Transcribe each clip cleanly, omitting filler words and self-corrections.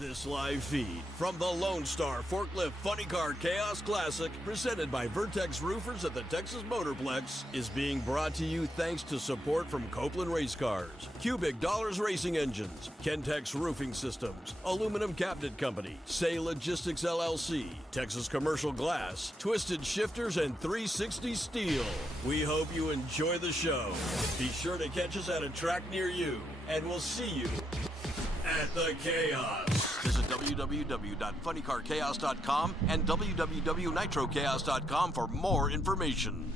This live feed from the Lone Star Forklift Funny Car Chaos Classic, presented by Vertex Roofers at the Texas Motorplex, is being brought to you thanks to support from Copeland Racecars, Cubic Dollars Racing Engines, Ken-Tex Roofing Systems, Aluminum Cabinet Company, Saye Logistics LLC, Texas Commercial Glass, Twisted Shifterz, and 360 Steel. We hope you enjoy the show. Be sure to catch us at a track near you, and we'll see you at the Chaos. Visit www.funnycarchaos.com and www.nitrochaos.com for more information.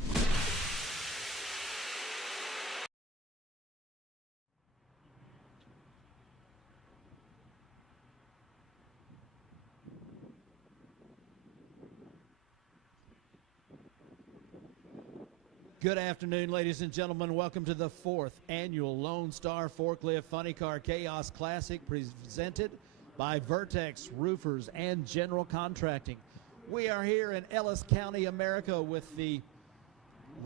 Good afternoon, ladies and gentlemen. Welcome to the 4th annual Lone Star Forklift Funny Car Chaos Classic, presented by Vertex Roofers and General Contracting. We are here in Ellis County, America, with the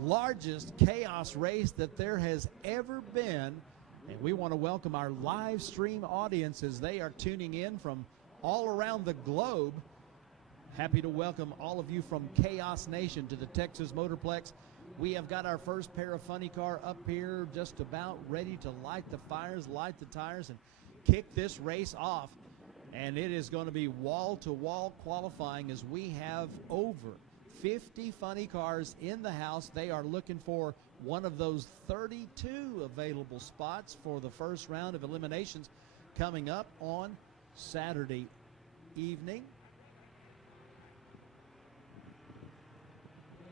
largest chaos race that there has ever been. And we want to welcome our live stream audience as they are tuning in from all around the globe. Happy to welcome all of you from Chaos Nation to the Texas Motorplex. We have got our first pair of funny car up here, just about ready to light the fires, light the tires, and kick this race off. And it is going to be wall-to-wall qualifying, as we have over 50 funny cars in the house. They are looking for one of those 32 available spots for the first round of eliminations coming up on Saturday evening.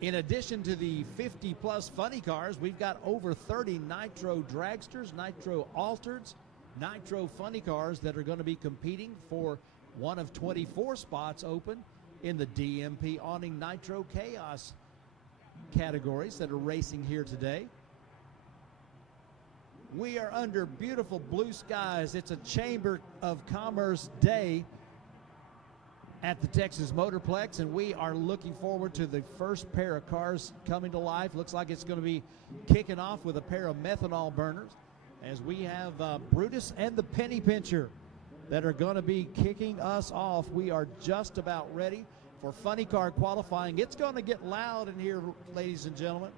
In addition to the 50-plus funny cars, we've got over 30 Nitro Dragsters, Nitro Altereds, Nitro funny cars that are going to be competing for one of 24 spots open in the DMP Awning Nitro Chaos categories that are racing here today. We are under beautiful blue skies. It's a Chamber of Commerce day at the Texas Motorplex, and we are looking forward to the first pair of cars coming to life. Looks like it's going to be kicking off with a pair of methanol burners, as we have Brutus and the Penny Pincher that are going to be kicking us off. We are just about ready for funny car qualifying. It's going to get loud in here, ladies and gentlemen,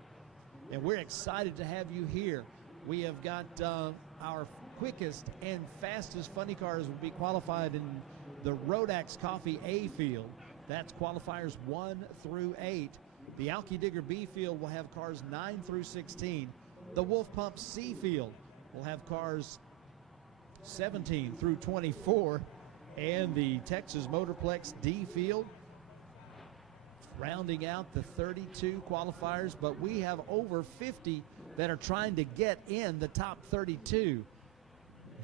and we're excited to have you here. We have got our quickest and fastest funny cars will be qualified in the Rodax Coffee A field. That's qualifiers 1 through 8. The Alky Digger B field will have cars 9 through 16. The Wolf Pump C field will have cars 17 through 24. And the Texas Motorplex D field rounding out the 32 qualifiers. But we have over 50 that are trying to get in the top 32.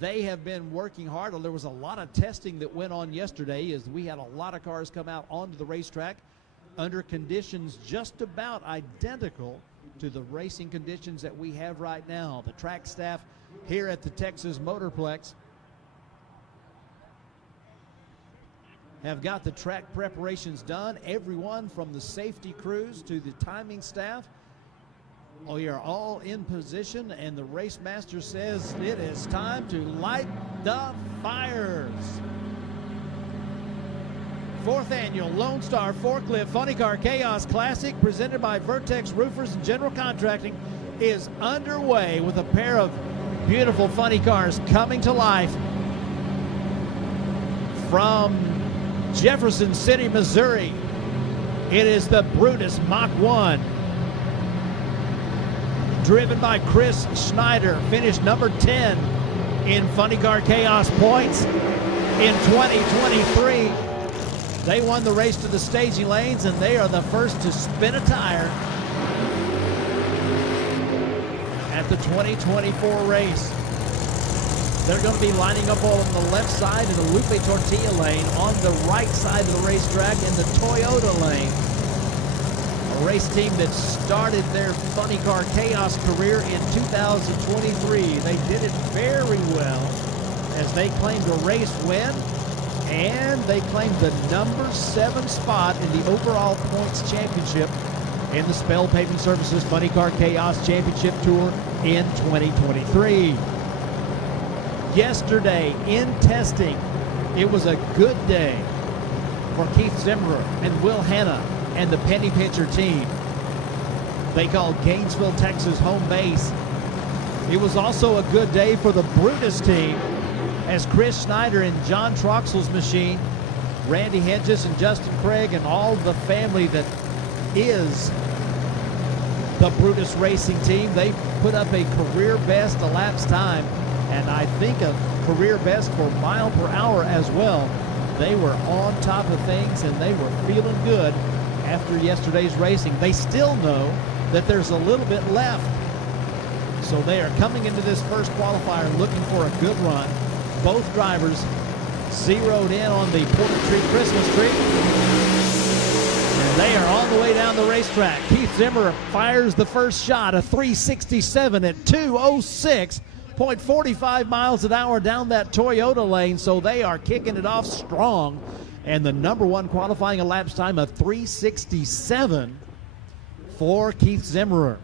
They have been working hard. There was a lot of testing that went on yesterday, as we had a lot of cars come out onto the racetrack under conditions just about identical to the racing conditions that we have right now. The track staff here at the Texas Motorplex have got the track preparations done. Everyone from the safety crews to the timing staff, we are all in position, and the race master says it is time to light the fires. 4th annual Lone Star Forklift Funny Car Chaos Classic, presented by Vertex Roofers and General Contracting, is underway with a pair of beautiful funny cars coming to life from Jefferson City, Missouri. It is the Brutus Mach 1. Driven by Chris Schneider, finished number 10 in Funny Car Chaos points in 2023. They won the race to the staging lanes, and they are the first to spin a tire at the 2024 race. They're going to be lining up on the left side in the Lupe Tortilla lane, on the right side of the racetrack in the Toyota lane. A race team that started their Funny Car Chaos career in 2023. They did it very well, as they claimed a race win, and they claimed the number 7 spot in the overall points championship in the Spell Paving Services Funny Car Chaos Championship Tour in 2023. Yesterday in testing, It was a good day for Keith Zimmerer and Will Hanna and the Penny Pincher team. They called Gainesville, Texas home base. It was also a good day for the Brutus team as Chris Schneider and John Troxell's machine, Randy Hedges and Justin Craig and all the family that is the Brutus Racing team, they put up a career best elapsed time, and I think a career best for mile per hour as well. They were on top of things and they were feeling good after yesterday's racing. They still know that there's a little bit left, so they are coming into this first qualifier looking for a good run. Both drivers zeroed in on the Porter Tree Christmas tree, and they are on the way down the racetrack. Keith Zimmerer fires the first shot, a 367 at 206.45 miles an hour down that Toyota lane, so they are kicking it off strong. And the number one qualifying elapsed time of 367 for Keith Zimmerer.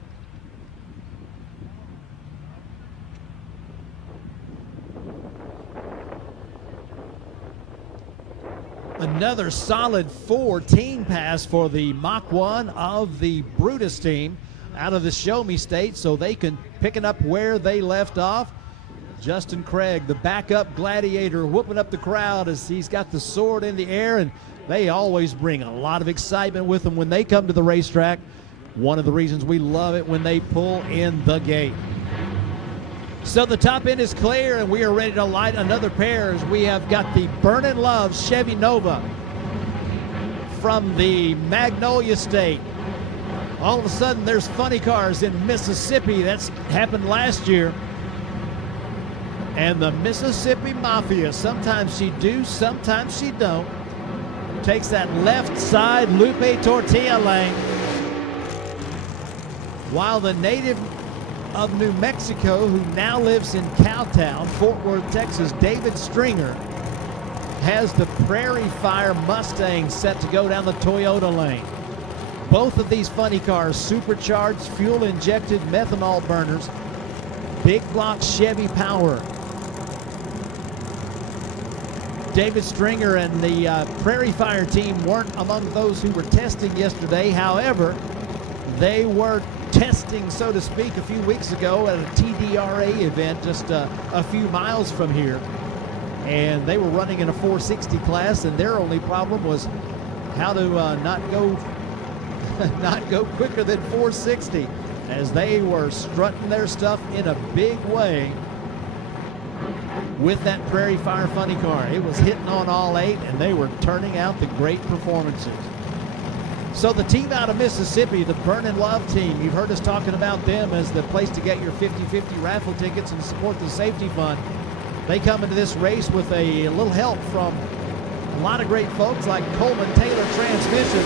Another solid 14 pass for the Mach 1 of the Brutus team out of the Show Me State, so they can pick it up where they left off. Justin Craig, the backup gladiator, whooping up the crowd as he's got the sword in the air, and they always bring a lot of excitement with them when they come to the racetrack. One of the reasons we love it when they pull in the gate. So the top end is clear, and we are ready to light another pair as we have got the Burnin' Love Chevy Nova from the Magnolia State. All of a sudden, there's funny cars in Mississippi. That's happened last year. And the Mississippi Mafia, sometimes she do, sometimes she don't, takes that left side Lupe Tortilla lane, while the native of New Mexico, who now lives in Cowtown, Fort Worth, Texas, David Stringer, has the Prairie Fire Mustang set to go down the Toyota lane. Both of these funny cars, supercharged, fuel-injected methanol burners, big block Chevy power. David Stringer and the Prairie Fire team weren't among those who were testing yesterday. However, they were testing, so to speak, a few weeks ago at a TDRA event just a few miles from here. And they were running in a 460 class, and their only problem was how to not go quicker than 460, as they were strutting their stuff in a big way with that Prairie Fire funny car. It was hitting on all eight, and they were turning out the great performances. So the team out of Mississippi, the Burnin' Love team, you've heard us talking about them as the place to get your 50-50 raffle tickets and support the safety fund. They come into this race with a little help from a lot of great folks like Coleman Taylor Transmission.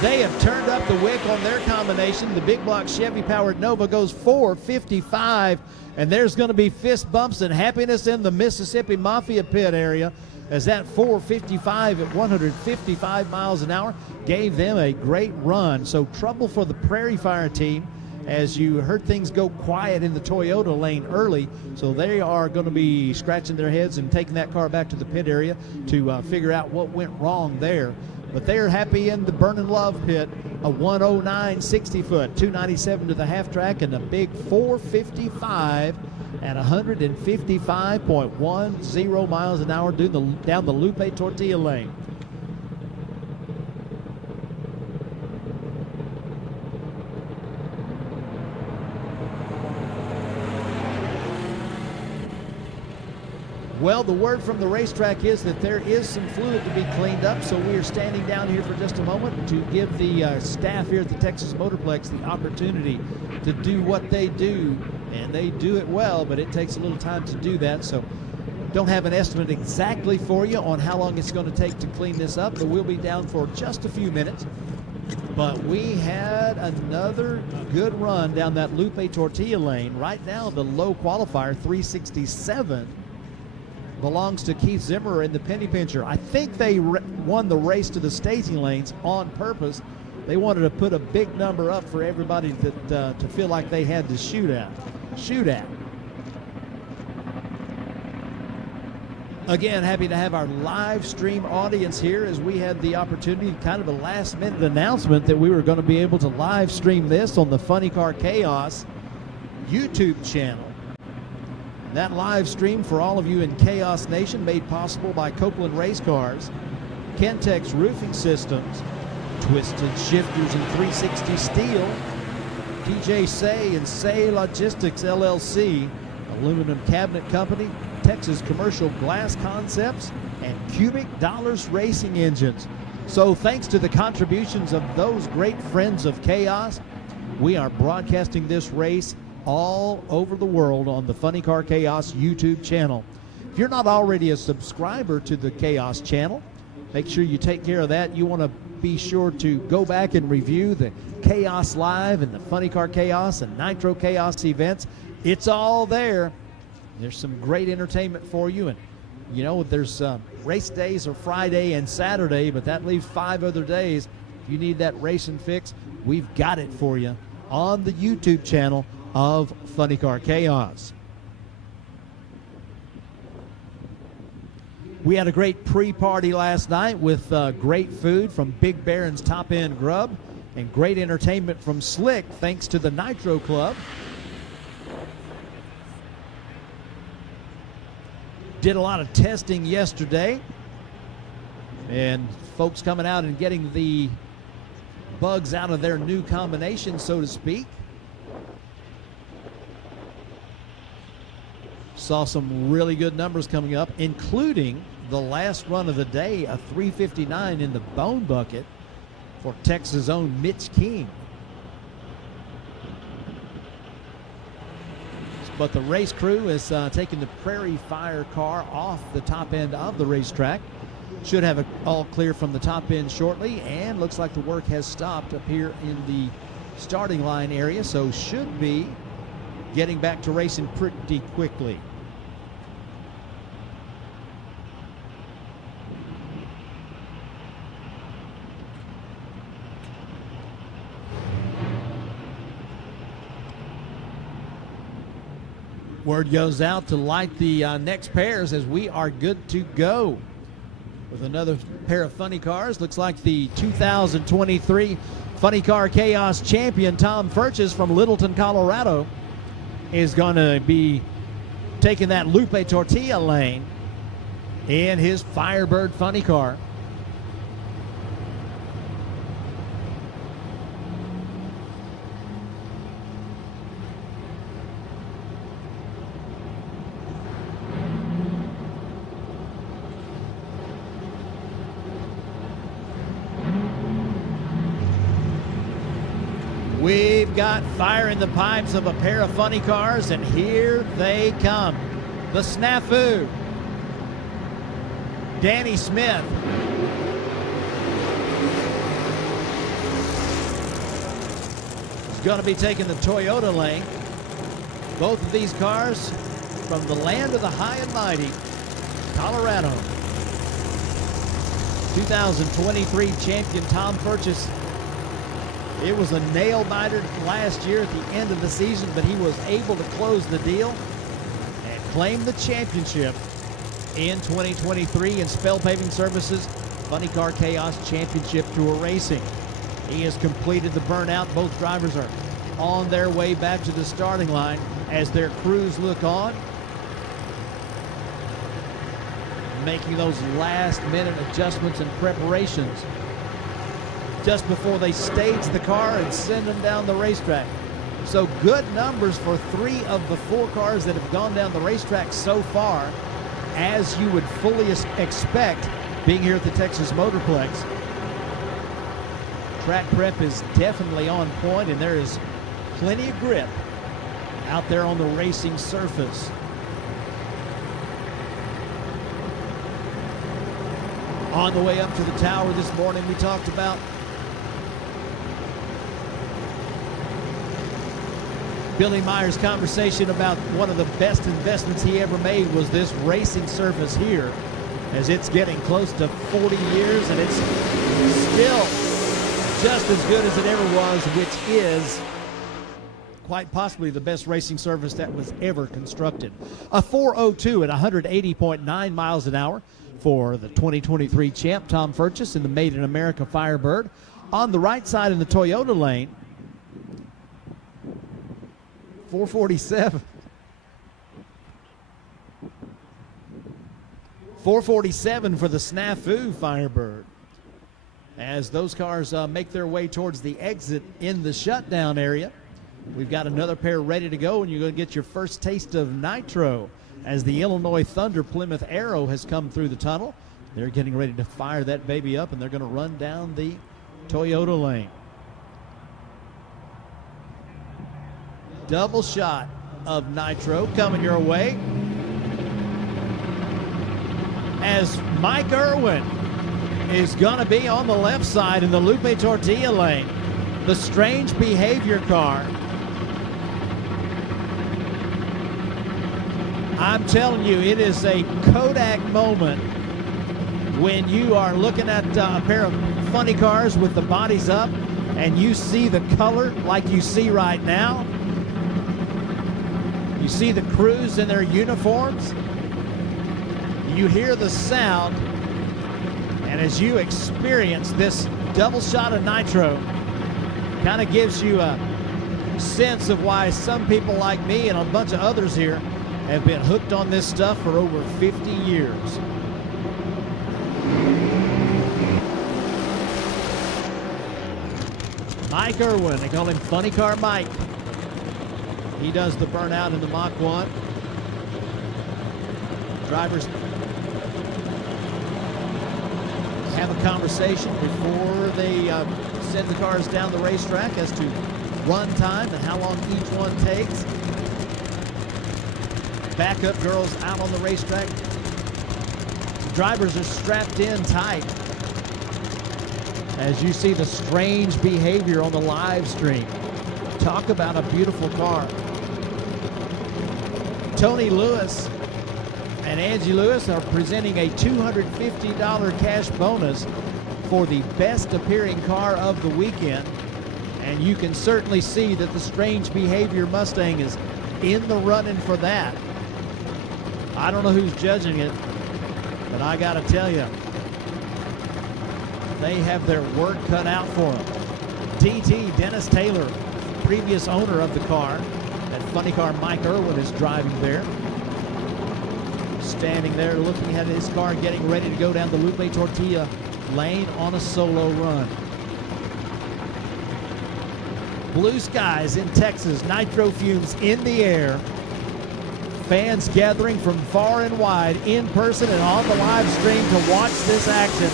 They have turned up the wick on their combination. The big block Chevy powered Nova goes 455, and there's going to be fist bumps and happiness in the Mississippi Mafia pit area, as that 455 at 155 miles an hour gave them a great run. So trouble for the Prairie Fire team, as you heard things go quiet in the Toyota lane early. So they are going to be scratching their heads and taking that car back to the pit area to figure out what went wrong there. But they're happy in the Burnin' Love pit, a 109 60-foot, 297 to the half track, and a big 455 at 155.10 miles an hour down the Lupe Tortilla lane. Well, the word from the racetrack is that there is some fluid to be cleaned up, so we are standing down here for just a moment to give the staff here at the Texas Motorplex the opportunity to do what they do, and they do it well, but it takes a little time to do that, so don't have an estimate exactly for you on how long it's going to take to clean this up, but we'll be down for just a few minutes. But we had another good run down that Lupe Tortilla lane. Right now, the low qualifier, 367, belongs to Keith Zimmerer in the Penny Pincher. I think they won the race to the staging lanes on purpose. They wanted to put a big number up for everybody that to feel like they had to shoot at. Again, happy to have our live stream audience here as we had the opportunity, kind of a last minute announcement that we were going to be able to live stream this on the Funny Car Chaos YouTube channel. That live stream for all of you in Chaos Nation made possible by Copeland Racecars, Ken-Tex Roofing Systems, Twisted Shifterz and 360 Steel, TJ Saye and Saye Logistics LLC, Aluminum Cabinet Company, Texas Commercial Glass Concepts, and Cubic Dollars Racing Engines. So thanks to the contributions of those great friends of Chaos, we are broadcasting this race all over the world on the Funny Car Chaos YouTube channel. If you're not already a subscriber to the Chaos channel, make sure you take care of that. You want to be sure to go back and review the Chaos Live and the Funny Car Chaos and Nitro Chaos events. It's all there. There's some great entertainment for you, and you know, there's race days are Friday and Saturday, but that leaves 5 other days. If you need that racing fix, we've got it for you on the YouTube channel of Funny Car Chaos. We had a great pre-party last night with great food from Big Baron's Top End Grub and great entertainment from Slick thanks to the Nitro Club. Did a lot of testing yesterday, and folks coming out and getting the bugs out of their new combination, so to speak. Saw some really good numbers coming up, including the last run of the day, a 359 in the bone bucket for Texas' own Mitch King. But the race crew is taking the Prairie Fire car off the top end of the racetrack. Should have it all clear from the top end shortly, and looks like the work has stopped up here in the starting line area, so should be getting back to racing pretty quickly. Word goes out to light the next pairs as we are good to go with another pair of funny cars. Looks like the 2023 Funny Car Chaos champion Tom Furches from Littleton, Colorado is going to be taking that Lupe Tortilla lane in his Firebird funny car. We've got fire in the pipes of a pair of funny cars, and here they come. The Snafu, Danny Smith. Is going to be taking the Toyota lane. Both of these cars from the land of the high and mighty, Colorado. 2023 champion Tom Furches. It was a nail-biter last year at the end of the season, but he was able to close the deal and claim the championship in 2023 in Spell Paving Services Funny Car Chaos Championship Tour Racing. He has completed the burnout. Both drivers are on their way back to the starting line as their crews look on, making those last-minute adjustments and preparations just before they stage the car and send them down the racetrack. So good numbers for 3 of the 4 cars that have gone down the racetrack so far, as you would fully expect being here at the Texas Motorplex. Track prep is definitely on point, and there is plenty of grip out there on the racing surface. On the way up to the tower this morning, we talked about Billy Meyer's conversation about one of the best investments he ever made was this racing surface here, as it's getting close to 40 years and it's still just as good as it ever was, which is quite possibly the best racing surface that was ever constructed. A 402 at 180.9 miles an hour for the 2023 champ, Tom Furchess, in the Made in America Firebird. On the right side in the Toyota lane, 447. 447 for the Snafu Firebird. As those cars make their way towards the exit in the shutdown area, we've got another pair ready to go, and you're going to get your first taste of nitro as the Illinois Thunder Plymouth Arrow has come through the tunnel. They're getting ready to fire that baby up, and they're going to run down the Toyota lane. Double shot of nitro coming your way as Mike Irwin is going to be on the left side in the Lupe Tortilla lane. The strange behavior car. I'm telling you, it is a Kodak moment when you are looking at a pair of funny cars with the bodies up and you see the color like you see right now. You see the crews in their uniforms. You hear the sound. And as you experience this double shot of nitro, kind of gives you a sense of why some people like me and a bunch of others here have been hooked on this stuff for over 50 years. Mike Irwin, they call him Funny Car Mike. He does the burnout in the Mach 1. Drivers have a conversation before they send the cars down the racetrack as to run time and how long each one takes. Backup girls out on the racetrack. Drivers are strapped in tight as you see the strange behavior on the live stream. Talk about a beautiful car. Tony Lewis and Angie Lewis are presenting a $250 cash bonus for the best appearing car of the weekend. And you can certainly see that the strange behavior Mustang is in the running for that. I don't know who's judging it, but I got to tell you, they have their work cut out for them. DT, Dennis Taylor, previous owner of the car, that funny car Mike Irwin is driving there. Standing there looking at his car, getting ready to go down the Lupe Tortilla lane on a solo run. Blue skies in Texas, nitro fumes in the air. Fans gathering from far and wide, in person and on the live stream to watch this action.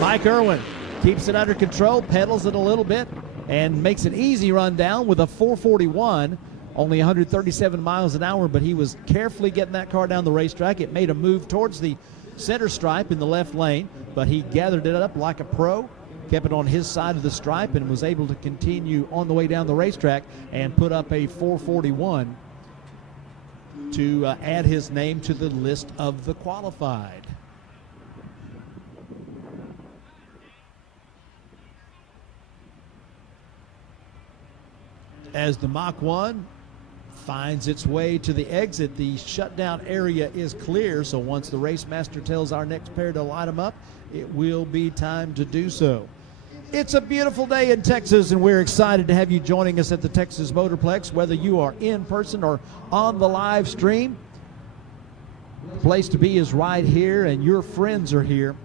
Mike Irwin keeps it under control, pedals it a little bit, and makes an easy run down with a 441, only 137 miles an hour, but he was carefully getting that car down the racetrack. It made a move towards the center stripe in the left lane, but he gathered it up like a pro, kept it on his side of the stripe, and was able to continue on the way down the racetrack and put up a 441 to add his name to the list of the qualified. As the Mach 1 finds its way to the exit, the shutdown area is clear, so once the race master tells our next pair to light them up, it will be time to do so. It's a beautiful day in Texas, and we're excited to have you joining us at the Texas Motorplex, whether you are in person or on the live stream. The place to be is right here, and your friends are here.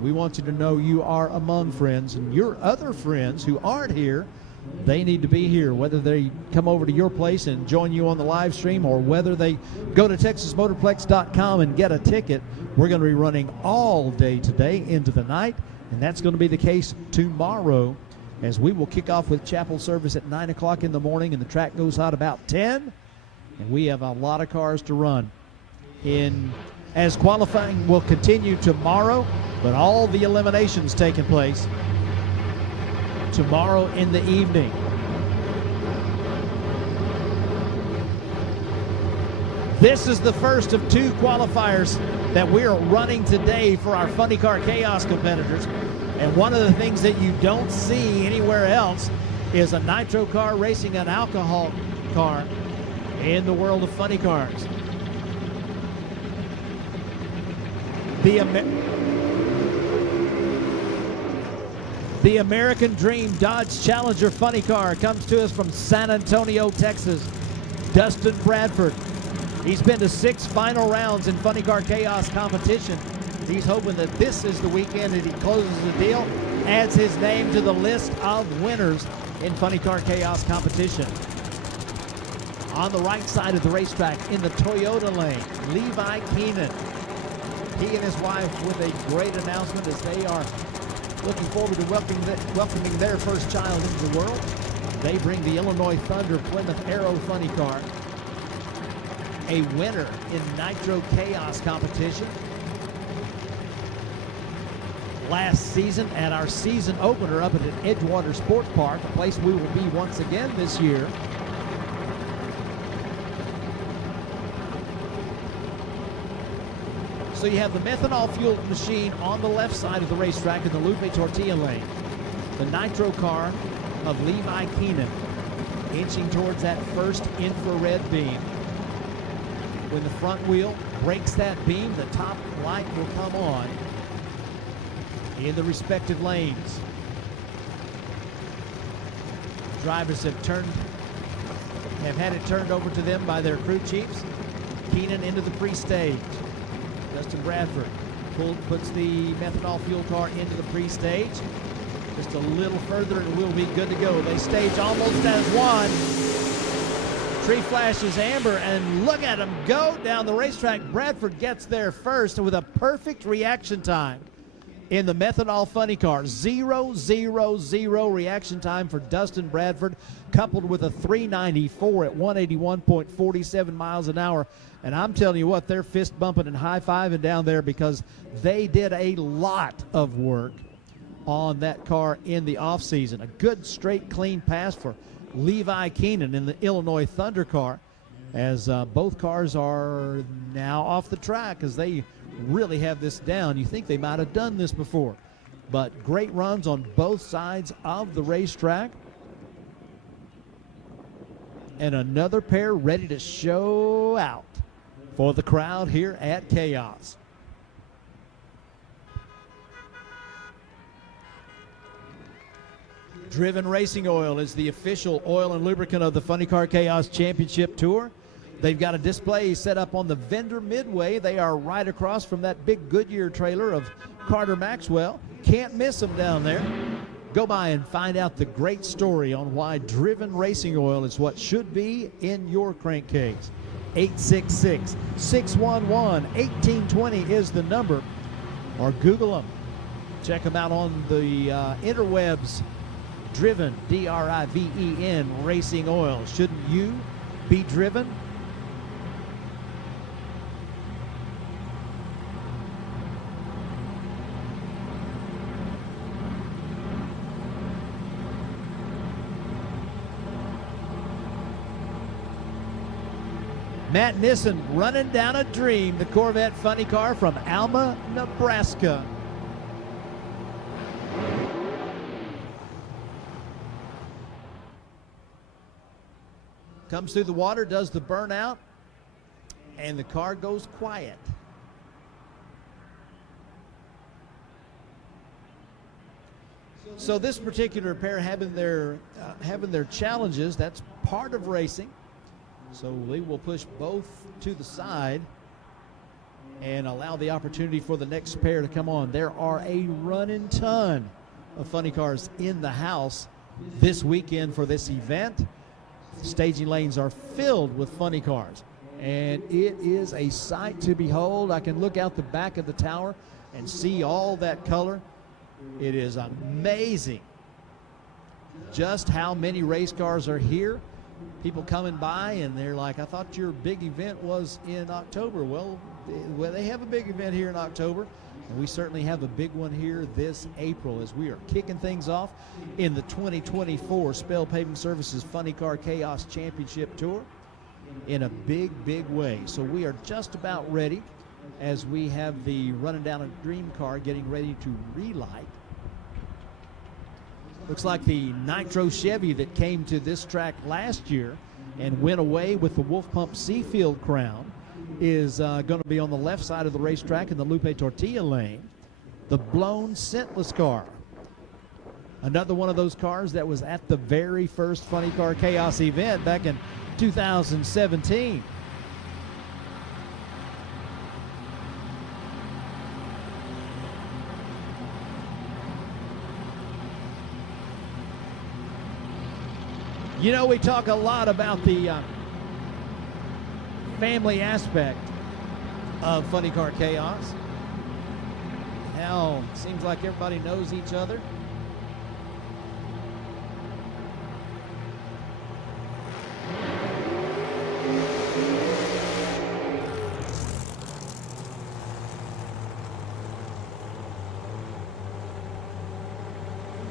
We want you to know you are among friends, and your other friends who aren't here, they need to be here, whether they come over to your place and join you on the live stream or whether they go to texasmotorplex.com and get a ticket. We're going to be running all day today into the night, and that's going to be the case tomorrow, as we will kick off with chapel service at 9 o'clock in the morning, and the track goes out about 10, and we have a lot of cars to run. As qualifying will continue tomorrow, but all the eliminations taking place tomorrow in the evening. This is the first of two qualifiers that we're running today for our Funny Car Chaos competitors. And one of the things that you don't see anywhere else is a nitro car racing an alcohol car in the world of funny cars. The American Dream Dodge Challenger funny car comes to us from San Antonio, Texas. Dustin Bradford. He's been to 6 final rounds in Funny Car Chaos competition. He's hoping that this is the weekend that he closes the deal, adds his name to the list of winners in Funny Car Chaos competition. On the right side of the racetrack in the Toyota lane, Levi Keenan. He and his wife with a great announcement as they are looking forward to welcoming their first child into the world. They bring the Illinois Thunder Plymouth Arrow funny car, a winner in Nitro Chaos competition last season at our season opener up at the Edgewater Sports Park, a place we will be once again this year. So you have the methanol-fueled machine on the left side of the racetrack in the Lupe Tortilla lane. The nitro car of Levi Keenan inching towards that first infrared beam. When the front wheel breaks that beam, the top light will come on in the respective lanes. Drivers have had it turned over to them by their crew chiefs. Keenan into the pre-stage. Dustin Bradford puts the methanol fuel car into the pre-stage. Just a little further and we'll be good to go. They stage almost as one. Tree flashes amber and look at him go down the racetrack. Bradford gets there first with a perfect reaction time in the methanol funny car. 0.000 reaction time for Dustin Bradford, coupled with a 394 at 181.47 miles an hour. And I'm telling you what, they're fist bumping and high-fiving down there because they did a lot of work on that car in the off-season. A good, straight, clean pass for Levi Keenan in the Illinois Thunder car, as both cars are now off the track as they really have this down. You think they might have done this before, but great runs on both sides of the racetrack. And another pair ready to show out for the crowd here at Chaos. Driven Racing Oil is the official oil and lubricant of the Funny Car Chaos Championship Tour. They've got a display set up on the vendor midway. They are right across from that big Goodyear trailer of Carter Maxwell. Can't miss them down there. Go by and find out the great story on why Driven Racing Oil is what should be in your crankcase. 866-611-1820 is the number, or Google them. Check them out on the interwebs. Driven, D-R-I-V-E-N, Racing Oil. Shouldn't you be driven? Matt Nissen running down a dream, the Corvette funny car from Alma, Nebraska. Comes through the water, does the burnout, and the car goes quiet. So this particular pair having their challenges, that's part of racing. So they will push both to the side and allow the opportunity for the next pair to come on. There are a running ton of funny cars in the house this weekend for this event. Staging lanes are filled with funny cars, and it is a sight to behold. I can look out the back of the tower and see all that color. It is amazing just how many race cars are here. People coming by and they're like, I thought your big event was in October. Well, they have a big event here in October, and we certainly have a big one here this April as we are kicking things off in the 2024 Spell Paving Services Funny Car Chaos Championship Tour in a big, big way. So we are just about ready as we have the running down a dream car getting ready to relight. Looks like the Nitro Chevy that came to this track last year and went away with the Wolf Pump Seafield crown is going to be on the left side of the racetrack in the Lupe Tortilla lane. The blown scentless car. Another one of those cars that was at the very first Funny Car Chaos event back in 2017. You know, we talk a lot about the family aspect of Funny Car Chaos. Hell, seems like everybody knows each other.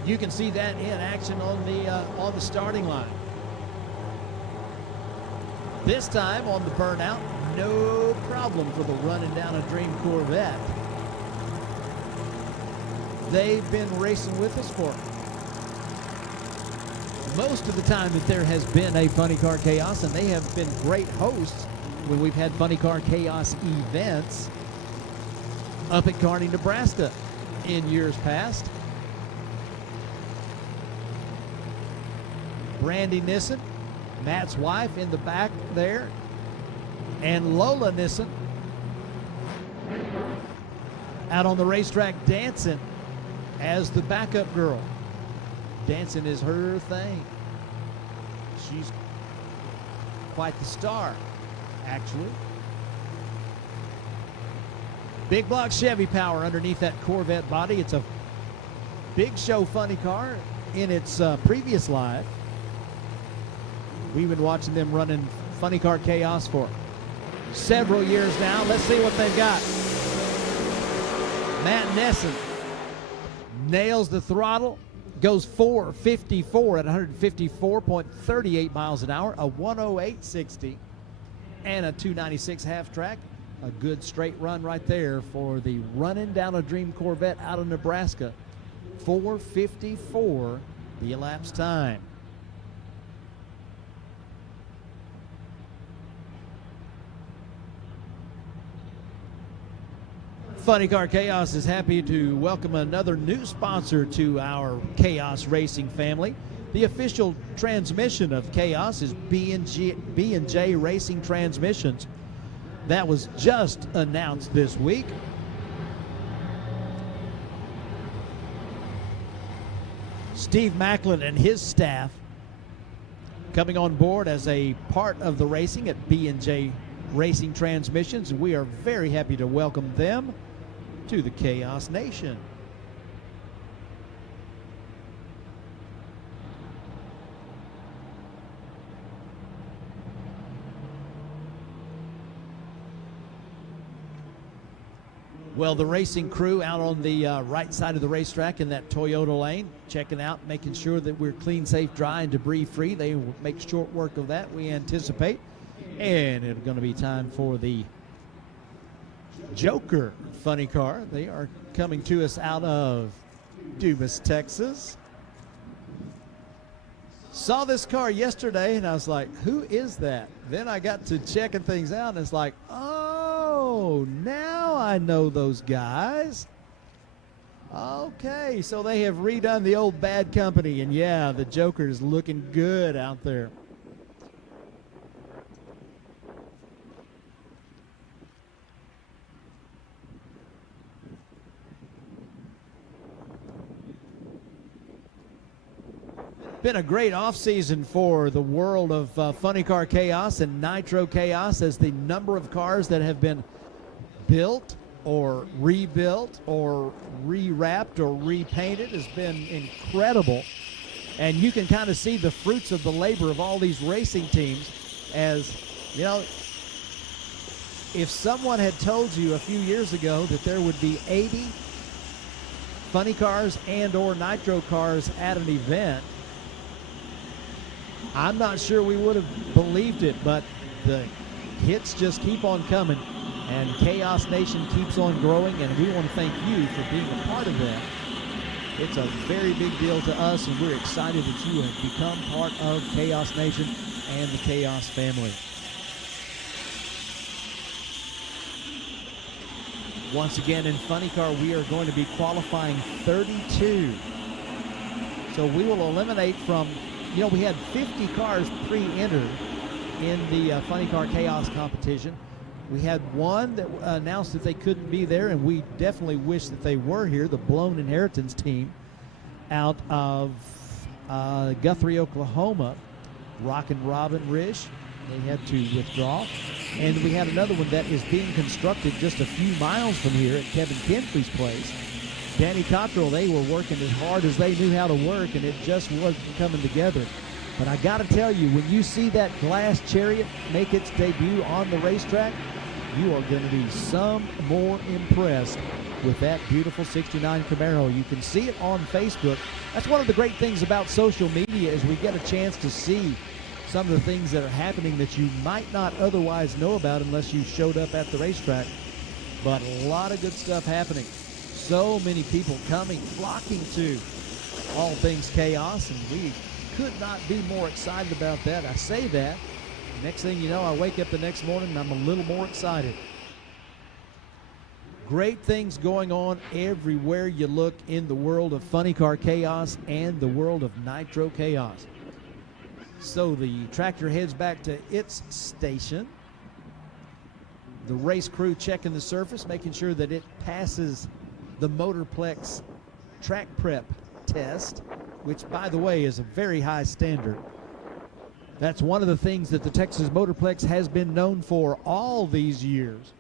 You can see that in action on the starting line. This time on the burnout, no problem for the running down a Dream Corvette. They've been racing with us for most of the time that there has been a Funny Car Chaos, and they have been great hosts when we've had Funny Car Chaos events up at Kearney, Nebraska in years past. Brandy Nissen, Matt's wife, in the back there, and Lola Nissen out on the racetrack dancing as the backup girl. Dancing is her thing. She's quite the star, actually. Big block Chevy power underneath that Corvette body. It's a big show funny car in its previous life. We've been watching them running Funny Car Chaos for several years now. Let's see what they've got. Matt Nessen nails the throttle, goes 454 at 154.38 miles an hour, a 108.60 and a 296 half track. A good straight run right there for the running down a Dream Corvette out of Nebraska. 454 the elapsed time. Funny Car Chaos is happy to welcome another new sponsor to our Chaos Racing family. The official transmission of Chaos is B&J Racing Transmissions. That was just announced this week. Steve Macklin and his staff coming on board as a part of the racing at B&J Racing Transmissions. We are very happy to welcome them to the Chaos Nation. Well, the racing crew out on the right side of the racetrack in that Toyota lane, checking out, making sure that we're clean, safe, dry, and debris-free. They will make short work of that, we anticipate. And it's going to be time for the Joker funny car. They are coming to us out of Dumas, Texas. Saw this car yesterday, and I was like, who is that? Then I got to checking things out, and it's like, oh, now I know those guys. Okay, so they have redone the old Bad Company, and yeah, the Joker is looking good out there. Been a great offseason for the world of Funny Car Chaos and Nitro Chaos, as the number of cars that have been built or rebuilt or rewrapped or repainted has been incredible. And you can kind of see the fruits of the labor of all these racing teams. As, you know, if someone had told you a few years ago that there would be 80 funny cars and or nitro cars at an event, I'm not sure we would have believed it, but the hits just keep on coming, and Chaos Nation keeps on growing, and we want to thank you for being a part of that. It's a very big deal to us, and we're excited that you have become part of Chaos Nation and the Chaos family. Once again, in Funny Car, we are going to be qualifying 32. So we will eliminate from, we had 50 cars pre-entered in the Funny Car Chaos competition. We had one that announced that they couldn't be there, and we definitely wish that they were here, the Blown Inheritance team out of Guthrie, Oklahoma, Rockin' Robin Rish. They had to withdraw. And we had another one that is being constructed just a few miles from here at Kevin Kinfrey's place. Danny Cottrell, they were working as hard as they knew how to work, and it just wasn't coming together. But I got to tell you, when you see that glass chariot make its debut on the racetrack, you are going to be some more impressed with that beautiful 69 Camaro. You can see it on Facebook. That's one of the great things about social media, is we get a chance to see some of the things that are happening that you might not otherwise know about unless you showed up at the racetrack. But a lot of good stuff happening. So many people coming, flocking to all things Chaos, and we could not be more excited about that. I say that. Next thing you know, I wake up the next morning and I'm a little more excited. Great things going on everywhere you look in the world of Funny Car Chaos and the world of Nitro Chaos. So the tractor heads back to its station. The race crew checking the surface, making sure that it passes the Motorplex track prep test, which, by the way, is a very high standard. That's one of the things that the Texas Motorplex has been known for all these years.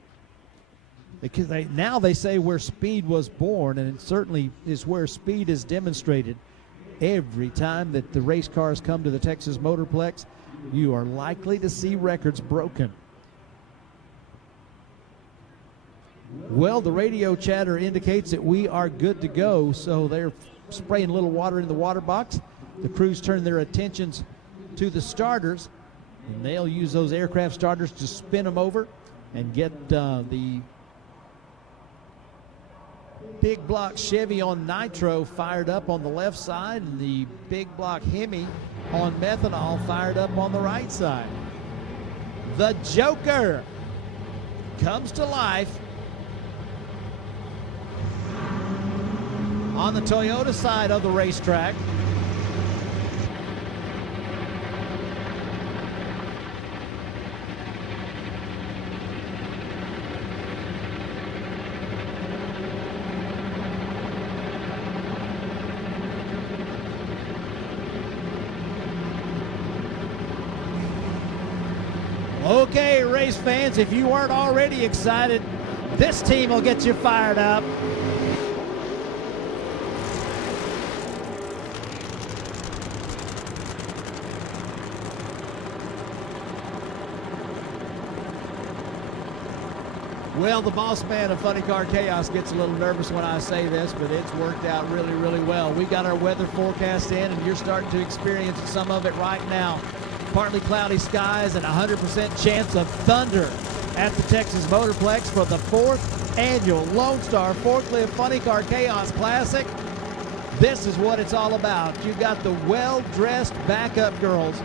Because now they say where speed was born, and it certainly is where speed is demonstrated. Every time that the race cars come to the Texas Motorplex, you are likely to see records broken. Well, the radio chatter indicates that we are good to go, so they're spraying a little water in the water box. The crews turn their attentions to the starters, and they'll use those aircraft starters to spin them over and get the big block Chevy on nitro fired up on the left side, and the big block Hemi on methanol fired up on the right side. The Joker comes to life on the Toyota side of the racetrack. Okay, race fans, if you weren't already excited, this team will get you fired up. Well, the boss man of Funny Car Chaos gets a little nervous when I say this, but it's worked out really, really well. We got our weather forecast in, and you're starting to experience some of it right now. Partly cloudy skies and 100% chance of thunder at the Texas Motorplex for the 4th annual Lone Star Forklift Funny Car Chaos Classic. This is what it's all about. You got the well-dressed backup girls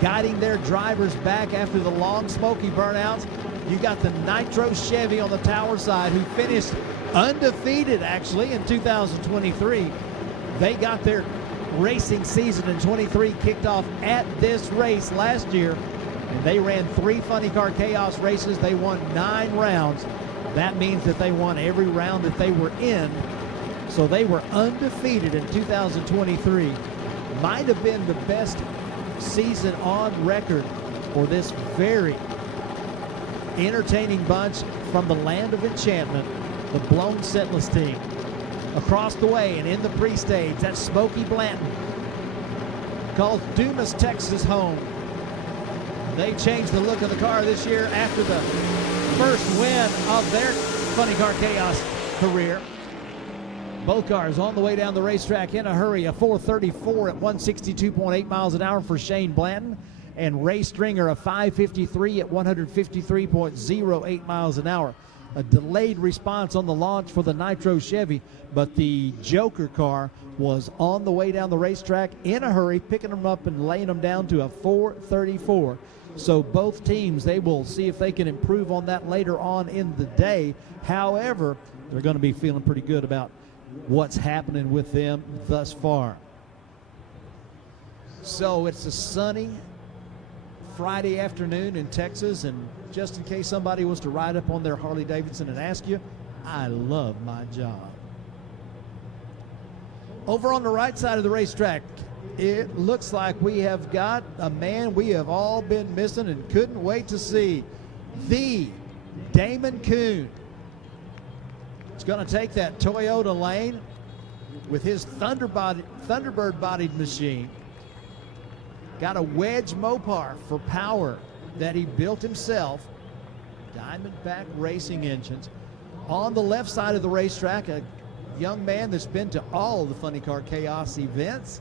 guiding their drivers back after the long smoky burnouts. You got the Nitro Chevy on the tower side, who finished undefeated actually in 2023. They got their racing season in 23 kicked off at this race last year, and they ran 3 Funny Car Chaos races. They won 9 rounds. That means that they won every round that they were in, so they were undefeated in 2023. Might have been the best season on record for this very entertaining bunch from the land of enchantment, the Blown Setless team. Across the way and in the pre-stage, that's Smokey Blanton, calls Dumas, Texas home. They changed the look of the car this year after the first win of their Funny Car Chaos career. Both cars on the way down the racetrack in a hurry. A 434 at 162.8 miles an hour for Shane Blanton, and Ray Stringer a 553 at 153.08 miles an hour. a delayed response on the launch for the Nitro Chevy, but the Joker car was on the way down the racetrack in a hurry, picking them up and laying them down to a 4:34. So both teams, they will see if they can improve on that later on in the day. However, they're going to be feeling pretty good about what's happening with them thus far. So it's a sunny Friday afternoon in Texas, and just in case somebody was to ride up on their Harley Davidson and ask you, I love my job. Over on the right side of the racetrack, it looks like we have got a man we have all been missing and couldn't wait to see. The Damon Kuhn. It's going to take that Toyota lane with his Thunderbird-bodied machine. Got a wedge Mopar for power that he built himself. Diamondback Racing engines. On the left side of the racetrack, a young man that's been to all of the Funny Car Chaos events,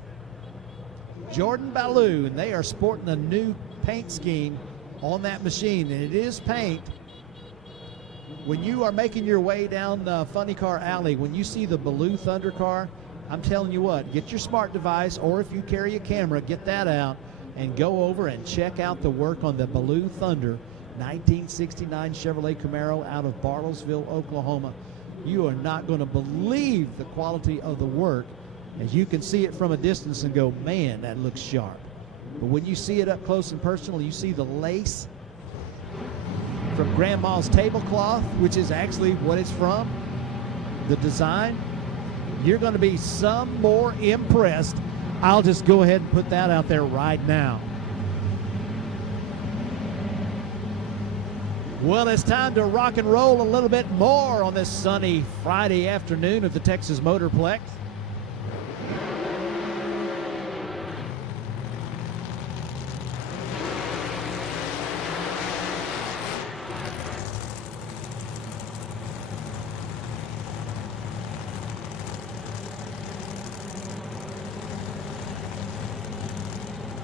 Jordan Ballou, and they are sporting a new paint scheme on that machine, and it is paint. When you are making your way down the Funny Car Alley, when you see the Ballou Thunder car, I'm telling you what, get your smart device, or if you carry a camera, get that out and go over and check out the work on the Ballou Thunder 1969 Chevrolet Camaro out of Bartlesville, Oklahoma. You are not going to believe the quality of the work, as you can see it from a distance and go, man, that looks sharp. But when you see it up close and personal, you see the lace from Grandma's tablecloth, which is actually what it's from, the design, you're going to be some more impressed. I'll just go ahead and put that out there right now. Well, it's time to rock and roll a little bit more on this sunny Friday afternoon at the Texas Motorplex.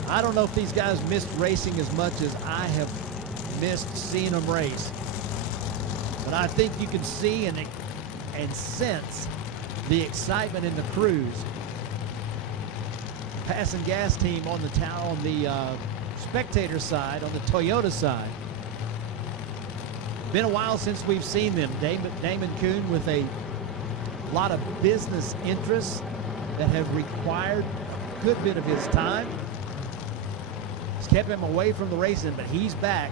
I don't know if these guys missed racing as much as I have missed seeing them race. But I think you can see and sense the excitement in the crews. Passing gas team on the spectator side, on the Toyota side. Been a while since we've seen them. Damon Kuhn with a lot of business interests that have required a good bit of his time. Kept him away from the racing, but he's back.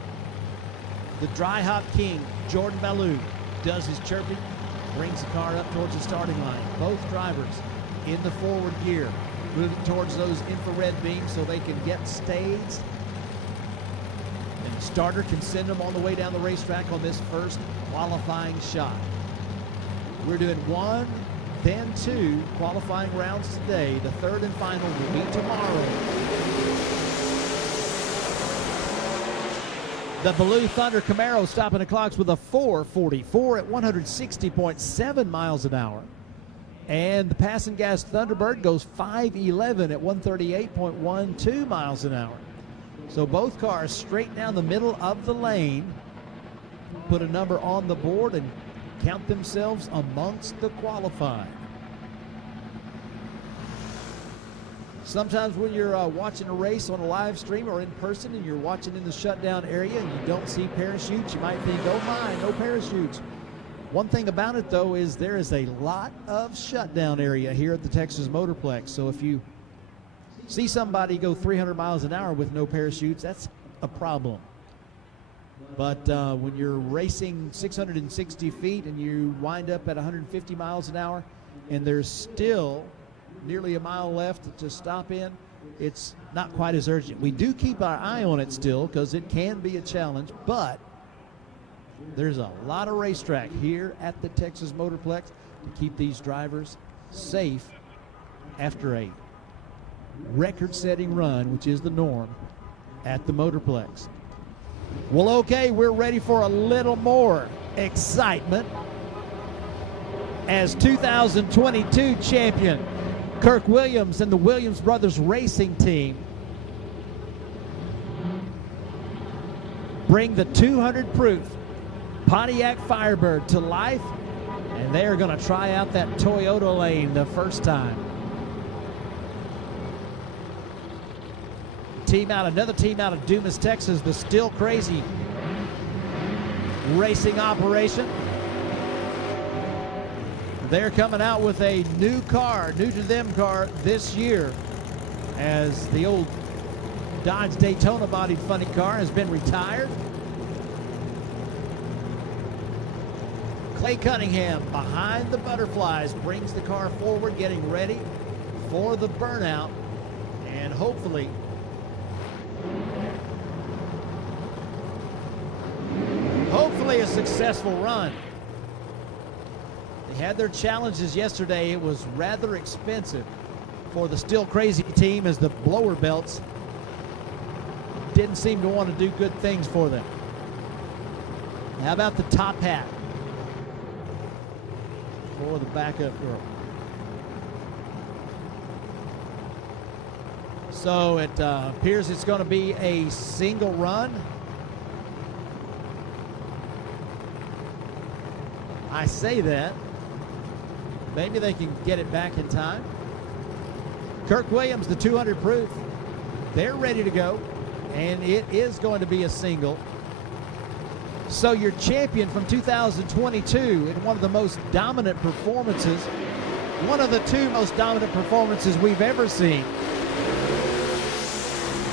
The dry hop king, Jordan Ballou, does his chirping, brings the car up towards the starting line. Both drivers in the forward gear, moving towards those infrared beams so they can get staged. And the starter can send them on the way down the racetrack on this first qualifying shot. We're doing one, then two qualifying rounds today. The third and final will be tomorrow. The Ballou Thunder Camaro stopping the clocks with a 4:44 at 160.7 miles an hour. And the Passing Gas Thunderbird goes 5:11 at 138.12 miles an hour. So both cars straight down the middle of the lane, put a number on the board and count themselves amongst the qualifying. Sometimes when you're watching a race on a live stream or in person and you're watching in the shutdown area and you don't see parachutes, you might think, oh my, no parachutes. One thing about it though is there is a lot of shutdown area here at the Texas Motorplex. So if you see somebody go 300 miles an hour with no parachutes, that's a problem. But when you're racing 660 feet and you wind up at 150 miles an hour and there's still nearly a mile left to stop in, it's not quite as urgent. We do keep our eye on it still because it can be a challenge, but there's a lot of racetrack here at the Texas Motorplex to keep these drivers safe after a record-setting run, which is the norm at the Motorplex. Well, okay, we're ready for a little more excitement as 2022 champion Kirk Williams and the Williams Brothers Racing Team bring the 200 proof Pontiac Firebird to life, and they're going to try out that Toyota lane the first time. Another team out of Dumas, Texas, the Still Crazy racing operation. They're coming out with a new car, new to them car this year, as the old Dodge Daytona bodied funny car has been retired. Clay Cunningham behind the butterflies brings the car forward, getting ready for the burnout, and hopefully a successful run. They had their challenges yesterday. It was rather expensive for the Still Crazy team, as the blower belts didn't seem to want to do good things for them. How about the top hat for the backup girl? So it appears it's going to be a single run. I say that. Maybe they can get it back in time. Kirk Williams, the 200 proof, they're ready to go, and it is going to be a single. So your champion from 2022 in one of the most dominant performances, one of the two most dominant performances we've ever seen,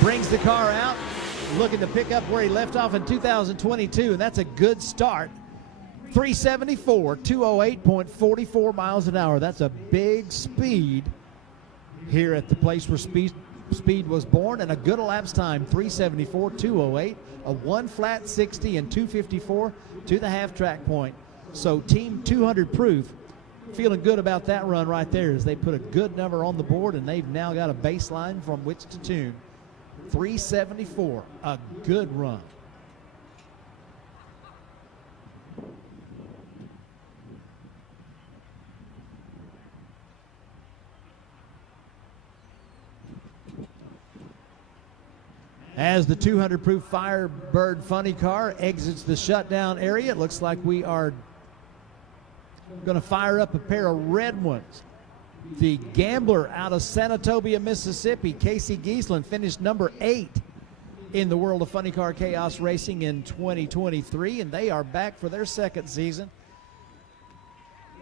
brings the car out, looking to pick up where he left off in 2022, and that's a good start. 374, 208.44 miles an hour. That's a big speed here at the place where speed was born, and a good elapsed time, 374, 208, a 1 flat 60 and 254 to the half track point. So team 200 proof feeling good about that run right there, as they put a good number on the board, and they've now got a baseline from which to tune. 374, a good run. As the 200 proof Firebird funny car exits the shutdown area, it looks like we are going to fire up a pair of red ones. The Gambler out of Senatobia, Mississippi, Casey Giesland, finished number 8 in the world of funny car chaos racing in 2023, and they are back for their second season.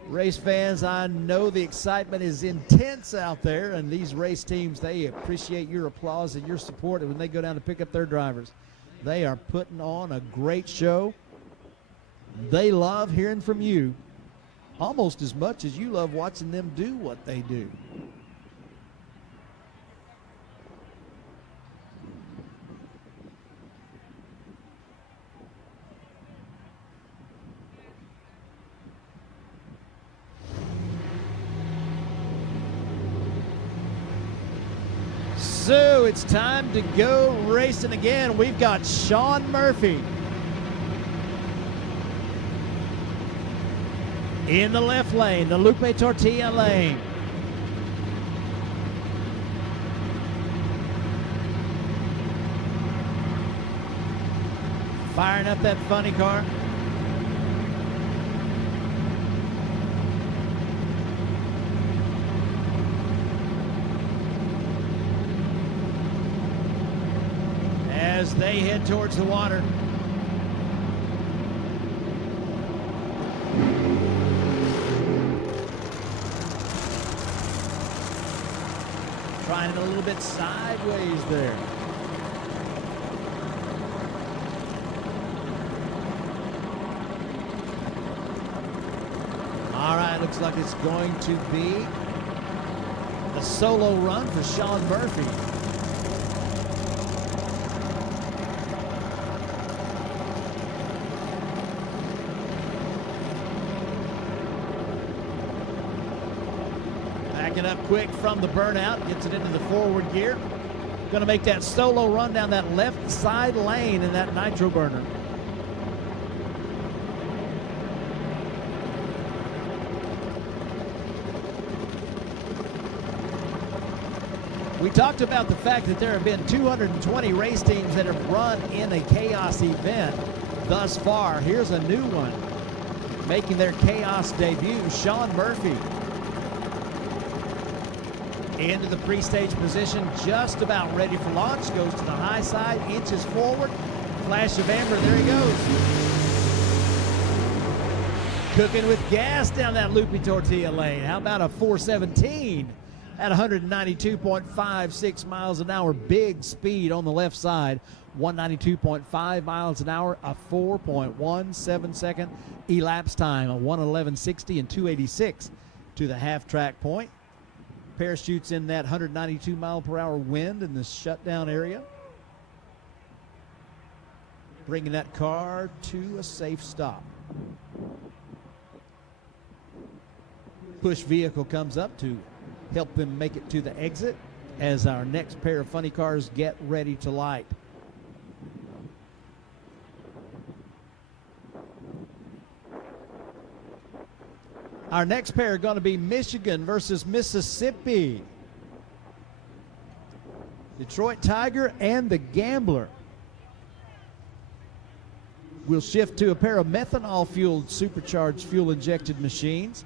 Race fans, I know the excitement is intense out there, and these race teams, they appreciate your applause and your support when they go down to pick up their drivers. They are putting on a great show. They love hearing from you almost as much as you love watching them do what they do. So it's time to go racing again. We've got Sean Murphy in the left lane, the Lupe Tortilla lane. Firing up that funny car. As they head towards the water. Trying it a little bit sideways there. All right, looks like it's going to be a solo run for Sean Murphy. Backing up quick from the burnout, gets it into the forward gear. Going to make that solo run down that left side lane in that nitro burner. We talked about the fact that there have been 220 race teams that have run in a chaos event. thus far. Here's a new one making their Chaos debut, Sean Murphy. Into the pre-stage position, just about ready for launch. Goes to the high side, inches forward, flash of amber, there he goes. Cooking with gas down that loopy tortilla lane. How about a 417 at 192.56 miles an hour? Big speed on the left side. 192.5 miles an hour, a 4.17 second elapsed time, a 111.60 and 286 to the half track point. Parachutes in that 192 mile per hour wind in the shutdown area, bringing that car to a safe stop. Push vehicle comes up to help them make it to the exit as our next pair of funny cars get ready to light. Our next pair are going to be Michigan versus Mississippi. Detroit Tiger and the Gambler. We'll shift to a pair of methanol-fueled supercharged fuel-injected machines.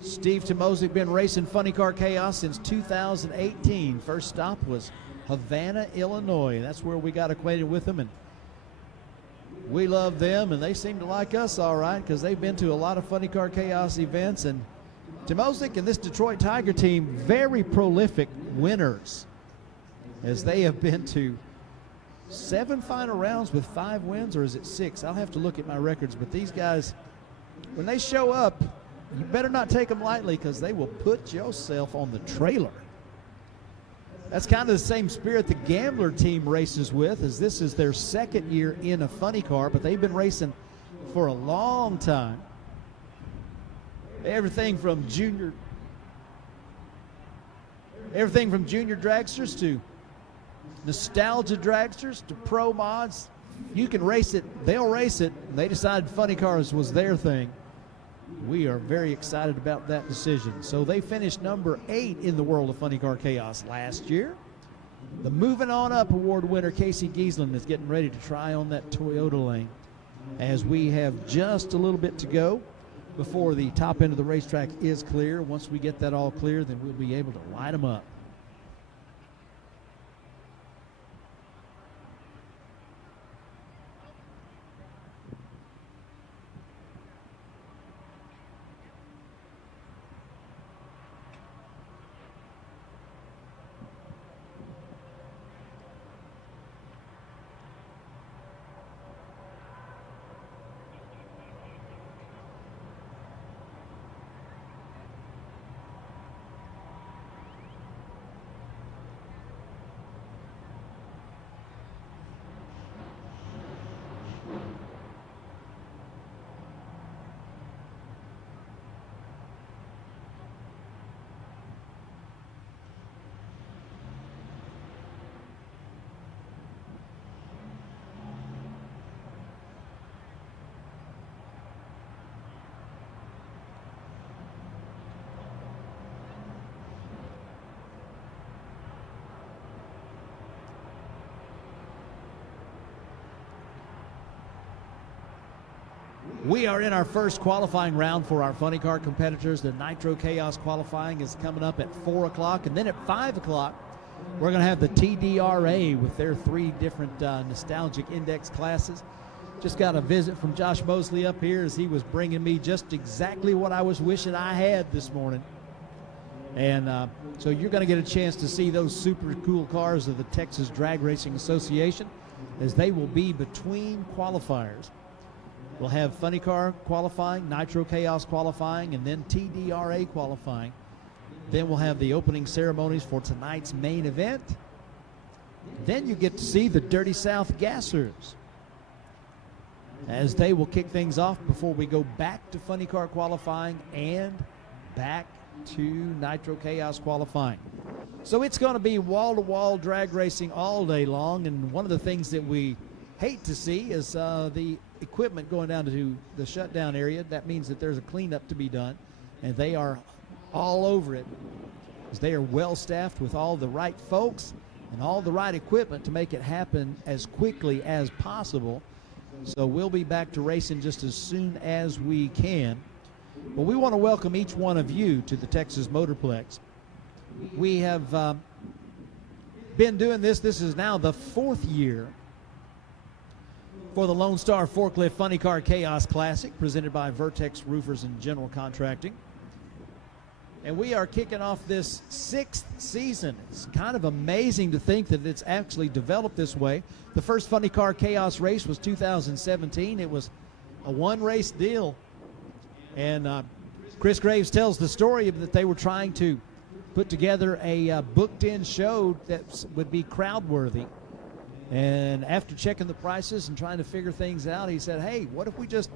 Steve Tomosic been racing Funny Car Chaos since 2018. First stop was Havana, Illinois. That's where we got acquainted with them, and we love them, and they seem to like us all right because they've been to a lot of Funny Car Chaos events. And Tomosic and this Detroit Tiger team, very prolific winners, as they have been to 7 final rounds with 5 wins, or is it 6? I'll have to look at my records, but these guys, when they show up, you better not take them lightly because they will put yourself on the trailer. That's kind of the same spirit the Gambler team races with, as this is their second year in a funny car, but they've been racing for a long time. Everything from junior dragsters to nostalgia dragsters to pro mods. You can race it, they'll race it. They decided funny cars was their thing. We are very excited about that decision. So they finished number 8 in the world of Funny Car Chaos last year. The Moving On Up award winner Casey Giesland is getting ready to try on that Toyota lane, as we have just a little bit to go before the top end of the racetrack is clear. Once we get that all clear, then we'll be able to light them up. We are in our first qualifying round for our funny car competitors. The Nitro Chaos qualifying is coming up at 4 o'clock, and then at 5 o'clock, we're going to have the TDRA with their 3 different nostalgic index classes. Just got a visit from Josh Mosley up here, as he was bringing me just exactly what I was wishing I had this morning. And so you're going to get a chance to see those super cool cars of the Texas Drag Racing Association, as they will be between qualifiers. We'll have Funny Car qualifying, Nitro Chaos qualifying, and then TDRA qualifying. Then we'll have the opening ceremonies for tonight's main event. Then you get to see the Dirty South Gassers, as they will kick things off before we go back to Funny Car qualifying and back to Nitro Chaos qualifying. So it's going to be wall-to-wall drag racing all day long, and one of the things that we hate to see is the equipment going down to the shutdown area. That means that there's a cleanup to be done, and they are all over it, as they are well staffed with all the right folks and all the right equipment to make it happen as quickly as possible. So we'll be back to racing just as soon as we can. But we want to welcome each one of you to the Texas Motorplex. We have been doing this. This is now the 4th year for the Lone Star Forklift Funny Car Chaos Classic, presented by Vertex Roofers and General Contracting. And we are kicking off this 6th season. It's kind of amazing to think that it's actually developed this way. The first Funny Car Chaos race was 2017. It was a one-race deal. And Chris Graves tells the story of that they were trying to put together a booked-in show that would be crowd-worthy. And after checking the prices and trying to figure things out, he said, hey, what if we just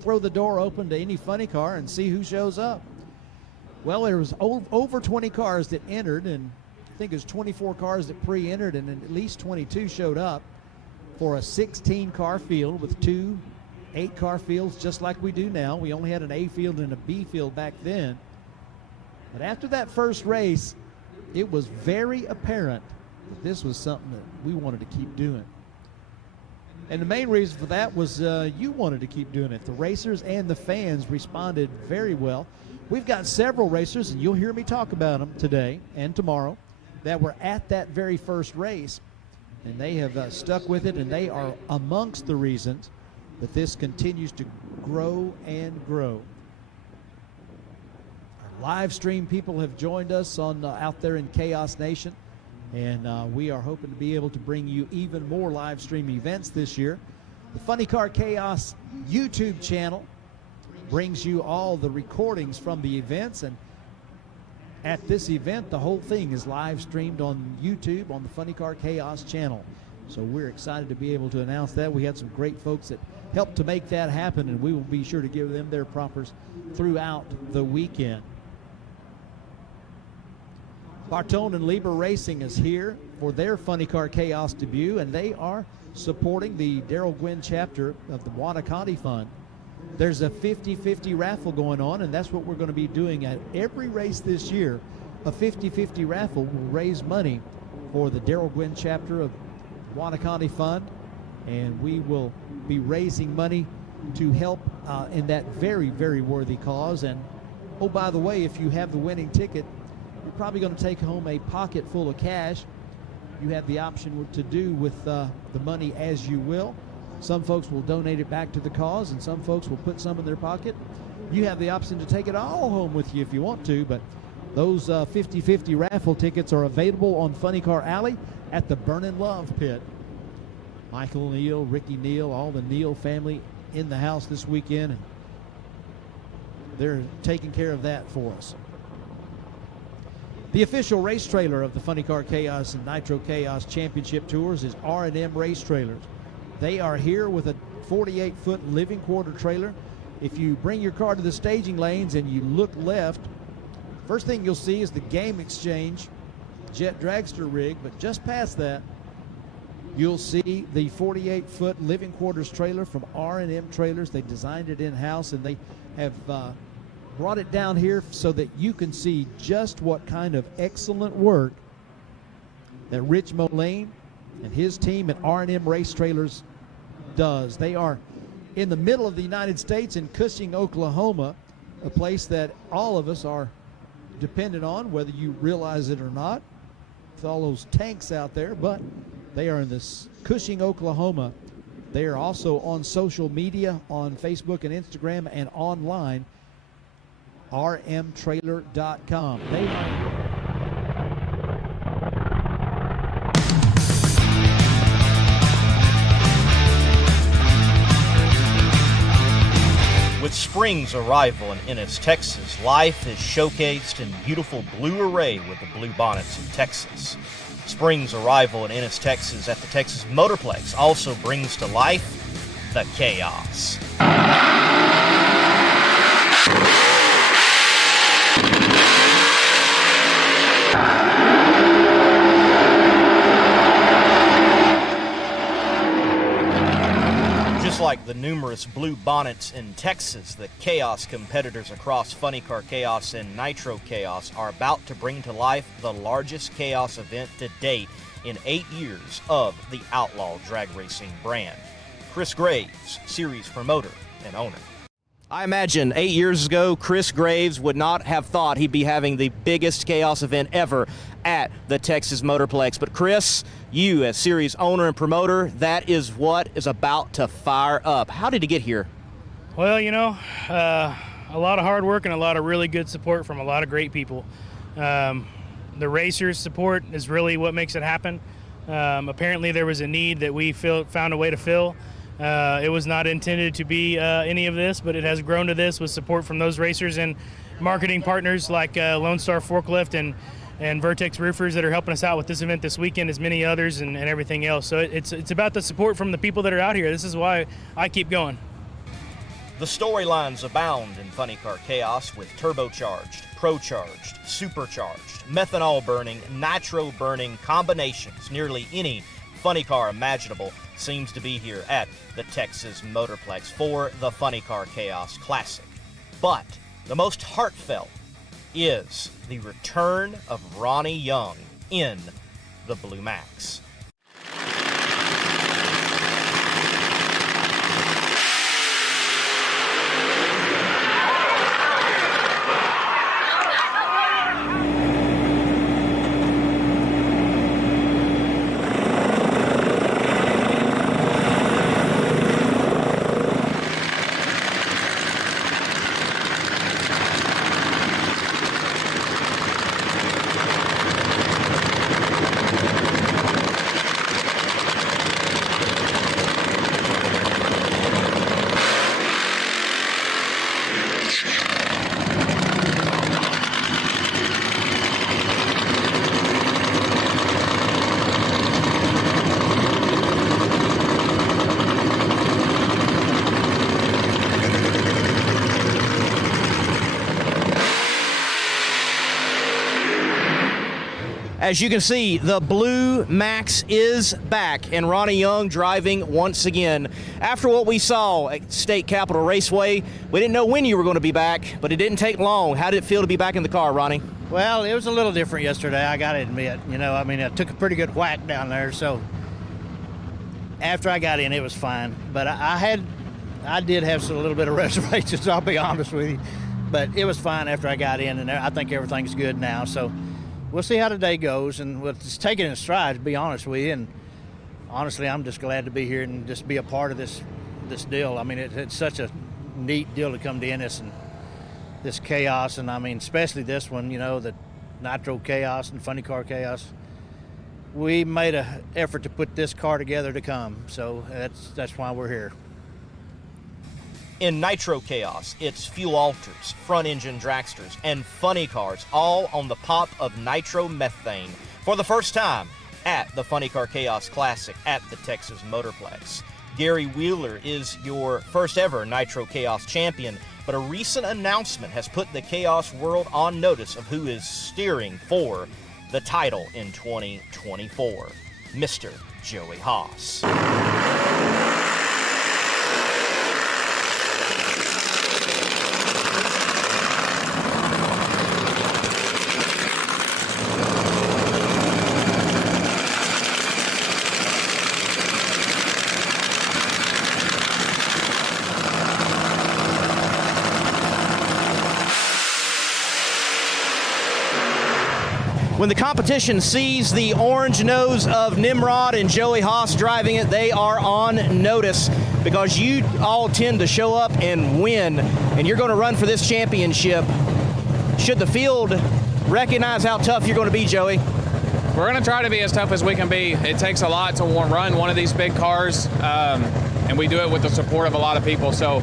throw the door open to any funny car and see who shows up? Well, there was over 20 cars that entered, and I think it was 24 cars that pre-entered, and at least 22 showed up for a 16-car field with 2 8-car fields just like we do now. We only had an A field and a B field back then. But after that first race, it was very apparent that this was something that we wanted to keep doing. And the main reason for that was you wanted to keep doing it. The racers and the fans responded very well. We've got several racers, and you'll hear me talk about them today and tomorrow, that were at that very first race. And they have stuck with it, and they are amongst the reasons that this continues to grow and grow. Our live stream people have joined us on out there in Chaos Nation, and we are hoping to be able to bring you even more live stream events this year. The Funny Car Chaos YouTube channel brings you all the recordings from the events, and at this event the whole thing is live streamed on YouTube on the Funny Car Chaos channel. So we're excited to be able to announce that. We had some great folks that helped to make that happen, and we will be sure to give them their propers throughout the weekend. Bartone and Lieber Racing is here for their Funny Car Chaos debut, and they are supporting the Darrell Gwynn chapter of the Wanakati Fund. There's a 50-50 raffle going on, and that's what we're going to be doing at every race this year. A 50-50 raffle will raise money for the Darrell Gwynn chapter of Wanakati Fund, and we will be raising money to help in that very, very worthy cause. And oh, by the way, if you have the winning ticket, you're probably going to take home a pocket full of cash. You have the option to do with the money as you will. Some folks will donate it back to the cause, and some folks will put some in their pocket. You have the option to take it all home with you if you want to, but those 50-50 raffle tickets are available on Funny Car Alley at the Burnin' Love Pit. Michael Neal, Ricky Neal, all the Neal family in the house this weekend, and they're taking care of that for us. The official race trailer of the Funny Car Chaos and Nitro Chaos Championship Tours is R&M Race Trailers. They are here with a 48-foot living quarter trailer. If you bring your car to the staging lanes and you look left, first thing you'll see is the Game Exchange jet dragster rig, but just past that, you'll see the 48-foot living quarters trailer from R&M Trailers. They designed it in-house, and they have brought it down here so that you can see just what kind of excellent work that Rich Moline and his team at R&M Race Trailers does. They are in the middle of the United States in Cushing, Oklahoma, a place that all of us are dependent on, whether you realize it or not, with all those tanks out there. But they are in this Cushing, Oklahoma. They are also on social media, on Facebook and Instagram, and online, rmtrailer.com. They are With spring's arrival in Ennis, Texas, life is showcased in beautiful blue array with the Blue Bonnets in Texas. Spring's arrival in Ennis, Texas at the Texas Motorplex also brings to life the chaos. Just like the numerous Blue Bonnets in Texas, the Chaos competitors across Funny Car Chaos and Nitro Chaos are about to bring to life the largest Chaos event to date in 8 years of the Outlaw Drag Racing brand. Chris Graves, series promoter and owner. I imagine 8 years ago, Chris Graves would not have thought he'd be having the biggest Chaos event ever at the Texas Motorplex. But Chris, you as series owner and promoter, that is what is about to fire up. How did he get here? Well, you know, a lot of hard work and a lot of really good support from a lot of great people. The racers' support is really what makes it happen. Apparently there was a need that we found a way to fill. It was not intended to be any of this, but it has grown to this with support from those racers and marketing partners like Lone Star Forklift and Vertex Roofers that are helping us out with this event this weekend, as many others and everything else. So it's about the support from the people that are out here. This is why I keep going. The storylines abound in Funny Car Chaos with turbocharged, pro-charged, supercharged, methanol burning, nitro burning combinations. Nearly any funny car imaginable seems to be here at the Texas Motorplex for the Funny Car Chaos Classic. But the most heartfelt is the return of Ronnie Young in the Blue Max. As you can see, the Blue Max is back, and Ronnie Young driving once again. After what we saw at State Capitol Raceway, we didn't know when you were going to be back, but it didn't take long. How did it feel to be back in the car, Ronnie? Well, it was a little different yesterday, I got to admit. You know, I mean, I took a pretty good whack down there, so after I got in, it was fine. But I did have a little bit of reservations, I'll be honest with you. But it was fine after I got in, and I think everything's good now. So we'll see how today goes, and we'll just take it in stride, to be honest with you. And honestly, I'm just glad to be here and just be a part of this deal. I mean, it's such a neat deal to come to Ennis and this chaos, and I mean, especially this one, you know, the Nitro Chaos and Funny Car Chaos. We made an effort to put this car together to come, so that's why we're here. In Nitro Chaos, it's fuel alters, front engine dragsters, and funny cars, all on the pop of nitromethane for the first time at the Funny Car Chaos Classic at the Texas Motorplex. Gary Wheeler is your first ever Nitro Chaos champion, but a recent announcement has put the Chaos world on notice of who is steering for the title in 2024, Mr. Joey Haas. When the competition sees the orange nose of Nimrod and Joey Haas driving it, they are on notice because you all tend to show up and win, and you're going to run for this championship. Should the field recognize how tough you're going to be, Joey? We're going to try to be as tough as we can be. It takes a lot to run one of these big cars, and we do it with the support of a lot of people. So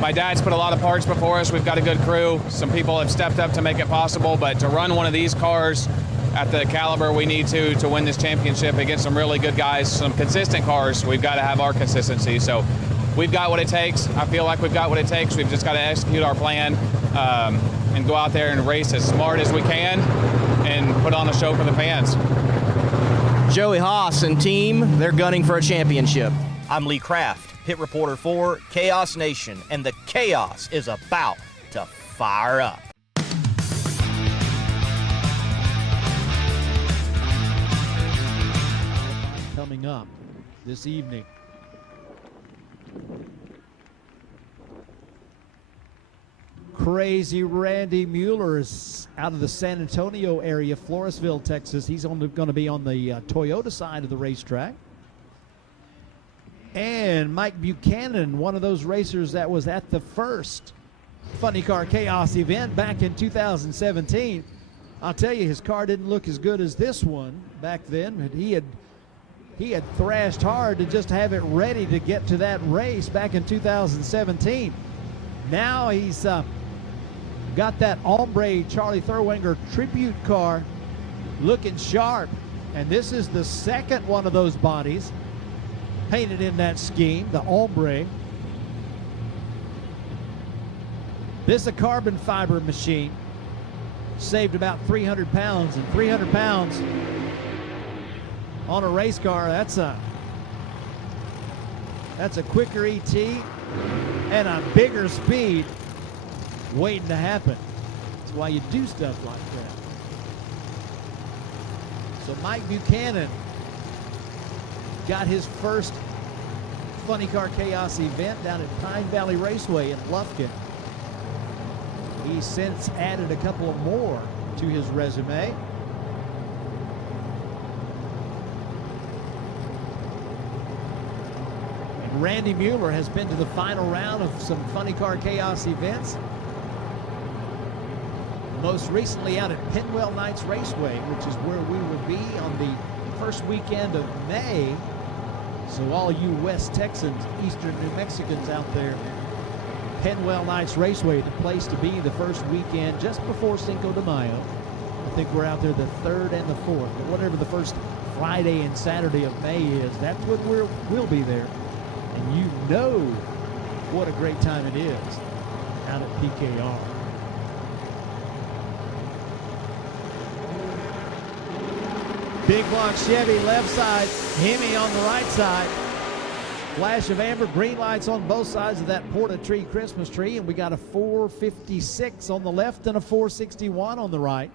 my dad's put a lot of parts before us. We've got a good crew. Some people have stepped up to make it possible, but to run one of these cars at the caliber we need to win this championship against some really good guys, some consistent cars, we've got to have our consistency. So we've got what it takes. I feel like we've got what it takes. We've just got to execute our plan and go out there and race as smart as we can and put on a show for the fans. Joey Haas and team, they're gunning for a championship. I'm Lee Kraft, pit reporter for Chaos Nation, and the chaos is about to fire up. coming up this evening. Crazy Randy Mueller is out of the San Antonio area, Floresville, Texas. He's going to be on the Toyota side of the racetrack. And Mike Buchanan, one of those racers that was at the first Funny Car Chaos event back in 2017. I'll tell you, his car didn't look as good as this one back then. But he had thrashed hard to just have it ready to get to that race back in 2017. Now he's got that Ombre Charlie Thurwanger tribute car looking sharp. And this is the second one of those bodies painted in that scheme, the Ombre. This is a carbon fiber machine. Saved about 300 pounds, and 300 pounds on a race car, that's a quicker ET and a bigger speed waiting to happen. That's why you do stuff like that. So Mike Buchanan got his first Funny Car Chaos event down at Pine Valley Raceway in Lufkin. He's since added a couple of more to his resume. And Randy Mueller has been to the final round of some Funny Car Chaos events. Most recently out at Penwell Knights Raceway, which is where we will be on the first weekend of May. So all you West Texans, Eastern New Mexicans out there, Penwell Knights Raceway, the place to be the first weekend just before Cinco de Mayo. I think we're out there the 3rd and the 4th, but whatever the first Friday and Saturday of May is, that's when we'll be there. And you know what a great time it is out at PKR. Big block Chevy left side, Hemi on the right side. Flash of amber, green lights on both sides of that Porta-Tree Christmas tree, and we got a 456 on the left and a 461 on the right.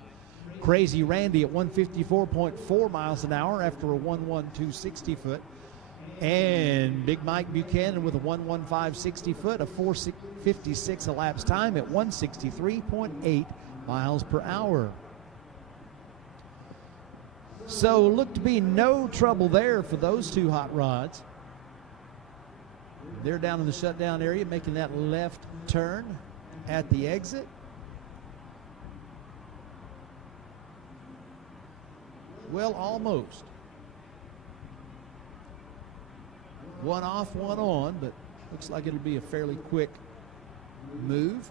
Crazy Randy at 154.4 miles an hour after a 112 60-foot. And Big Mike Buchanan with a 115 60-foot, a 456 elapsed time at 163.8 miles per hour. So looked to be no trouble there for those two hot rods. They're down in the shutdown area making that left turn at the exit. Well, almost. One off, one on, but looks like it'll be a fairly quick move.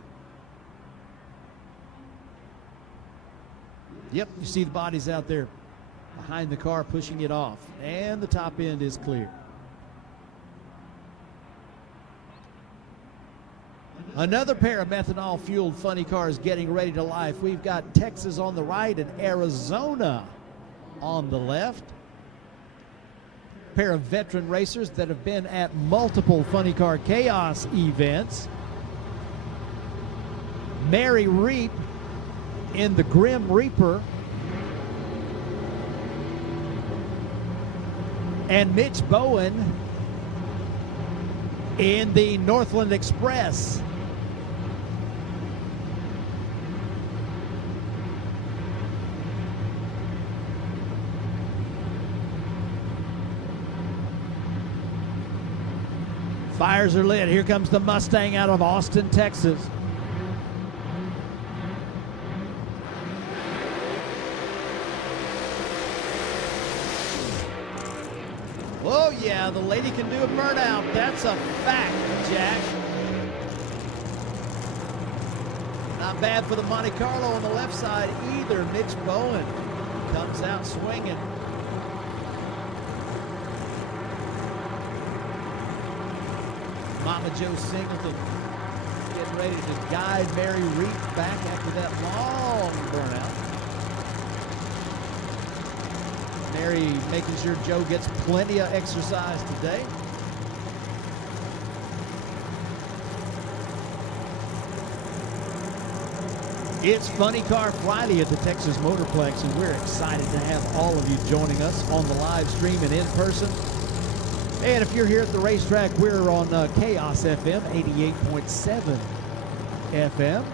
Yep, you see the bodies out there behind the car pushing it off, and the top end is clear. Another pair of methanol-fueled funny cars getting ready to life. We've got Texas on the right and Arizona on the left. Pair of veteran racers that have been at multiple Funny Car Chaos events. Mary Reap in the Grim Reaper, and Mitch Bowen in the Northland Express. Fires are lit. Here comes the Mustang out of Austin, Texas. Oh yeah, the lady can do a burnout. That's a fact, Jack. Not bad for the Monte Carlo on the left side either. Mitch Bowen comes out swinging. Mama Joe Singleton getting ready to guide Mary Reap back after that long burnout. Mary making sure Joe gets plenty of exercise today. It's Funny Car Friday at the Texas Motorplex, and we're excited to have all of you joining us on the live stream and in person. And if you're here at the racetrack, we're on Chaos FM, 88.7 FM.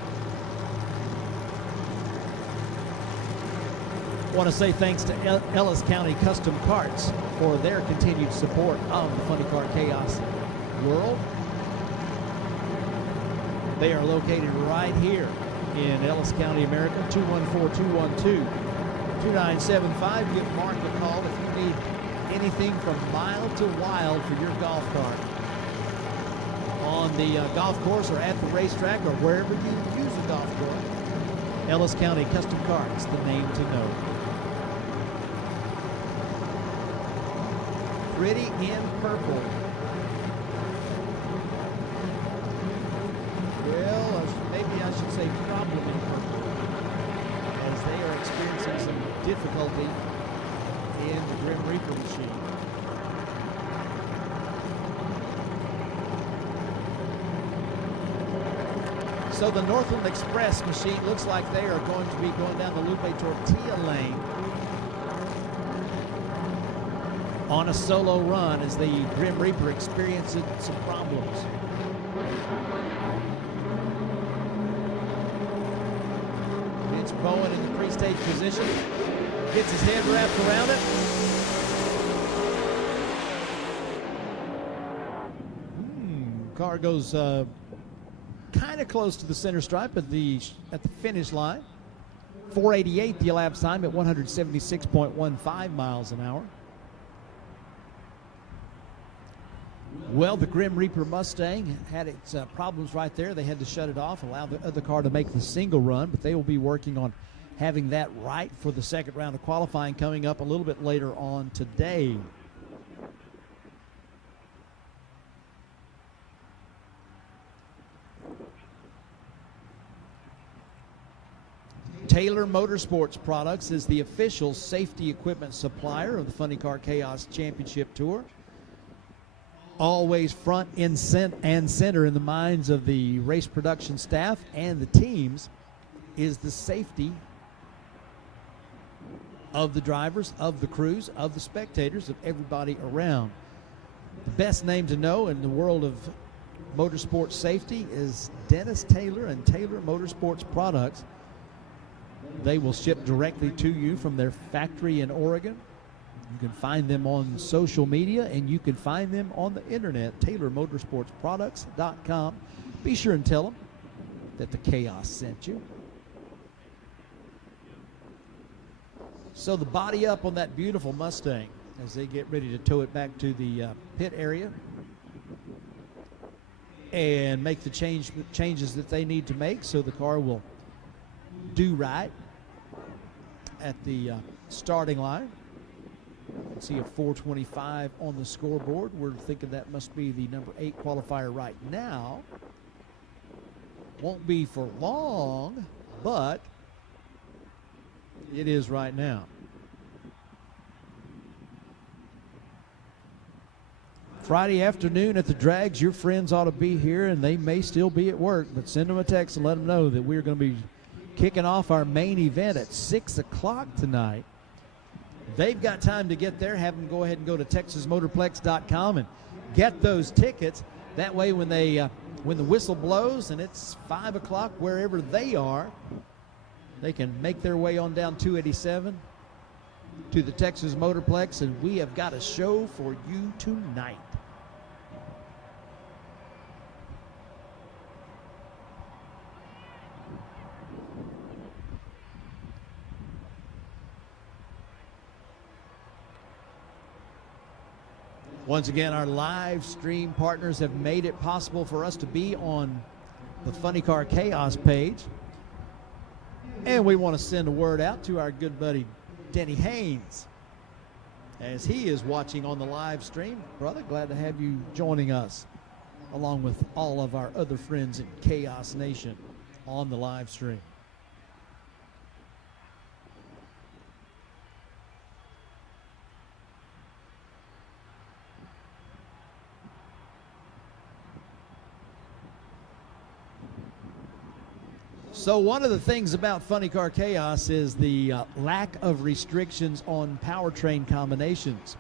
Want to say thanks to Ellis County Custom Carts for their continued support of the Funny Car Chaos world. They are located right here in Ellis County, America, 214-212-2975. Give Mark a call if you need anything from mild to wild for your golf cart. On the golf course or at the racetrack or wherever you use a golf cart, Ellis County Custom Carts, the name to know. Pretty in purple. Well, maybe I should say problem in purple, as they are experiencing some difficulty in the Grim Reaper machine. So the Northland Express machine looks like they are going to be going down the Lupe Tortilla lane on a solo run as the Grim Reaper experiences some problems. Vince Bowen in the pre-stage position, gets his head wrapped around it. Car goes kind of close to the center stripe at the finish line. 488 the elapsed time at 176.15 miles an hour. Well, the Grim Reaper Mustang had its problems right there. They had to shut it off, allow the other car to make the single run, but they will be working on having that right for the second round of qualifying coming up a little bit later on today. Taylor Motorsports Products is the official safety equipment supplier of the Funny Car Chaos Championship Tour. Always front and center in the minds of the race production staff and the teams is the safety of the drivers, of the crews, of the spectators, of everybody around. The best name to know in the world of motorsports safety is Dennis Taylor and Taylor Motorsports Products. They will ship directly to you from their factory in Oregon. You can find them on social media, and you can find them on the internet, TaylorMotorsportsProducts.com. Be sure and tell them that the Chaos sent you. So the body up on that beautiful Mustang as they get ready to tow it back to the pit area and make the changes that they need to make so the car will do right at the starting line. See a 425 on the scoreboard. We're thinking that must be the number 8 qualifier right now. Won't be for long, but it is right now. Friday afternoon at the drags, your friends ought to be here, and they may still be at work, but send them a text and let them know that we're going to be kicking off our main event at 6 o'clock tonight. They've got time to get there. Have them go ahead and go to TexasMotorplex.com and get those tickets. That way when the whistle blows and it's 5 o'clock wherever they are, they can make their way on down 287 to the Texas Motorplex, and we have got a show for you tonight. Once again, our live stream partners have made it possible for us to be on the Funny Car Chaos page. And we want to send a word out to our good buddy Denny Haynes as he is watching on the live stream. Brother, glad to have you joining us along with all of our other friends in Chaos Nation on the live stream. So one of the things about Funny Car Chaos is the lack of restrictions on powertrain combinations.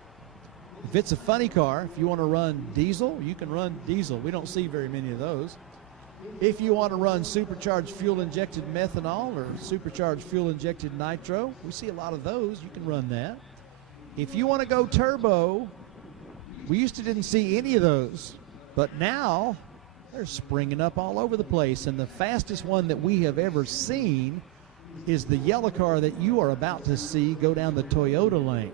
If it's a funny car, if you want to run diesel, you can run diesel. We don't see very many of those. If you want to run supercharged fuel-injected methanol or supercharged fuel-injected nitro, we see a lot of those. You can run that. If you want to go turbo, we used to didn't see any of those, but now they're springing up all over the place. And the fastest one that we have ever seen is the yellow car that you are about to see go down the Toyota lane.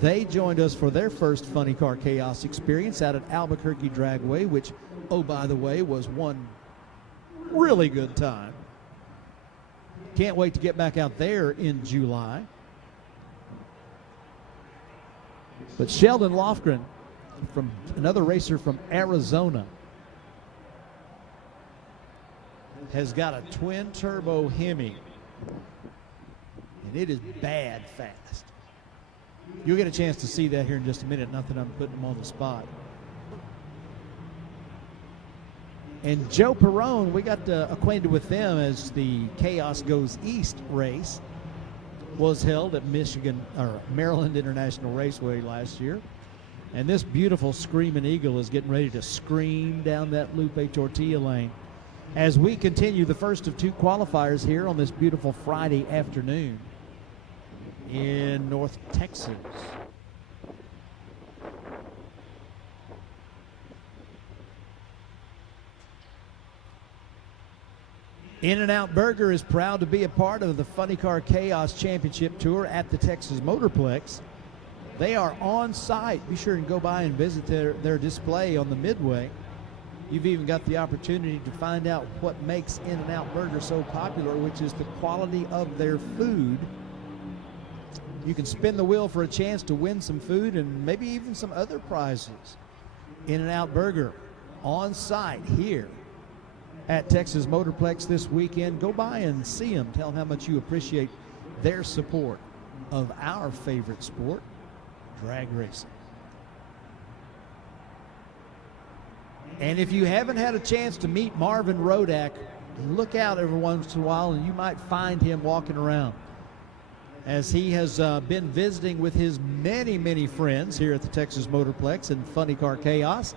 They joined us for their first Funny Car Chaos experience out at Albuquerque Dragway, which, oh, by the way, was one really good time. Can't wait to get back out there in July. But Sheldon Lofgren, from another racer from Arizona, has got a twin turbo Hemi, and it is bad fast. You'll get a chance to see that here in just a minute. Not that I'm putting them on the spot. And Joe Perrone, we got acquainted with them as the Chaos Goes East race was held at Maryland International Raceway last year. And this beautiful Screaming Eagle is getting ready to scream down that Lupe Tortilla lane as we continue the first of two qualifiers here on this beautiful Friday afternoon in North Texas. In-N-Out Burger is proud to be a part of the Funny Car Chaos Championship Tour at the Texas Motorplex. They are on site. Be sure and go by and visit their display on the Midway. You've even got the opportunity to find out what makes In-N-Out Burger so popular, which is the quality of their food. You can spin the wheel for a chance to win some food and maybe even some other prizes. In-N-Out Burger on site here at Texas Motorplex this weekend. Go by and see them. Tell them how much you appreciate their support of our favorite sport, drag racing. And if you haven't had a chance to meet Marvin Rodak, look out every once in a while and you might find him walking around, as he has been visiting with his many, many friends here at the Texas Motorplex and Funny Car Chaos.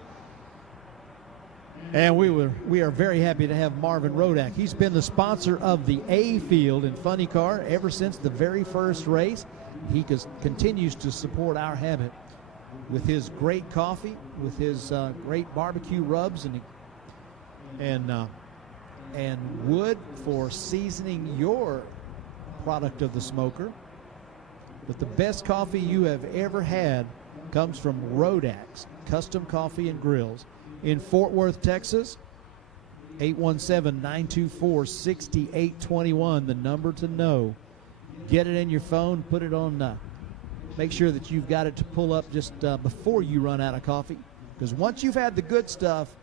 And we are very happy to have Marvin Rodak. He's been the sponsor of the A field in Funny Car ever since the very first race. He continues to support our habit with his great coffee, with his great barbecue rubs and wood for seasoning your product of the smoker. But the best coffee you have ever had comes from Rodak's Custom Coffee and Grills in Fort Worth, Texas. 817-924-6821, the number to know. Get it in your phone, put it on, make sure that you've got it to pull up just before you run out of coffee. Because once you've had the good stuff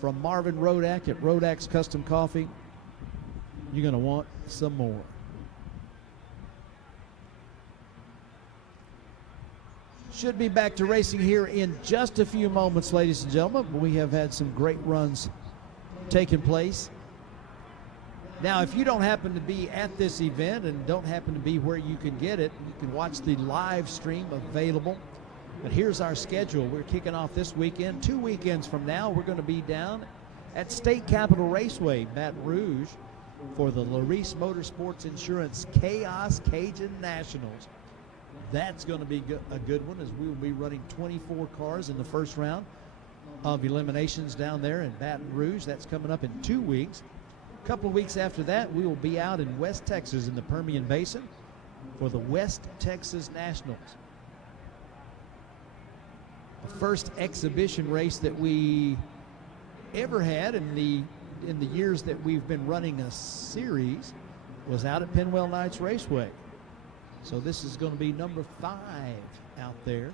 from Marvin Rodak at Rodak's Custom Coffee, you're going to want some more. Should be back to racing here in just a few moments, ladies and gentlemen. We have had some great runs taking place. Now, if you don't happen to be at this event and don't happen to be where you can get it, you can watch the live stream available. But here's our schedule. We're kicking off this weekend. 2 weekends from now, we're going to be down at State Capitol Raceway, Baton Rouge, for the Larice Motorsports Insurance Chaos Cajun Nationals. That's going to be a good one, as we will be running 24 cars in the first round of eliminations down there in Baton Rouge. That's coming up in 2 weeks. A couple of weeks after that, we will be out in West Texas in the Permian Basin for the West Texas Nationals. The first exhibition race that we ever had in the years that we've been running a series was out at Penwell Knights Raceway. So this is going to be number 5 out there.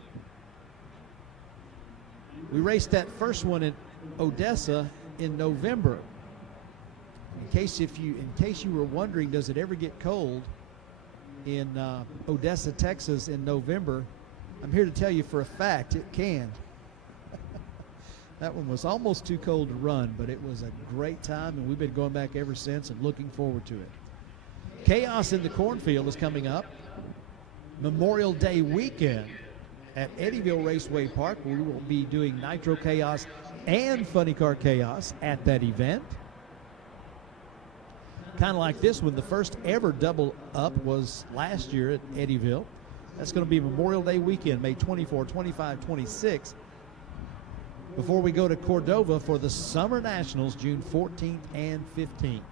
We raced that first one in Odessa in November. In case you were wondering, does it ever get cold in Odessa, Texas in November? I'm here to tell you for a fact it can. That one was almost too cold to run, but it was a great time, and we've been going back ever since and looking forward to it. Chaos in the Cornfield is coming up. Memorial Day weekend at Eddyville Raceway Park. We will be doing Nitro Chaos and Funny Car Chaos at that event. Kind of like this one, the first ever double up was last year at Eddyville. That's going to be Memorial Day weekend, May 24, 25, 26. Before we go to Cordova for the Summer Nationals, June 14th and 15th.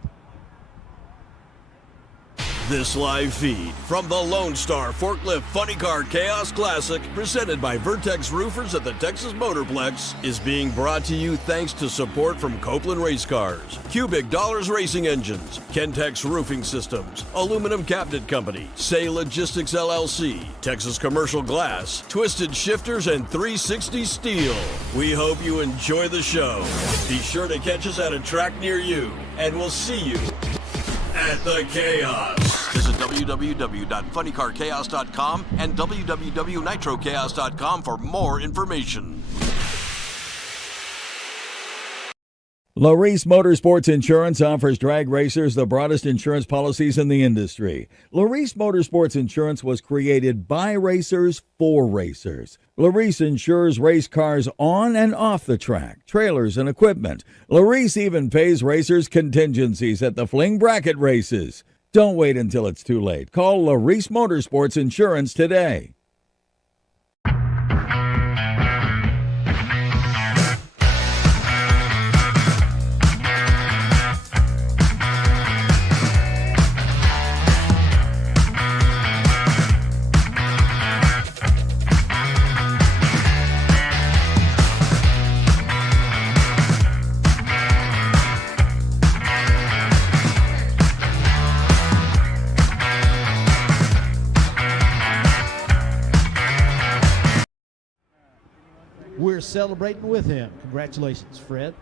This live feed from the Lone Star Forklift Funny Car Chaos Classic, presented by Vertex Roofers at the Texas Motorplex, is being brought to you thanks to support from Copeland Racecars, Cubic Dollars Racing Engines, Ken-Tex Roofing Systems, Aluminum Cabinet Company, Saye Logistics LLC, Texas Commercial Glass, Twisted Shifterz, and 360 Steel. We hope you enjoy the show. Be sure to catch us at a track near you, and we'll see you at the Chaos. Visit www.funnycarchaos.com and www.nitrochaos.com for more information. Larice Motorsports Insurance offers drag racers the broadest insurance policies in the industry. Larice Motorsports Insurance was created by racers for racers. Larice insures race cars on and off the track, trailers and equipment. Larice even pays racers contingencies at the fling bracket races. Don't wait until it's too late. Call Larice Motorsports Insurance today. We're celebrating with him. Congratulations, Fred.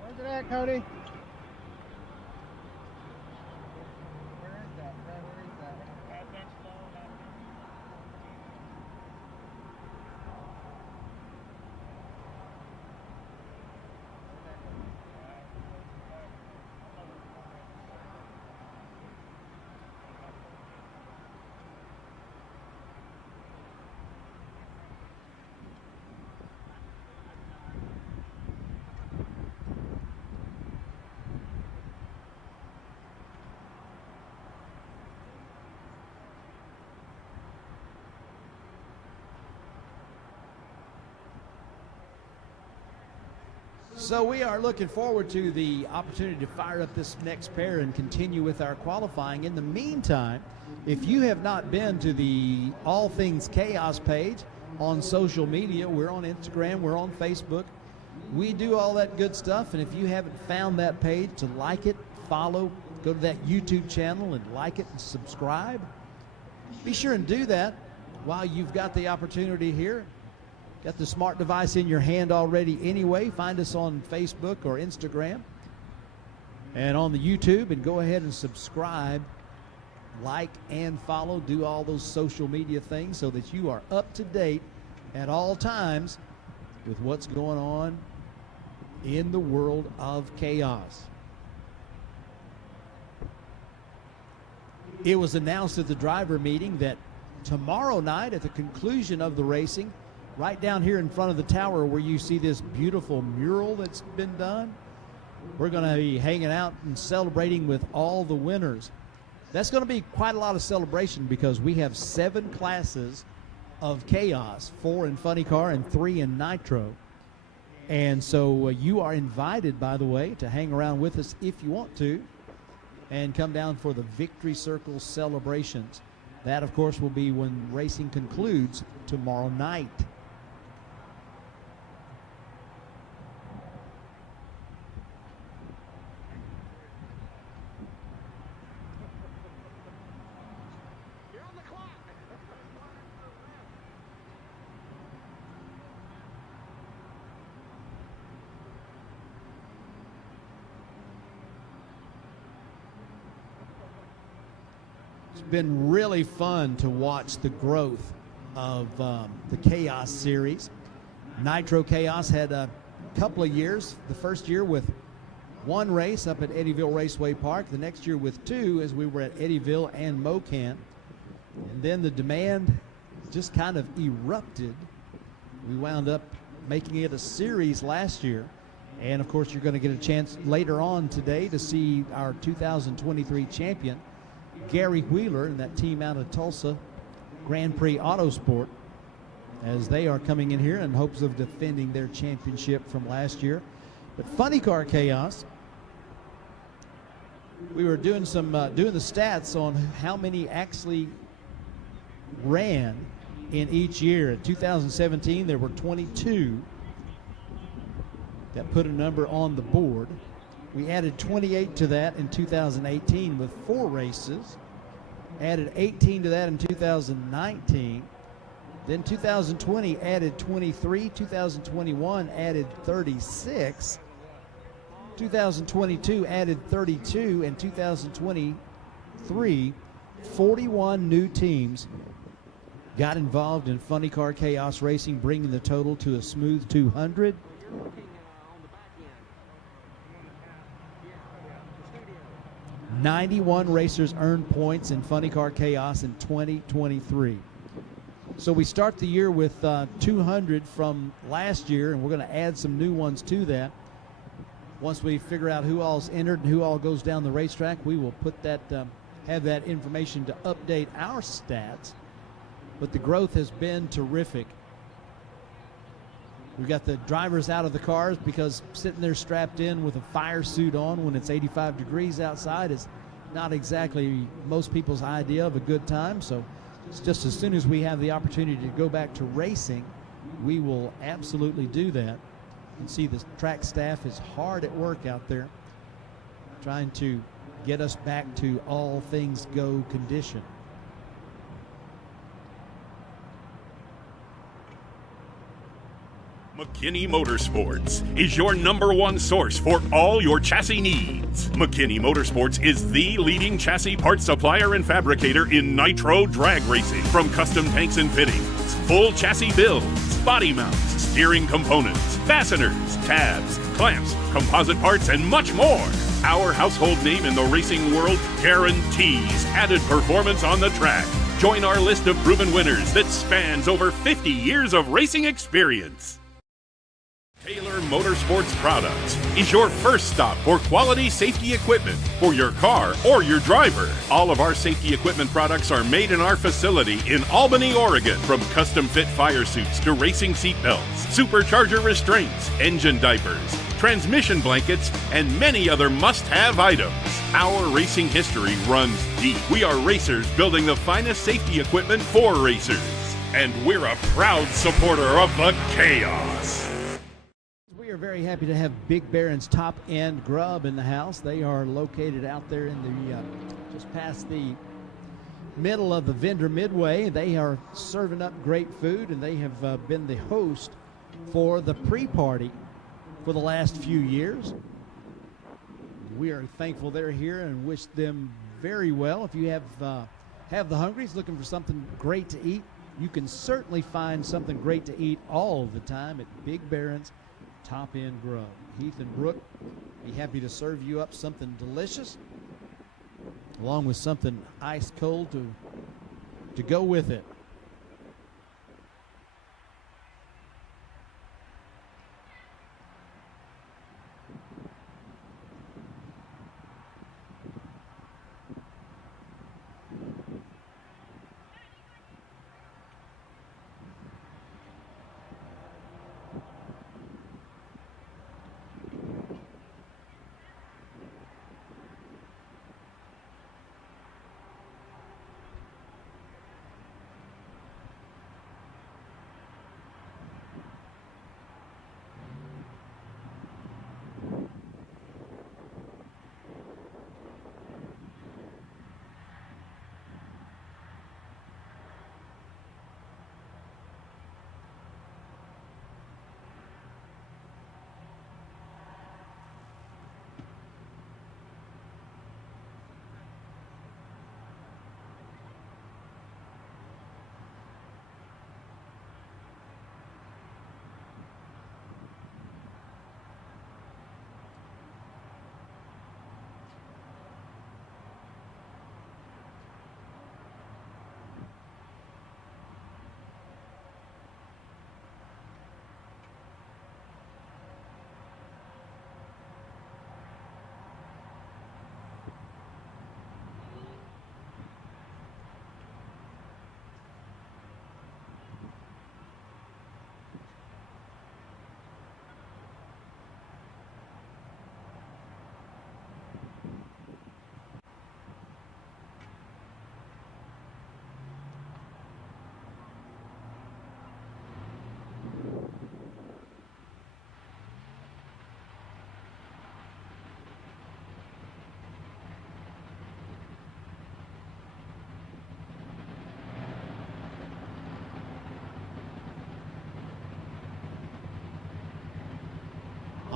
Where's it at, Cody? So we are looking forward to the opportunity to fire up this next pair and continue with our qualifying. In the meantime, if you have not been to the All Things Chaos page on social media, we're on Instagram, we're on Facebook. We do all that good stuff, and if you haven't found that page, to like it, follow, go to that YouTube channel and like it and subscribe. Be sure and do that while you've got the opportunity here. Got the smart device in your hand already anyway. Find us on Facebook or Instagram and on the YouTube, and go ahead and subscribe, like and follow. Do all those social media things so that you are up to date at all times with what's going on in the world of chaos. It was announced at the driver meeting that tomorrow night, at the conclusion of the racing, right down here in front of the tower where you see this beautiful mural that's been done, we're going to be hanging out and celebrating with all the winners. That's going to be quite a lot of celebration because we have 7 classes of chaos, 4 in Funny Car and 3 in Nitro. And so you are invited, by the way, to hang around with us if you want to and come down for the Victory Circle celebrations. That, of course, will be when racing concludes tomorrow night. It's been really fun to watch the growth of the Chaos series. Nitro Chaos had a couple of years. The first year with one race up at Eddyville Raceway Park. The next year with two, as we were at Eddyville and Mocan. And then the demand just kind of erupted. We wound up making it a series last year. And of course, you're going to get a chance later on today to see our 2023 champion, Gary Wheeler, and that team out of Tulsa, Grand Prix Autosport, as they are coming in here in hopes of defending their championship from last year. But Funny Car Chaos, we were doing some doing the stats on how many actually ran in each year. In 2017, there were 22 that put a number on the board. We added 28 to that in 2018 with 4 races. Added 18 to that in 2019. Then 2020 added 23. 2021 added 36. 2022 added 32. And 2023, 41 new teams got involved in Funny Car Chaos racing, bringing the total to a smooth 200. '91 racers earned points in Funny Car Chaos in 2023. So we start the year with 200 from last year, and we're going to add some new ones to that. Once we figure out who all's entered and who all goes down the racetrack, we will put that, have that information to update our stats. But the growth has been terrific. We've got the drivers out of the cars because sitting there strapped in with a fire suit on when it's 85 degrees outside is not exactly most people's idea of a good time. So it's just as soon as we have the opportunity to go back to racing, we will absolutely do that. You can see the track staff is hard at work out there trying to get us back to all things go condition. McKinney Motorsports is your #1 source for all your chassis needs. McKinney Motorsports is the leading chassis parts supplier and fabricator in nitro drag racing. From custom tanks and fittings, full chassis builds, body mounts, steering components, fasteners, tabs, clamps, composite parts, and much more. Our household name in the racing world guarantees added performance on the track. Join our list of proven winners that spans over 50 years of racing experience. Taylor Motorsports Products is your first stop for quality safety equipment for your car or your driver. All of our safety equipment products are made in our facility in Albany, Oregon. From custom fit fire suits to racing seat belts, supercharger restraints, engine diapers, transmission blankets, and many other must-have items. Our racing history runs deep. We are racers building the finest safety equipment for racers. And we're a proud supporter of the Chaos. We are very happy to have Big Baron's Top End Grub in the house. They are located out there in the just past the middle of the vendor midway. They are serving up great food, and they have been the host for the pre-party for the last few years. We are thankful they're here and wish them very well. If you have the hungries looking for something great to eat, you can certainly find something great to eat all the time at Big Baron's Top End Grub. Heath and Brooke be happy to serve you up something delicious along with something ice cold to go with it.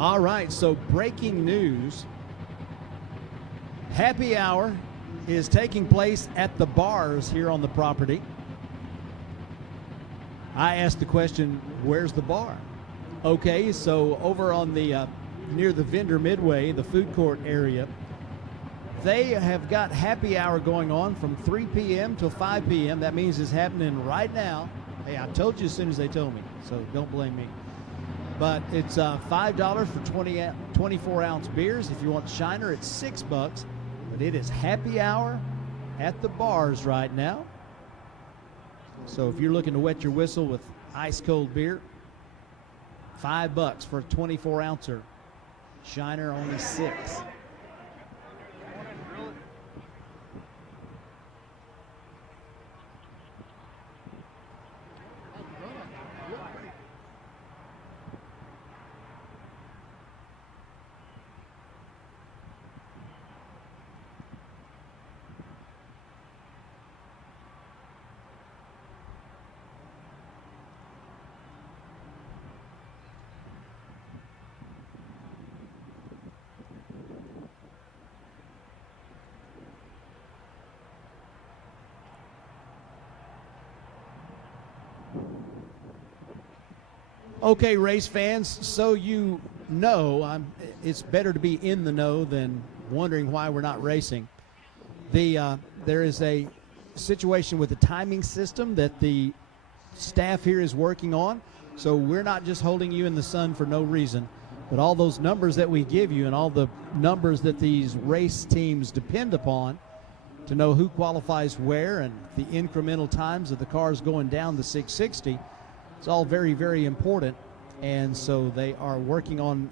All right, so breaking news. Happy hour is taking place at the bars here on the property. I asked the question, where's the bar? Okay, so over on the near the vendor midway, the food court area, they have got happy hour going on from 3 p.m. till 5 p.m. That means it's happening right now. Hey, I told you as soon as they told me, so don't blame me. But it's $5 for 24-ounce beers. If you want Shiner, it's $6. But it is happy hour at the bars right now. So if you're looking to wet your whistle with ice-cold beer, $5 for a 24-ouncer. Shiner only $6. Okay, race fans, so you know, it's better to be in the know than wondering why we're not racing. There is a situation with the timing system that the staff here is working on, so we're not just holding you in the sun for no reason, but all those numbers that we give you and all the numbers that these race teams depend upon to know who qualifies where and the incremental times of the cars going down the 660. It's all very, very important, and so they are working on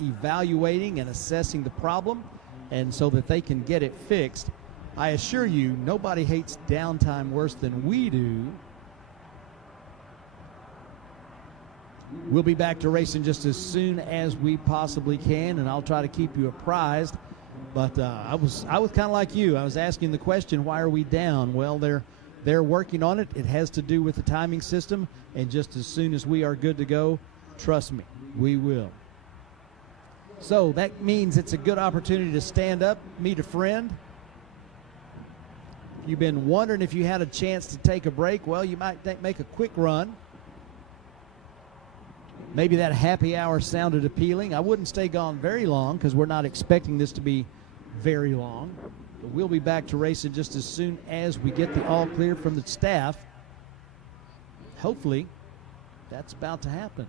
evaluating and assessing the problem, and so that they can get it fixed. I assure you, nobody hates downtime worse than we do. We'll be back to racing just as soon as we possibly can, and I'll try to keep you apprised. But I was kind of like you. I was asking the question, why are we down? Well, they're working on it. It has to do with the timing system, and just as soon as we are good to go, trust me, we will. So that means it's a good opportunity to stand up, meet a friend. If you've been wondering if you had a chance to take a break, well, you might make a quick run. Maybe that happy hour sounded appealing. I wouldn't stay gone very long because we're not expecting this to be very long. But we'll be back to racing just as soon as we get the all clear from the staff. Hopefully, that's about to happen.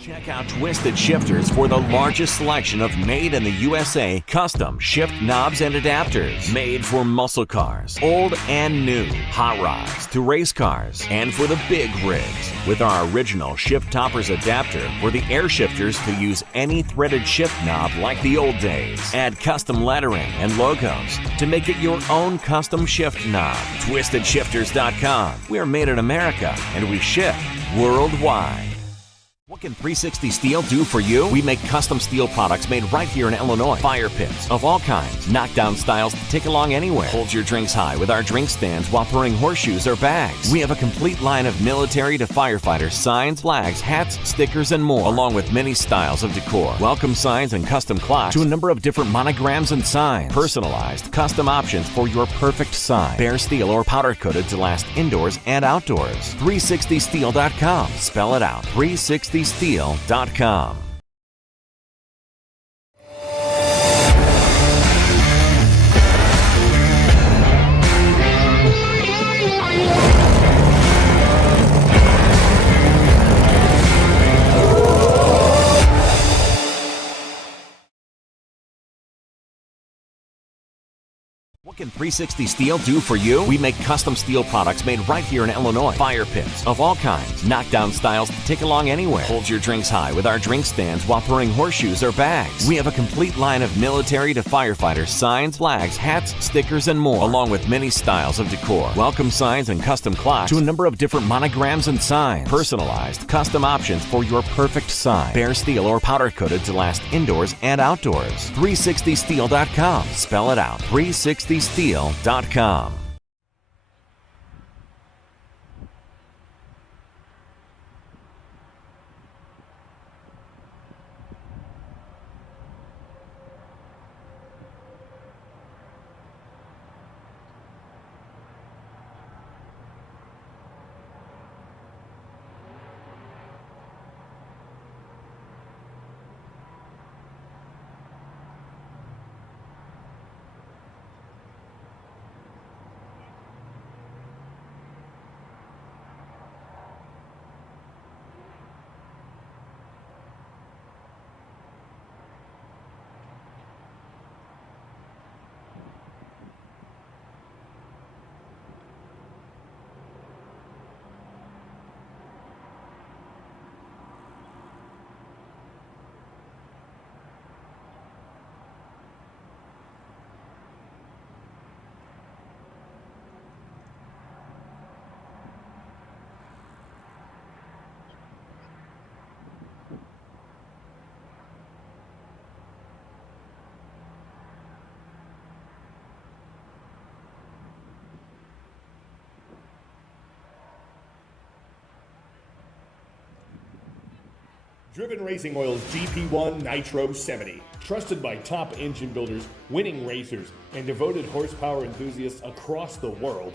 Check out Twisted Shifterz for the largest selection of made in the USA custom shift knobs and adapters. Made for muscle cars, old and new, hot rods to race cars, and for the big rigs. With our original shift toppers adapter for the air shifters to use any threaded shift knob like the old days. Add custom lettering and logos to make it your own custom shift knob. TwistedShifters.com. We are made in America and we ship worldwide. What can 360 Steel do for you? We make custom steel products made right here in Illinois. Fire pits of all kinds, knockdown styles to take along anywhere. Hold your drinks high with our drink stands while throwing horseshoes or bags. We have a complete line of military to firefighter signs, flags, hats, stickers, and more, along with many styles of decor. Welcome signs and custom clocks to a number of different monograms and signs. Personalized, custom options for your perfect sign. Bare steel or powder coated to last indoors and outdoors. 360steel.com. Spell it out. 360steel.com. What can 360 Steel do for you? We make custom steel products made right here in Illinois. Fire pits of all kinds, knockdown styles to take along anywhere. Hold your drinks high with our drink stands while throwing horseshoes or bags. We have a complete line of military to firefighter signs, flags, hats, stickers, and more, along with many styles of decor. Welcome signs and custom clocks to a number of different monograms and signs. Personalized, custom options for your perfect sign. Bare steel or powder coated to last indoors and outdoors. 360steel.com. Spell it out. 360steel.com. Driven Racing Oil's GP1 Nitro 70. Trusted by top engine builders, winning racers, and devoted horsepower enthusiasts across the world.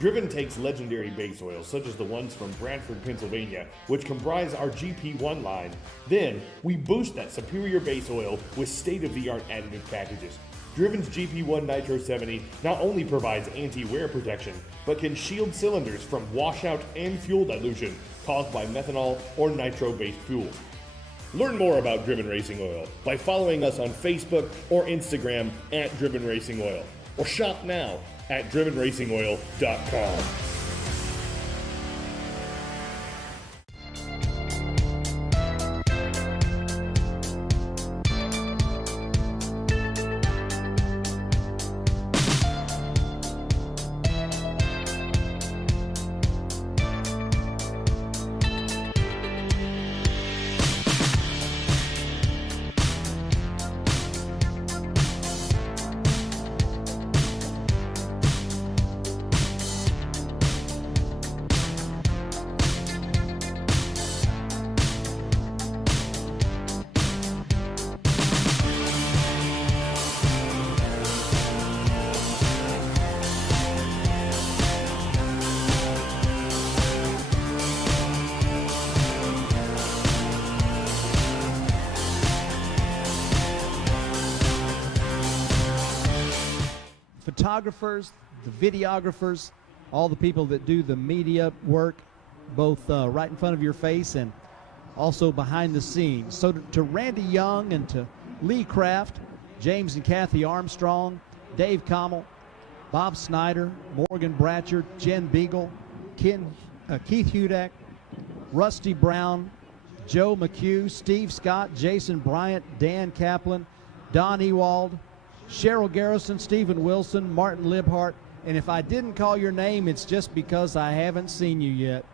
Driven takes legendary base oils, such as the ones from Brantford, Pennsylvania, which comprise our GP1 line. Then, we boost that superior base oil with state-of-the-art additive packages. Driven's GP1 Nitro 70 not only provides anti-wear protection, but can shield cylinders from washout and fuel dilution caused by methanol or nitro-based fuel. Learn more about Driven Racing Oil by following us on Facebook or Instagram at Driven Racing Oil, or shop now at drivenracingoil.com. Photographers, the videographers, all the people that do the media work, both right in front of your face and also behind the scenes. So to Randy Young and to Lee Kraft, James and Kathy Armstrong, Dave Commel, Bob Snyder, Morgan Bratchard, Jen Beagle, Keith Hudak, Rusty Brown, Joe McHugh, Steve Scott, Jason Bryant, Dan Kaplan, Don Ewald, Cheryl Garrison, Stephen Wilson, Martin Libhart. And if I didn't call your name, it's just because I haven't seen you yet.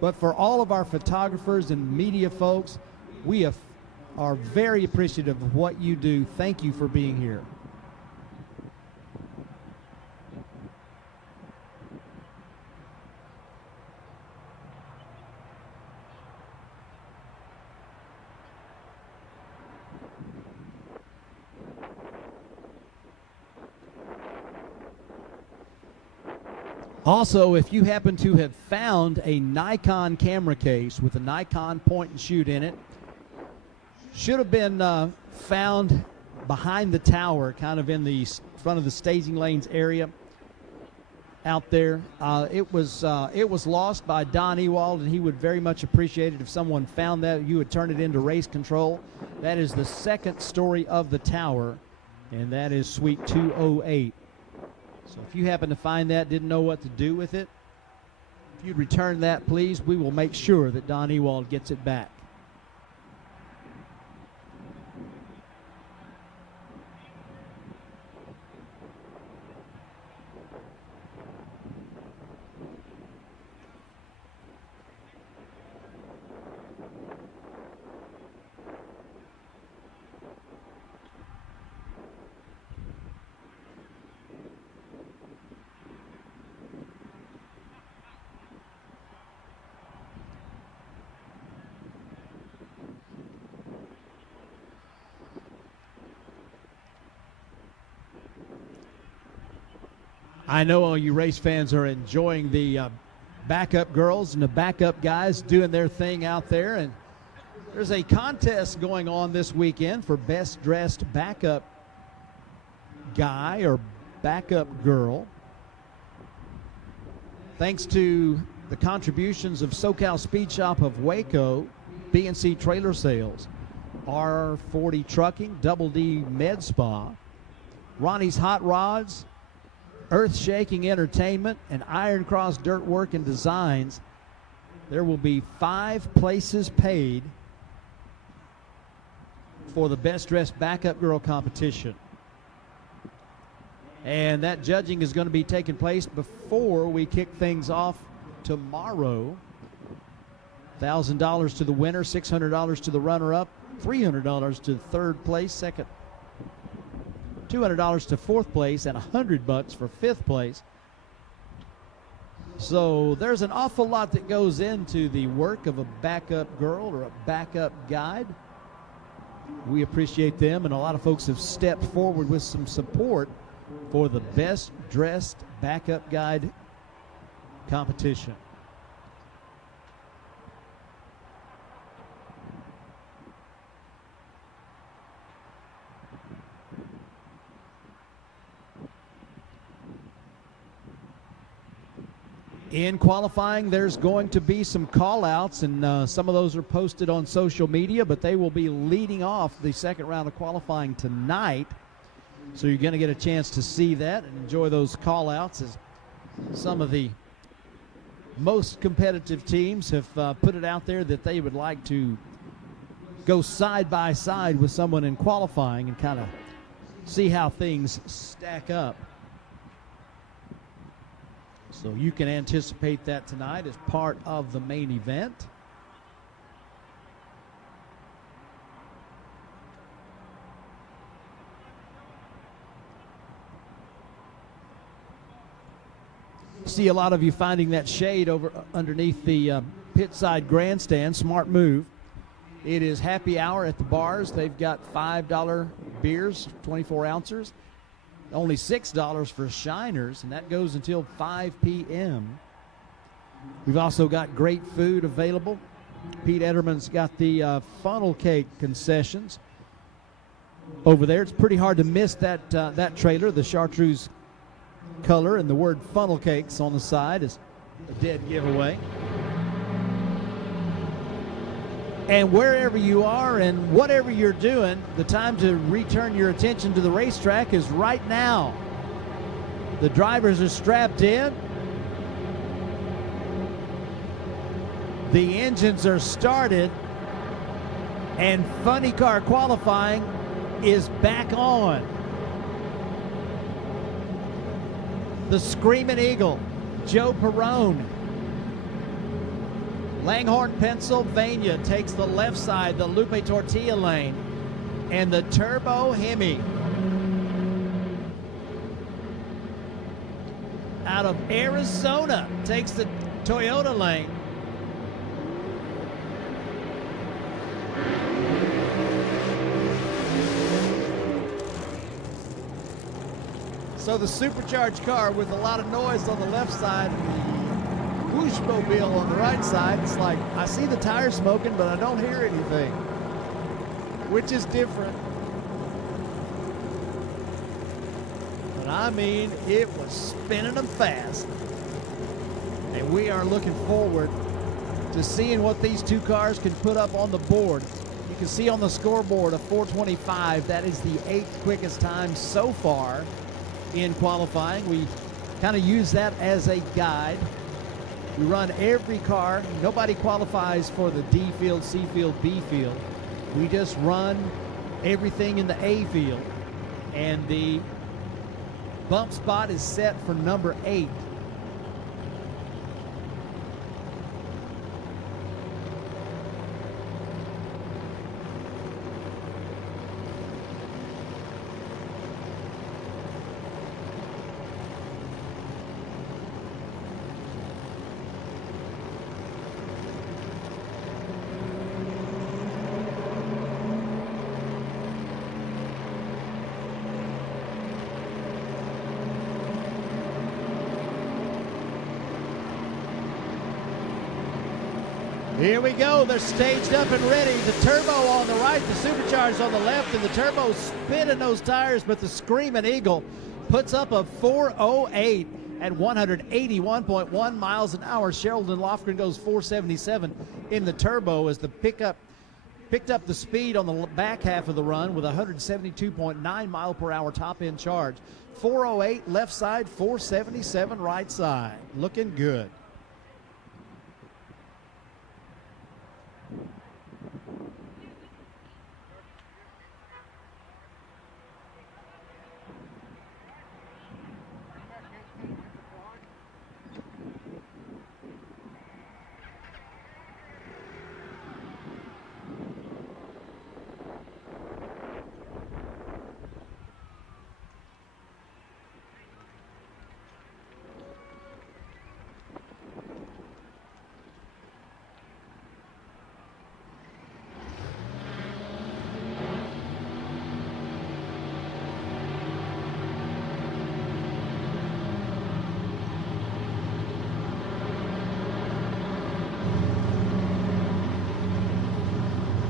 But for all of our photographers and media folks, we are very appreciative of what you do. Thank you for being here. Also, if you happen to have found a Nikon camera case with a Nikon point and shoot in it, should have been found behind the tower, kind of in the front of the staging lanes area out there. It was lost by Don Ewald, and he would very much appreciate it if someone found that. You would turn it into race control. That is the second story of the tower, and that is Suite 208. So if you happen to find that, didn't know what to do with it, if you'd return that, please, we will make sure that Don Ewald gets it back. I know all you race fans are enjoying the backup girls and the backup guys doing their thing out there. And there's a contest going on this weekend for best dressed backup guy or backup girl. Thanks to the contributions of SoCal Speed Shop of Waco, B&C Trailer Sales, R40 Trucking, Double D Med Spa, Ronnie's Hot Rods, Earth Shaking Entertainment, and Iron Cross Dirt Work and Designs. There will be 5 places paid for the best dressed backup girl competition. And that judging is going to be taking place before we kick things off tomorrow. $1,000 to the winner, $600 to the runner-up, $300 to third place, second, $200 to fourth place, and $100 for fifth place. So there's an awful lot that goes into the work of a backup girl or a backup guide. We appreciate them, and a lot of folks have stepped forward with some support for the best dressed backup guide competition. In qualifying, there's going to be some call-outs, and some of those are posted on social media, but they will be leading off the second round of qualifying tonight. So you're going to get a chance to see that and enjoy those call-outs, as some of the most competitive teams have put it out there that they would like to go side by side with someone in qualifying and kind of see how things stack up. So you can anticipate that tonight as part of the main event. See a lot of you finding that shade over underneath the pit side grandstand. Smart move. It is happy hour at the bars. They've got $5 beers, 24 ounces. Only $6 for Shiners, and that goes until 5 p.m. We've also got great food available. Pete Ederman's got the funnel cake concessions over there. It's pretty hard to miss that that trailer. The chartreuse color and the word funnel cakes on the side is a dead giveaway. And wherever you are and whatever you're doing, the time to return your attention to the racetrack is right now. The drivers are strapped in. The engines are started. And funny car qualifying is back on. The Screaming Eagle, Joe Perrone. Langhorne, Pennsylvania takes the left side, the Lupe Tortilla lane, and the Turbo Hemi out of Arizona takes the Toyota lane. So the supercharged car with a lot of noise on the left side, Whooshmobile on the right side. It's like, I see the tires smoking, but I don't hear anything, which is different. But I mean, it was spinning them fast. And we are looking forward to seeing what these two cars can put up on the board. You can see on the scoreboard a 4:25. That is the 8th quickest time so far in qualifying. We kind of use that as a guide. We run every car. Nobody qualifies for the D field, C field, B field. We just run everything in the A field. And the bump spot is set for number 8. Here we go. They're staged up and ready. The turbo on the right, the supercharged on the left, and the turbo spinning those tires, but the Screaming Eagle puts up a 4:08 at 181.1 miles an hour. Sheldon Lofgren goes 4:77 in the turbo as the picked up the speed on the back half of the run with 172.9 mile per hour top end charge. 4:08 left side, 4:77 right side. Looking good.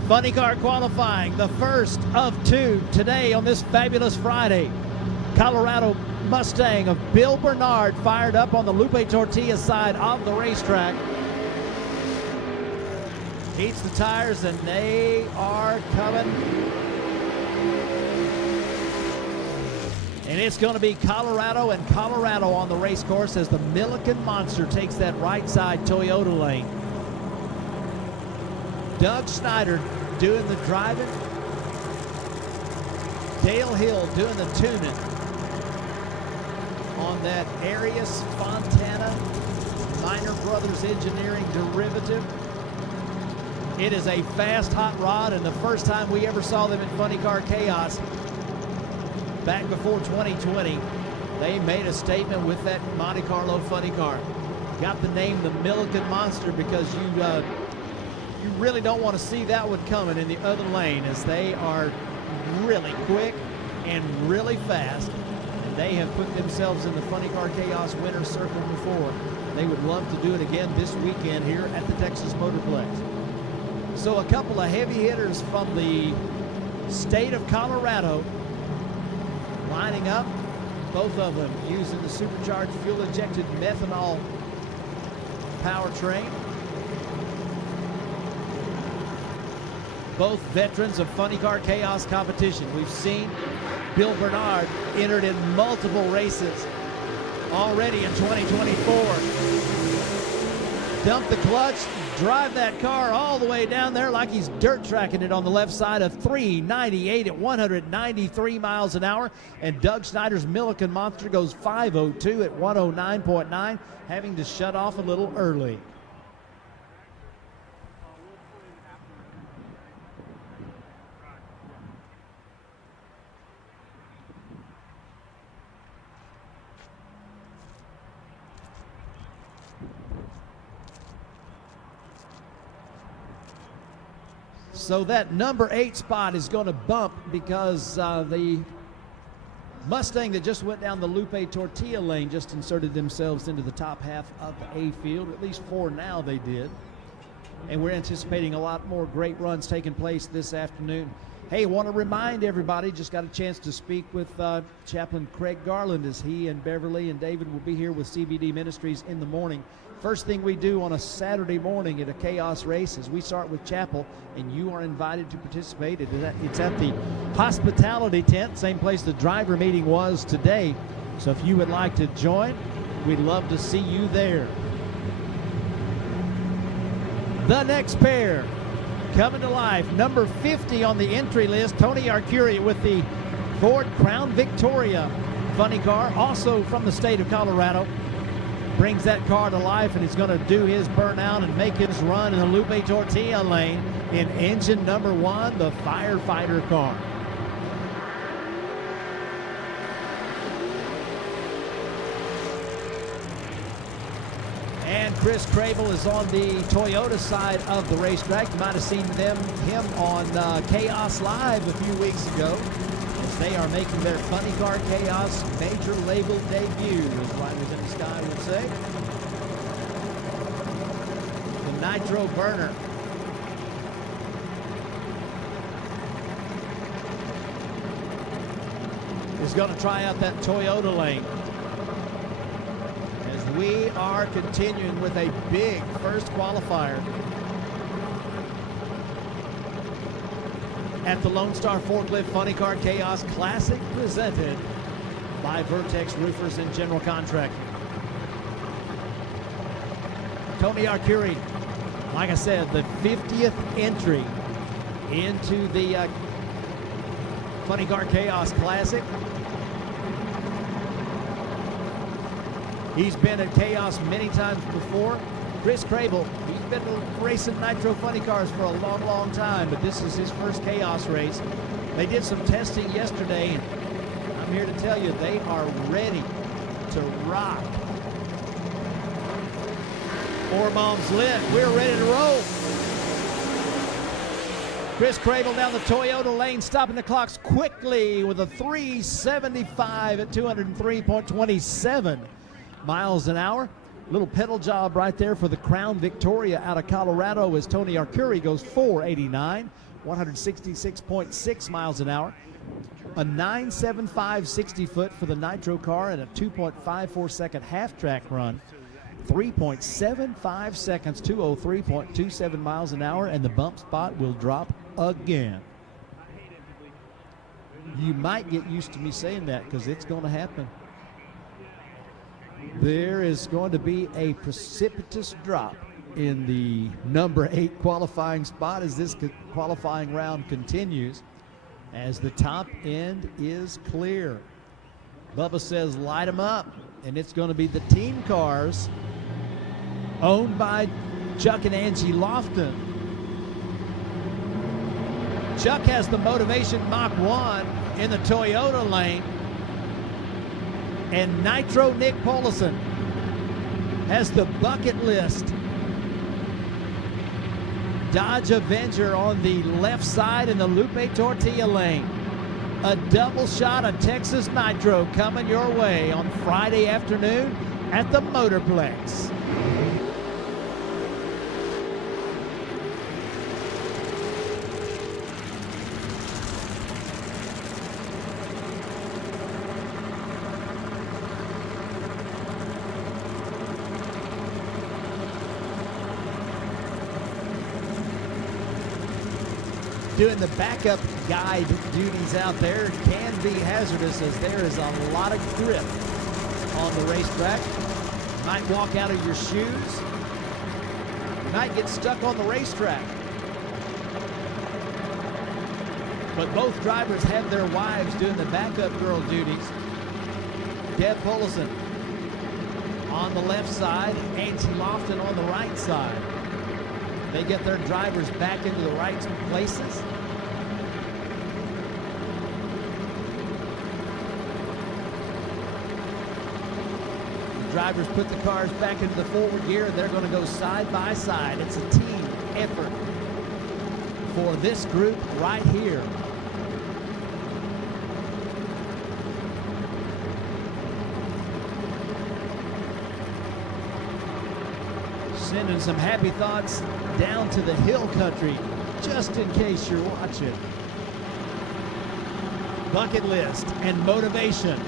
Funny car qualifying, the first of 2 today on this fabulous Friday. Colorado Mustang of Bill Bernard fired up on the Lupe Tortilla side of the racetrack. Heats the tires and they are coming. And it's going to be Colorado and Colorado on the race course as the Milliken Monster takes that right side Toyota lane. Doug Snyder doing the driving. Dale Hill doing the tuning on that Arias Fontana Minor Brothers Engineering derivative. It is a fast, hot rod, and the first time we ever saw them in Funny Car Chaos back before 2020, they made a statement with that Monte Carlo funny car. Got the name the Milliken Monster because you really don't want to see that one coming in the other lane, as they are really quick and really fast. And they have put themselves in the Funny Car Chaos winner's circle before. They would love to do it again this weekend here at the Texas Motorplex. So a couple of heavy hitters from the state of Colorado lining up, both of them using the supercharged fuel-injected methanol powertrain. both veterans of Funny Car Chaos competition. We've seen Bill Bernard entered in multiple races already in 2024. Dump the clutch, drive that car all the way down there like he's dirt tracking it on the left side of 398 at 193 miles an hour. And Doug Schneider's Milliken Monster goes 502 at 109.9, having to shut off a little early. So that number 8 spot is going to bump because the Mustang that just went down the Lupe Tortilla lane just inserted themselves into the top half of the A field. At least 4 now they did. And we're anticipating a lot more great runs taking place this afternoon. Hey, want to remind everybody, just got a chance to speak with Chaplain Craig Garland as he and Beverly and David will be here with CBD Ministries in the morning. First thing we do on a Saturday morning at a Chaos race is we start with chapel, and you are invited to participate. It's at the hospitality tent, same place the driver meeting was today. So if you would like to join, we'd love to see you there. The next pair coming to life, number 50 on the entry list, Tony Arcuri with the Ford Crown Victoria funny car, also from the state of Colorado. Brings that car to life, and he's going to do his burnout and make his run in the Lupe Tortilla lane in engine number 1, the firefighter car. And Chris Crable is on the Toyota side of the racetrack. You might have seen him on Chaos Live a few weeks ago, as they are making their Funny Car Chaos major label debut, as Riders in the Sky would say. The Nitro Burner. Is going to try out that Toyota lane. As we are continuing with a big first qualifier at the Lone Star Forklift Funny Car Chaos Classic, presented by Vertex Roofers and General Contracting. Tony Arcuri, like I said, the 50th entry into the Funny Car Chaos Classic. He's been at Chaos many times before. Chris Crable, he's been racing Nitro funny cars for a long, long time, but this is his first Chaos race. They did some testing yesterday, and I'm here to tell you, they are ready to rock. 4 bombs lit. We're ready to roll. Chris Crable down the Toyota lane, stopping the clocks quickly with a 375 at 203.27 miles an hour. Little pedal job right there for the Crown Victoria out of Colorado as Tony Arcuri goes 489, 166.6 miles an hour. A 9.75 60-foot for the Nitro car and a 2.54 second half-track run. 3.75 seconds, 203.27 miles an hour, and the bump spot will drop again. You might get used to me saying that because it's going to happen. There is going to be a precipitous drop in the number 8 qualifying spot as this qualifying round continues, as the top end is clear. Bubba says light them up, and it's going to be the team cars owned by Chuck and Angie Lofton. Chuck has the Motivation Mach 1 in the Toyota lane, and Nitro Nick Paulison has the Bucket List Dodge Avenger on the left side in the Lupe Tortilla lane. A double shot of Texas Nitro coming your way on Friday afternoon at the Motorplex. doing the backup guide duties out there can be hazardous, as there is a lot of grip on the racetrack. You might walk out of your shoes. You might get stuck on the racetrack. But both drivers have their wives doing the backup girl duties. Deb Pullison on the left side, Angie Lofton on the right side. They get their drivers back into the right places. The drivers put the cars back into the forward gear, and they're going to go side by side. It's a team effort for this group right here. Sending some happy thoughts down to the hill country, just in case you're watching. Bucket list and motivation.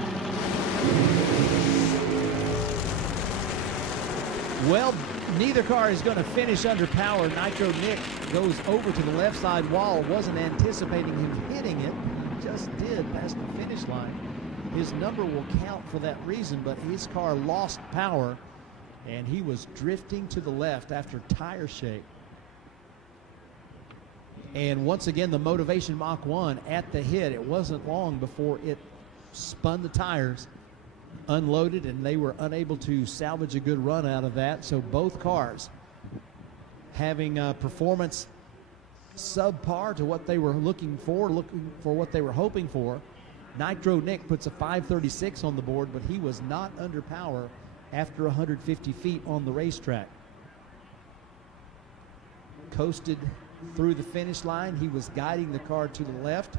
Well, neither car is going to finish under power. Nitro Nick goes over to the left side wall. Wasn't anticipating him hitting it. He just did past the finish line. His number will count for that reason, but his car lost power, and he was drifting to the left after tire shake. And once again, the Motivation Mach 1 at the hit. It wasn't long before it spun the tires, unloaded, and they were unable to salvage a good run out of that. So both cars having performance subpar to what they were looking for what they were hoping for. Nitro Nick puts a 536 on the board, but he was not under power after 150 feet on the racetrack. Coasted through the finish line. He was guiding the car to the left.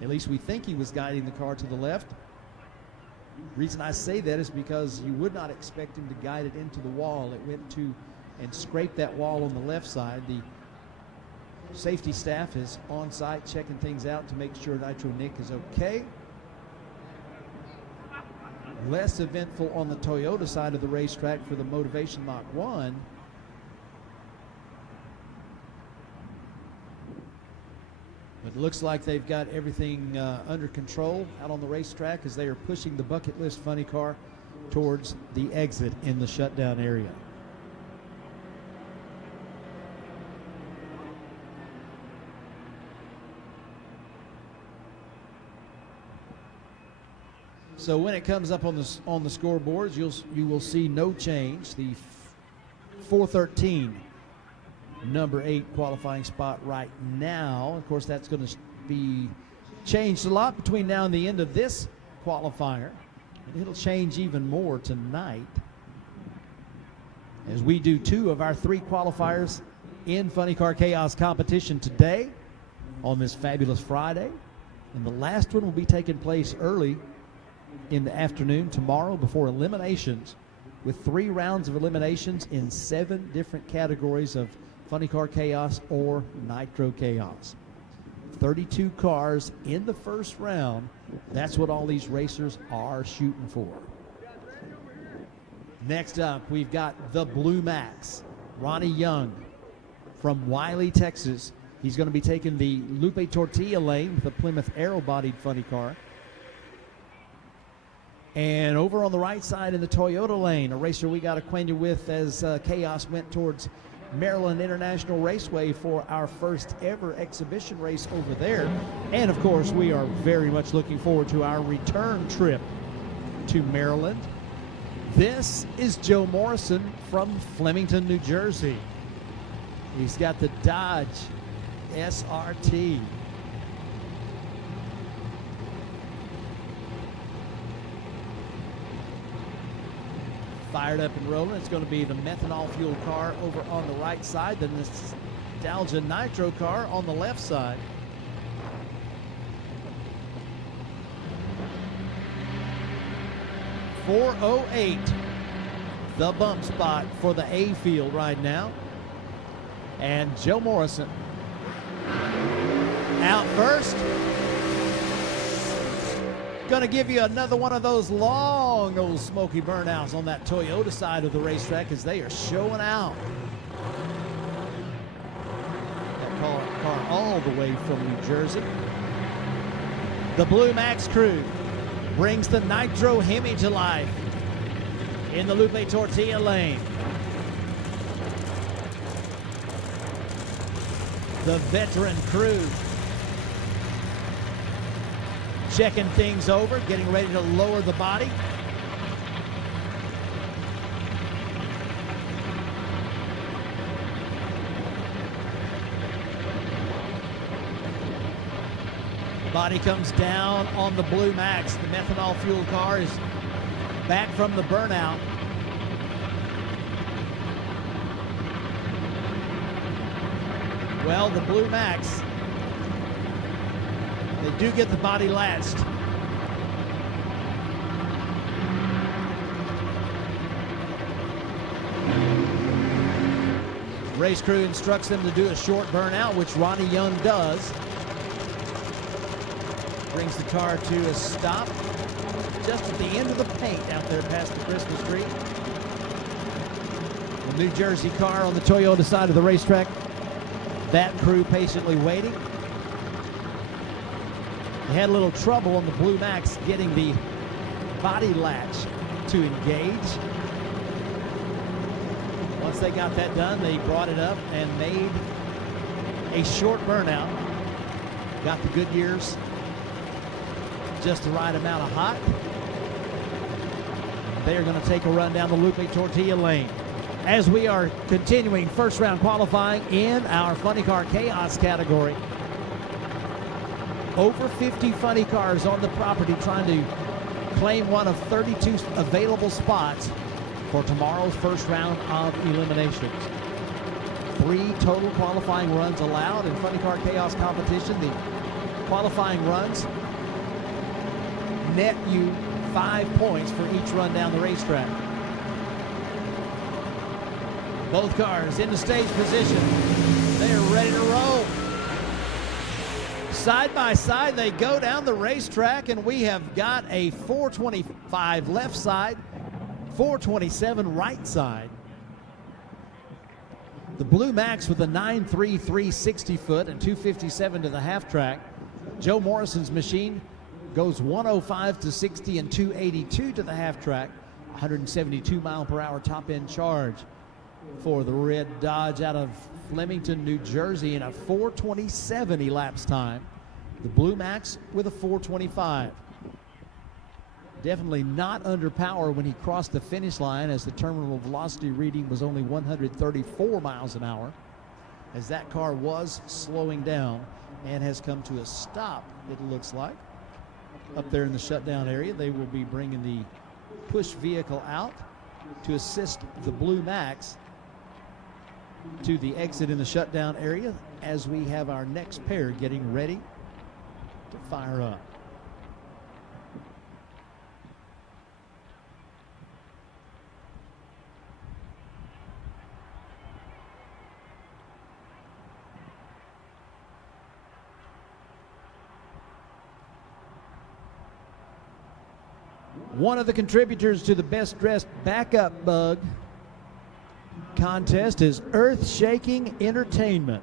At least we think he was guiding the car to the left. The reason I say that is because you would not expect him to guide it into the wall. It went to and scraped that wall on the left side. The safety staff is on site checking things out to make sure Nitro Nick is okay. Less eventful on the Toyota side of the racetrack for the Motivation Mach 1. But it looks like they've got everything under control out on the racetrack as they are pushing the bucket list funny car towards the exit in the shutdown area. So when it comes up on the scoreboards, you will see no change. The 413, number 8 qualifying spot right now. Of course, that's going to be changed a lot between now and the end of this qualifier. It'll change even more tonight as we do 2 of our 3 qualifiers in Funny Car Chaos competition today on this fabulous Friday. And the last one will be taking place early in the afternoon tomorrow before eliminations, with 3 rounds of eliminations in 7 different categories of Funny Car Chaos or Nitro Chaos. 32 cars in the first round. That's what all these racers are shooting for. Next up, we've got the Blue Max. Ronnie Young from Wiley, Texas. He's going to be taking the Lupe Tortilla lane with the Plymouth Aero-bodied funny car. And over on the right side in the Toyota lane, a racer we got acquainted with as Chaos went towards Maryland International Raceway for our first ever exhibition race over there. And of course, we are very much looking forward to our return trip to Maryland. This is Joe Morrison from Flemington, New Jersey. He's got the Dodge SRT. Fired up and rolling. It's going to be the methanol fuel car over on the right side, the Nostalgia Nitro car on the left side. .408, the bump spot for the A field right now. And Joe Morrison out first. Going to give you another one of those long old smoky burnouts on that Toyota side of the racetrack as they are showing out. That car all all the way from New Jersey. The Blue Max crew brings the Nitro Hemi to life in the Lupe Tortilla lane. The veteran crew checking things over, getting ready to lower the body. Body comes down on the Blue Max. The methanol fuel car is back from the burnout. Well, the Blue Max, they do get the body latched. Race crew instructs them to do a short burnout, which Ronnie Young does. Brings the car to a stop just at the end of the paint out there past the Christmas tree. The New Jersey car on the Toyota side of the racetrack. That crew patiently waiting. They had a little trouble on the Blue Max getting the body latch to engage. Once they got that done, they brought it up and made a short burnout. Got the Goodyears just the right amount of hot. They are going to take a run down the Lupe Tortilla lane. As we are continuing first round qualifying in our Funny Car Chaos category. Over 50 funny cars on the property trying to claim one of 32 available spots for tomorrow's first round of eliminations. 3 total qualifying runs allowed in Funny Car Chaos competition. The qualifying runs net you 5 points for each run down the racetrack. Both cars in the stage position. They are ready to roll. Side by side, they go down the racetrack, and we have got a 425 left side, 427 right side. The Blue Max with a 9.3 360 foot and 257 to the half track. Joe Morrison's machine goes 105 to 60 and 282 to the half track. 172 mile per hour top end charge for the red Dodge out of Flemington, New Jersey, in a 4:27 elapsed time. The Blue Max with a 4:25. Definitely not under power when he crossed the finish line, as the terminal velocity reading was only 134 miles an hour, as that car was slowing down and has come to a stop, it looks like. Up there in the shutdown area, they will be bringing the push vehicle out to assist the Blue Max to the exit in the shutdown area, as we have our next pair getting ready to fire up. One of the contributors to the Best Dressed Backup Bug contest is Earth Shaking Entertainment.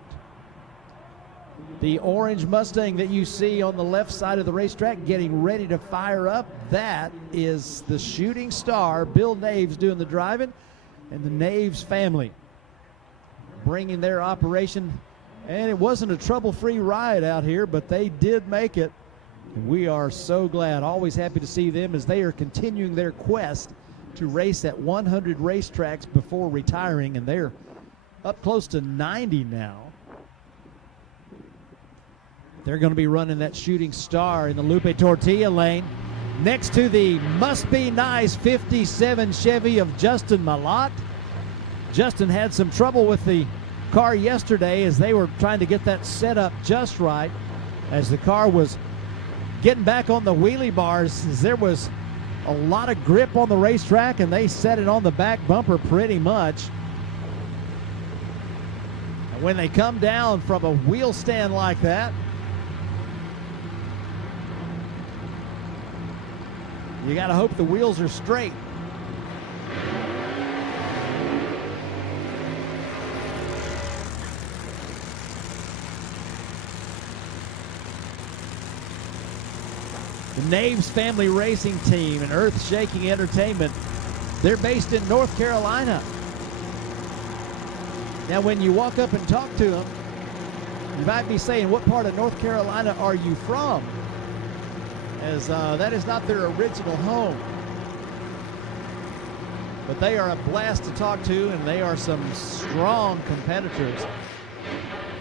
The orange Mustang that you see on the left side of the racetrack getting ready to fire up, that is the shooting star. Bill Naves doing the driving, and the Naves family bringing their operation. And it wasn't a trouble-free ride out here, but they did make it. We are so glad, always happy to see them as they are continuing their quest to race at 100 racetracks before retiring, and they're up close to 90 now. They're going to be running that shooting star in the Lupe Tortilla lane next to the Must Be Nice 57 Chevy of Justin Malott. Justin had some trouble with the car yesterday as they were trying to get that set up just right, as the car was getting back on the wheelie bars, as there was a lot of grip on the racetrack, and they set it on the back bumper pretty much. And when they come down from a wheel stand like that, you got to hope the wheels are straight. The Naves Family Racing Team and Earth-Shaking Entertainment, they're based in North Carolina. Now, when you walk up and talk to them, you might be saying, what part of North Carolina are you from? As that is not their original home. But they are a blast to talk to, and they are some strong competitors.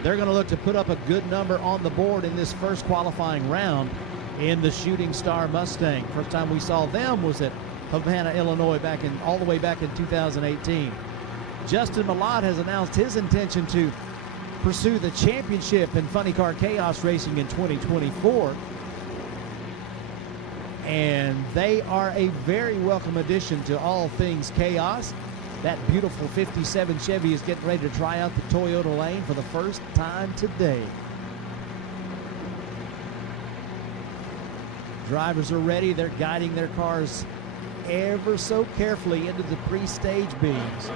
They're going to look to put up a good number on the board in this first qualifying round in the Shooting Star Mustang. First time we saw them was at Havana, Illinois, all the way back in 2018. Justin Millott has announced his intention to pursue the championship in Funny Car Chaos Racing in 2024. And they are a very welcome addition to all things chaos. That beautiful 57 Chevy is getting ready to try out the Toyota lane for the first time today. Drivers are ready. They're guiding their cars ever so carefully into the pre-stage beams.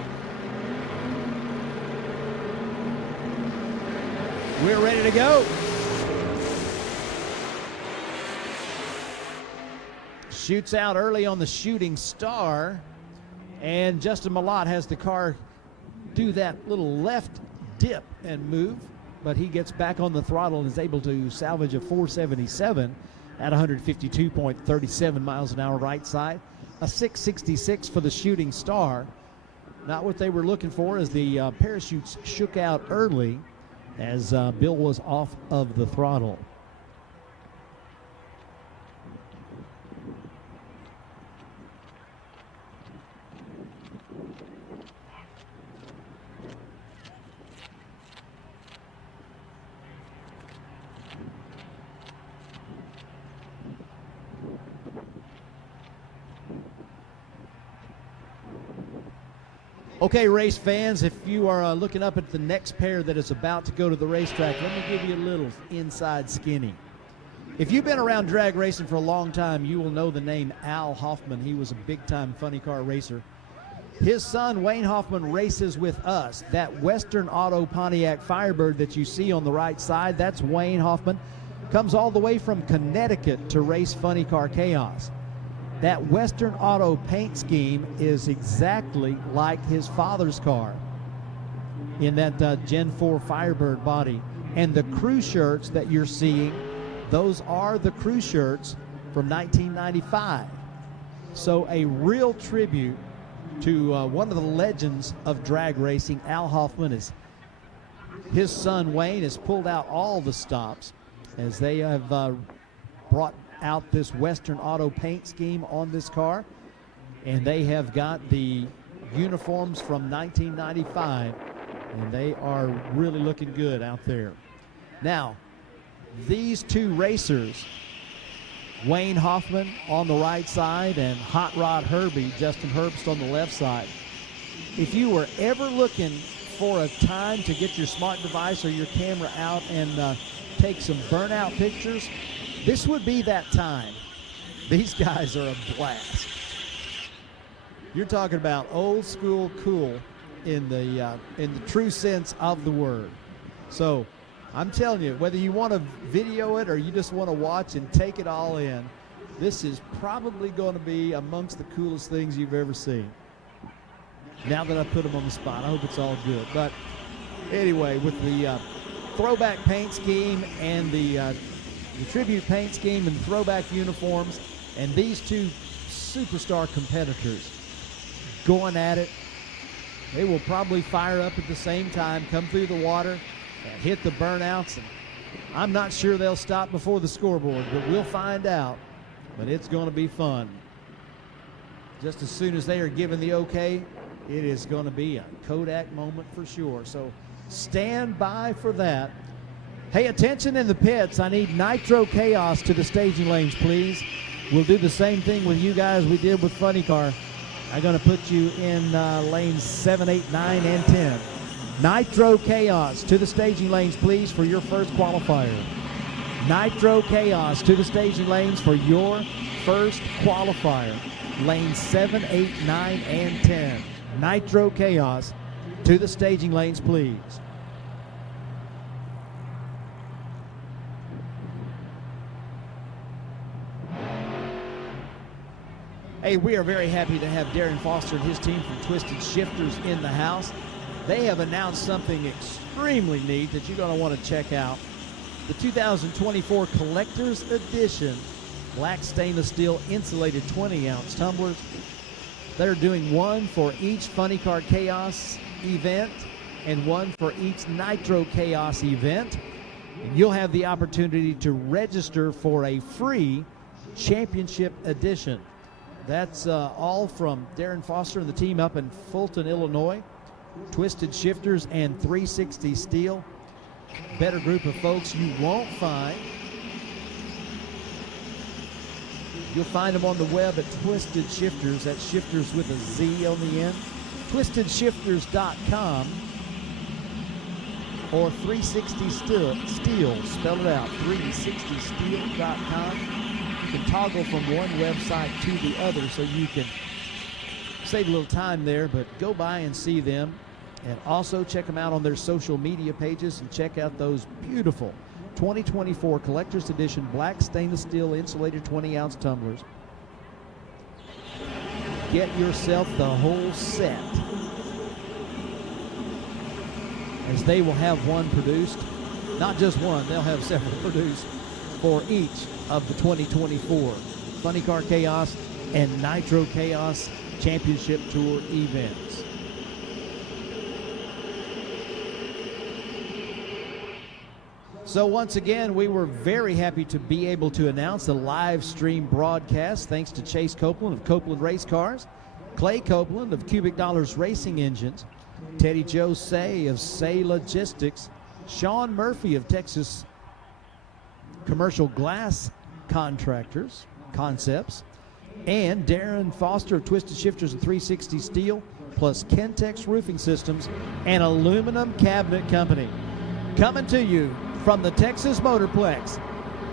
We're ready to go. Shoots out early on the Shooting Star, and Justin Millott has the car do that little left dip and move, but he gets back on the throttle and is able to salvage a 477 at 152.37 miles an hour right side. A 666 for the Shooting Star. Not what they were looking for, as the parachutes shook out early as Bill was off of the throttle. Okay, race fans, if you are looking up at the next pair that is about to go to the racetrack, let me give you a little inside skinny. If you've been around drag racing for a long time, you will know the name Al Hoffman. He was a big-time funny car racer. His son, Wayne Hoffman, races with us. That Western Auto Pontiac Firebird that you see on the right side, that's Wayne Hoffman. Comes all the way from Connecticut to race Funny Car Chaos. That Western Auto paint scheme is exactly like his father's car in that Gen 4 Firebird body. And the crew shirts that you're seeing, those are the crew shirts from 1995. So a real tribute to one of the legends of drag racing, Al Hoffman. His son Wayne has pulled out all the stops as they have brought out this Western Auto paint scheme on this car, and they have got the uniforms from 1995, and they are really looking good out there. Now, these two racers, Wayne Hoffman on the right side and Hot Rod Herbie, Justin Herbst, on the left side. If you were ever looking for a time to get your smart device or your camera out and take some burnout pictures, this would be that time. These guys are a blast. You're talking about old school cool in the true sense of the word. So I'm telling you, whether you want to video it or you just want to watch and take it all in, this is probably going to be amongst the coolest things you've ever seen. Now that I put them on the spot, I hope it's all good. But anyway, with the throwback paint scheme and the tribute paint scheme and throwback uniforms, and these two superstar competitors going at it, they will probably fire up at the same time, come through the water, and hit the burnouts. And I'm not sure they'll stop before the scoreboard, but we'll find out. But it's going to be fun. Just as soon as they are given the okay, it is going to be a Kodak moment for sure. So stand by for that. Hey, attention in the pits. I need Nitro Chaos to the staging lanes, please. We'll do the same thing with you guys we did with Funny Car. I'm going to put you in lanes 7, 8, 9, and 10. Nitro Chaos to the staging lanes, please, for your first qualifier. Nitro Chaos to the staging lanes for your first qualifier. Lanes 7, 8, 9, and 10. Nitro Chaos to the staging lanes, please. Hey, we are very happy to have Darren Foster and his team from Twisted Shifterz in the house. They have announced something extremely neat that you're going to want to check out. The 2024 Collector's Edition black stainless steel insulated 20-ounce tumblers. They're doing one for each Funny Car Chaos event and one for each Nitro Chaos event. And you'll have the opportunity to register for a free championship edition. That's all from Darren Foster and the team up in Fulton, Illinois. Twisted Shifterz and 360 Steel. Better group of folks you won't find. You'll find them on the web at Twisted Shifterz. That's Shifterz with a Z on the end. TwistedShifterz.com or 360 Steel. Spell it out, 360steel.com. You can toggle from one website to the other so you can save a little time there, but go by and see them. And also check them out on their social media pages and check out those beautiful 2024 Collector's Edition black stainless steel insulated 20-ounce tumblers. Get yourself the whole set, as they will have one produced. Not just one, they'll have several produced for each of the 2024 Funny Car Chaos and Nitro Chaos Championship Tour events. So once again, we were very happy to be able to announce a live stream broadcast thanks to Chase Copeland of Copeland Racecars, Clay Copeland of Cubic Dollars Racing Engines, Teddy Joe Saye of Saye Logistics, Sean Murphy of Texas Commercial Glass Contractors, Concepts, and Darren Foster of Twisted Shifterz and 360 Steel, plus Ken-Tex Roofing Systems and Aluminum Cabinet Company. Coming to you from the Texas Motorplex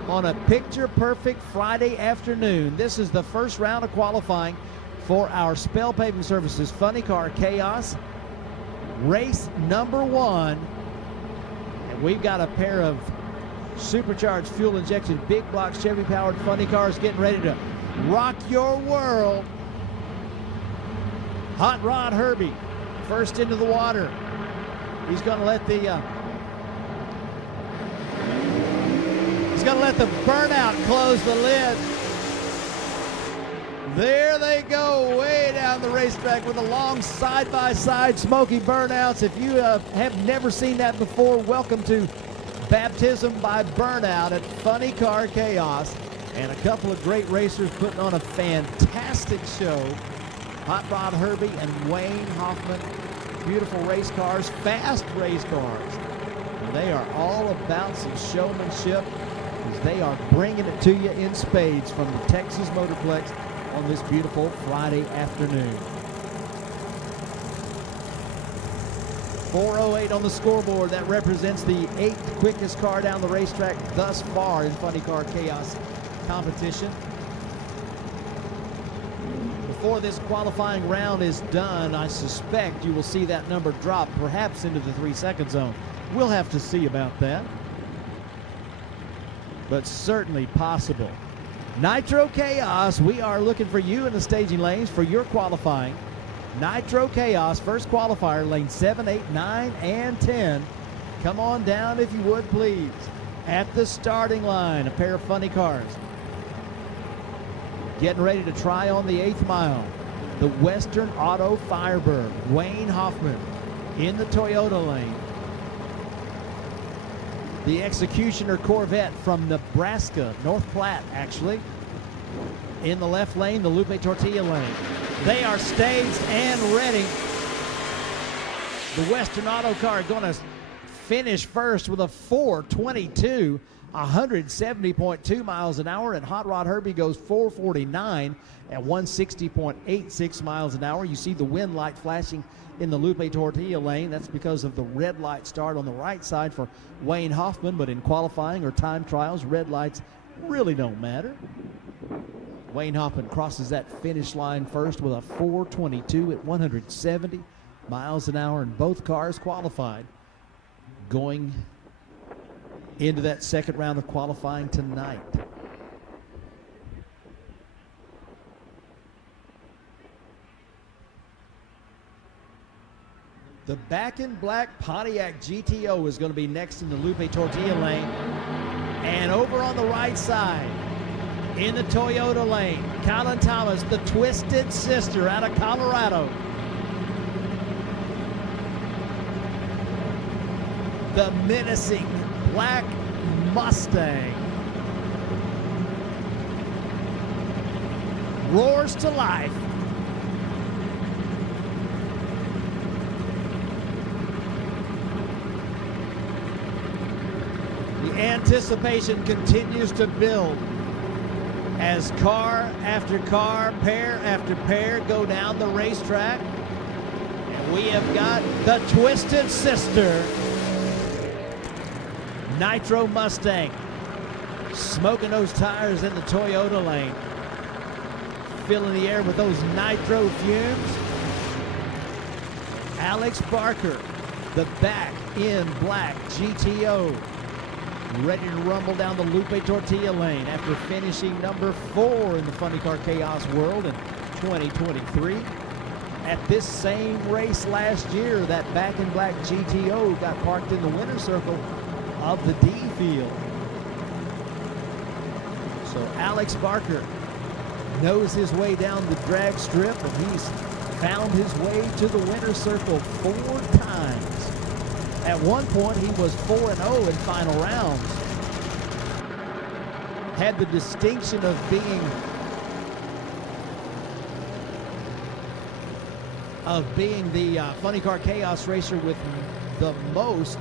on a picture-perfect Friday afternoon. This is the first round of qualifying for our Spell Paving Services Funny Car Chaos race number 1. And we've got a pair of supercharged, fuel-injected, big block Chevy-powered funny cars getting ready to rock your world. Hot Rod Herbie first into the water. He's going to let the burnout close the lid. There they go, way down the racetrack with a long side-by-side smoky burnouts. If you have never seen that before, welcome to Baptism by Burnout at Funny Car Chaos. And a couple of great racers putting on a fantastic show. Hot Rod Herbie and Wayne Hoffman. Beautiful race cars, fast race cars. And they are all about some showmanship, as they are bringing it to you in spades from the Texas Motorplex on this beautiful Friday afternoon. 4:08 on the scoreboard. That represents the 8th quickest car down the racetrack thus far in Funny Car Chaos competition. Before this qualifying round is done, I suspect you will see that number drop perhaps into the 3-second zone. We'll have to see about that, but certainly possible. Nitro Chaos, we are looking for you in the staging lanes for your qualifying. Nitro Chaos, first qualifier, lane 7, 8, 9, and 10. Come on down if you would, please. At the starting line, a pair of funny cars. Getting ready to try on the 8th mile. The Western Auto Firebird, Wayne Hoffman, in the Toyota lane. The Executioner Corvette from Nebraska, North Platte actually, in the left lane, the Lupe Tortilla lane. They are staged and ready. The Western Auto car going to finish first with a 4:22, 170.2 miles an hour, and Hot Rod Herbie goes 4:49 at 160.86 miles an hour. You see the wind light flashing in the Lupe Tortilla lane. That's because of the red light start on the right side for Wayne Hoffman, but in qualifying or time trials, red lights really don't matter. Wayne Hoffman crosses that finish line first with a 4:22 at 170 miles an hour, and both cars qualified going into that second round of qualifying tonight. The back in black Pontiac GTO is going to be next in the Lupe Tortilla lane. And over on the right side, in the Toyota lane, Colin Thomas, the Twisted Sister out of Colorado. The menacing black Mustang roars to life. The anticipation continues to build as car after car, pair after pair go down the racetrack. And we have got the Twisted Sister Nitro Mustang smoking those tires in the Toyota lane, filling the air with those nitro fumes. Alex Barker, the back in black GTO, ready to rumble down the Lupe Tortilla lane after finishing number 4 in the Funny Car Chaos world in 2023. At this same race last year, that back in black GTO got parked in the winner's circle of the D field. So Alex Barker knows his way down the drag strip, and he's found his way to the winner's circle 4 times. At one point, he was 4-0 in final rounds. Had the distinction of being the Funny Car Chaos racer with the most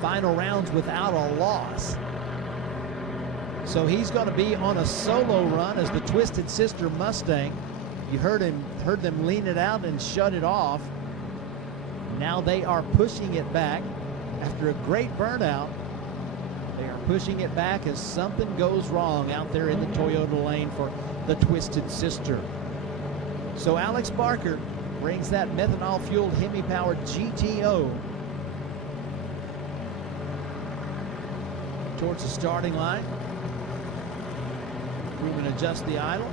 final rounds without a loss. So he's going to be on a solo run as the Twisted Sister Mustang. You heard them lean it out and shut it off. Now they are pushing it back after a great burnout. They are pushing it back as something goes wrong out there in the Toyota lane for the Twisted Sister. So Alex Barker brings that methanol-fueled Hemi-powered GTO towards the starting line. We can adjust the idle.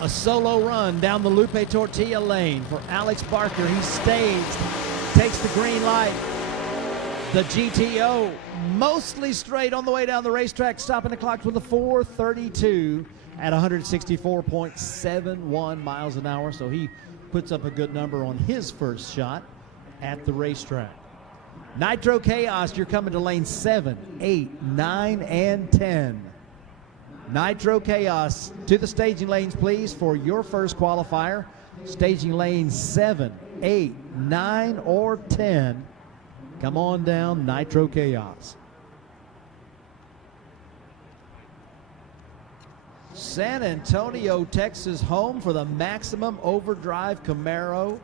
A solo run down the Lupe Tortilla lane for Alex Barker. He stays, takes the green light. The GTO mostly straight on the way down the racetrack, stopping the clock with a 4:32 at 164.71 miles an hour. So he puts up a good number on his first shot at the racetrack. Nitro Chaos, you're coming to lane 7, 8, 9, and 10. Nitro Chaos to the staging lanes, please, for your first qualifier. Staging lanes 7, 8, 9, or 10. Come on down, Nitro Chaos. San Antonio, Texas, home for the Maximum Overdrive Camaro.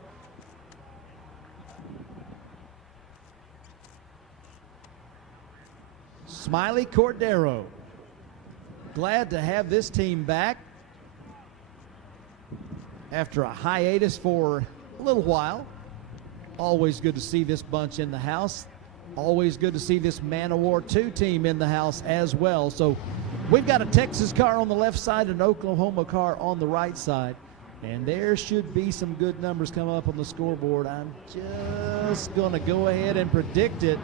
Smiley Cordero. Glad to have this team back after a hiatus for a little while. Always good to see this bunch in the house. Always good to see this Man of War 2 team in the house as well. So we've got a Texas car on the left side and an Oklahoma car on the right side. And there should be some good numbers come up on the scoreboard. I'm just going to go ahead and predict it.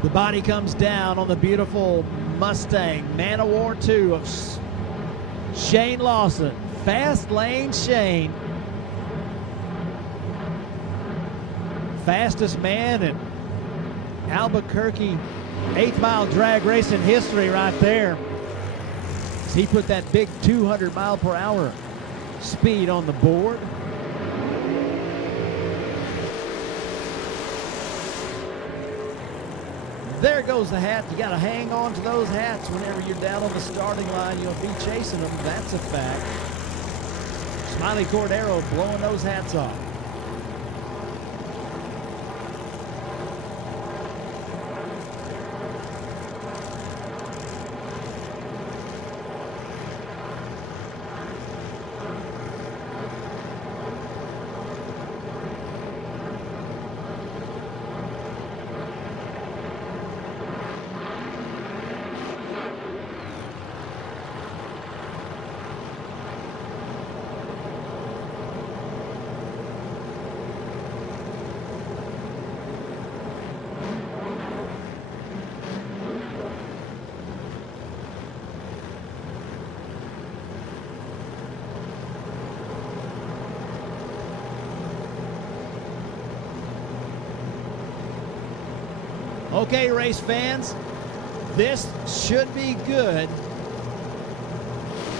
The body comes down on the beautiful Mustang, Man of War 2 of Shane Lawson. Fast lane Shane. Fastest man in Albuquerque 8th mile drag racing history right there. He put that big 200 mile per hour speed on the board. There goes the hat. You got to hang on to those hats whenever you're down on the starting line. You'll be chasing them. That's a fact. Smiley Cordero blowing those hats off. Okay, race fans, this should be good.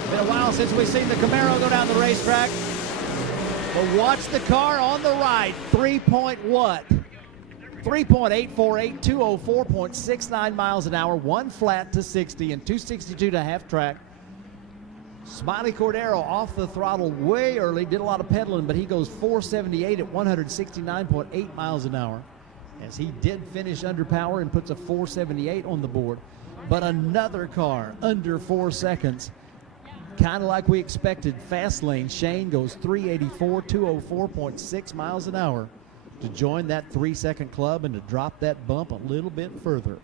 Been a while since we've seen the Camaro go down the racetrack. But watch the car on the right, 3.848, 204.69 miles an hour, 1 flat to 60 and 262 to half track. Smiley Cordero off the throttle way early, did a lot of pedaling, but he goes 478 at 169.8 miles an hour. As he did finish under power and puts a 478 on the board. But another car under 4 seconds, kind of like we expected. Fast lane, Shane goes 384, 204.6 miles an hour to join that 3-second club and to drop that bump a little bit further.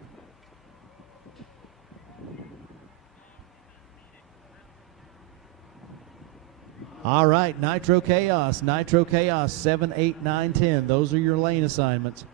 All right, Nitro Chaos, 7, 8, 9, 10. Those are your lane assignments.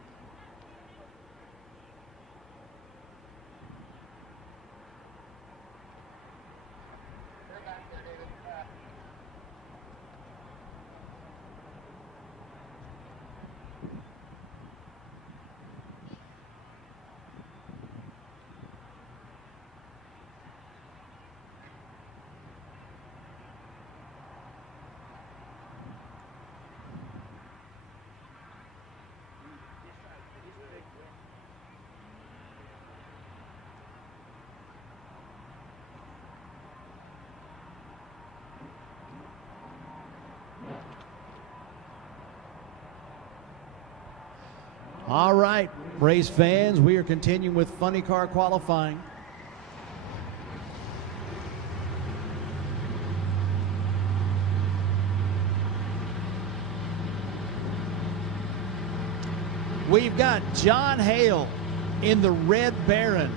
All right, race fans, we are continuing with funny car qualifying. We've got John Hale in the Red Baron.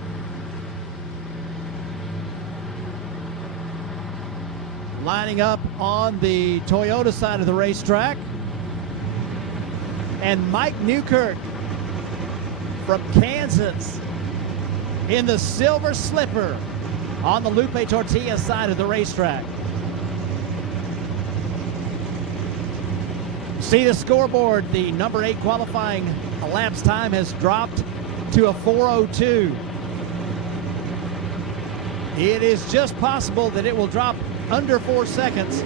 Lining up on the Toyota side of the racetrack. And Mike Newkirk from Kansas in the Silver Slipper on the Lupe Tortilla side of the racetrack. See the scoreboard, the number 8 qualifying elapsed time has dropped to a 4:02. It is just possible that it will drop under 4 seconds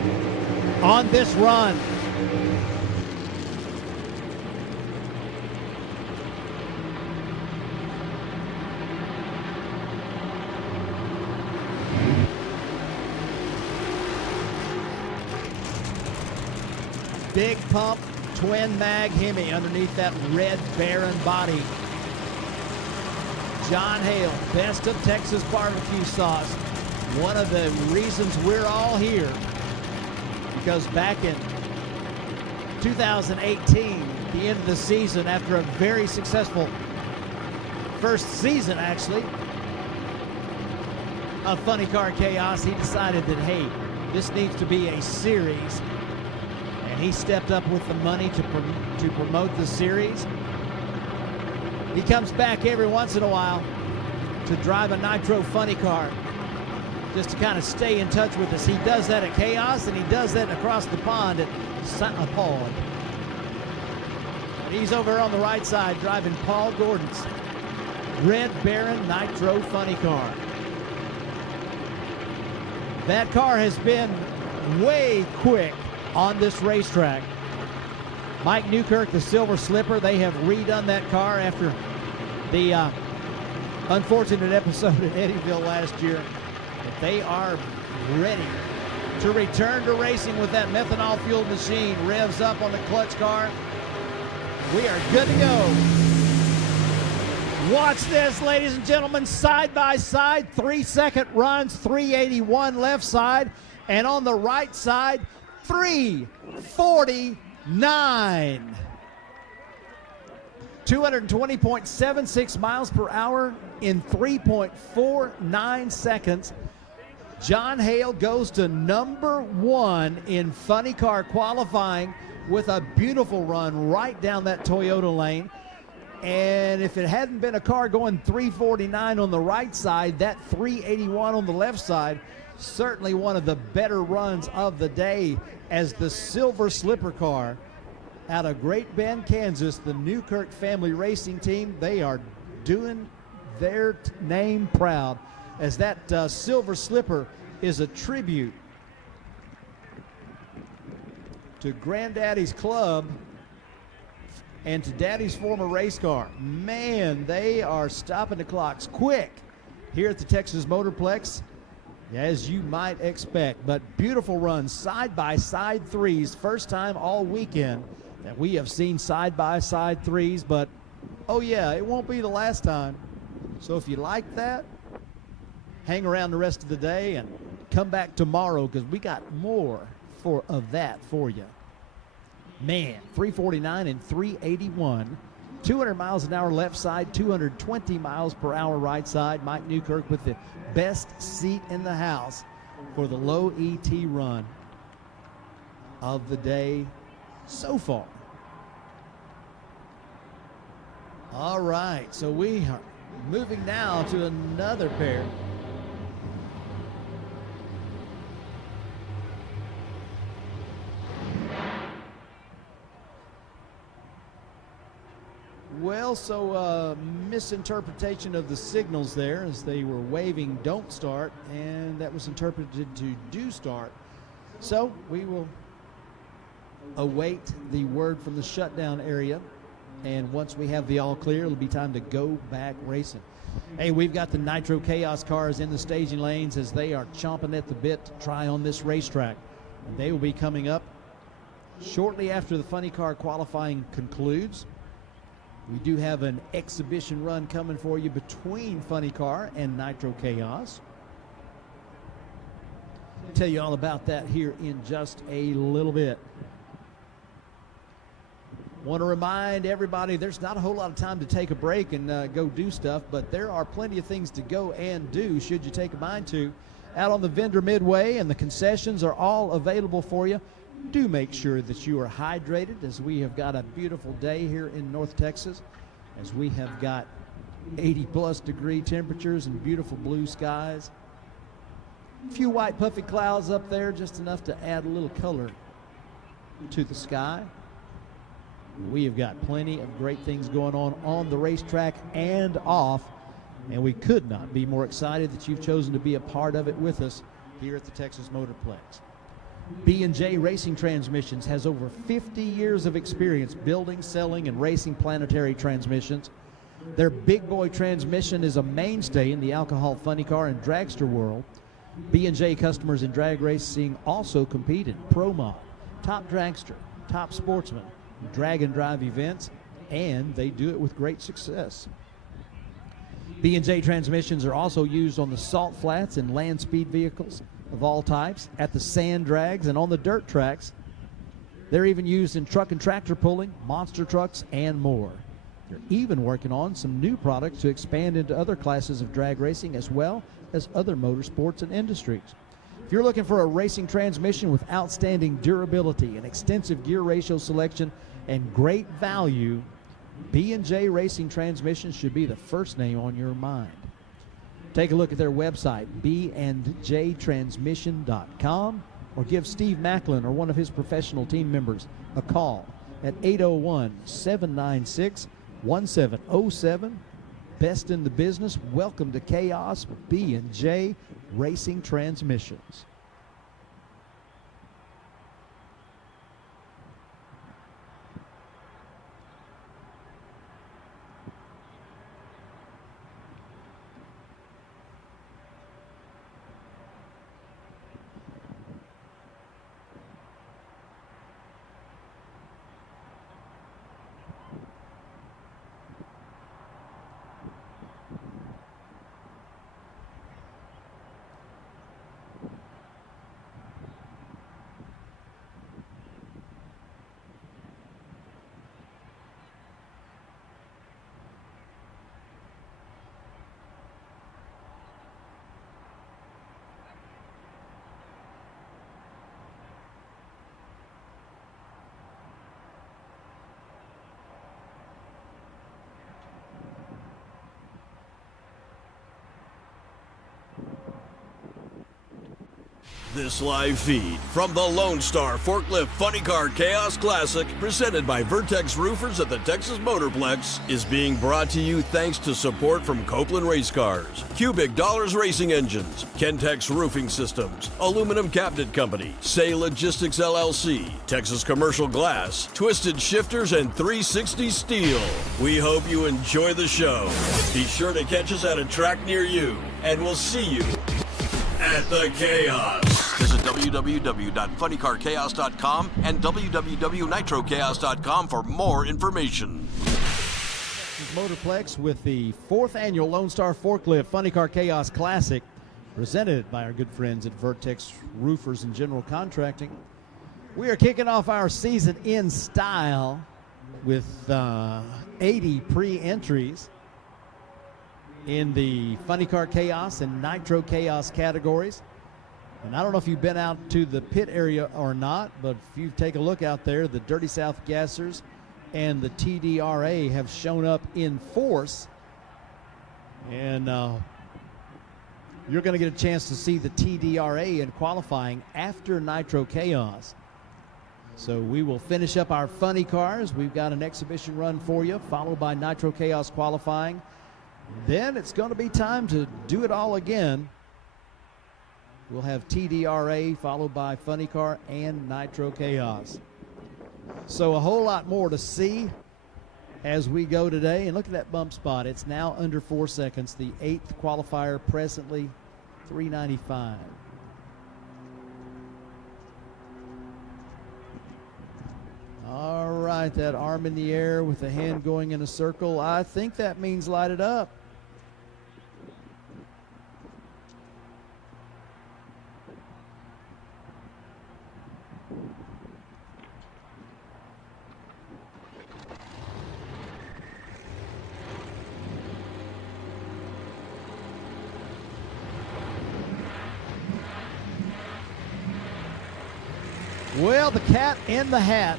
on this run. Big pump, twin mag Hemi underneath that Red Baron body. John Hale, best of Texas barbecue sauce. One of the reasons we're all here, because back in 2018, the end of the season, after a very successful first season actually of Funny Car Chaos, he decided that, hey, this needs to be a series. He stepped up with the money to promote the series. He comes back every once in a while to drive a Nitro funny car, just to kind of stay in touch with us. He does that at Chaos, and he does that across the pond at Paul. And he's over on the right side driving Paul Gordon's Red Baron Nitro funny car. That car has been way quick on this racetrack. Mike Newkirk, the Silver Slipper, they have redone that car after the unfortunate episode in Eddyville last year. But they are ready to return to racing with that methanol-fueled machine. Revs up on the clutch car. We are good to go. Watch this, ladies and gentlemen, side by side, 3-second runs, 381 left side, and on the right side, 349. 220.76 miles per hour in 3.49 seconds. John Hale goes to number 1 in funny car qualifying with a beautiful run right down that Toyota lane. And if it hadn't been a car going 349 on the right side, that 381 on the left side, certainly one of the better runs of the day, as the silver slipper car out of Great Bend, Kansas, the Newkirk family racing team, they are doing their name proud, as that silver slipper is a tribute to Granddaddy's club and to Daddy's former race car. Man, they are stopping the clocks quick here at the Texas Motorplex, as you might expect. But beautiful runs, side-by-side threes. First time all weekend that we have seen side-by-side threes, but oh yeah, it won't be the last time. So if you like that, hang around the rest of the day and come back tomorrow, because we got more of that for you. Man, 349 and 381. 200 miles an hour left side, 220 miles per hour right side. Mike Newkirk with the best seat in the house for the low ET run of the day so far. All right, so we are moving now to another pair. Well, so misinterpretation of the signals there, as they were waving don't start, and that was interpreted to do start. So we will await the word from the shutdown area, and once we have the all clear, it'll be time to go back racing. Hey, we've got the Nitro Chaos cars in the staging lanes as they are chomping at the bit to try on this racetrack. And they will be coming up shortly after the funny car qualifying concludes. We do have an exhibition run coming for you between Funny Car and Nitro Chaos. I'll tell you all about that here in just a little bit. Want to remind everybody there's not a whole lot of time to take a break and go do stuff, but there are plenty of things to go and do should you take a mind to. Out on the vendor midway, and the concessions are all available for you. Do make sure that you are hydrated, as we have got a beautiful day here in North Texas, as we have got 80+ degree temperatures and beautiful blue skies. A few white puffy clouds up there, just enough to add a little color to the sky. We have got plenty of great things going on the racetrack and off, and we could not be more excited that you've chosen to be a part of it with us here at the Texas Motorplex. B&J Racing Transmissions has over 50 years of experience building, selling, and racing planetary transmissions. Their big boy transmission is a mainstay in the alcohol funny car and dragster world. B&J customers in drag racing also compete in Pro Mod, Top Dragster, Top Sportsman, drag and drive events, and they do it with great success. B&J transmissions are also used on the salt flats and land speed vehicles of all types, at the sand drags, and on the dirt tracks. They're even used in truck and tractor pulling, monster trucks, and more. They're even working on some new products to expand into other classes of drag racing, as well as other motorsports and industries. If you're looking for a racing transmission with outstanding durability and extensive gear ratio selection and great value, B&J Racing Transmissions should be the first name on your mind. Take a look at their website, bnjtransmission.com, or give Steve Macklin or one of his professional team members a call at 801-796-1707. Best in the business. Welcome to Chaos with B&J Racing Transmissions. This live feed from the Lone Star Forklift Funny Car Chaos Classic, presented by Vertex Roofers at the Texas Motorplex, is being brought to you thanks to support from Copeland Racecars, Cubic Dollars Racing Engines, Ken-Tex Roofing Systems, Aluminum Cabinet Company, Saye Logistics LLC, Texas Commercial Glass, Twisted Shifterz, and 360 Steel. We hope you enjoy the show. Be sure to catch us at a track near you, and we'll see you at the Chaos. Visit www.funnycarchaos.com and www.nitrochaos.com for more information. Texas Motorplex with the 4th annual Lone Star Forklift Funny Car Chaos Classic, presented by our good friends at Vertex Roofers and General Contracting. We are kicking off our season in style with 80 pre-entries in the Funny Car Chaos and Nitro Chaos categories. And I don't know if you've been out to the pit area or not, but if you take a look out there, the Dirty South Gassers and the TDRA have shown up in force. And you're going to get a chance to see the TDRA in qualifying after Nitro Chaos. So we will finish up our funny cars. We've got an exhibition run for you, followed by Nitro Chaos qualifying. Then it's going to be time to do it all again. We'll have TDRA followed by Funny Car and Nitro Chaos. So a whole lot more to see as we go today. And look at that bump spot. It's now under 4 seconds. The 8th qualifier, presently 395. All right, that arm in the air with the hand going in a circle. I think that means light it up. Well, the cat in the hat.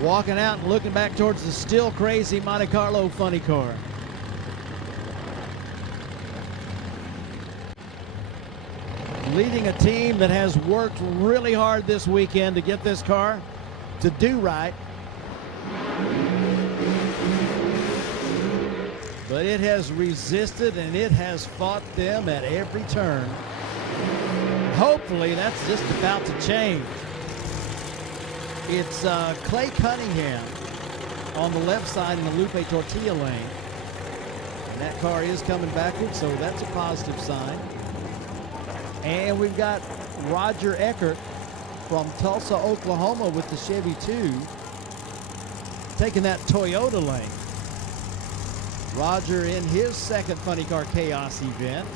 Walking out and looking back towards the still crazy Monte Carlo funny car. Leading a team that has worked really hard this weekend to get this car to do right. But it has resisted and it has fought them at every turn. Hopefully that's just about to change. It's Clay Cunningham on the left side in the Lupe Tortilla lane. And that car is coming backwards, so that's a positive sign. And we've got Roger Eckert from Tulsa, Oklahoma with the Chevy 2 taking that Toyota lane. Roger in his second Funny Car Chaos event.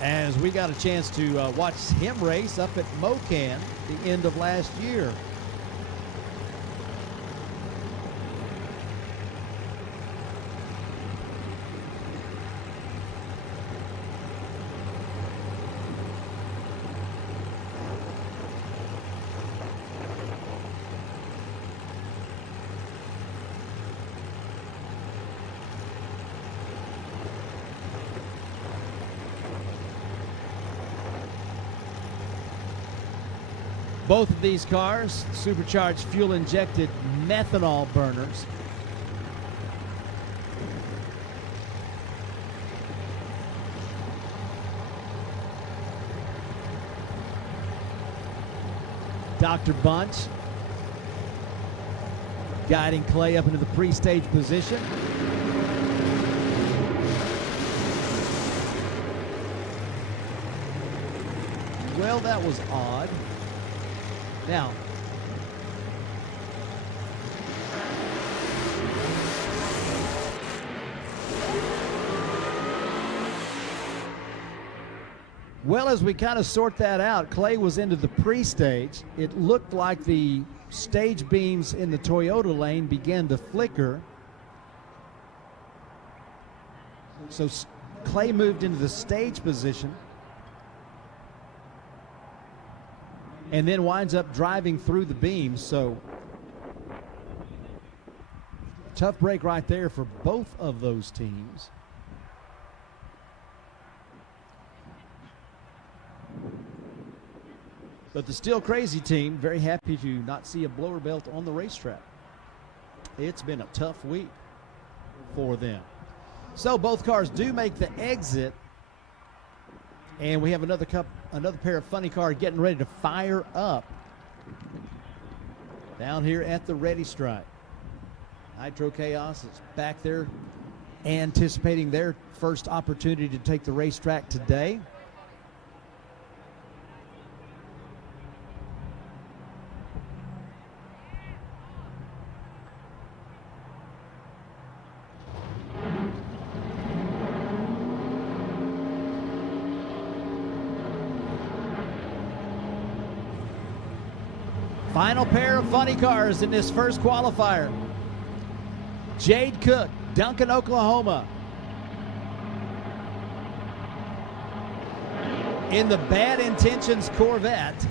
As we got a chance to watch him race up at Mocan the end of last year. Both of these cars, supercharged fuel-injected methanol burners. Dr. Bunch guiding Clay up into the pre-stage position. Well, that was odd. Now, well, as we kind of sort that out, Clay was into the pre-stage. It looked like the stage beams in the Toyota lane began to flicker. So Clay moved into the stage position. and then winds up driving through the beams. So tough break right there for both of those teams. But the Still Crazy team, very happy to not see a blower belt on the racetrack. It's been a tough week for them. So both cars do make the exit, and we have another pair of funny cars getting ready to fire up down here at the ready stripe. Nitro Chaos is back there anticipating their first opportunity to take the racetrack today. Final pair of funny cars in this first qualifier. Jade Cook, Duncan, Oklahoma. In the Bad Intentions Corvette.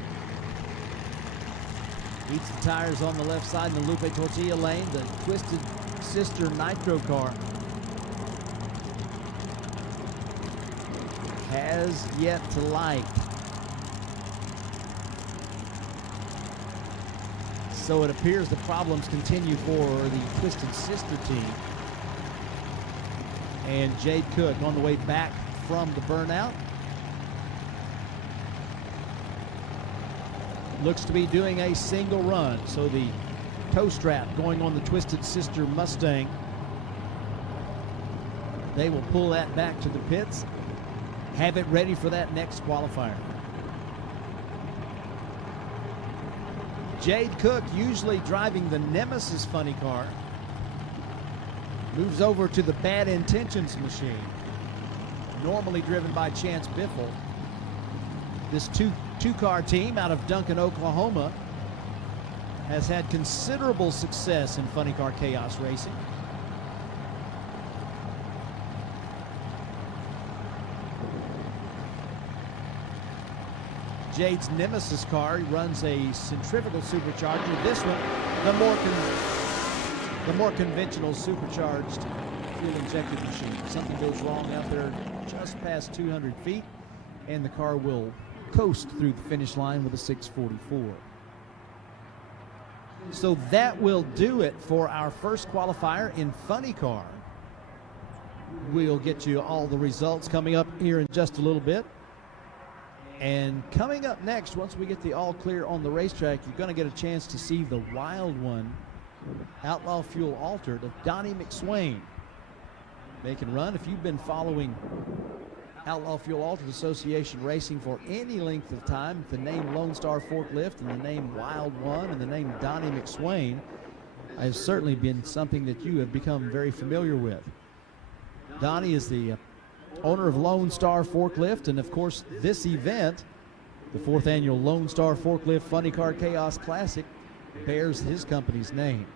Beats the tires on the left side in the Lupe Tortilla lane. The Twisted Sister Nitro car has yet to light. So it appears the problems continue for the Twisted Sister team. And Jade Cook on the way back from the burnout. Looks to be doing a single run. So the toe strap going on the Twisted Sister Mustang. They will pull that back to the pits. Have it ready for that next qualifier. Jade Cook, usually driving the Nemesis funny car, moves over to the Bad Intentions machine, normally driven by Chance Biffle. This two-car team out of Duncan, Oklahoma, has had considerable success in funny car chaos racing. Jade's Nemesis car runs a centrifugal supercharger. This one, the more conventional supercharged fuel-injected machine. Something goes wrong out there just past 200 feet, and the car will coast through the finish line with a 644. So that will do it for our first qualifier in funny car. We'll get you all the results coming up here in just a little bit. And coming up next, once we get the all clear on the racetrack, you're going to get a chance to see the Wild One Outlaw Fuel Altered of Donnie McSwain. They can run. If you've been following Outlaw Fuel Altered Association racing for any length of time, the name Lone Star Forklift and the name Wild One and the name Donnie McSwain has certainly been something that you have become very familiar with. Donnie is the owner of Lone Star Forklift, and of course this event, the 4th annual Lone Star Forklift Funny Car Chaos Classic, bears his company's name.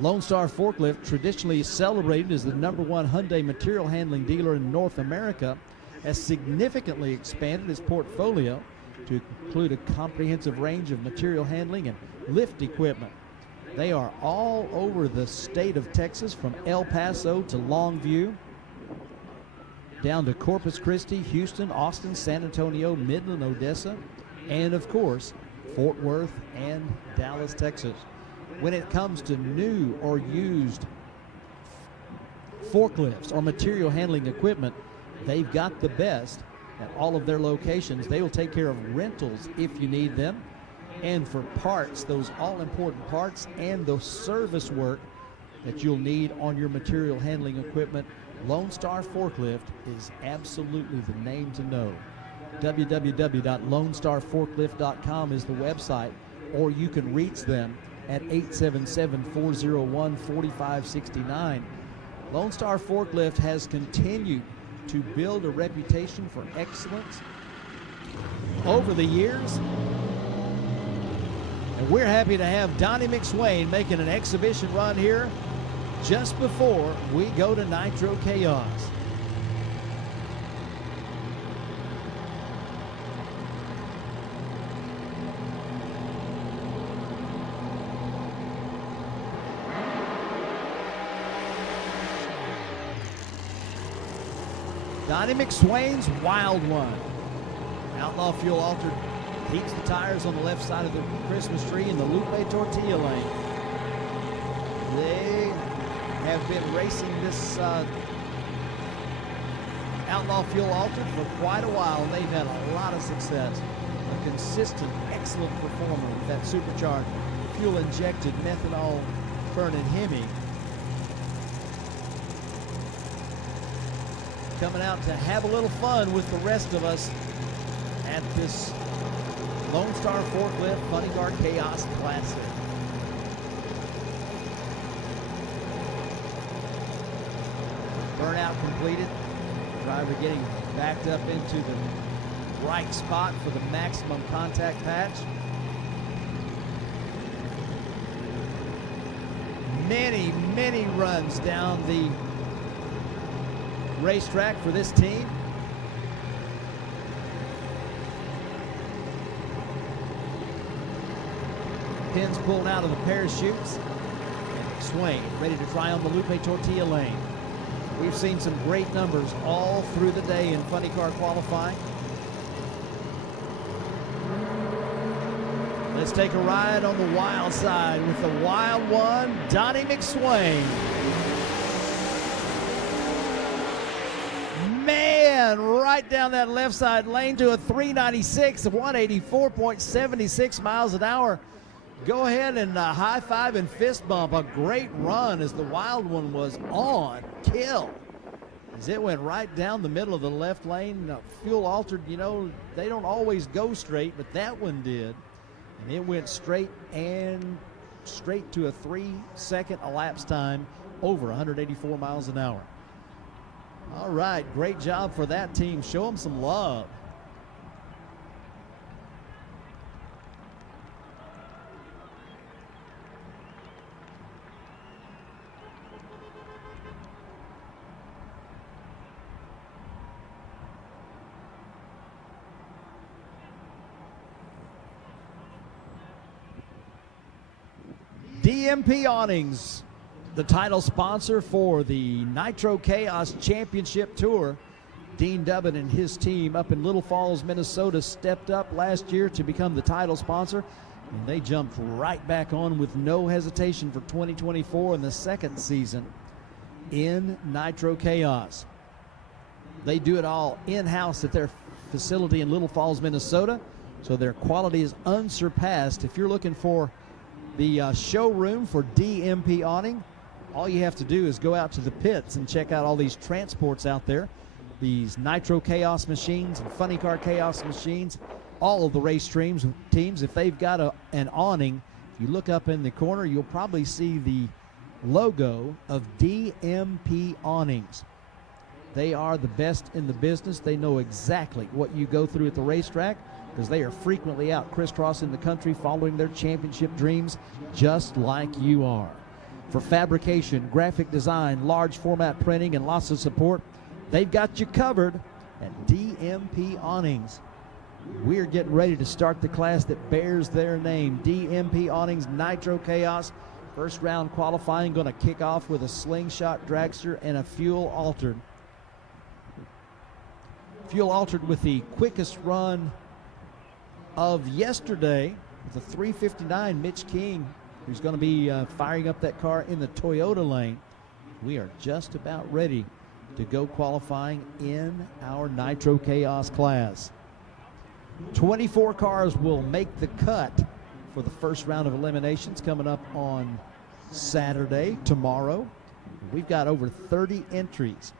Lone Star Forklift, traditionally celebrated as the #1 Hyundai material handling dealer in North America, has significantly expanded its portfolio to include a comprehensive range of material handling and lift equipment. They are all over the state of Texas, from El Paso to Longview, down to Corpus Christi, Houston, Austin, San Antonio, Midland, Odessa, and of course, Fort Worth and Dallas, Texas. When it comes to new or used forklifts or material handling equipment, they've got the best at all of their locations. They will take care of rentals if you need them. And for parts, those all-important parts and the service work that you'll need on your material handling equipment, Lone Star Forklift is absolutely the name to know. www.lonestarforklift.com is the website, or you can reach them at 877-401-4569. Lone Star Forklift has continued to build a reputation for excellence over the years, and we're happy to have Donnie McSwain making an exhibition run here just before we go to Nitro Chaos. Donnie McSwain's Wild One. Outlaw Fuel Altered heats the tires on the left side of the Christmas tree in the Lupe Tortilla lane. They have been racing this Outlaw Fuel Altered for quite a while, and they've had a lot of success. A consistent, excellent performer with that supercharged, fuel-injected, methanol-burning Hemi. Coming out to have a little fun with the rest of us at this Lone Star Forklift Funny Car Chaos Classic. Burnout completed. Driver getting backed up into the right spot for the maximum contact patch. Many, many runs down the racetrack for this team. Pins pulled out of the parachutes. Swain ready to try on the Lupe Tortilla lane. We've seen some great numbers all through the day in funny car qualifying. Let's take a ride on the wild side with the Wild One, Donnie McSwain. Man, right down that left side lane to a 396 of 184.76 miles an hour. Go ahead and high five and fist bump. A great run as the Wild One was on kill. As it went right down the middle of the left lane. Fuel Altered, you know, they don't always go straight, but that one did. And it went straight to a 3-second elapsed time over 184 miles an hour. All right, great job for that team. Show them some love. DMP Awnings, the title sponsor for the Nitro Chaos Championship Tour. Dean Dubbin and his team up in Little Falls, Minnesota stepped up last year to become the title sponsor, and they jumped right back on with no hesitation for 2024 in the second season in Nitro Chaos. They do it all in-house at their facility in Little Falls, Minnesota, so their quality is unsurpassed. If you're looking for the showroom for DMP Awning, all you have to do is go out to the pits and check out all these transports out there, these Nitro Chaos machines and Funny Car Chaos machines, all of the race teams. If they've got an awning, if you look up in the corner, you'll probably see the logo of DMP Awnings. They are the best in the business. They know exactly what you go through at the racetrack, because they are frequently out crisscrossing the country following their championship dreams just like you are. For fabrication, graphic design, large format printing, and lots of support, they've got you covered at DMP Awnings. We're getting ready to start the class that bears their name, DMP Awnings Nitro Chaos. First round qualifying going to kick off with a slingshot dragster and a fuel altered. Fuel altered with the quickest run of yesterday with a 3:59, Mitch King, who's going to be firing up that car in the Toyota lane. We are just about ready to go qualifying in our Nitro Chaos class. 24 cars will make the cut for the first round of eliminations coming up on Saturday, tomorrow. We've got over 30 entries.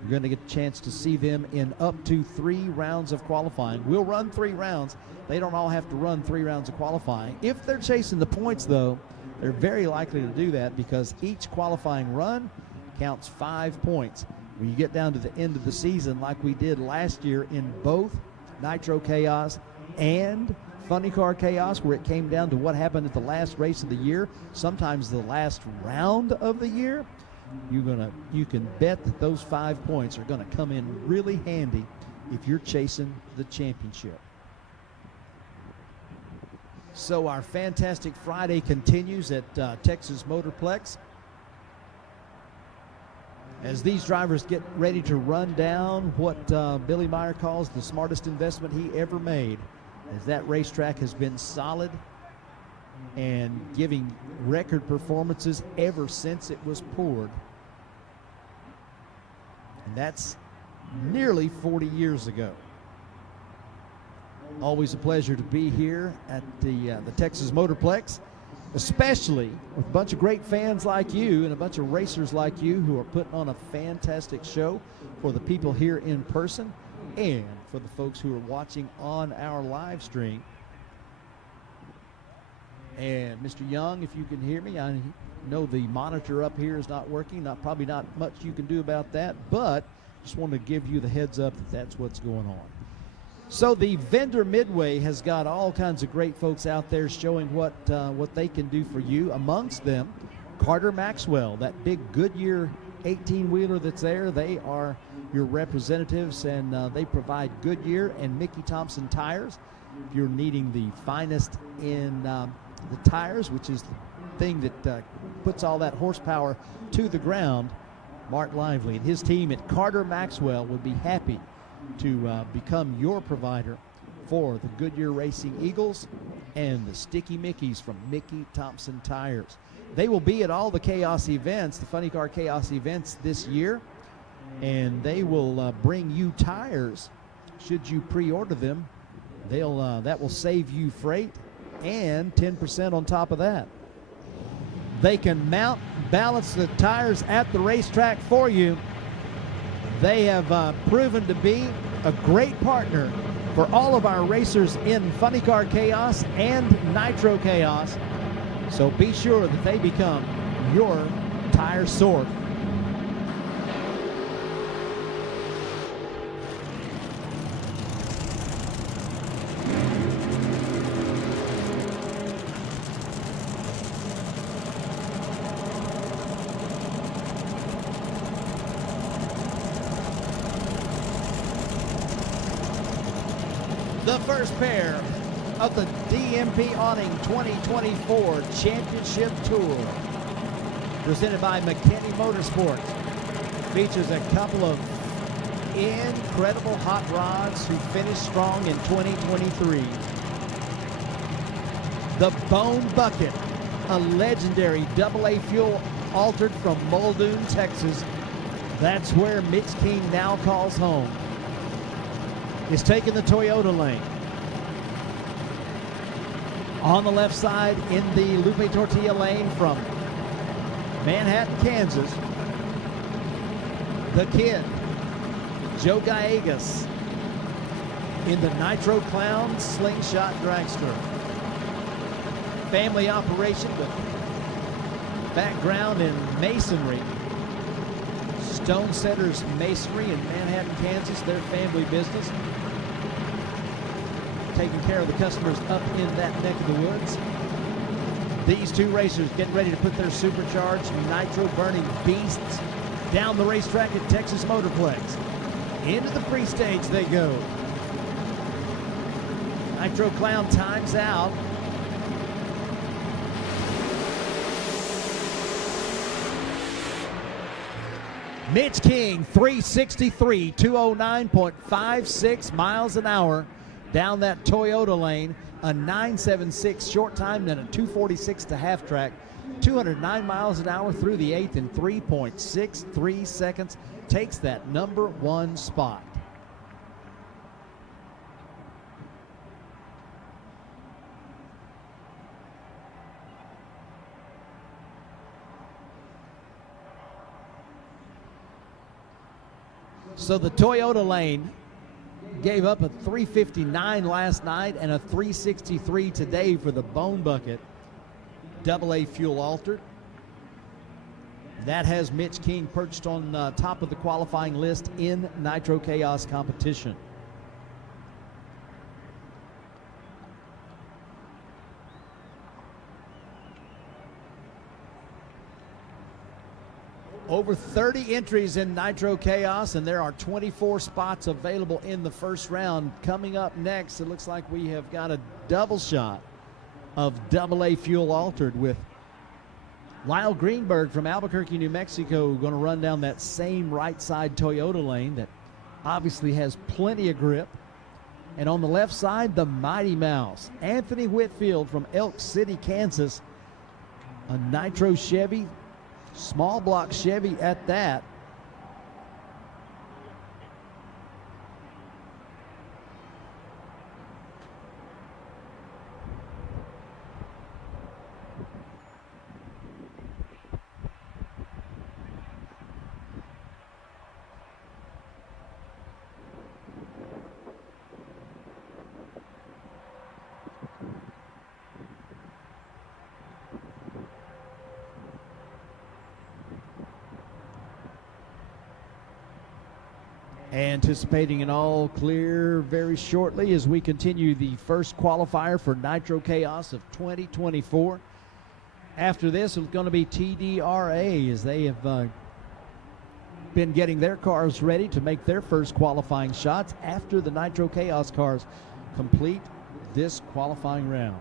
You're going to get a chance to see them in up to 3 rounds of qualifying. We'll run 3 rounds. They don't all have to run 3 rounds of qualifying. If they're chasing the points, though, they're very likely to do that because each qualifying run counts 5 points. When you get down to the end of the season, like we did last year in both Nitro Chaos and Funny Car Chaos, where it came down to what happened at the last race of the year, sometimes the last round of the year, you can bet that those 5 points are going to come in really handy if you're chasing the championship. So our fantastic Friday continues at Texas Motorplex. as these drivers get ready to run down what Billy Meyer calls the smartest investment he ever made, as that racetrack has been solid and giving record performances ever since it was poured. And that's nearly 40 years ago. Always a pleasure to be here at the Texas Motorplex, especially with a bunch of great fans like you and a bunch of racers like you who are putting on a fantastic show for the people here in person and for the folks who are watching on our live stream. And Mr. Young, if you can hear me, I know the monitor up here is not working. Probably not much you can do about that, but just wanted to give you the heads up that that's what's going on. So the vendor midway has got all kinds of great folks out there showing what they can do for you. Amongst them, Carter Maxwell, that big Goodyear 18-wheeler that's there. They are your representatives, and they provide Goodyear and Mickey Thompson tires. If you're needing the finest in the tires, which is the thing that puts all that horsepower to the ground, Mark Lively and his team at Carter Maxwell would be happy to become your provider for the Goodyear Racing Eagles and the Sticky Mickeys from Mickey Thompson Tires. They will be at all the Chaos events, the Funny Car Chaos events this year, and they will bring you tires should you pre-order them. That will save you freight and 10% on top of that. They can mount, balance the tires at the racetrack for you. They have proven to be a great partner for all of our racers in Funny Car Chaos and Nitro Chaos. So be sure that they become your tire source. The first pair of the DMP Awning 2024 Championship Tour, presented by McKinney Motorsports, features a couple of incredible hot rods who finished strong in 2023. The Bone Bucket, a legendary AA fuel altered from Muldoon, Texas. That's where Mitch King now calls home. Is taking the Toyota lane. On the left side in the Lupe Tortilla lane from Manhattan, Kansas, the kid, Joe Gallegos, in the Nitro Clown Slingshot Dragster. Family operation with background in masonry. Stone Setters Masonry in Manhattan, Kansas, their family business. Taking care of the customers up in that neck of the woods. These two racers getting ready to put their supercharged nitro burning beasts down the racetrack at Texas Motorplex. Into the pre-stage they go. Nitro Clown times out. Mitch King, 363, 209.56 miles an hour down that Toyota lane. A 976 short time, then a 246 to half track. 209 miles an hour through the eighth in 3.63 seconds. Takes that number one spot. So the Toyota lane gave up a 359 last night and a 363 today for the Bone Bucket AA fuel altered. That has Mitch King perched on top of the qualifying list in Nitro Chaos competition. Over 30 entries in Nitro Chaos, and there are 24 spots available in the first round. Coming up next, it looks like we have got a double shot of AA fuel altered with Lyle Greenberg from Albuquerque, New Mexico, going to run down that same right side Toyota lane that obviously has plenty of grip. And on the left side, the Mighty Mouse, Anthony Whitfield from Elk City, Kansas, a Nitro Chevy, small block Chevy at that. Anticipating an all clear very shortly as we continue the first qualifier for Nitro Chaos of 2024. After this, it's going to be TDRA as they have been getting their cars ready to make their first qualifying shots after the Nitro Chaos cars complete this qualifying round.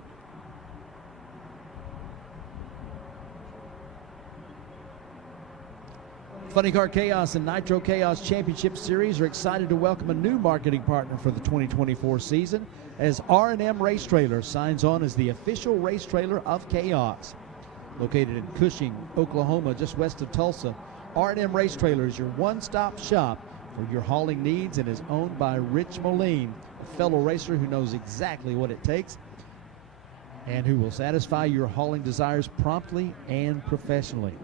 Funny Car Chaos and Nitro Chaos Championship Series are excited to welcome a new marketing partner for the 2024 season as R&M Race Trailer signs on as the official race trailer of Chaos. Located in Cushing, Oklahoma, just west of Tulsa, R&M Race Trailer is your one-stop shop for your hauling needs and is owned by Rich Moline, a fellow racer who knows exactly what it takes and who will satisfy your hauling desires promptly and professionally.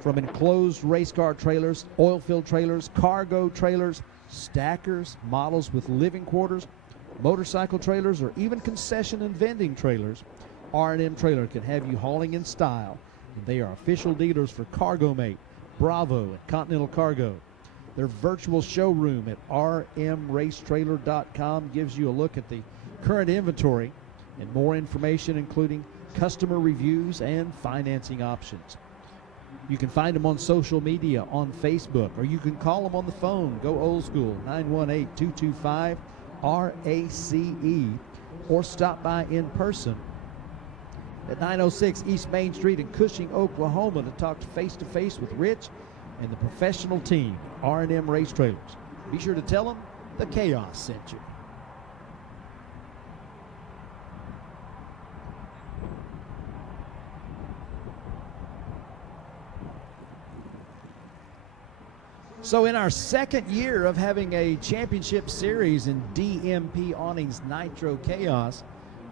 From enclosed race car trailers, oil-filled trailers, cargo trailers, stackers, models with living quarters, motorcycle trailers, or even concession and vending trailers, R&M Trailer can have you hauling in style. And they are official dealers for CargoMate, Bravo, and Continental Cargo. Their virtual showroom at rmracetrailer.com gives you a look at the current inventory and more information, including customer reviews and financing options. You can find them on social media, on Facebook, or you can call them on the phone. Go old school, 918-225-RACE, or stop by in person at 906 East Main Street in Cushing, Oklahoma to talk face-to-face with Rich and the professional team, R&M Race Trailers. Be sure to tell them the Chaos sent you. So in our second year of having a championship series in DMP Awnings Nitro Chaos,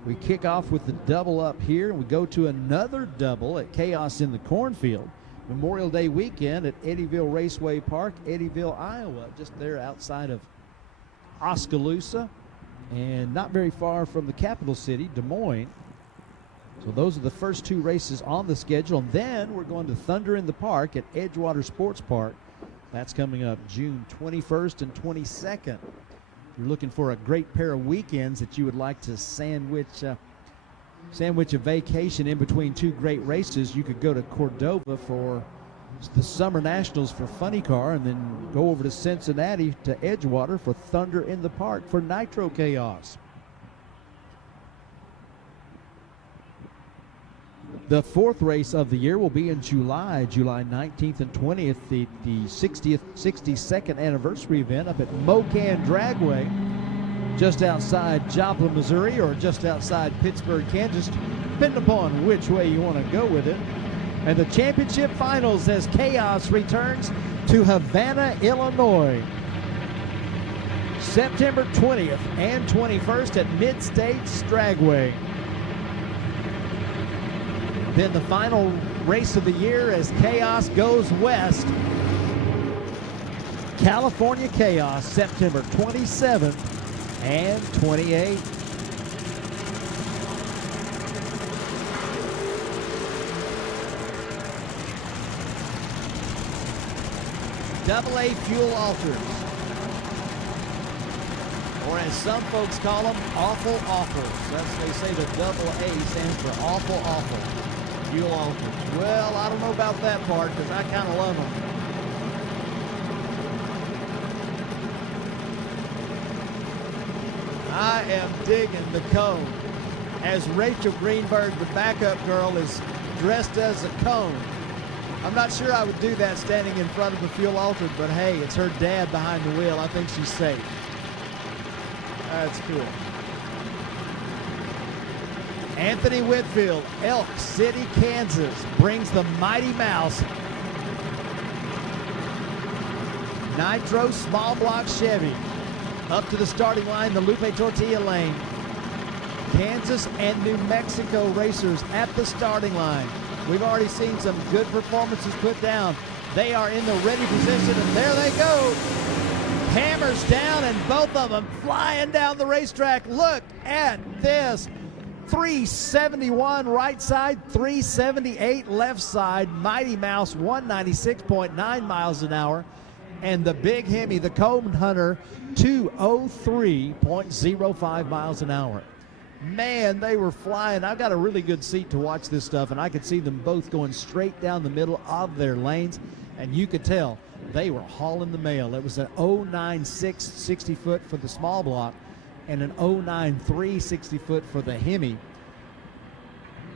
we kick off with the double up here, and we go to another double at Chaos in the Cornfield, Memorial Day weekend at Eddyville Raceway Park, Eddyville, Iowa, just there outside of Oskaloosa and not very far from the capital city, Des Moines. So those are the first two races on the schedule, and then we're going to Thunder in the Park at Edgewater Sports Park. That's coming up June 21st and 22nd. If you're looking for a great pair of weekends that you would like to sandwich a vacation in between two great races, you could go to Cordova for the Summer Nationals for Funny Car and then go over to Cincinnati to Edgewater for Thunder in the Park for Nitro Chaos. The fourth race of the year will be in July 19th and 20th, the 62nd anniversary event up at Mocan Dragway, just outside Joplin, Missouri, or just outside Pittsburgh, Kansas, depending upon which way you want to go with it. And the championship finals as Chaos returns to Havana, Illinois, September 20th and 21st at Mid-States Dragway. Then the final race of the year as Chaos goes west. California Chaos, September 27th and 28th. Double A fuel alters, or as some folks call them, awful offers. That's they say the double A stands for awful awful. Fuel alters. Well, I don't know about that part because I kind of love them. I am digging the cone as Rachel Greenberg, the backup girl, is dressed as a cone. I'm not sure I would do that standing in front of a fuel altered, but hey, it's her dad behind the wheel. I think she's safe. That's cool. Anthony Whitfield, Elk City, Kansas, brings the Mighty Mouse Nitro small block Chevy up to the starting line, the Lupe Tortilla lane. Kansas and New Mexico racers at the starting line. We've already seen some good performances put down. They are in the ready position, and there they go. Hammers down, and both of them flying down the racetrack. Look at this. 371 right side, 378 left side. Mighty Mouse, 196.9 miles an hour. And the Big Hemi, the Cone Hunter, 203.05 miles an hour. Man, they were flying. I've got a really good seat to watch this stuff, and I could see them both going straight down the middle of their lanes, and you could tell they were hauling the mail. It was an 096 60-foot for the small block and an 093 60-foot for the Hemi.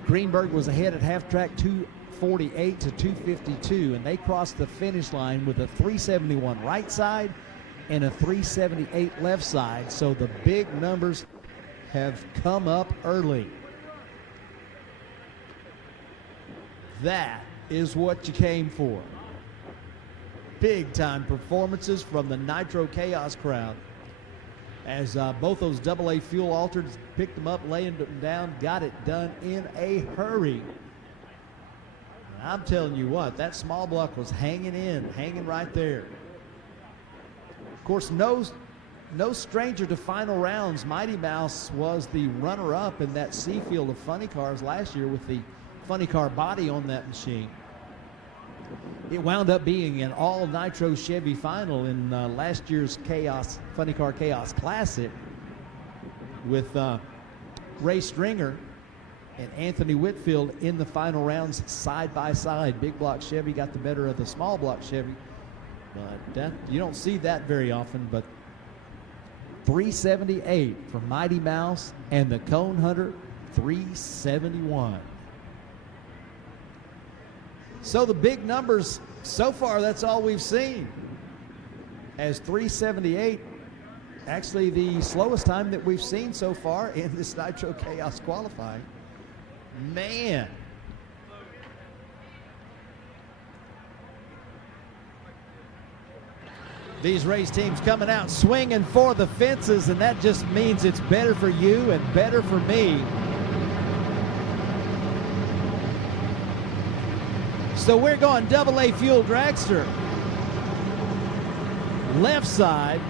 Greenberg was ahead at half track 248 to 252, and they crossed the finish line with a 371 right side and a 378 left side. So the big numbers have come up early. That is what you came for. Big time performances from the Nitro Chaos crowd as both those AA fuel altered picked them up, laying them down, got it done in a hurry. And I'm telling you what, that small block was hanging right there. Of course, no stranger to final rounds. Mighty Mouse was the runner-up in that C field of funny cars last year with the funny car body on that machine. It wound up being an all-nitro Chevy final in last year's Funny Car Chaos Classic with Ray Stringer and Anthony Whitfield in the final rounds side by side. Big block Chevy got the better of the small block Chevy, but you don't see that very often. But 378 for Mighty Mouse and the Cone Hunter 371. So the big numbers so far, that's all we've seen. As 378, actually the slowest time that we've seen so far in this Nitro Chaos qualifying. Man. These race teams coming out swinging for the fences, and that just means it's better for you and better for me. So we're going AA fuel dragster. Left side,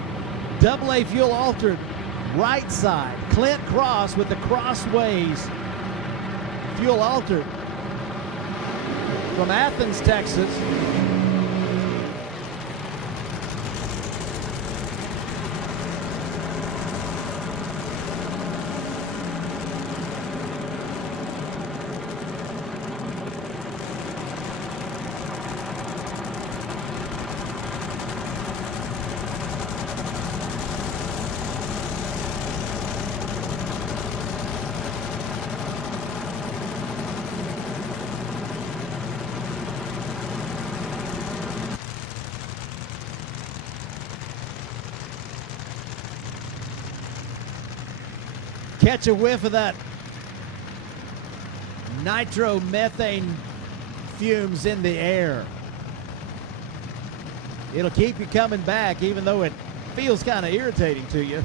AA fuel altered right side. Clint Cross with the Crossways fuel altered from Athens, Texas. Catch a whiff of that nitromethane fumes in the air. It'll keep you coming back even though it feels kind of irritating to you.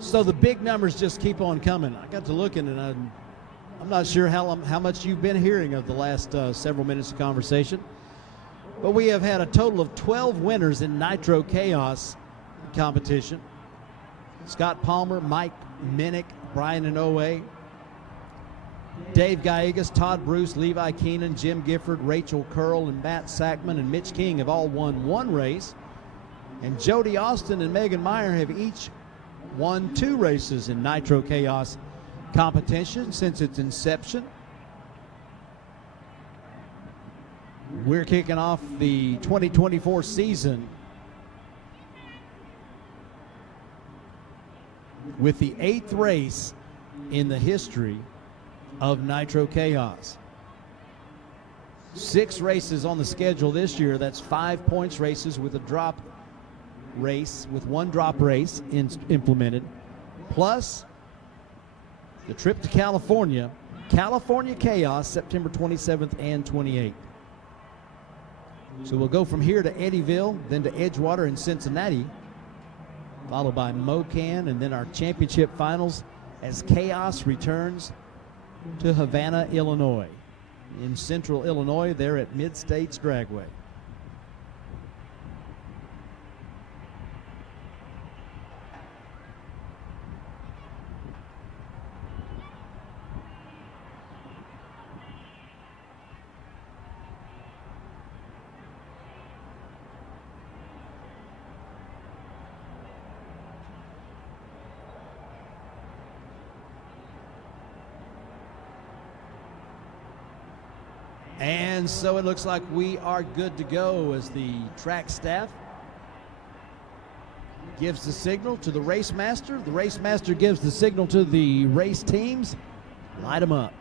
So the big numbers just keep on coming. I got to looking, and I'm not sure how much you've been hearing of the last several minutes of conversation, but we have had a total of 12 winners in Nitro Chaos competition. Scott Palmer, Mike Minnick, Brian Inoue, Dave Gallegos, Todd Bruce, Levi Keenan, Jim Gifford, Rachel Curl, and Matt Sackman and Mitch King have all won one race. And Jody Austin and Megan Meyer have each won 2 races in Nitro Chaos competition since its inception. We're kicking off the 2024 season with the 8th race in the history of Nitro Chaos. 6 races on the schedule this year. That's 5 points races with a drop race, with 1 drop race implemented, plus the trip to California Chaos, September 27th and 28th. So we'll go from here to Eddyville, then to Edgewater and Cincinnati, followed by Mocan, and then our championship finals as Chaos returns to Havana, Illinois. In central Illinois, they're at Mid-States Dragway. And so it looks like we are good to go as the track staff gives the signal to the race master. The race master gives the signal to the race teams. Light them up.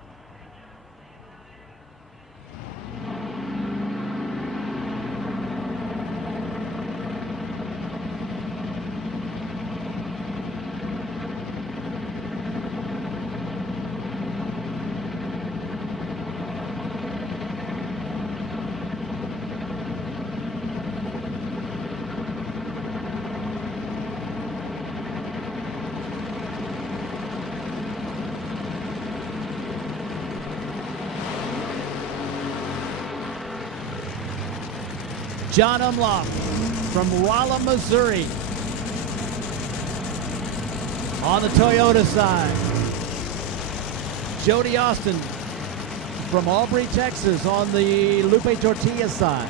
John Umlauf from Rolla, Missouri on the Toyota side. Jody Austin from Aubrey, Texas on the Lupe Tortilla side.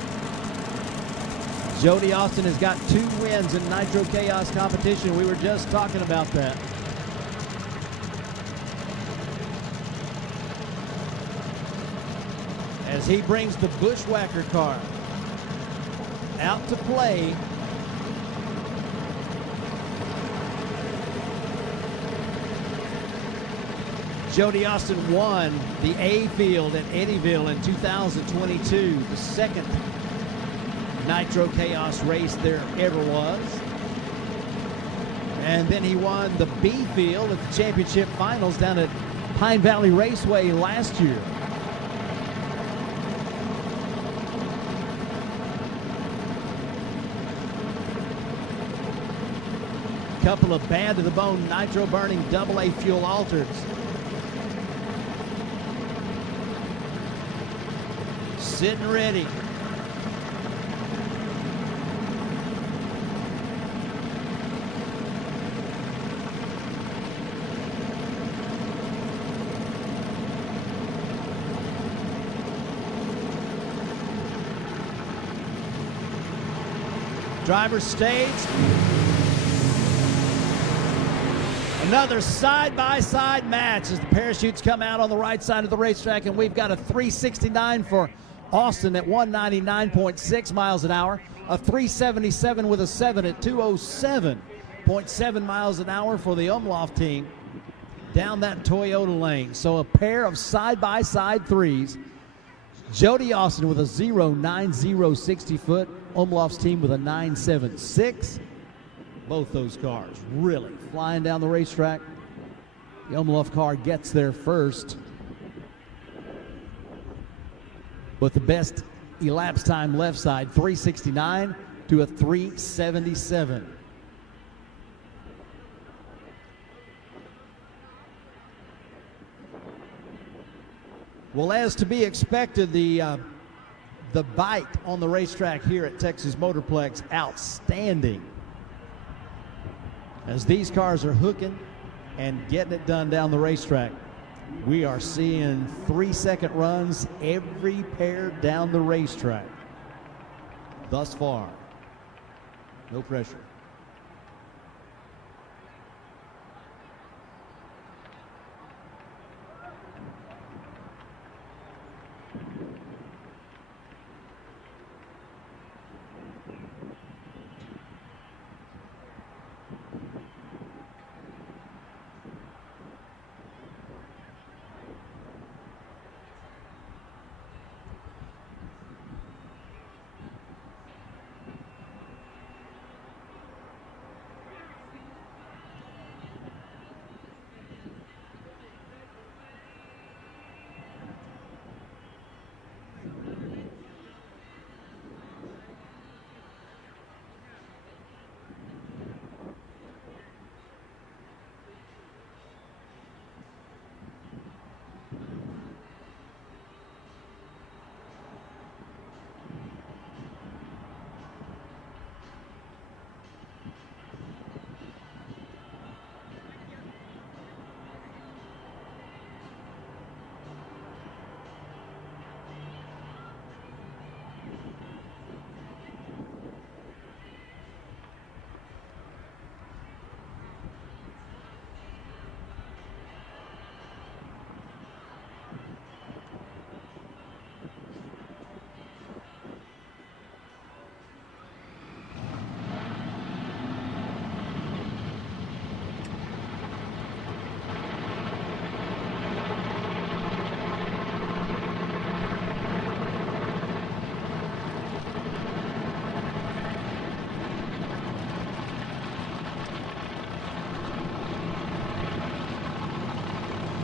Jody Austin has got 2 wins in Nitro Chaos competition. We were just talking about that. As he brings the Bushwhacker car out to play. Jody Austin won the A field at Eddyville in 2022, the 2nd Nitro Chaos race there ever was. And then he won the B field at the championship finals down at Pine Valley Raceway last year. Couple of bad to the bone nitro burning AA fuel alters. Sitting ready. Driver staged. Another side-by-side match as the parachutes come out on the right side of the racetrack, and we've got a 369 for Austin at 199.6 miles an hour, a 377 with a 7 at 207.7 miles an hour for the Umlauf team down that Toyota lane. So a pair of side-by-side threes. Jody Austin with a 0.90 60-foot, Umlauf's team with a 9.76. Both those cars really flying down the racetrack. The Umlauf car gets there first, but the best elapsed time left side, 369 to a 377. Well, as to be expected, the bite on the racetrack here at Texas Motorplex, outstanding. As these cars are hooking and getting it done down the racetrack, we are seeing 3-second runs every pair down the racetrack thus far. No pressure.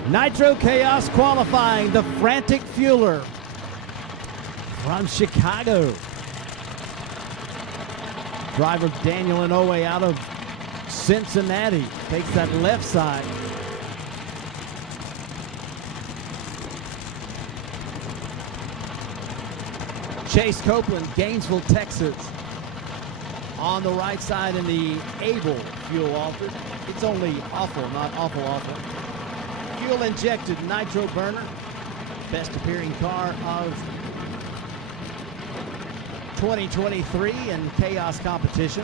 Nitro Chaos qualifying, the frantic fueler from Chicago. Driver Daniel Inoue out of Cincinnati takes that left side. Chase Copeland, Gainesville, Texas. On the right side in the Able fuel altered. It's only awful, not awful. Fuel injected nitro burner. Best appearing car of 2023 in Chaos competition.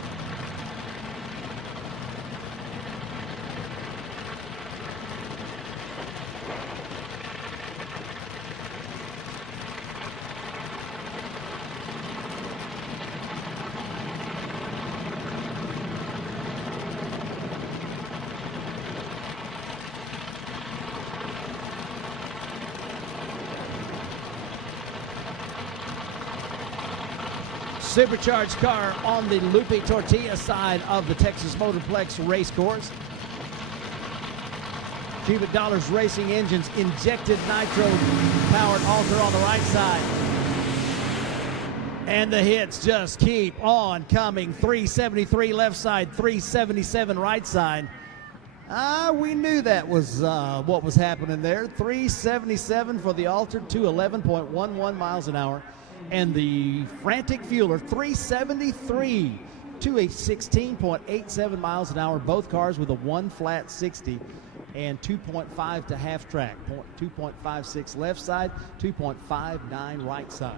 Supercharged car on the Lupe Tortilla side of the Texas Motorplex race course. Cubic Dollars Racing engines, injected nitro powered alter on the right side. And the hits just keep on coming. 373 left side, 377 right side. We knew that was what was happening there. 377 for the altered, 211.11 miles an hour. And the frantic fueler, 373 to a 16.87 miles an hour. Both cars with a 1 flat 60 and 2.5 to half track. 2.56 left side, 2.59 right side.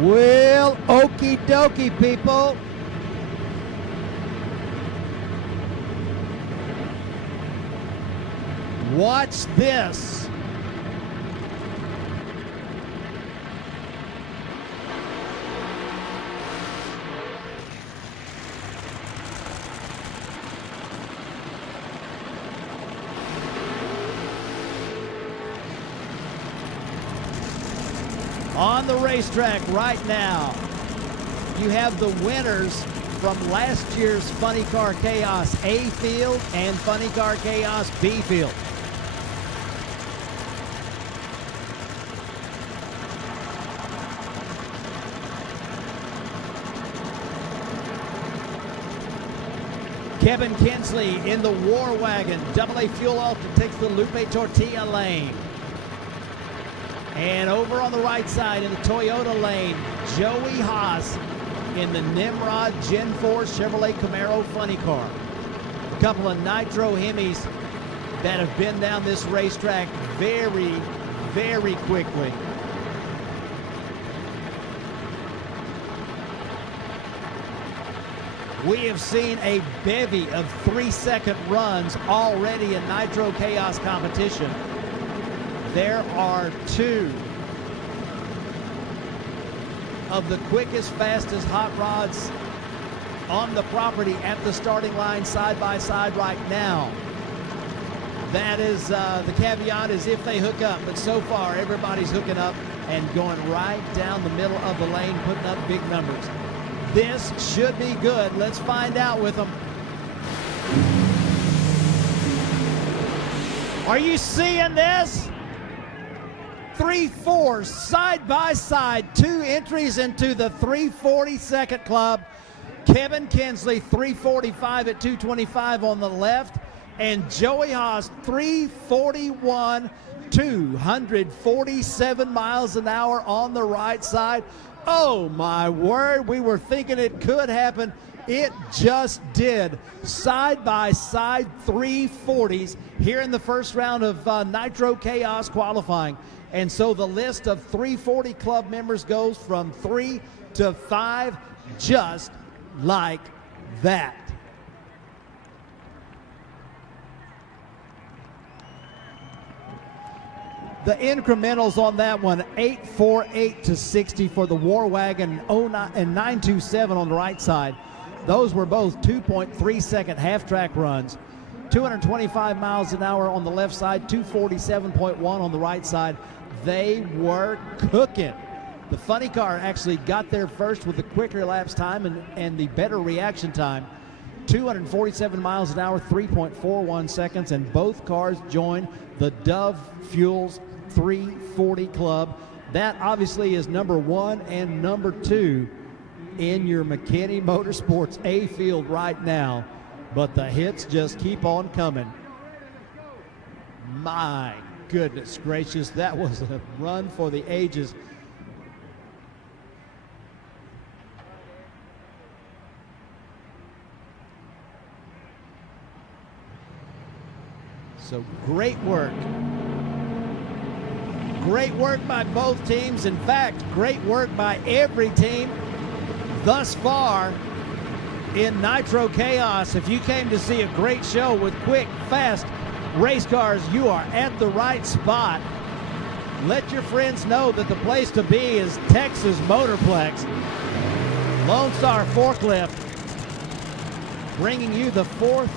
Well, okie dokie, people. Watch this. On the racetrack right now, you have the winners from last year's Funny Car Chaos A field and Funny Car Chaos B field. Kevin Kinsley in the War Wagon. AA Fuel Ultra takes the Lupe Tortilla lane. And over on the right side in the Toyota lane, Joey Haas in the Nimrod Gen 4 Chevrolet Camaro Funny Car. A couple of Nitro Hemis that have been down this racetrack very, very quickly. We have seen a bevy of 3-second runs already in Nitro Chaos competition. There are 2 of the quickest, fastest hot rods on the property at the starting line side by side right now. That is, the caveat is if they hook up, but so far everybody's hooking up and going right down the middle of the lane, putting up big numbers. This should be good. Let's find out with them. Are you seeing this? 3-4 side by side, 2 entries into the 342nd club. Kevin Kinsley 345 at 225 on the left, and Joey Haas 341, 247 miles an hour on the right side. Oh my word, we were thinking it could happen. It just did. Side by side 340s here in the first round of Nitro Chaos qualifying. And so the list of 340 club members goes from 3 to 5 just like that. The incrementals on that one, 848 to 60 for the War Wagon, 09 and 927 on the right side. Those were both 2.3-second half-track runs. 225 miles an hour on the left side, 247.1 on the right side. They were cooking. The Funny Car actually got there first with the quicker lapse time and the better reaction time. 247 miles an hour, 3.41 seconds, and both cars joined the Dove Fuels 340 Club. That obviously is number 1 and number 2 in your McKinney Motorsports A field right now, but the hits just keep on coming. My goodness gracious, that was a run for the ages. So great work. Great work by both teams. In fact, great work by every team thus far in Nitro Chaos. If you came to see a great show with quick, fast race cars, you are at the right spot. Let your friends know that the place to be is Texas Motorplex. Lone Star Forklift bringing you the 4th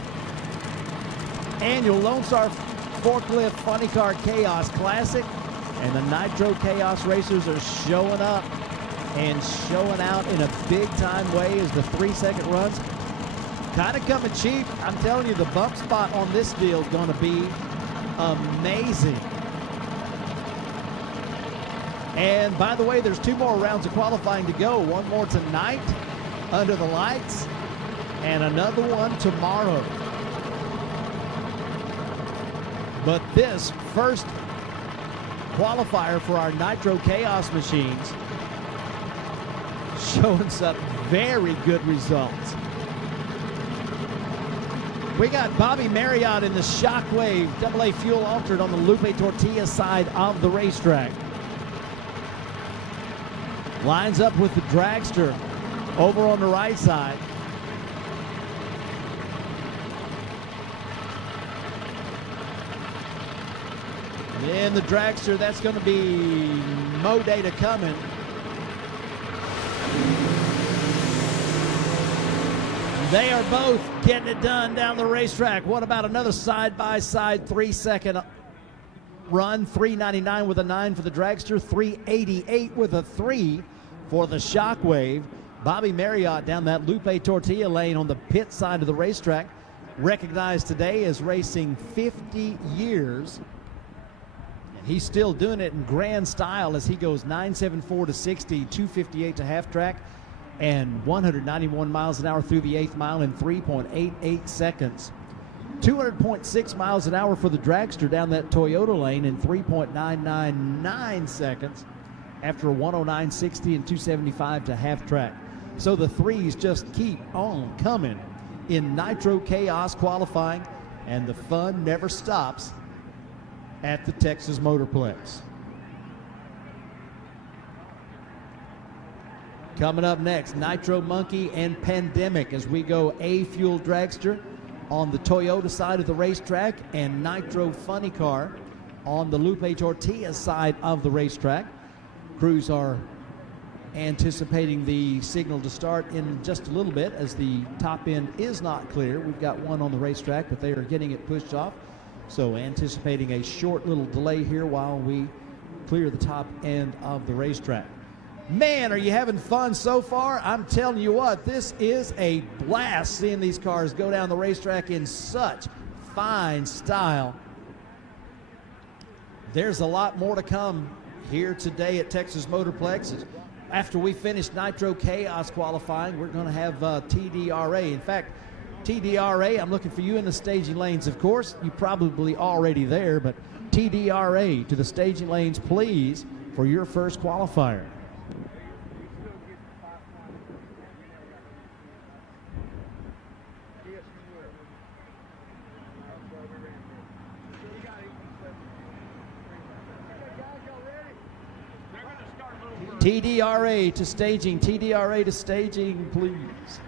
annual Lone Star Forklift Funny Car Chaos Classic, and the Nitro Chaos racers are showing up and showing out in a big time way as the 3-second runs kind of coming cheap. I'm telling you, the bump spot on this deal is going to be amazing. And by the way, there's 2 more rounds of qualifying to go. One more tonight under the lights and another one tomorrow. But this first qualifier for our Nitro Chaos machines showing some very good results. We got Bobby Marriott in the Shockwave AA Fuel Altered on the Lupe Tortilla side of the racetrack. Lines up with the Dragster over on the right side. In the Dragster, that's going to be Mo Data coming. They are both getting it done down the racetrack. What about another side-by-side 3-second run. 399 with a 9 for the dragster. 388 with a 3 for the Shockwave. Bobby Marriott down that Lupe Tortilla lane on the pit side of the racetrack, recognized today as racing 50 years. And he's still doing it in grand style as he goes 974 to 60, 258 to half track, and 191 miles an hour through the 8th mile in 3.88 seconds. 200.6 miles an hour for the dragster down that Toyota lane in 3.999 seconds after a 109.60 and 275 to half track. So the threes just keep on coming in Nitro Chaos qualifying, and the fun never stops at the Texas Motorplex. Coming up next, Nitro Monkey and Pandemic as we go A-Fuel Dragster on the Toyota side of the racetrack and Nitro Funny Car on the Lupe Tortilla side of the racetrack. Crews are anticipating the signal to start in just a little bit as the top end is not clear. We've got one on the racetrack, but they are getting it pushed off. So anticipating a short little delay here while we clear the top end of the racetrack. Man, are you having fun so far? I'm telling you what, this is a blast seeing these cars go down the racetrack in such fine style. There's a lot more to come here today at Texas Motorplex. After we finish Nitro Chaos qualifying, we're going to have TDRA. In fact, TDRA, I'm looking for you in the staging lanes, of course. You're probably already there, but TDRA to the staging lanes, please, for your first qualifier. TDRA to staging, TDRA to staging, please.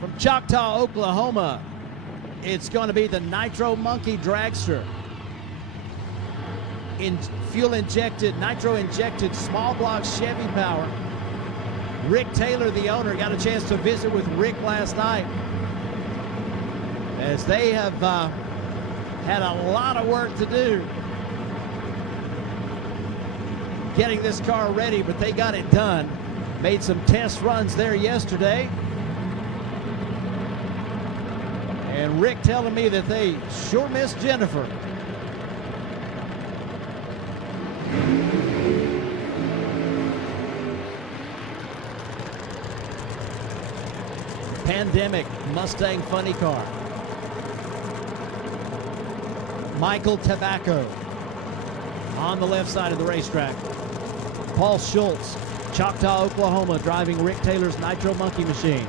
From Choctaw, Oklahoma, it's going to be the Nitro Monkey Dragster. In fuel-injected, nitro-injected small block Chevy power. Rick Taylor, the owner, got a chance to visit with Rick last night as they have had a lot of work to do getting this car ready, but they got it done. Made some test runs there yesterday. And Rick telling me that they sure miss Jennifer. Pandemic Mustang Funny Car. Michael Tobacco on the left side of the racetrack. Paul Schultz, Choctaw, Oklahoma, driving Rick Taylor's Nitro Monkey machine.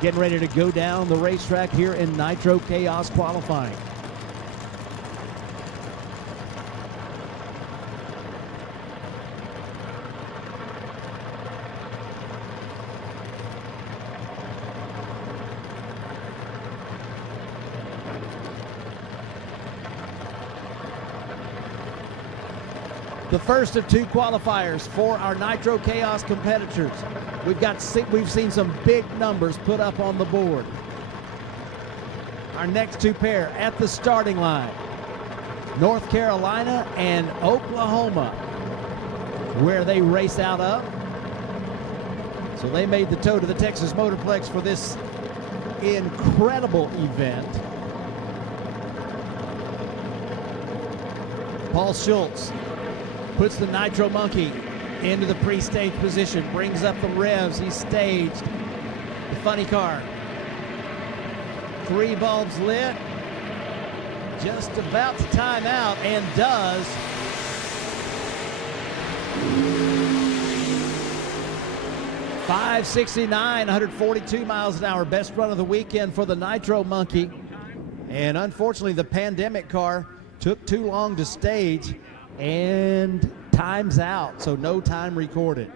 Getting ready to go down the racetrack here in Nitro Chaos qualifying. The first of two qualifiers for our Nitro Chaos competitors. We've seen some big numbers put up on the board. Our next two pair at the starting line, North Carolina and Oklahoma, where they race out of. So they made the tow to the Texas Motorplex for this incredible event. Paul Schultz puts the Nitro Monkey into the pre-stage position, brings up the revs, he's staged. The funny car, 3 bulbs lit, just about to time out, and does. 569, 142 miles an hour. Best run of the weekend for the Nitro Monkey. And unfortunately, the pandemic car took too long to stage and time's out, so no time recorded.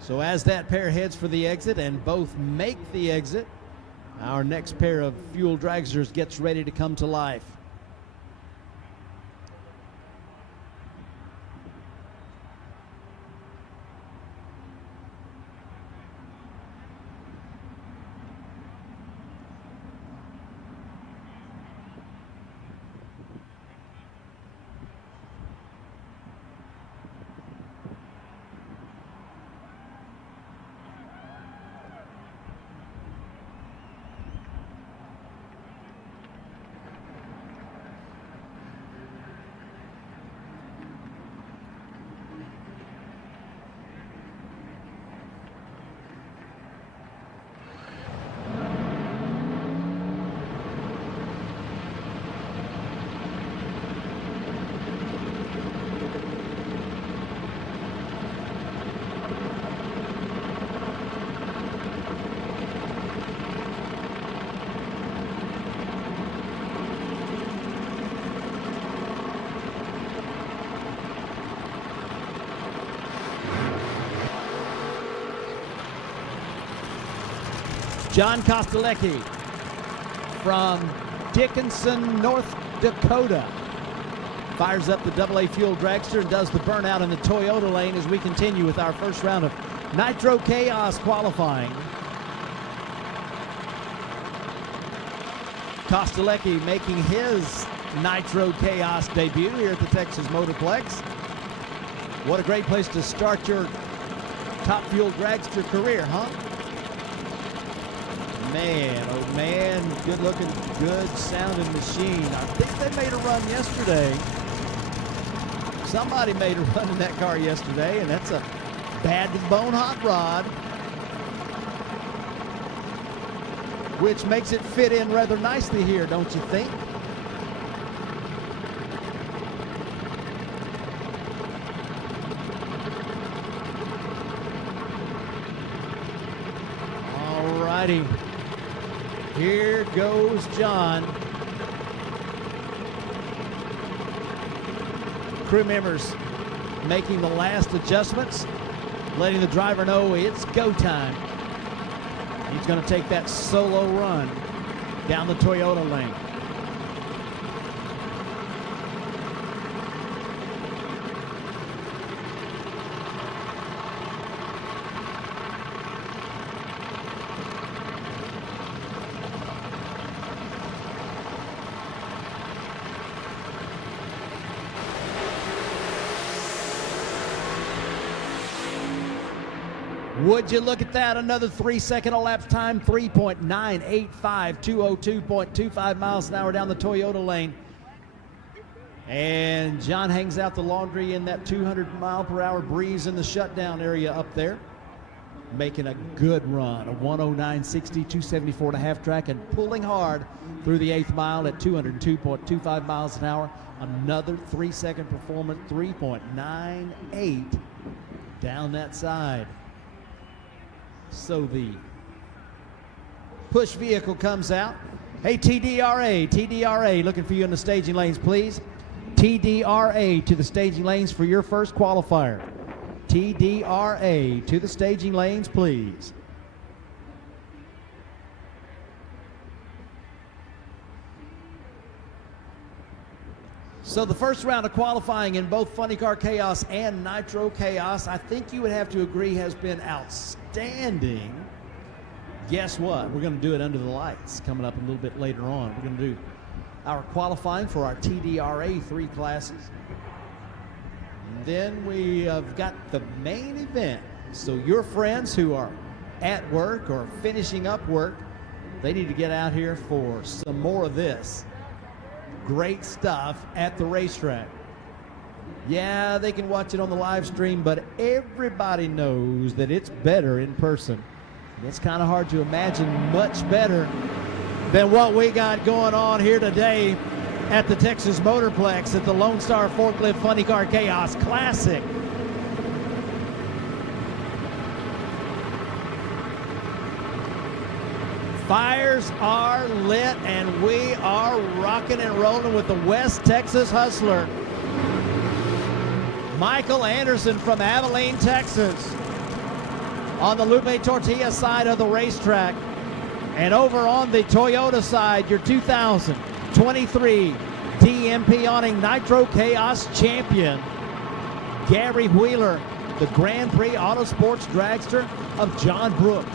So as that pair heads for the exit and both make the exit, our next pair of fuel dragsters gets ready to come to life. John Kostelecki from Dickinson, North Dakota, fires up the AA fuel dragster and does the burnout in the Toyota lane as we continue with our first round of Nitro Chaos qualifying. Kostelecki making his Nitro Chaos debut here at the Texas Motorplex. What a great place to start your top fuel dragster career, huh? Man, oh man, good looking, good sounding machine. I think they made a run yesterday. Somebody made a run in that car yesterday, and that's a bad to the bone hot rod, which makes it fit in rather nicely here, don't you think? All righty. Here goes John. Crew members making the last adjustments, letting the driver know it's go time. He's going to take that solo run down the Toyota lane. Would you look at that? Another 3-second elapsed time, 3.985, 202.25 miles an hour down the Toyota lane. And John hangs out the laundry in that 200 mile per hour breeze in the shutdown area up there. Making a good run, a 109.60, 274 and a half track, and pulling hard through the 8th mile at 202.25 miles an hour. Another 3-second performance, 3.98 down that side. So the push vehicle comes out. Hey, TDRA, looking for you in the staging lanes, please. TDRA to the staging lanes for your first qualifier. TDRA to the staging lanes, please. So the first round of qualifying in both Funny Car Chaos and Nitro Chaos, I think you would have to agree, has been outstanding. Guess what? We're going to do it under the lights coming up a little bit later on. We're going to do our qualifying for our TDRA 3 classes. And then we have got the main event. So your friends who are at work or finishing up work, they need to get out here for some more of this great stuff at the racetrack. Yeah, they can watch it on the live stream, but everybody knows that it's better in person. It's kind of hard to imagine much better than what we got going on here today at the Texas Motorplex at the Lone Star Forklift Funny Car Chaos Classic. Fires are lit, and we are rocking and rolling with the West Texas Hustler. Michael Anderson from Abilene, Texas, on the Lupe Tortilla side of the racetrack. And over on the Toyota side, your 2023 TMP awning Nitro Chaos champion, Gary Wheeler, the Grand Prix Auto Sports dragster of John Brook.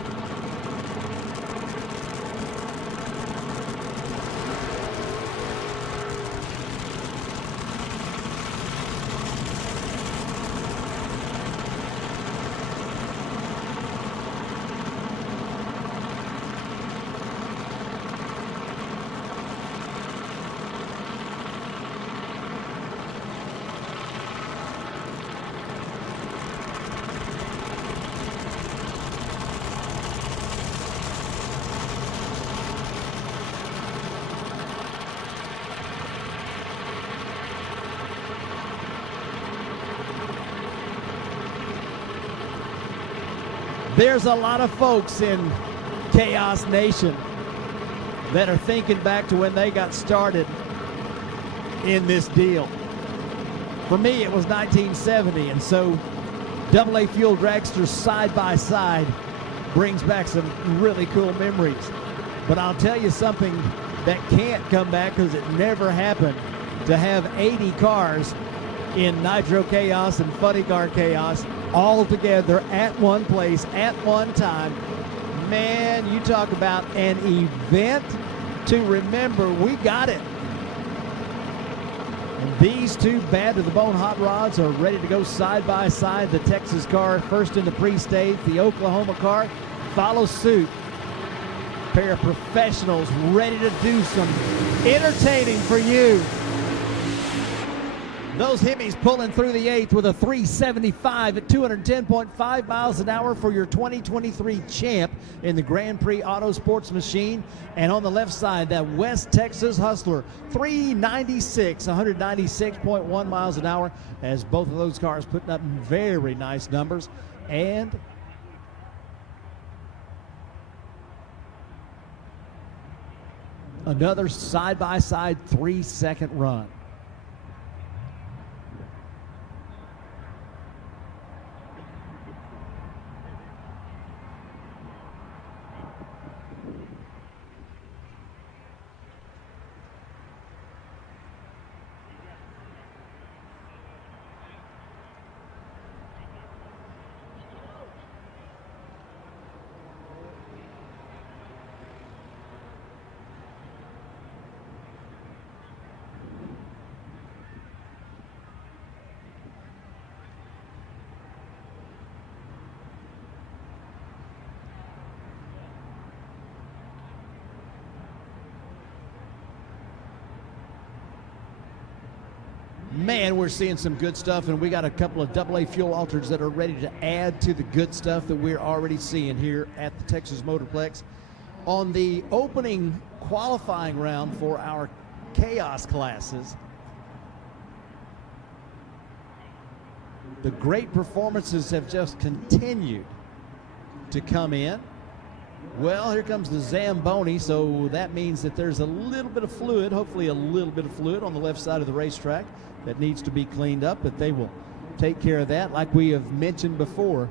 There's a lot of folks in Chaos Nation that are thinking back to when they got started in this deal. For me, it was 1970, and so AA Fuel Dragsters side by side brings back some really cool memories. But I'll tell you something that can't come back, because it never happened, to have 80 cars in Nitro Chaos and Funny Car Chaos all together at one place at one time. Man, you talk about an event to remember. We got it. And these two bad to the bone hot rods are ready to go side by side. The Texas car first in the pre-stage, the Oklahoma car follows suit. A pair of professionals ready to do some entertaining for you. Those Hemis pulling through the 8th with a 375 at 210.5 miles an hour for your 2023 champ in the Grand Prix Auto Sports Machine. And on the left side, that West Texas Hustler, 396, 196.1 miles an hour, as both of those cars putting up very nice numbers. And another side-by-side 3-second run. Man, we're seeing some good stuff, and we got a couple of AA fuel alters that are ready to add to the good stuff that we're already seeing here at the Texas Motorplex. On the opening qualifying round for our Chaos classes, the great performances have just continued to come in. Well, here comes the Zamboni, so that means that there's a little bit of fluid, hopefully a little bit of fluid on the left side of the racetrack that needs to be cleaned up, but they will take care of that. Like we have mentioned before,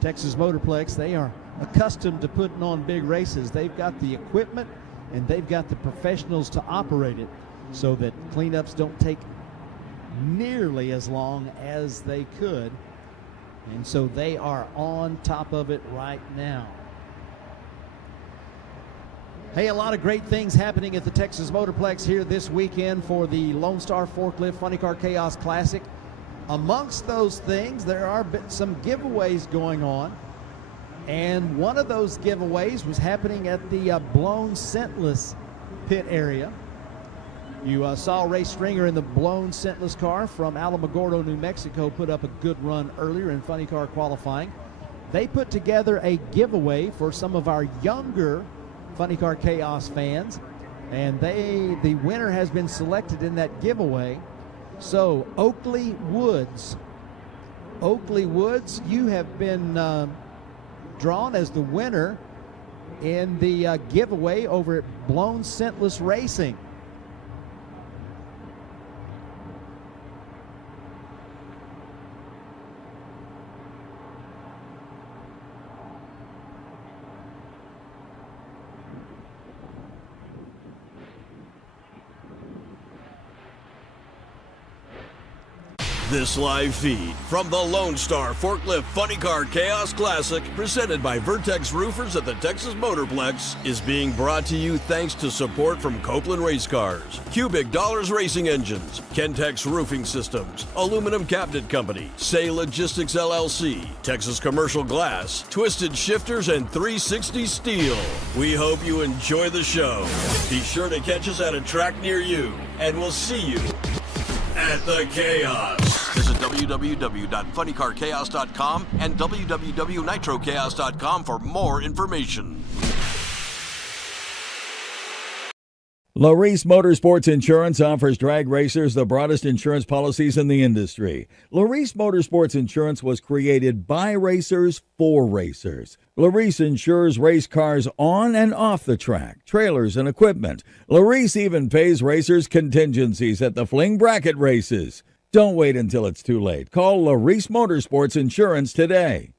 Texas Motorplex, they are accustomed to putting on big races. They've got the equipment and they've got the professionals to operate it so that cleanups don't take nearly as long as they could. And so they are on top of it right now. Hey, a lot of great things happening at the Texas Motorplex here this weekend for the Lone Star Forklift Funny Car Chaos Classic. Amongst those things, there are some giveaways going on. And one of those giveaways was happening at the blown scentless pit area. You saw Ray Stringer in the blown scentless car from Alamogordo, New Mexico, put up a good run earlier in funny car qualifying. They put together a giveaway for some of our younger Funny Car Chaos fans, and the winner has been selected in that giveaway. So Oakley Woods, you have been drawn as the winner in the giveaway over at Blown Scentless Racing. This live feed from the Lone Star Forklift Funny Car Chaos Classic, presented by Vertex Roofers at the Texas Motorplex, is being brought to you thanks to support from Copeland Racecars, Cubic Dollars Racing Engines, Ken-Tex Roofing Systems, Aluminum Cabinet Company, Saye Logistics LLC, Texas Commercial Glass, Twisted Shifterz, and 360 Steel. We hope you enjoy the show. Be sure to catch us at a track near you, and we'll see you at the Chaos. Visit www.funnycarchaos.com and www.nitrochaos.com for more information. Larice Motorsports Insurance offers drag racers the broadest insurance policies in the industry. Larice Motorsports Insurance was created by racers for racers. Larice insures race cars on and off the track, trailers and equipment. Larice even pays racers contingencies at the fling bracket races. Don't wait until it's too late. Call Larice Motorsports Insurance today.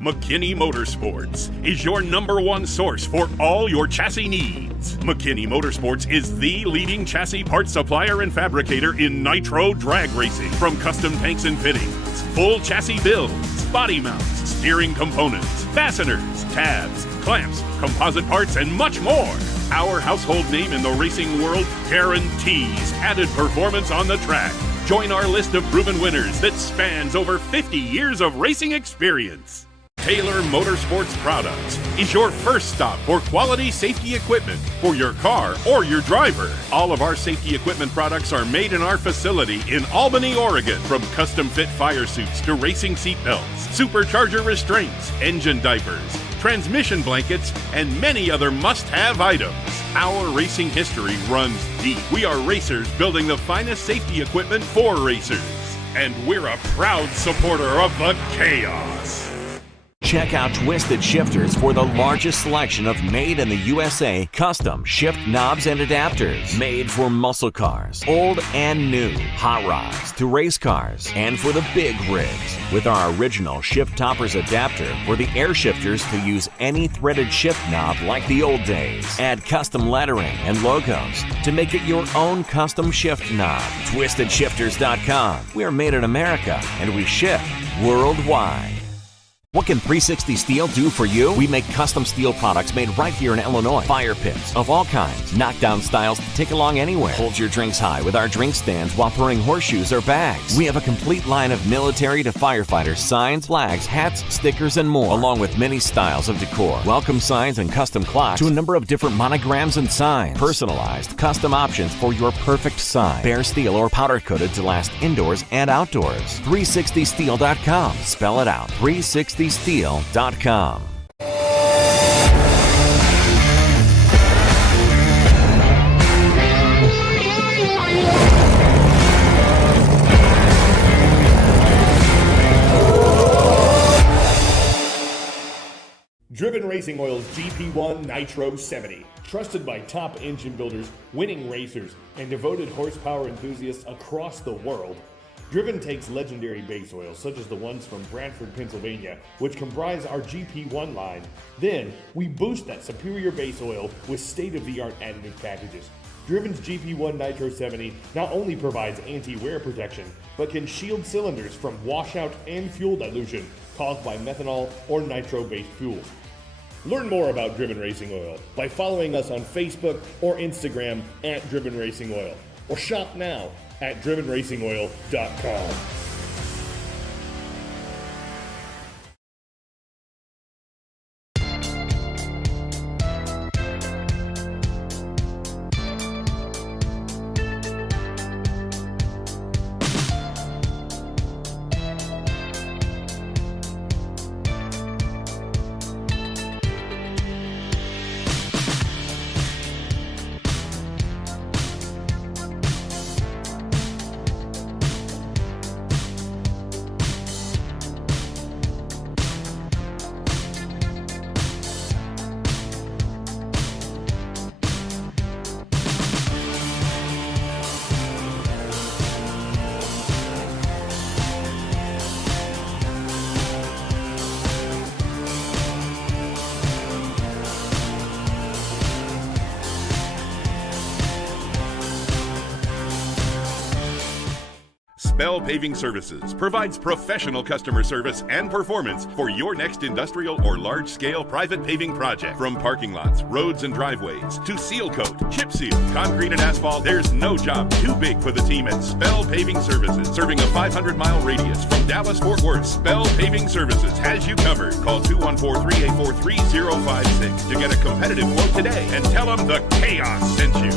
McKinney Motorsports is your #1 source for all your chassis needs. McKinney Motorsports is the leading chassis parts supplier and fabricator in nitro drag racing. From custom tanks and fittings, full chassis builds, body mounts, steering components, fasteners, tabs, clamps, composite parts, and much more. Our household name in the racing world guarantees added performance on the track. Join our list of proven winners that spans over 50 years of racing experience. Taylor Motorsports Products is your first stop for quality safety equipment for your car or your driver. All of our safety equipment products are made in our facility in Albany, Oregon. From custom fit fire suits to racing seat belts, supercharger restraints, engine diapers, transmission blankets, and many other must-have items. Our racing history runs deep. We are racers building the finest safety equipment for racers. And we're a proud supporter of the Chaos. Check out Twisted Shifterz for the largest selection of made in the USA custom shift knobs and adapters. Made for muscle cars, old and new, hot rods to race cars, and for the big rigs. With our original shift toppers adapter for the air shifters to use any threaded shift knob like the old days. Add custom lettering and logos to make it your own custom shift knob. TwistedShifters.com. We are made in America and we ship worldwide. What can 360 Steel do for you? We make custom steel products made right here in Illinois. Fire pits of all kinds, knockdown styles to take along anywhere. Hold your drinks high with our drink stands while pouring horseshoes or bags. We have a complete line of military to firefighter signs, flags, hats, stickers, and more, along with many styles of decor. Welcome signs and custom clocks to a number of different monograms and signs. Personalized, custom options for your perfect sign. Bare steel or powder coated to last indoors and outdoors. 360steel.com. Spell it out. 360steel.com. Driven Racing Oil's GP1 Nitro 70. Trusted by top engine builders, winning racers, and devoted horsepower enthusiasts across the world. Driven takes legendary base oils, such as the ones from Brantford, Pennsylvania, which comprise our GP1 line. Then, we boost that superior base oil with state-of-the-art additive packages. Driven's GP1 Nitro 70 not only provides anti-wear protection, but can shield cylinders from washout and fuel dilution caused by methanol or nitro-based fuels. Learn more about Driven Racing Oil by following us on Facebook or Instagram at Driven Racing Oil, or shop now at drivenracingoil.com. Bell Paving Services provides professional customer service and performance for your next industrial or large-scale private paving project. From parking lots, roads, and driveways to seal coat, chip seal, concrete, and asphalt, there's no job too big for the team at Spell Paving Services. Serving a 500-mile radius from Dallas-Fort Worth, Spell Paving Services has you covered. Call 214-384-3056 to get a competitive quote today and tell them the Chaos sent you.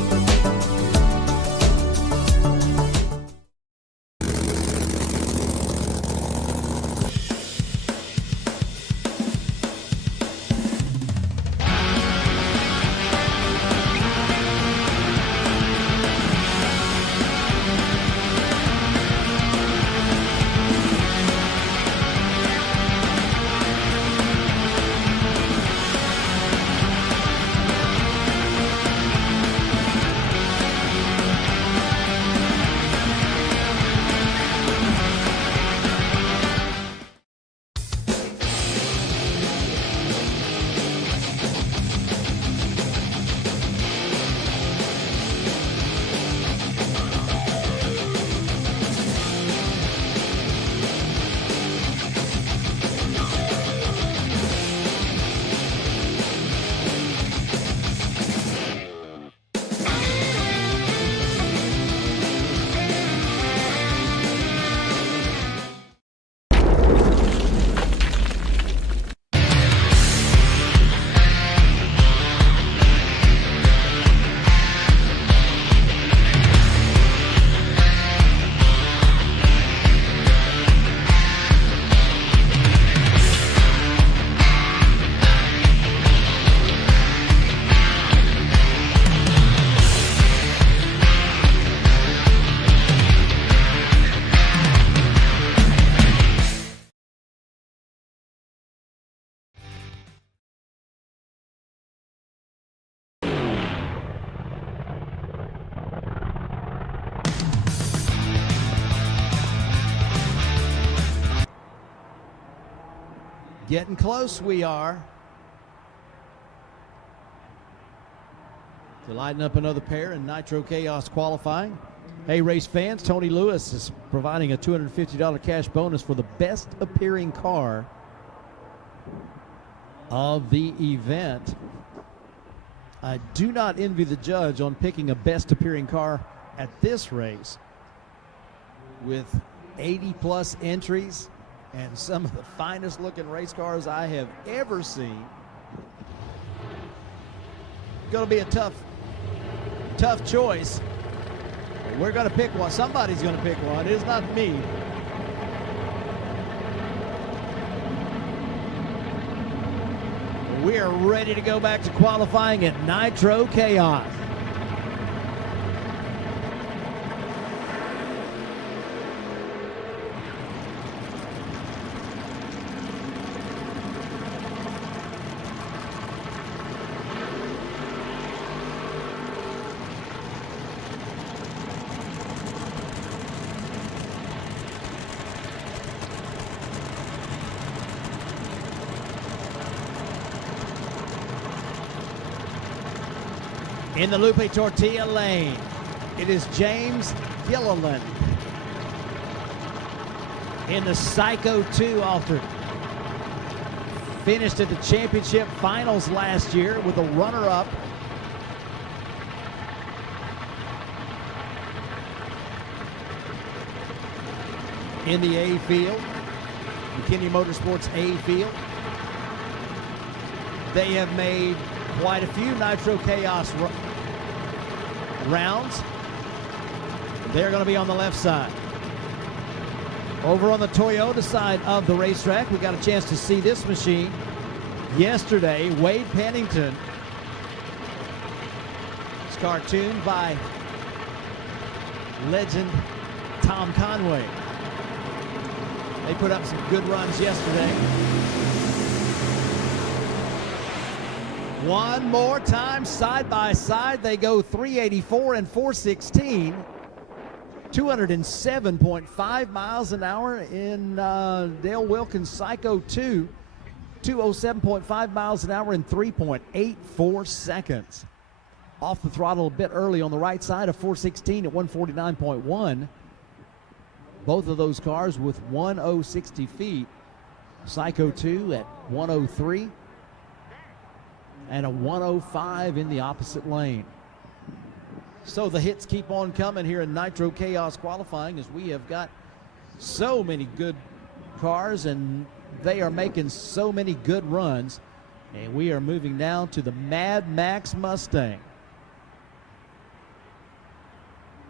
Getting close we are to lighten up another pair in Nitro Chaos qualifying. Hey, race fans, Tony Lewis is providing a $250 cash bonus for the best appearing car of the event. I do not envy the judge on picking a best appearing car at this race with 80 plus entries and some of the finest looking race cars I have ever seen. Going to be a tough choice. We're going to pick one. Somebody's going to pick one. It is not me. We are ready to go back to qualifying at Nitro Chaos. In the Lupe Tortilla lane, it is James Gilliland. In the Psycho 2 Altered. Finished at the championship finals last year with a runner-up. In the A field, McKinney Motorsports A field. They have made quite a few Nitro Chaos rounds. They're going to be on the left side. Over on the Toyota side of the racetrack, we got a chance to see this machine yesterday. Wade Pennington. It's cartooned by legend Tom Conway. They put up some good runs yesterday. One more time, side by side, they go 384 and 416. 207.5 miles an hour in Dale Wilkins Psycho 2. 207.5 miles an hour in 3.84 seconds. Off the throttle a bit early on the right side of 416 at 149.1. Both of those cars with 1060 feet. Psycho 2 at 103 and a 105 in the opposite lane. So the hits keep on coming here in Nitro Chaos qualifying, as we have got so many good cars and they are making so many good runs. And we are moving now to the Mad Max Mustang.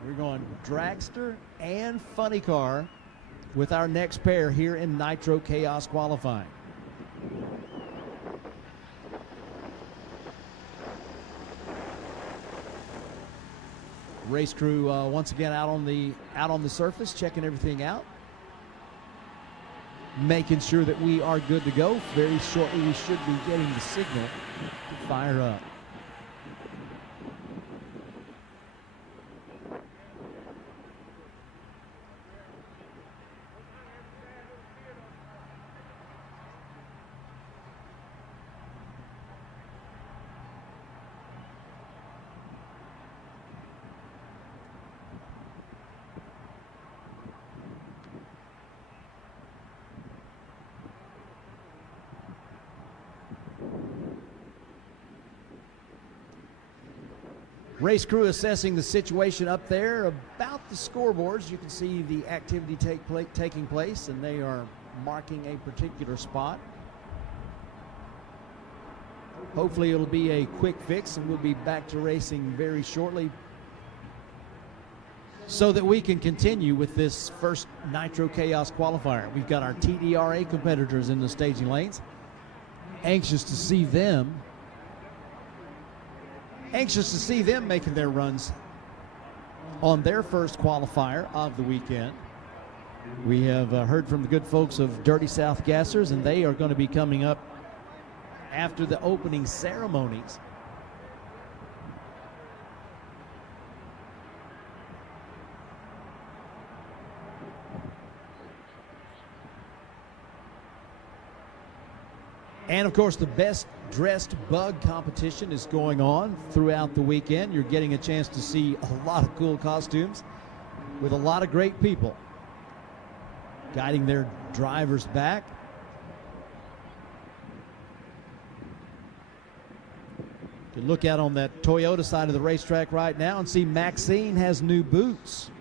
We're going dragster and funny car with our next pair here in Nitro Chaos qualifying. Race crew once again out on the surface, checking everything out, making sure that we are good to go. Very shortly we should be getting the signal to fire up. Race crew assessing the situation up there about the scoreboards. You can see the activity taking place, and they are marking a particular spot. Hopefully it'll be a quick fix, and we'll be back to racing very shortly so that we can continue with this first Nitro Chaos qualifier. We've got our TDRA competitors in the staging lanes. Anxious to see them making their runs on their first qualifier of the weekend. We have heard from the good folks of Dirty South Gassers, and they are going to be coming up after the opening ceremonies. And of course, the best dressed bug competition is going on throughout the weekend. You're getting a chance to see a lot of cool costumes with a lot of great people guiding their drivers back. You can look out on that Toyota side of the racetrack right now and see Maxine has new boots.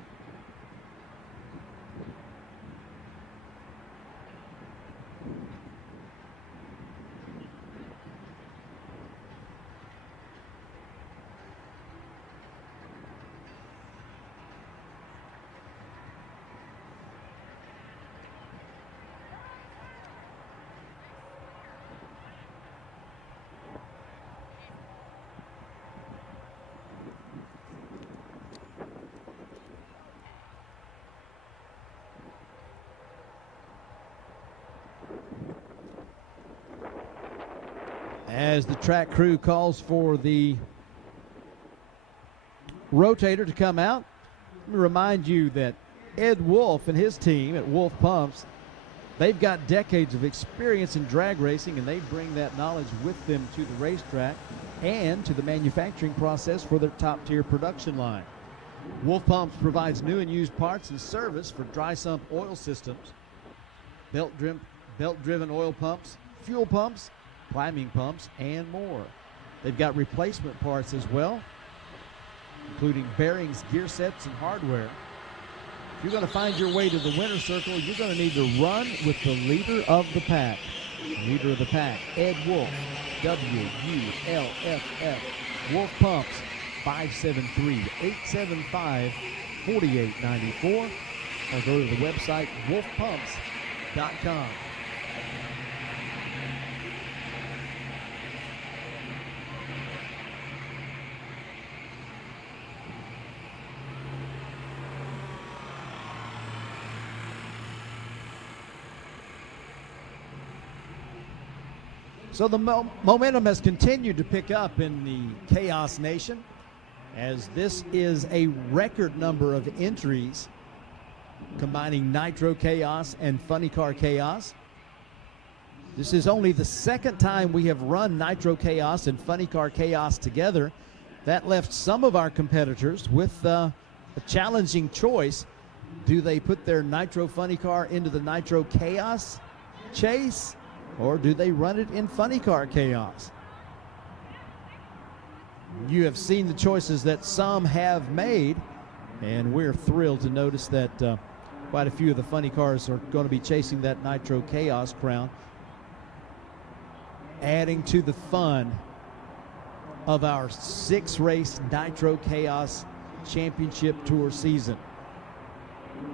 As the track crew calls for the rotator to come out, let me remind you that Ed Wolf and his team at Wolf Pumps, They've got decades of experience in drag racing, and they bring that knowledge with them to the racetrack and to the manufacturing process for their top-tier production line. Wolf Pumps provides new and used parts and service for dry sump oil systems, belt-driven oil pumps, fuel pumps, priming pumps, and more. They've got replacement parts as well, including bearings, gear sets, and hardware. If you're going to find your way to the winner's circle, you're going to need to run with the leader of the pack. Leader of the pack, Ed Wolf, W-U-L-F-F, Wolf Pumps, 573-875-4894, or go to the website wolfpumps.com. So the momentum has continued to pick up in the Chaos Nation, as this is a record number of entries combining Nitro Chaos and Funny Car Chaos. This is only the second time we have run Nitro Chaos and Funny Car Chaos together. That left some of our competitors with a challenging choice. Do they put their Nitro Funny Car into the Nitro Chaos chase, or do they run it in Funny Car Chaos? You have seen the choices that some have made, and we're thrilled to notice that quite a few of the Funny Cars are going to be chasing that Nitro Chaos crown, adding to the fun of our 6-race Nitro Chaos Championship Tour season.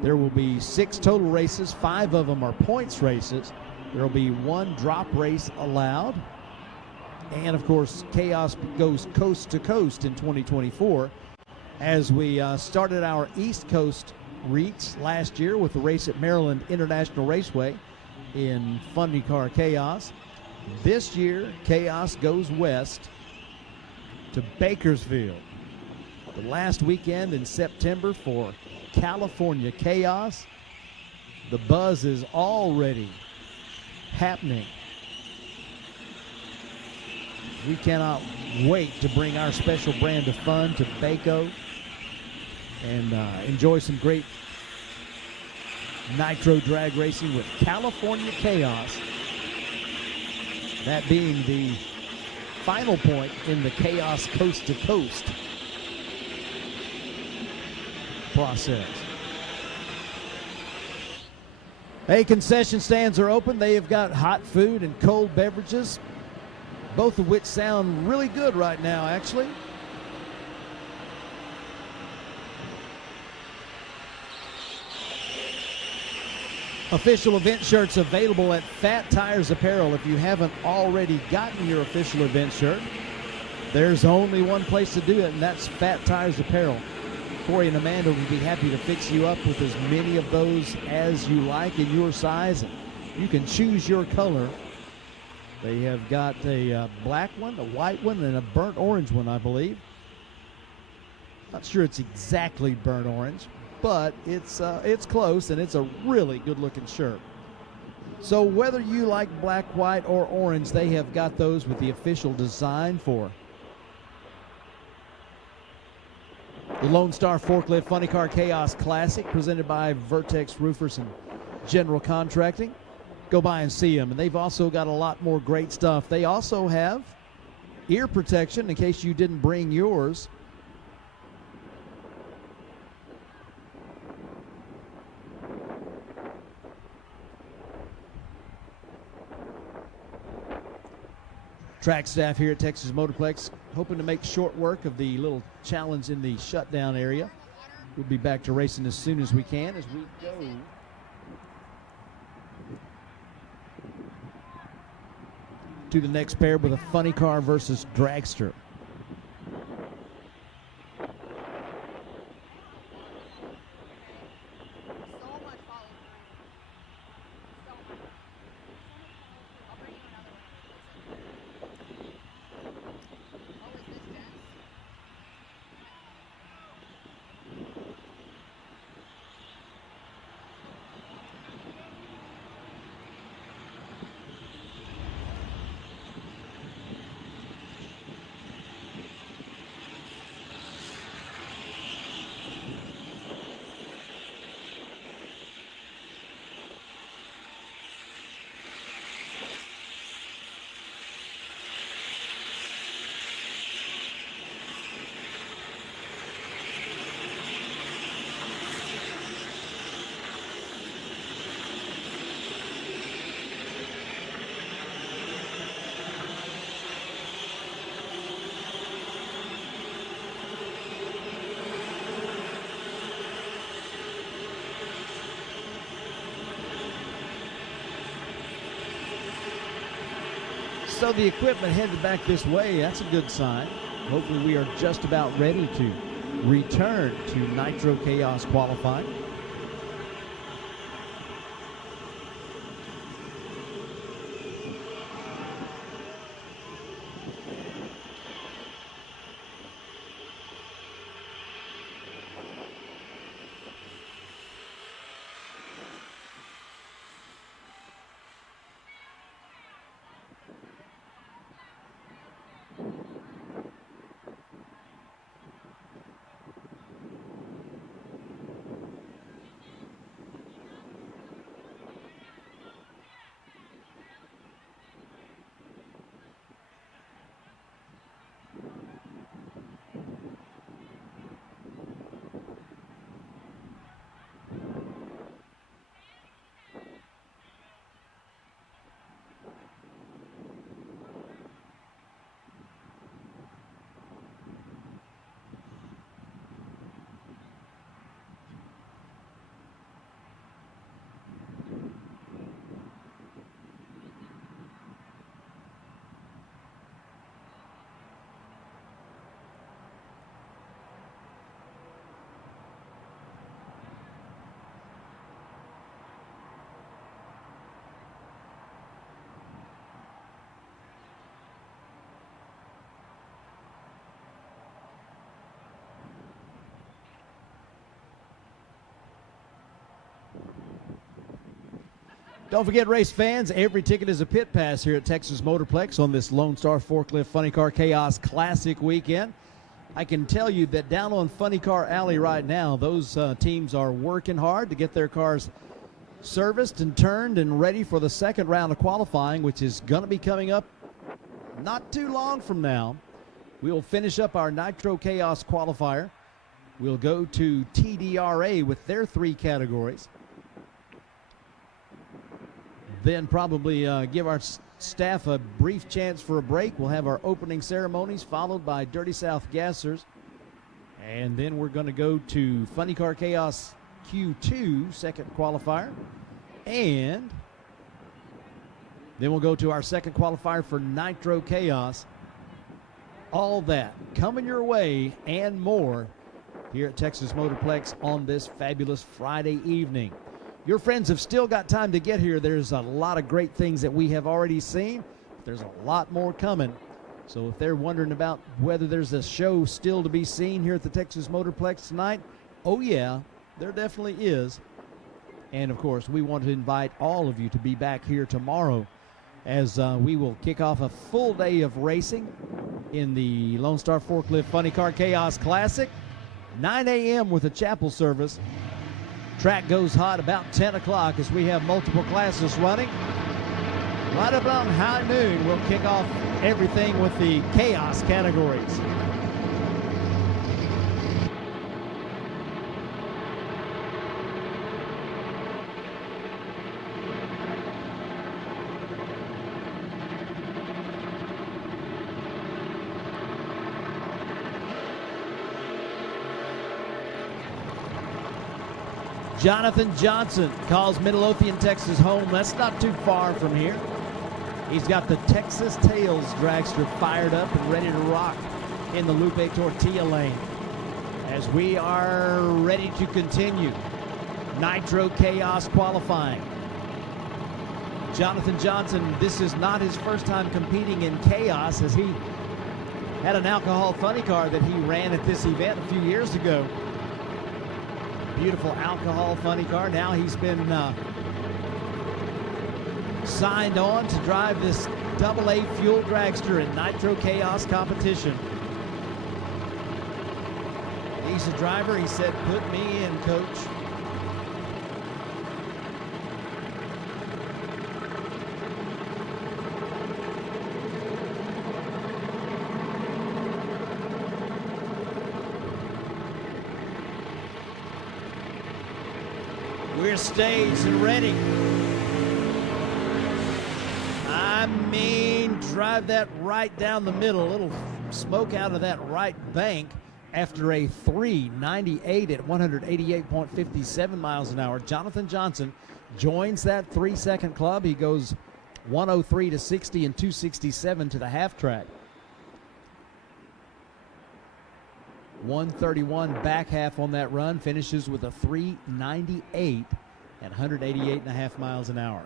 There will be 6 total races. 5 of them are points races. There will be 1 drop race allowed. And, of course, Chaos goes coast to coast in 2024, as we started our East Coast reach last year with the race at Maryland International Raceway in Funny Car Chaos. This year, Chaos goes west to Bakersfield, the last weekend in September for California Chaos. The buzz is already happening. We cannot wait to bring our special brand of fun to Baco and enjoy some great nitro drag racing with California Chaos. That being the final point in the Chaos Coast to Coast process. Hey, concession stands are open. They have got hot food and cold beverages, both of which sound really good right now, actually. Official event shirts available at Fat Tires Apparel. If you haven't already gotten your official event shirt, there's only one place to do it, and that's Fat Tires Apparel. Corey and Amanda will be happy to fix you up with as many of those as you like in your size. And you can choose your color. They have got a black one, a white one, and a burnt orange one, I believe. Not sure it's exactly burnt orange, but it's close, and it's a really good-looking shirt. So whether you like black, white, or orange, they have got those with the official design for the Lone Star Forklift Funny Car Chaos Classic, presented by Vertex Roofers and General Contracting. Go by and see them. And they've also got a lot more great stuff. They also have ear protection in case you didn't bring yours. Track staff here at Texas Motorplex hoping to make short work of the little challenge in the shutdown area. We'll be back to racing as soon as we can as we go to the next pair with a Funny Car versus Dragster. So the equipment headed back this way. That's a good sign. Hopefully we are just about ready to return to Nitro Chaos qualifying. Don't forget, race fans, every ticket is a pit pass here at Texas Motorplex on this Lone Star Forklift Funny Car Chaos Classic weekend. I can tell you that down on Funny Car Alley right now, those teams are working hard to get their cars serviced and turned and ready for the second round of qualifying, which is going to be coming up not too long from now. We will finish up our Nitro Chaos qualifier. We'll go to TDRA with their 3 categories. Then probably give our staff a brief chance for a break. We'll have our opening ceremonies followed by Dirty South Gassers. And then we're going to go to Funny Car Chaos Q2, second qualifier. And then we'll go to our second qualifier for Nitro Chaos. All that coming your way and more here at Texas Motorplex on this fabulous Friday evening. Your friends have still got time to get here. There's a lot of great things that we have already seen. There's a lot more coming. So if they're wondering about whether there's a show still to be seen here at the Texas Motorplex tonight, oh yeah, there definitely is. And of course, we want to invite all of you to be back here tomorrow as we will kick off a full day of racing in the Lone Star Forklift Funny Car Chaos Classic. 9 a.m. with a chapel service. Track goes hot about 10 o'clock as we have multiple classes running. Right about high noon, we'll kick off everything with the chaos categories. Jonathan Johnson calls Midlothian, Texas home. That's not too far from here. He's got the Texas Tails dragster fired up and ready to rock in the Lupe Tortilla lane as we are ready to continue Nitro Chaos qualifying. Jonathan Johnson, this is not his first time competing in chaos, as he had an alcohol funny car that he ran at this event a few years ago. Beautiful alcohol funny car. Now he's been signed on to drive this AA fuel dragster in Nitro Chaos competition. He's a driver. He said, "Put me in, coach." We're staged and ready. I mean, drive that right down the middle. A little smoke out of that right bank after a 398 at 188.57 miles an hour. Jonathan Johnson joins that 3-second club. He goes 103 to 60 and 267 to the half track. 131 back half on that run, finishes with a 398 at 188.5 miles an hour.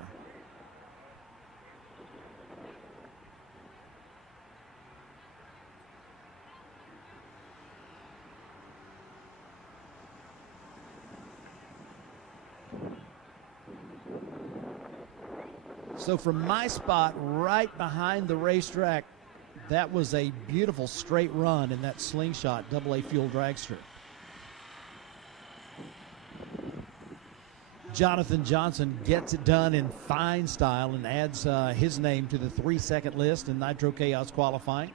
So from my spot right behind the racetrack, that was a beautiful straight run in that slingshot AA fuel dragster. Jonathan Johnson gets it done in fine style and adds his name to the 3-second list in Nitro Chaos qualifying.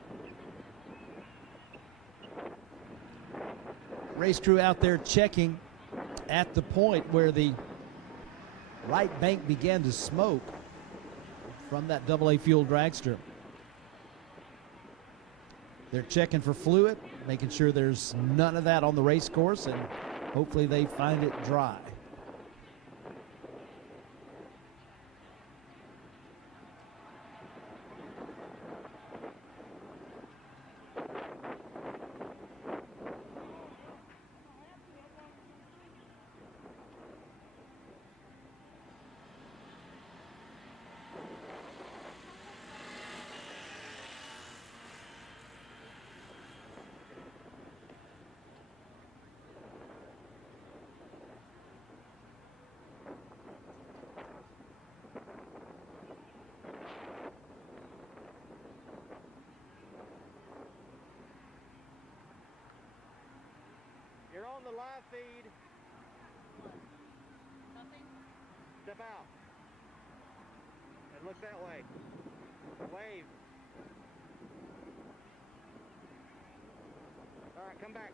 Race crew out there checking at the point where the right bank began to smoke from that AA fuel dragster. They're checking for fluid, making sure there's none of that on the race course, and hopefully they find it dry. You're on the live feed. Nothing? Step out. And look that way. Wave. All right, come back.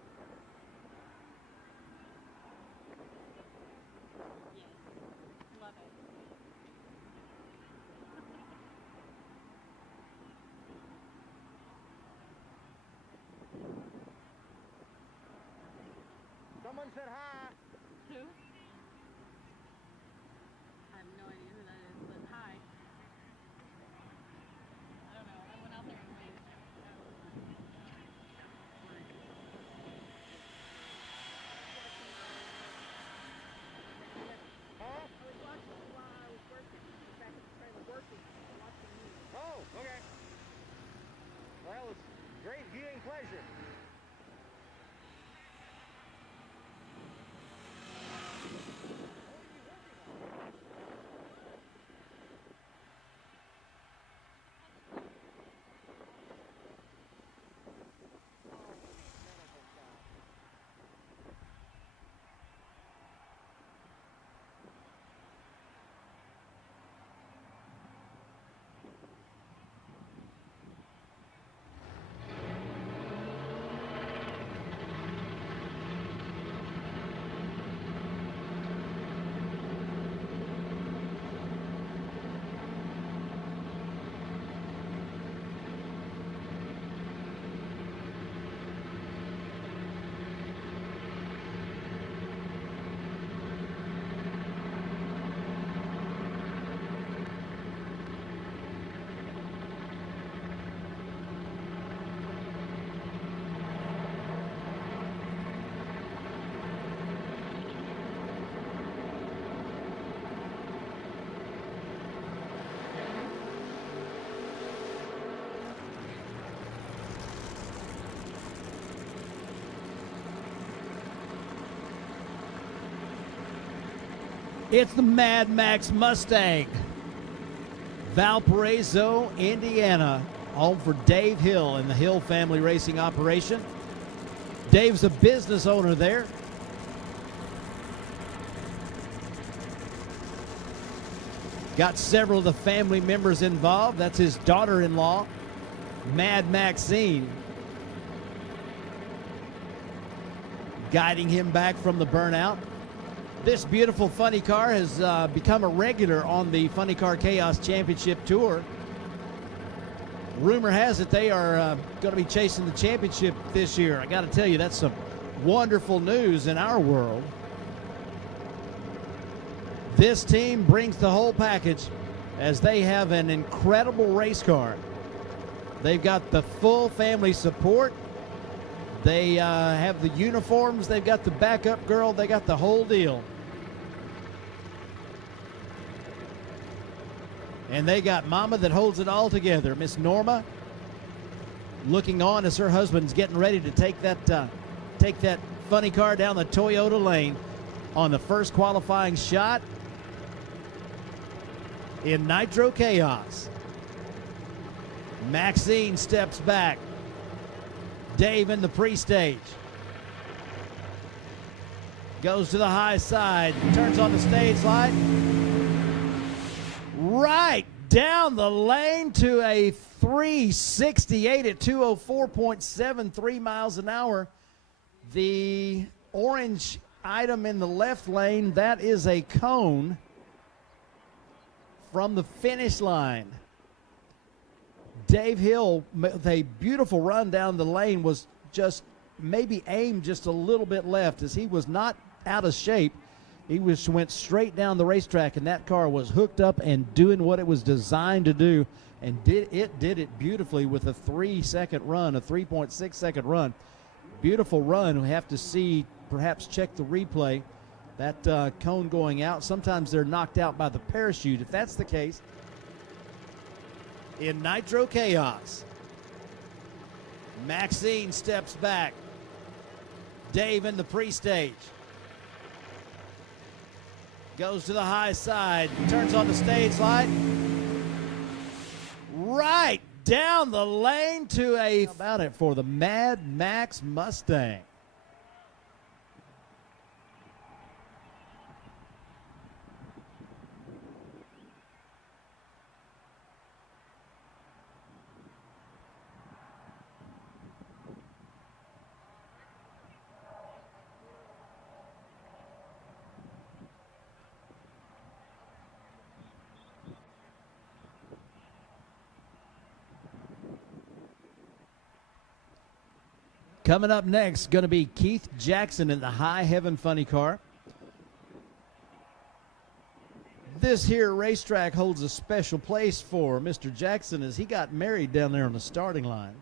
Yes. Love it. Someone said hi. Who? I have no idea who that is, but hi. I don't know. I went out there and waved. Huh? I was watching while I was working. In fact, I was working, watching you. Oh, okay. Well, it's great viewing pleasure. It's the Mad Max Mustang. Valparaiso, Indiana, home for Dave Hill and the Hill family racing operation. Dave's a business owner there. Got several of the family members involved. That's his daughter-in-law, Mad Maxine, guiding him back from the burnout. This beautiful funny car has become a regular on the Funny Car Chaos Championship Tour. Rumor has it they are going to be chasing the championship this year. I got to tell you, that's some wonderful news in our world. This team brings the whole package. as they have an incredible race car. They've got the full family support. They have the uniforms. They've got the backup girl. They got the whole deal. And they got Mama that holds it all together, Miss Norma, looking on as her husband's getting ready to take that funny car down the Toyota lane on the first qualifying shot in Nitro Chaos. Maxine steps back. Dave in the pre-stage. Goes to the high side, turns on the stage light. Right down the lane to a 368 at 204.73 miles an hour. The orange item in the left lane, that is a cone from the finish line. Dave Hill, with a beautiful run down the lane, was just maybe aimed just a little bit left as he was not out of shape. He went straight down the racetrack, and that car was hooked up and doing what it was designed to do, and did it beautifully with a 3-second run, a 3.6-second run. Beautiful run. We have to see, perhaps check the replay, that cone going out. Sometimes they're knocked out by the parachute. If that's the case, in Nitro Chaos, Maxine steps back. Dave in the pre-stage. Goes to the high side, turns on the stage light. Right down the lane to a, about it for the Mad Max Mustang. Coming up next, going to be Keith Jackson in the High Heaven Funny Car. This here racetrack holds a special place for Mr. Jackson as he got married down there on the starting line.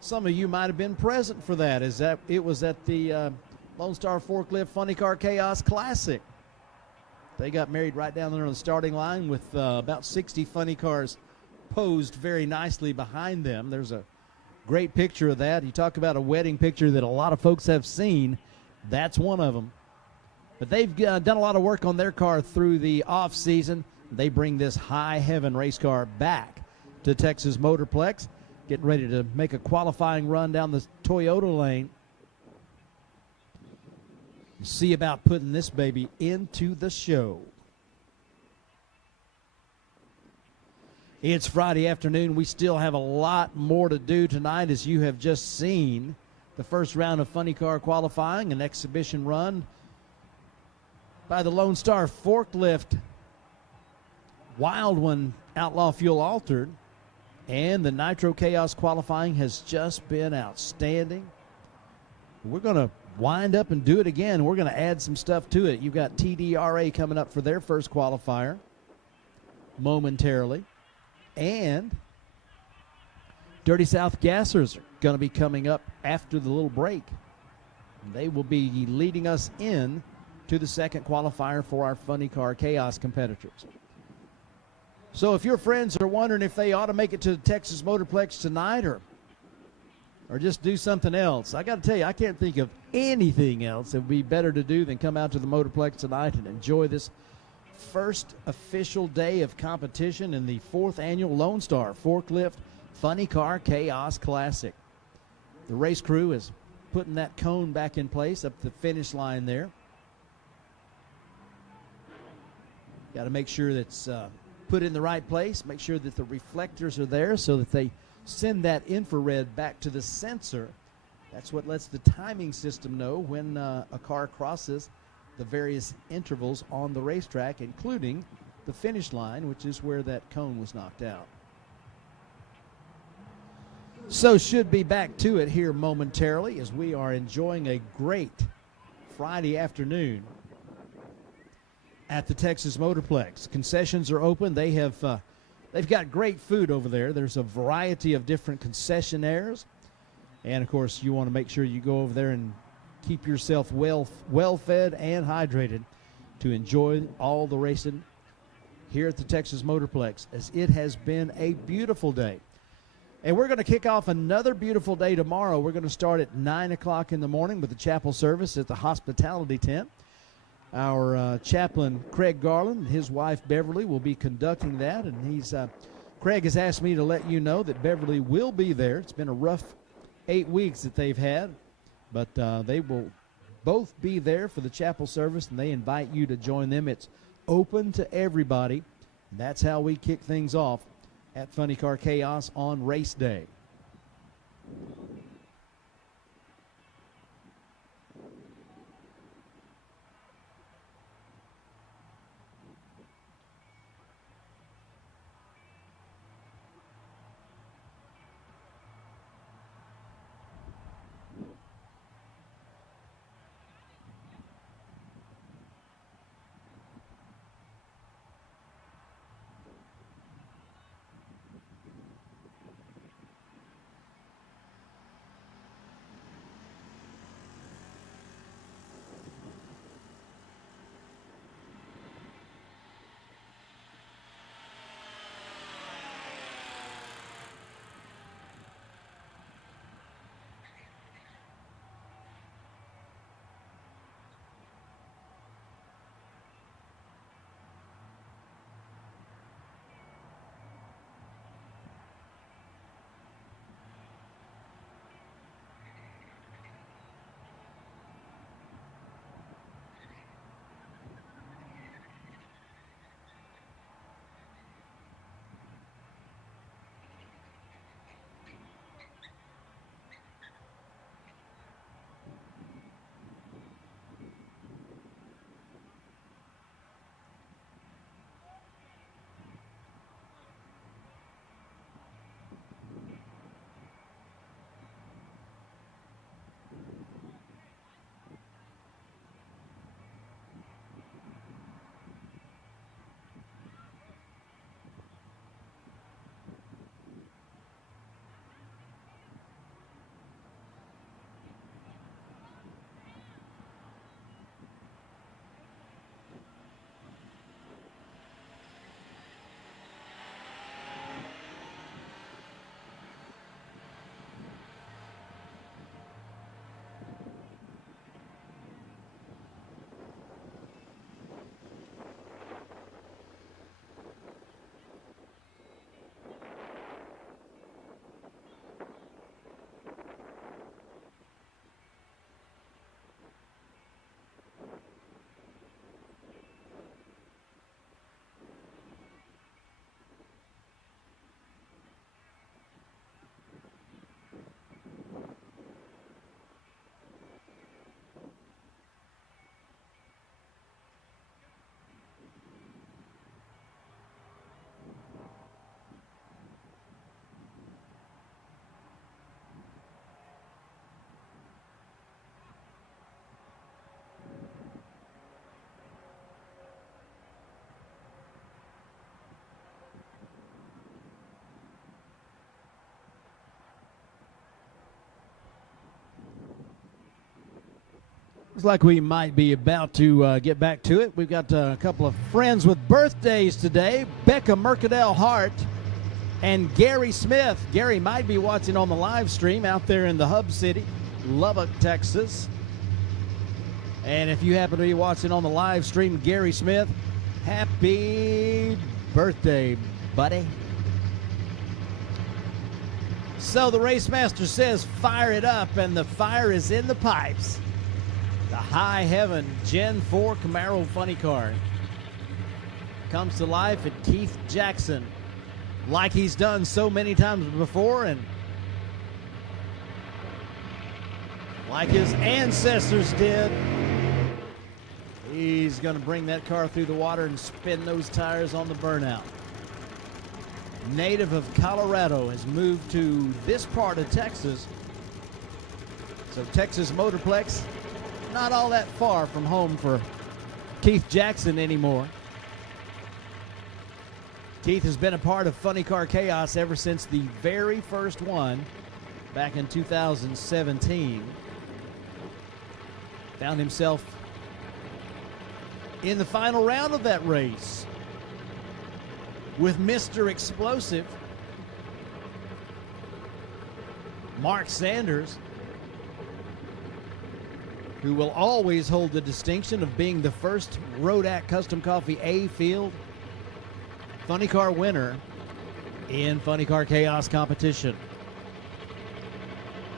Some of you might have been present for that, as that it was at the Lone Star Forklift Funny Car Chaos Classic. They got married right down there on the starting line with about 60 funny cars posed very nicely behind them. There's a great picture of that. You talk about a wedding picture that a lot of folks have seen. That's one of them. But they've done a lot of work on their car through the off season. They bring this High Heaven race car back to Texas Motorplex, getting ready to make a qualifying run down the Toyota lane. See about putting this baby into the show. It's Friday afternoon. We still have a lot more to do tonight, as you have just seen the first round of funny car qualifying, an exhibition run by the Lone Star Forklift Wild One Outlaw Fuel Altered, and the Nitro Chaos qualifying has just been outstanding. We're going to wind up and do it again. We're going to add some stuff to it. You've got TDRA coming up for their first qualifier momentarily. And Dirty South Gassers are going to be coming up after the little break. They will be leading us in to the second qualifier for our Funny Car Chaos competitors. So if your friends are wondering if they ought to make it to the Texas Motorplex tonight or just do something else, I got to tell you, I can't think of anything else that would be better to do than come out to the Motorplex tonight and enjoy this first official day of competition in the 4th annual Lone Star Forklift Funny Car Chaos Classic. The race crew is putting that cone back in place up the finish line there. Got to make sure that's put in the right place, make sure that the reflectors are there so that they send that infrared back to the sensor. That's what lets the timing system know when a car crosses the various intervals on the racetrack, including the finish line, which is where that cone was knocked out. So should be back to it here momentarily as we are enjoying a great Friday afternoon at the Texas Motorplex. Concessions are open. They've got great food over there. There's a variety of different concessionaires. And, of course, you want to make sure you go over there and keep yourself well fed and hydrated to enjoy all the racing here at the Texas Motorplex, as it has been a beautiful day. And we're going to kick off another beautiful day tomorrow. We're going to start at 9 o'clock in the morning with the chapel service at the hospitality tent. Our chaplain, Craig Garland, and his wife, Beverly, will be conducting that. And Craig has asked me to let you know that Beverly will be there. It's been a rough 8 weeks that they've had, but they will both be there for the chapel service, and they invite you to join them. It's open to everybody. And that's how we kick things off at Funny Car Chaos on race day. Looks like we might be about to get back to it. We've got a couple of friends with birthdays today. Becca Mercadale Hart and Gary Smith. Gary might be watching on the live stream out there in the hub city, Lubbock, Texas. And if you happen to be watching on the live stream, Gary Smith, happy birthday, buddy. So the Race Master says fire it up, and the fire is in the pipes. The High Heaven Gen 4 Camaro funny car comes to life at Keith Jackson, like he's done so many times before, and like his ancestors did. He's going to bring that car through the water and spin those tires on the burnout. Native of Colorado, has moved to this part of Texas. So Texas Motorplex, not all that far from home for Keith Jackson anymore. Keith has been a part of Funny Car Chaos ever since the very first one back in 2017. Found himself in the final round of that race with Mr. Explosive, Mark Sanders, who will always hold the distinction of being the first Rodak Custom Coffee A Field Funny Car winner in Funny Car Chaos competition.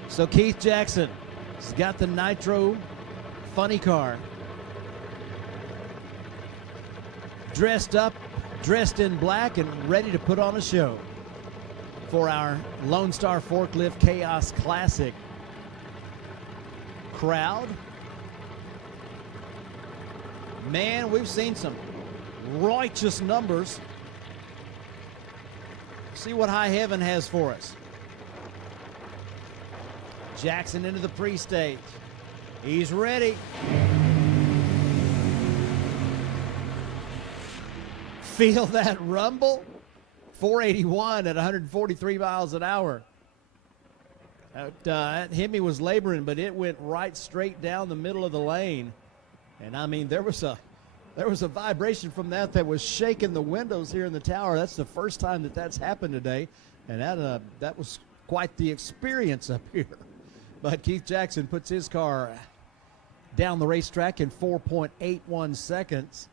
So Keith Jackson has got the Nitro Funny Car dressed up, dressed in black, and ready to put on a show for our Lone Star Forklift Chaos Classic crowd. Man, we've seen some righteous numbers. See what High Heaven has for us. Jackson into the pre-stage. He's ready. Feel that rumble? 481 at 143 miles an hour. That Hemi was laboring, but it went right straight down the middle of the lane. And I mean, there was a vibration from that was shaking the windows here in the tower. That's the first time that that's happened today, and that was quite the experience up here. But Keith Jackson puts his car down the racetrack in 4.81 seconds,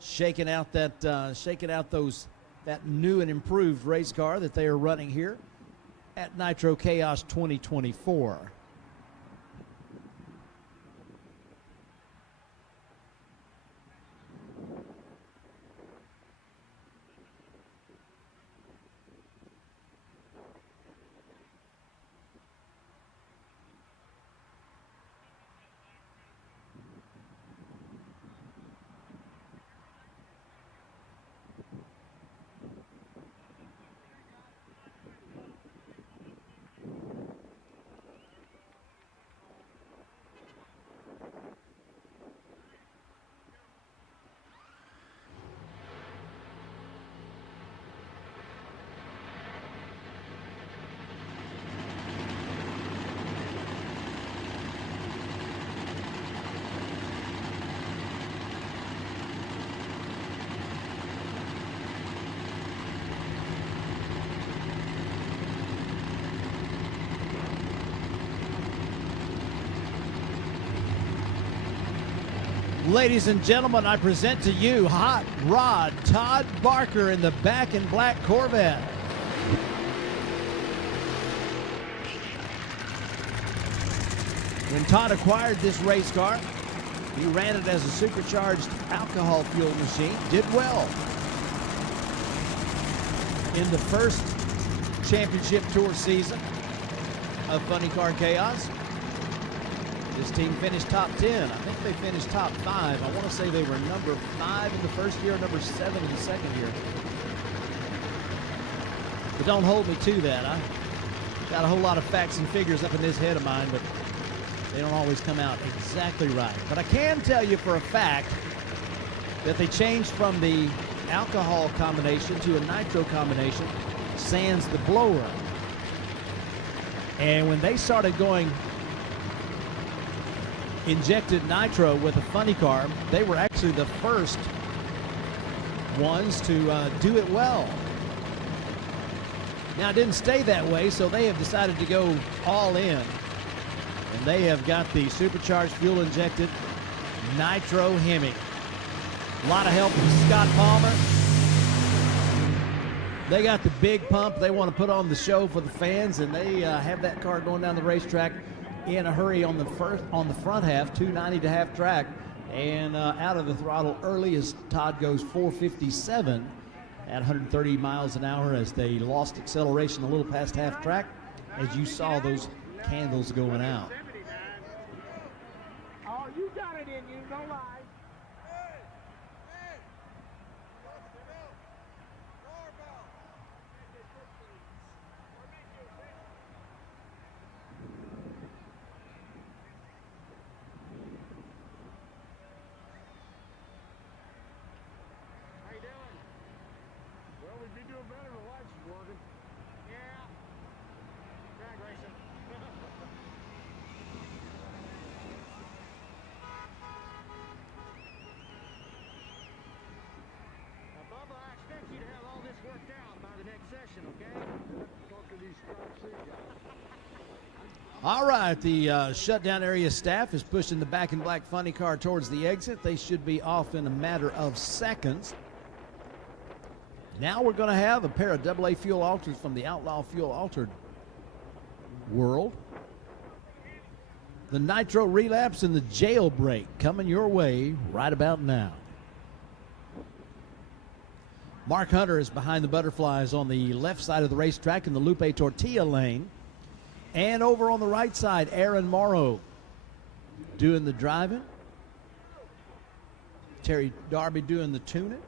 shaking out that new and improved race car that they are running here at Nitro Chaos 2024. Ladies and gentlemen, I present to you Hot Rod Todd Barker in the back in black Corvette. When Todd acquired this race car, he ran it as a supercharged alcohol fuel machine, did well. In the first championship tour season of Funny Car Chaos, this team finished top 10. I think they finished top 5. I want to say they were number 5 in the first year, number 7 in the second year. But don't hold me to that. I got a whole lot of facts and figures up in this head of mine, but they don't always come out exactly right. But I can tell you for a fact that they changed from the alcohol combination to a nitro combination, sans the blower. And when they started going injected nitro with a funny car, they were actually the first ones to do it well. Now, it didn't stay that way, so they have decided to go all in. And they have got the supercharged fuel injected nitro Hemi. A lot of help from Scott Palmer. They got the big pump. They want to put on the show for the fans, and they have that car going down the racetrack in a hurry on the front half, 290 to half track, and out of the throttle early as Todd goes 457 at 130 miles an hour as they lost acceleration a little past half track as you saw those candles going out. Oh, you got it in you, no lie. Bubba, I expect you to have all this worked out by the next session, okay? Talk to these All right, the shutdown area staff is pushing the Back in Black funny car towards the exit. They should be off in a matter of seconds. Now we're going to have a pair of AA fuel alters from the Outlaw Fuel Altered world. The Nitro Relapse and the Jailbreak coming your way right about now. Mark Hunter is behind the Butterflies on the left side of the racetrack in the Lupe Tortilla lane. And over on the right side, Aaron Morrow doing the driving. Terry Darby doing the tuning.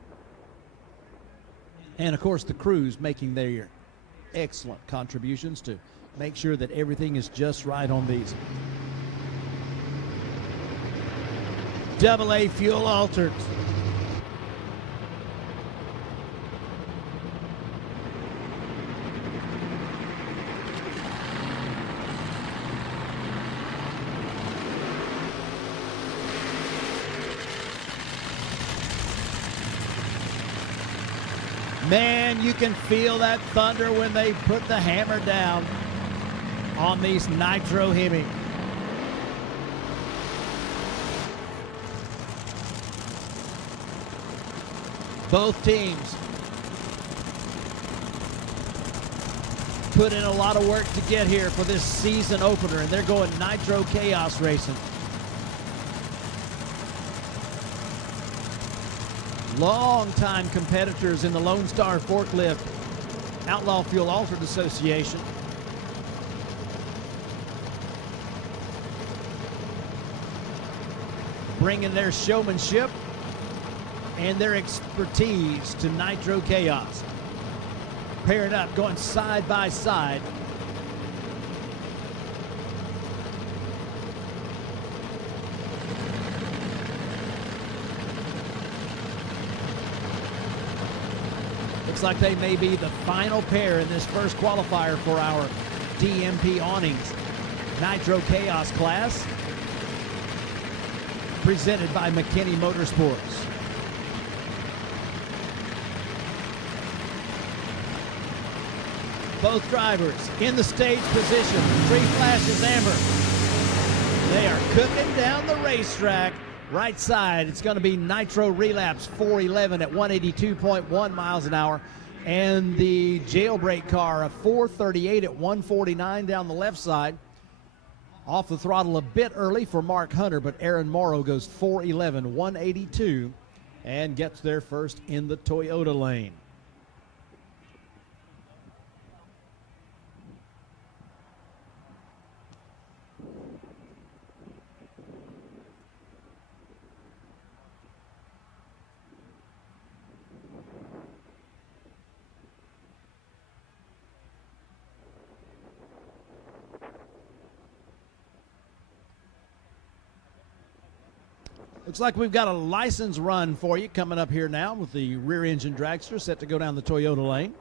And, of course, the crews making their excellent contributions to make sure that everything is just right on these. AA fuel altered. Man, you can feel that thunder when they put the hammer down on these Nitro Hemi. Both teams put in a lot of work to get here for this season opener, and they're going Nitro Chaos racing. Long-time competitors in the Lone Star Forklift Outlaw Fuel Altered Association. Bringing their showmanship and their expertise to Nitro Chaos. Pairing up, going side by side. Looks like they may be the final pair in this first qualifier for our DMP awnings Nitro Chaos class, presented by McKinney Motorsports. Both drivers in the stage position. 3 flashes amber. They are cooking down the racetrack. Right side, it's going to be Nitro Relapse 411 at 182.1 miles an hour. And the Jailbreak car, a 438 at 149 down the left side. Off the throttle a bit early for Mark Hunter, but Aaron Morrow goes 411, 182, and gets there first in the Toyota lane. Looks like we've got a license run for you coming up here now with the rear engine dragster set to go down the Toyota lane.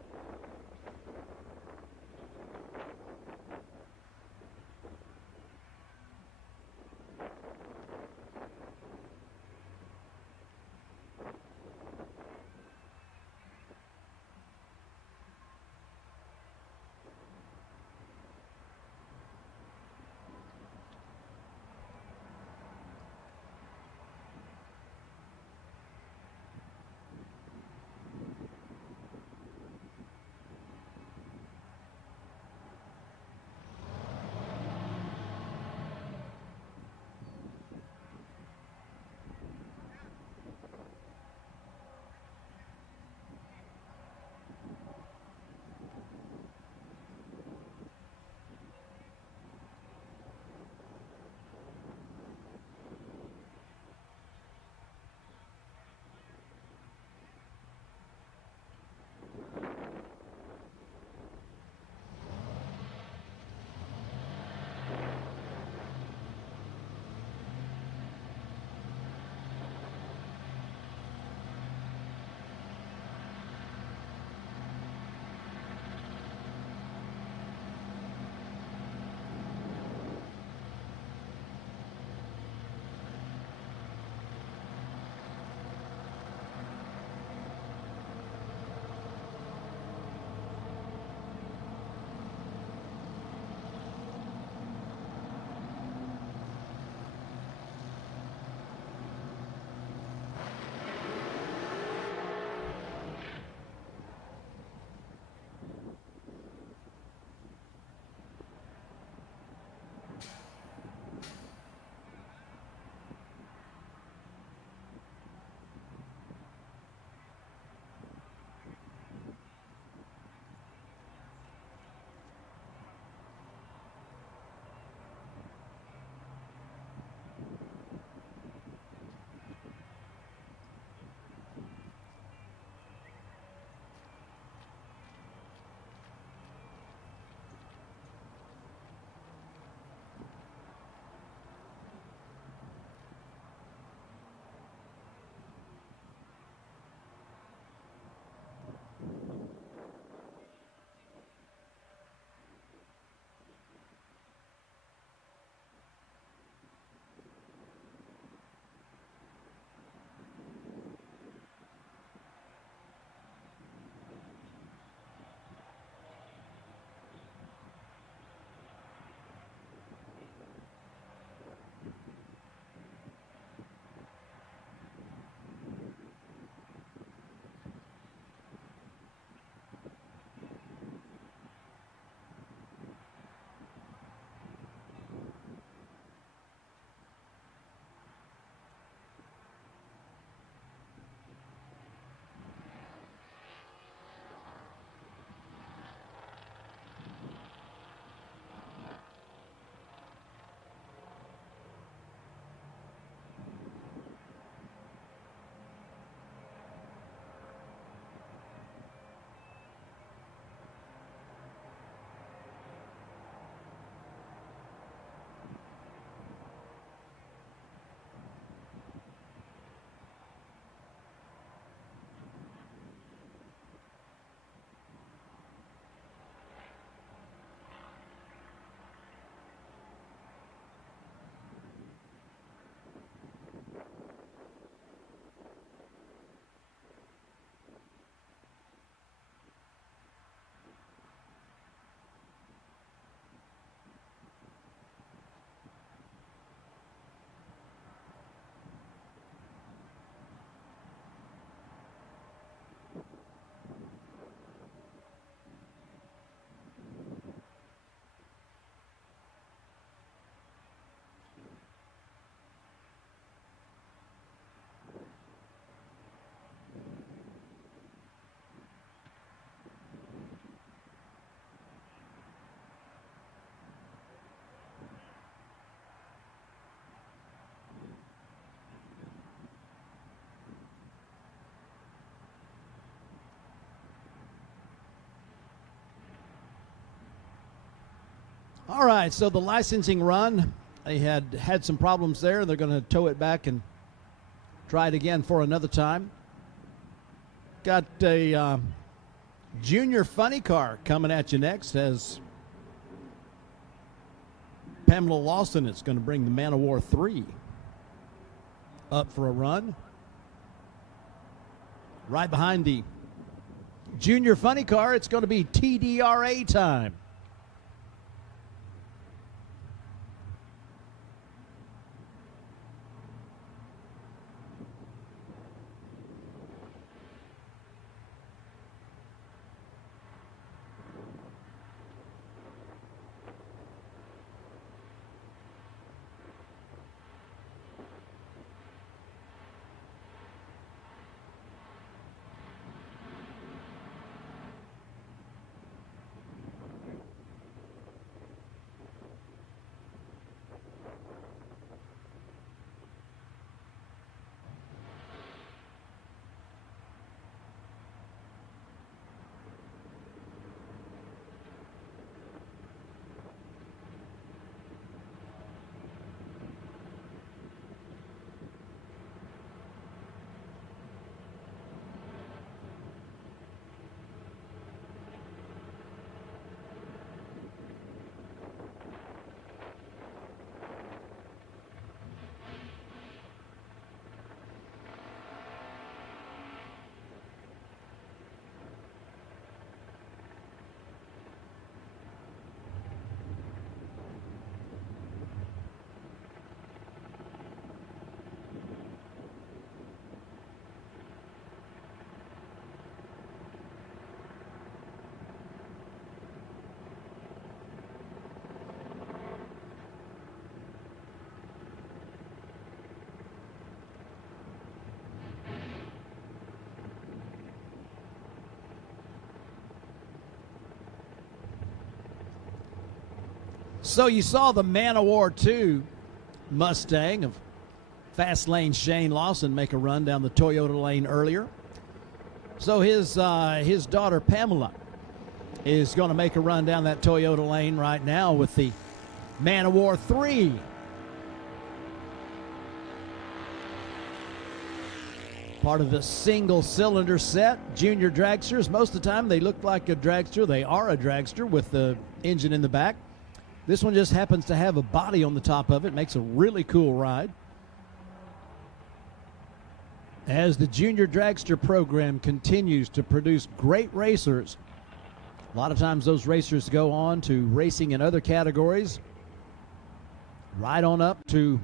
All right, so the licensing run, they had some problems there. They're going to tow it back and try it again for another time. Got a junior funny car coming at you next as Pamela Lawson is going to bring the Man of War 3 up for a run. Right behind the junior funny car, it's going to be TDRA time. So you saw the Man of War 2 Mustang of Fast Lane Shane Lawson make a run down the Toyota lane earlier. So his daughter Pamela is going to make a run down that Toyota lane right now with the Man of War 3. Part of the single cylinder set. Junior dragsters, most of the time they look like a dragster. They are a dragster with the engine in the back. This one just happens to have a body on the top of it. Makes a really cool ride. As the Junior Dragster program continues to produce great racers, a lot of times those racers go on to racing in other categories, right on up to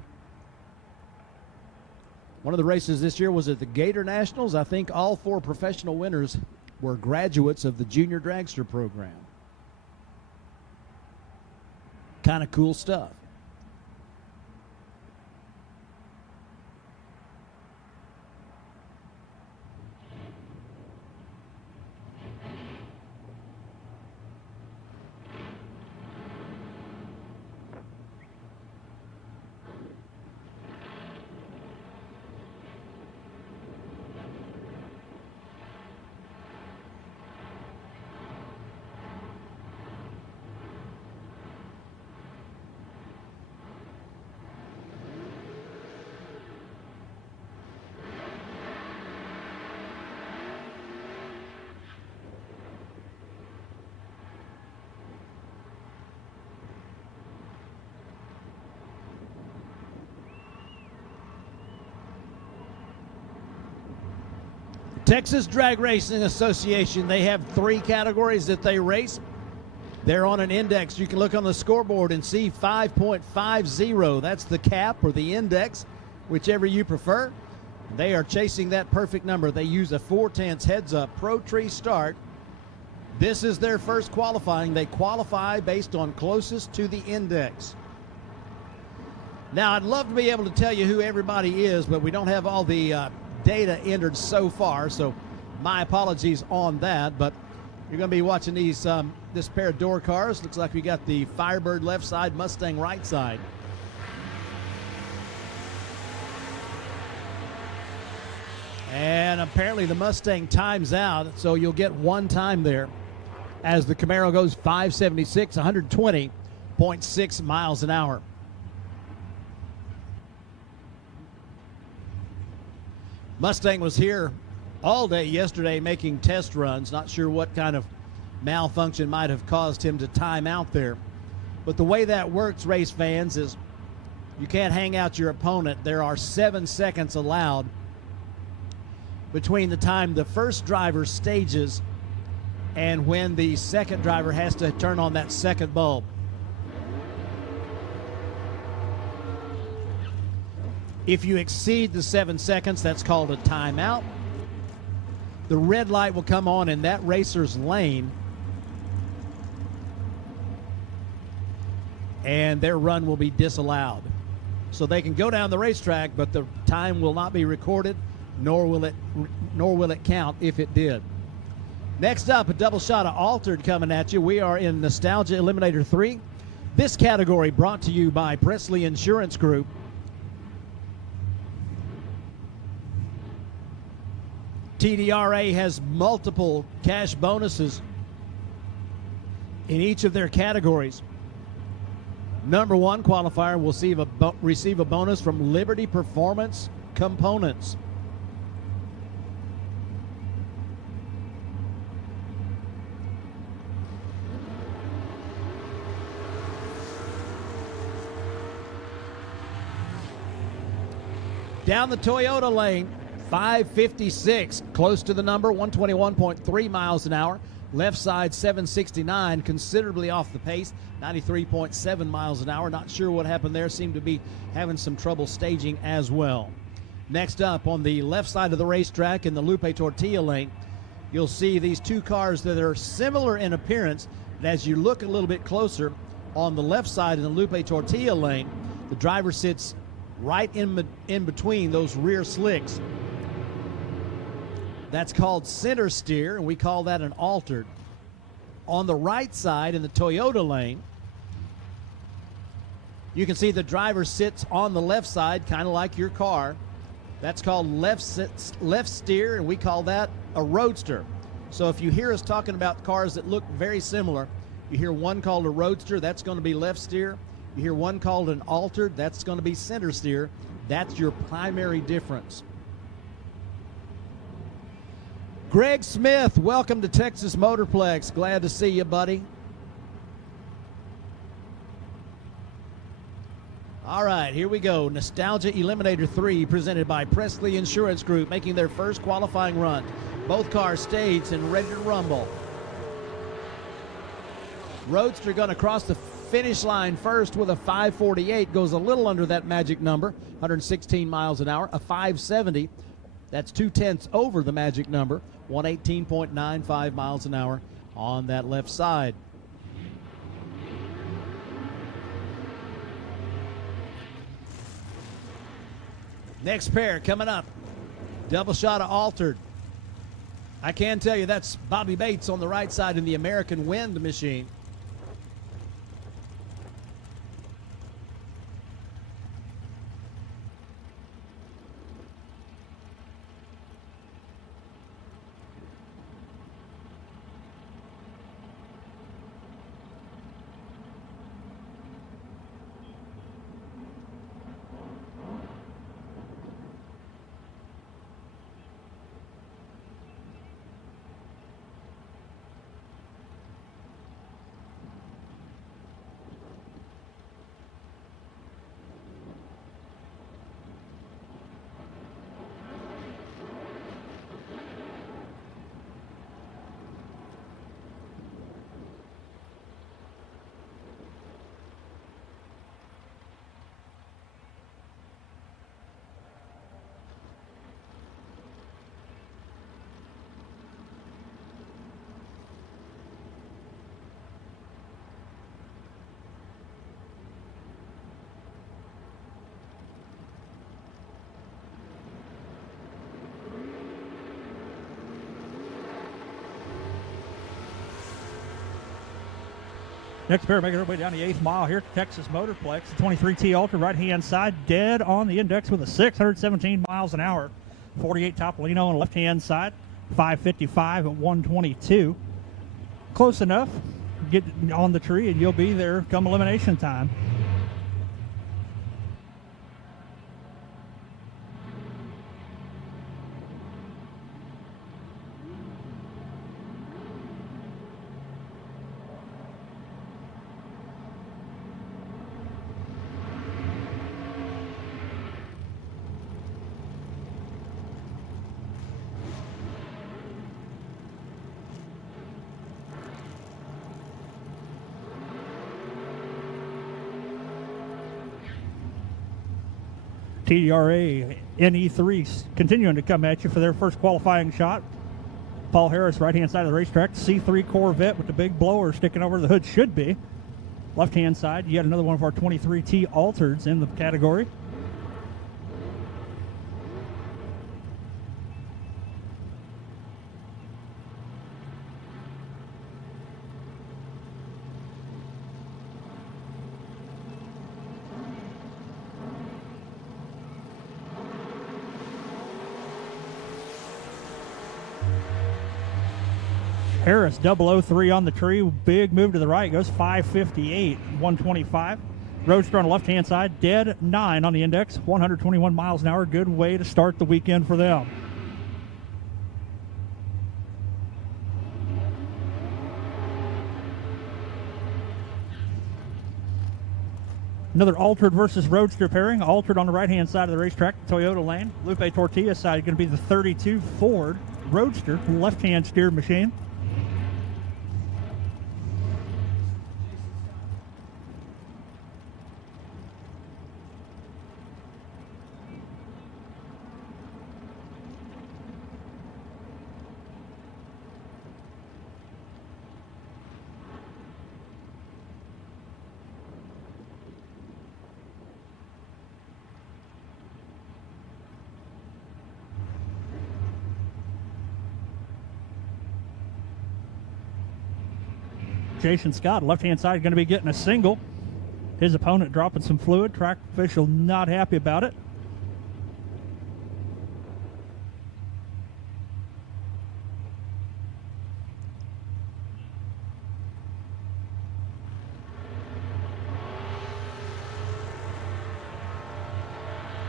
one of the races this year was at the Gator Nationals. I think all 4 professional winners were graduates of the Junior Dragster program. Kind of cool stuff. Texas Drag Racing Association, they have 3 categories that they race. They're on an index. You can look on the scoreboard and see 5.50. That's the cap or the index, whichever you prefer. They are chasing that perfect number. They use a 4/10 heads-up Pro Tree start. This is their first qualifying. They qualify based on closest to the index. Now, I'd love to be able to tell you who everybody is, but we don't have all the data entered so far, so my apologies on that. But you're going to be watching these this pair of door cars. Looks like we got the Firebird left side, Mustang right side. And apparently the Mustang times out, so you'll get 1 time there as the Camaro goes 576, 120.5 93.6 miles an hour. Mustang was here all day yesterday making test runs. Not sure what kind of malfunction might have caused him to time out there. But the way that works, race fans, is you can't hang out your opponent. There are 7 seconds allowed between the time the first driver stages and when the second driver has to turn on that second bulb. If you exceed the 7 seconds, that's called a timeout. The red light will come on in that racer's lane, and their run will be disallowed. So they can go down the racetrack, but the time will not be recorded, nor will it count if it did. Next up, a double shot of Altered coming at you. We are in Nostalgia Eliminator 3. This category brought to you by Presley Insurance Group. TDRA has multiple cash bonuses in each of their categories. Number one qualifier will receive a bonus from Liberty Performance Components. Down the Toyota lane, 556, close to the number, 121.3 miles an hour. Left side 769, considerably off the pace, 93.7 miles an hour. Not sure what happened there. Seemed to be having some trouble staging as well. Next up, on the left side of the racetrack in the Lupe Tortilla lane, you'll see these two cars that are similar in appearance. And as you look a little bit closer, on the left side in the Lupe Tortilla lane, the driver sits right in between those rear slicks. That's called center steer, and we call that an altered. On the right side in the Toyota lane, you can see the driver sits on the left side, kind of like your car. That's called left steer, and we call that a roadster. So if you hear us talking about cars that look very similar, you hear one called a roadster, that's going to be left steer. You hear one called an altered, that's going to be center steer. That's your primary difference. Greg Smith, welcome to Texas Motorplex. Glad to see you, buddy. All right, here we go. Nostalgia Eliminator 3 presented by Presley Insurance Group, making their first qualifying run. Both cars staged and ready to rumble. Roadster going to cross the finish line first with a 548, goes a little under that magic number, 116 miles an hour. A 570, that's 0.2 over the magic number, 118.95 miles an hour on that left side. Next pair coming up, double shot of altered. I can tell you that's Bobby Bates on the right side in the American Wind machine. Next pair making their way down the 8th mile here at Texas Motorplex. The 23T Ultra right-hand side, dead on the index with a 617 miles an hour. 48 Topolino on the left-hand side, 555 at 122. Close enough. get on the tree, and you'll be there come elimination time. TDRA NE3 continuing to come at you for their first qualifying shot. Paul Harris, right-hand side of the racetrack. C3 Corvette with the big blower sticking over the hood should be. Left-hand side, yet another one of our 23T Altereds in the category. Harris 003 on the tree. Big move to the right. Goes 558, 125. Roadster on the left-hand side. Dead 9 on the index. 121 miles an hour. Good way to start the weekend for them. Another Altered versus Roadster pairing. Altered on the right-hand side of the racetrack, Toyota lane. Lupe Tortilla side going to be the 32 Ford Roadster, left-hand steered machine. Jason Scott, left-hand side, going to be getting a single. His opponent dropping some fluid. Track official not happy about it.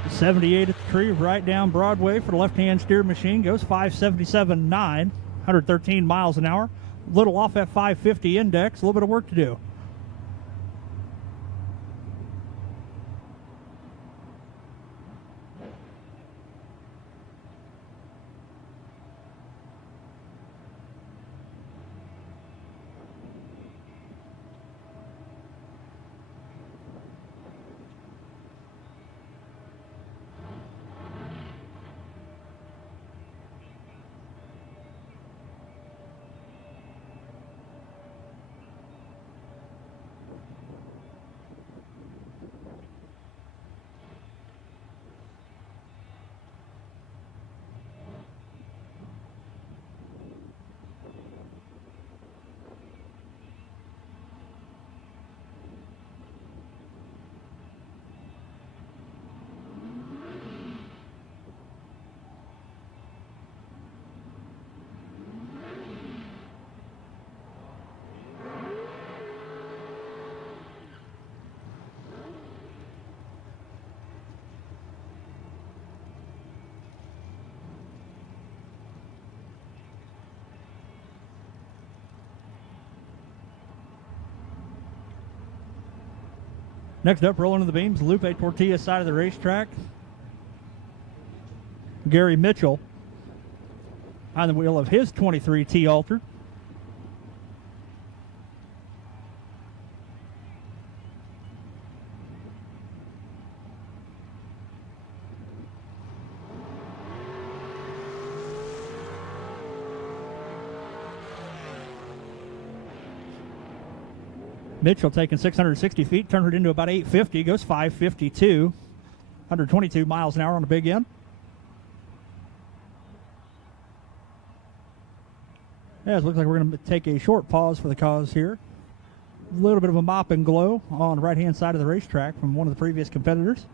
.78 at the tree, right down Broadway for the left-hand steered machine. Goes 577.9, 113 miles an hour. Little off at 550 index, a little bit of work to do. Next up, rolling to the beams, Lupe Tortilla side of the racetrack. Gary Mitchell on the wheel of his 23T Alter. Mitchell taking 660 feet, turned it into about 850, goes 552, 122 miles an hour on the big end. Yeah, it looks like we're going to take a short pause for the cause here. A little bit of a mop and glow on the right-hand side of the racetrack from one of the previous competitors.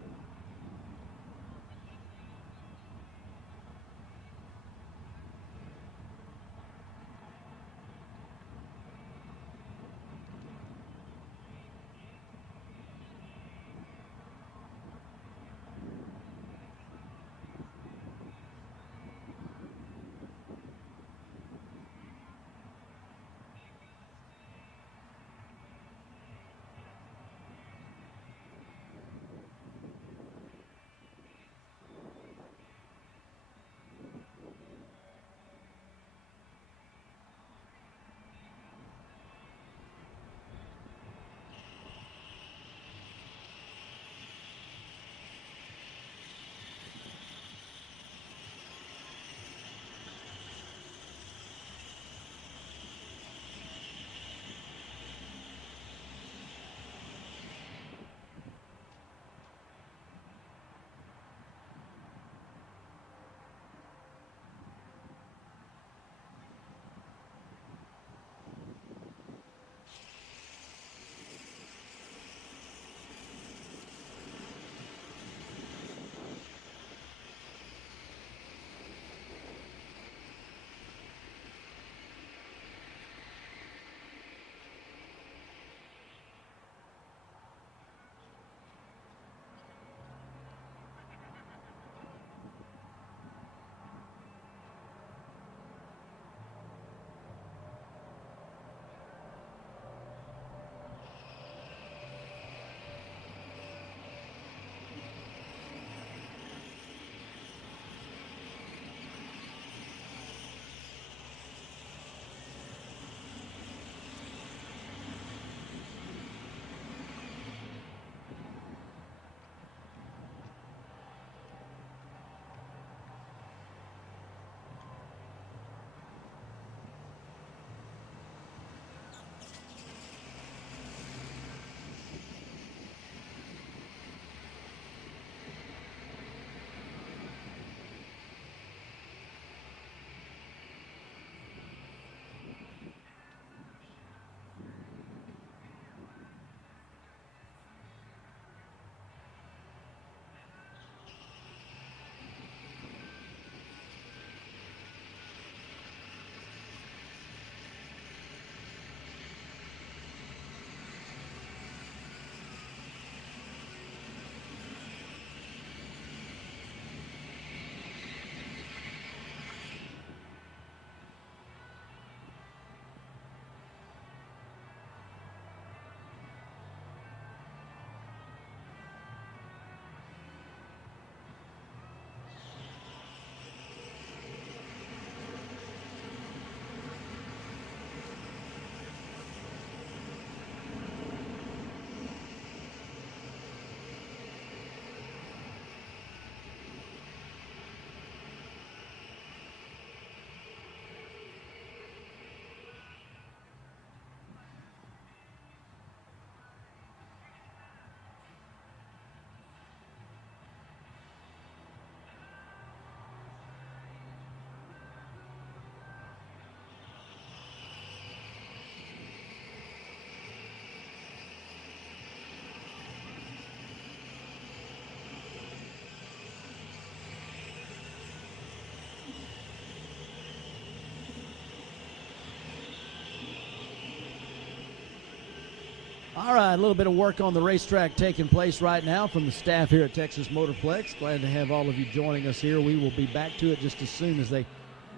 All right, a little bit of work on the racetrack taking place right now from the staff here at Texas Motorplex. Glad to have all of you joining us here. We will be back to it just as soon as they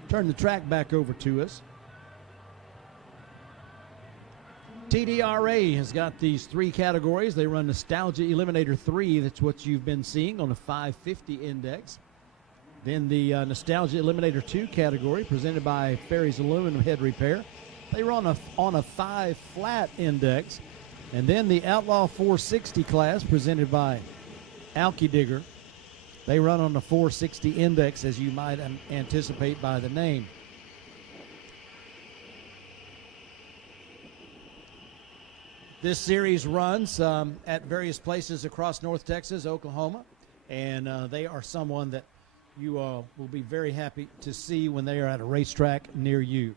turn the track back over to us. TDRA has got these 3 categories. They run Nostalgia Eliminator 3. That's what you've been seeing on a 550 index. Then the Nostalgia Eliminator 2 category, presented by Ferry's Aluminum Head Repair. They run on a 5 flat index. And then the Outlaw 460 class, presented by Alky Digger. They run on the 460 index, as you might anticipate by the name. This series runs at various places across North Texas, Oklahoma, and they are someone that you will be very happy to see when they are at a racetrack near you.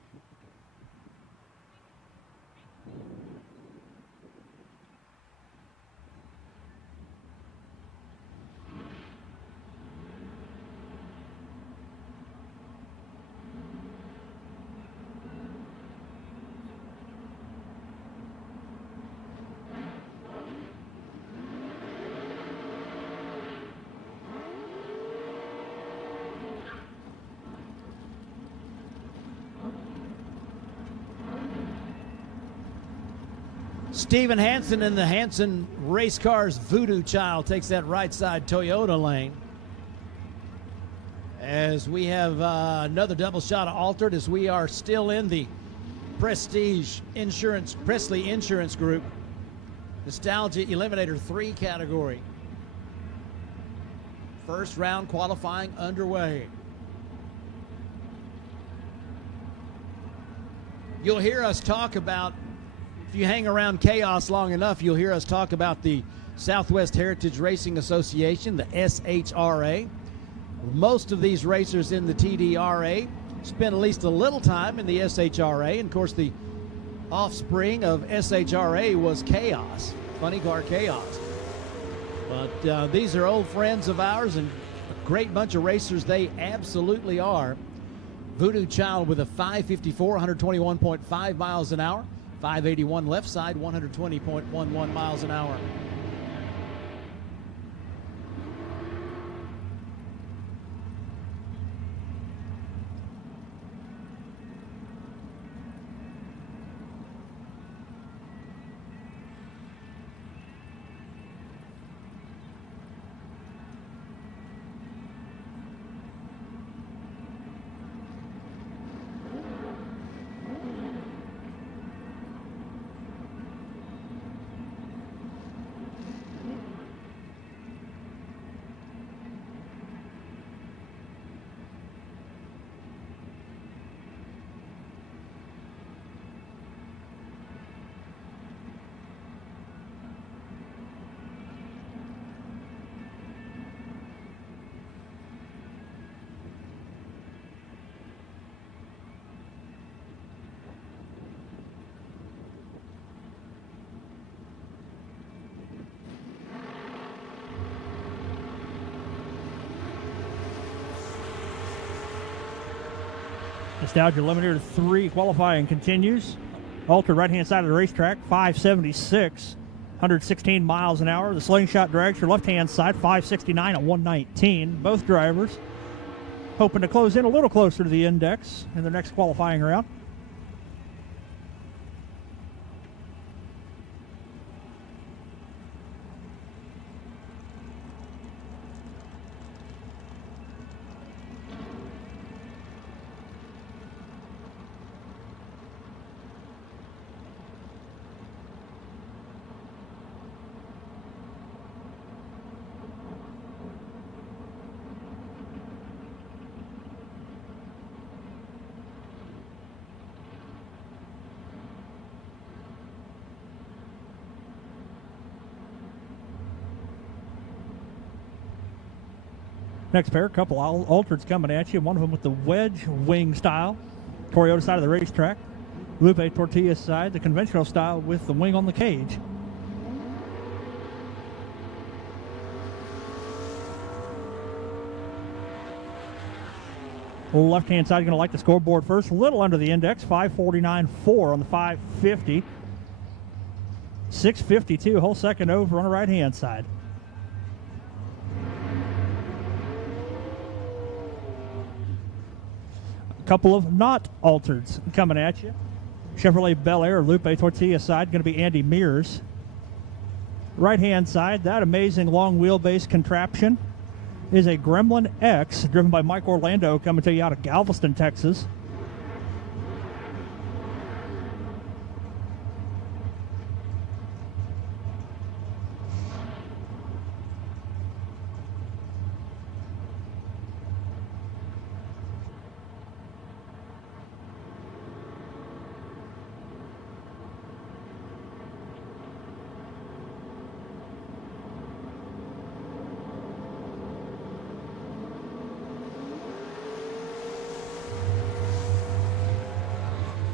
Steven Hansen in the Hansen Racecars Voodoo Child takes that right side Toyota lane. As we have another double shot of altered, as we are still in the Prestige Insurance, Presley Insurance Group, Nostalgia Eliminator 3 category. First round qualifying underway. You'll hear us talk about, if you hang around Chaos long enough, you'll hear us talk about the Southwest Heritage Racing Association, the SHRA. Most of these racers in the TDRA spent at least a little time in the SHRA, and of course the offspring of SHRA was Chaos, Funny Car Chaos. But these are old friends of ours and a great bunch of racers they absolutely are. Voodoo Child with a 554, 121.5 miles an hour. 581 left side, 120.11 miles an hour. Nostalgia Eliminator 3 qualifying continues. Altered right-hand side of the racetrack, 576, 116 miles an hour. The slingshot drags your left-hand side, 569 at 119. Both drivers hoping to close in a little closer to the index in their next qualifying round. Next pair, a couple altereds coming at you. One of them with the wedge wing style, Toyota side of the racetrack. Lupe Tortilla side, the conventional style with the wing on the cage. Left-hand side, going to like the scoreboard first. A little under the index, 549.4 on the 550. 6:52, whole second over on the right-hand side. A couple of not altereds coming at you. Chevrolet Bel Air Lupe Tortilla side, going to be Andy Mears. Right-hand side, that amazing long wheelbase contraption is a Gremlin X, driven by Mike Orlando, coming to you out of Galveston, Texas.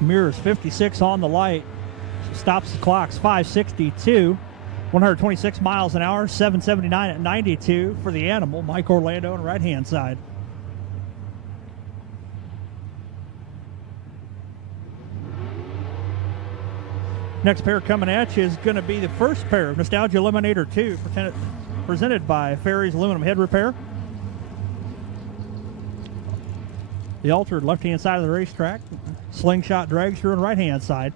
Mears 56 on the light, stops the clocks 5:62, 126 miles an hour, 779 at 92 for the animal. Mike Orlando on the right hand side. Next pair coming at you is going to be the first pair of Nostalgia Eliminator 2, presented by Ferry's Aluminum Head Repair. The altered left-hand side of the racetrack. Slingshot dragster on the right-hand side.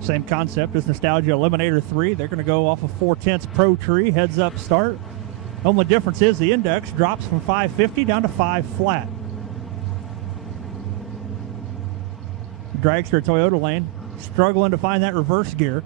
Same concept as Nostalgia Eliminator 3. They're going to go off a 4/10 Pro Tree, heads-up start. Only difference is the index drops from 550 down to 5 flat. Dragster Toyota lane, struggling to find that reverse gear.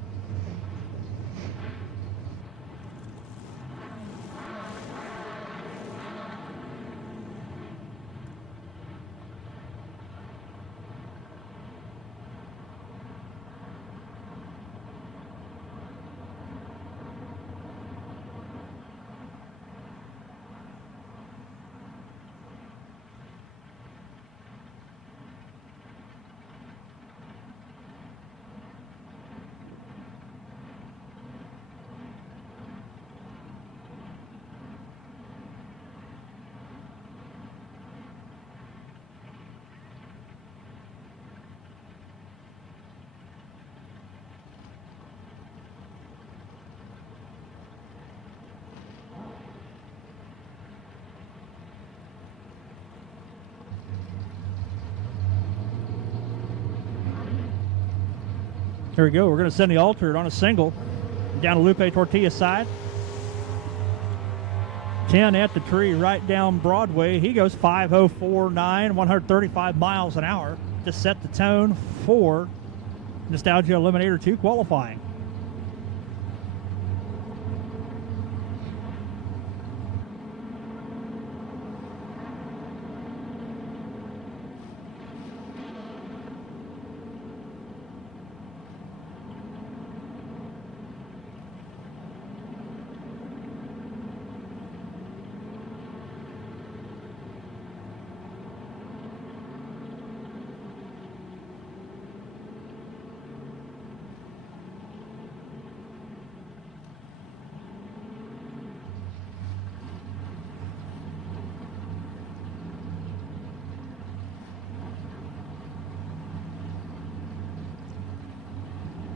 Here we go. We're going to send the altered on a single down to Lupe Tortilla's side. 10 at the tree right down Broadway. He goes 5:04.9, 135 miles an hour to set the tone for Nostalgia Eliminator 2 qualifying.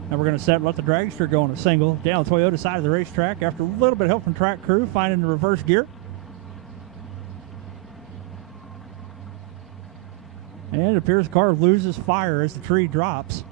And we're going to set and let the dragster go on a single down the Toyota side of the racetrack after a little bit of help from track crew finding the reverse gear. And it appears the car loses fire as the tree drops.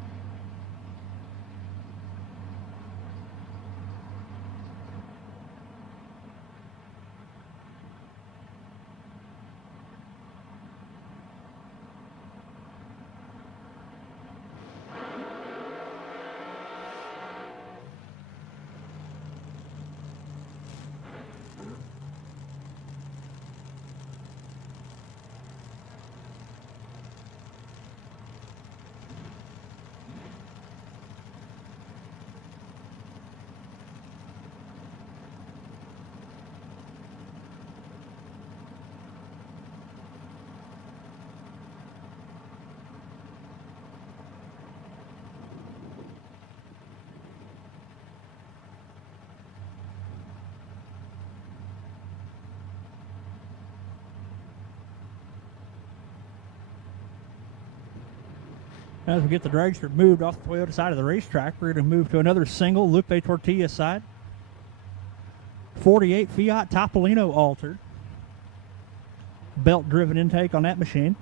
As we get the dragster moved off the Toyota side of the racetrack, we're going to move to another single Lupe Tortilla side. 48 Fiat Topolino altered. Belt-driven intake on that machine.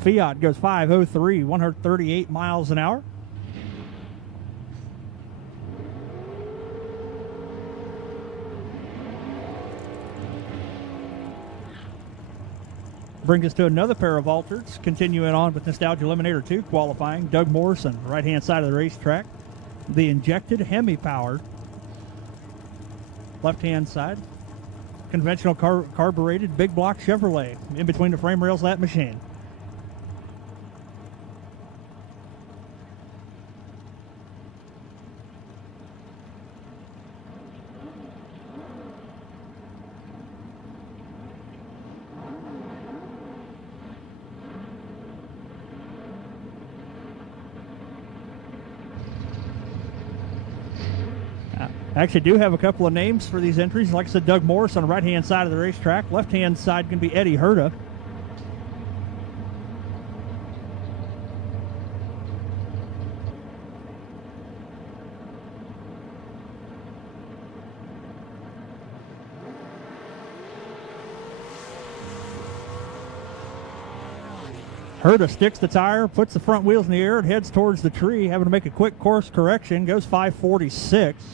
Fiat goes 503, 138 miles an hour. Brings us to another pair of altereds, continuing on with Nostalgia Eliminator 2 qualifying. Doug Morrison, right-hand side of the racetrack. The injected Hemi-powered. Left-hand side. Conventional carbureted big block Chevrolet in between the frame rails of that machine. I actually do have a couple of names for these entries. Like I said, Doug Morris on the right-hand side of the racetrack. Left-hand side can be Eddie Herta. Herta sticks the tire, puts the front wheels in the air, and heads towards the tree, having to make a quick course correction. Goes 546.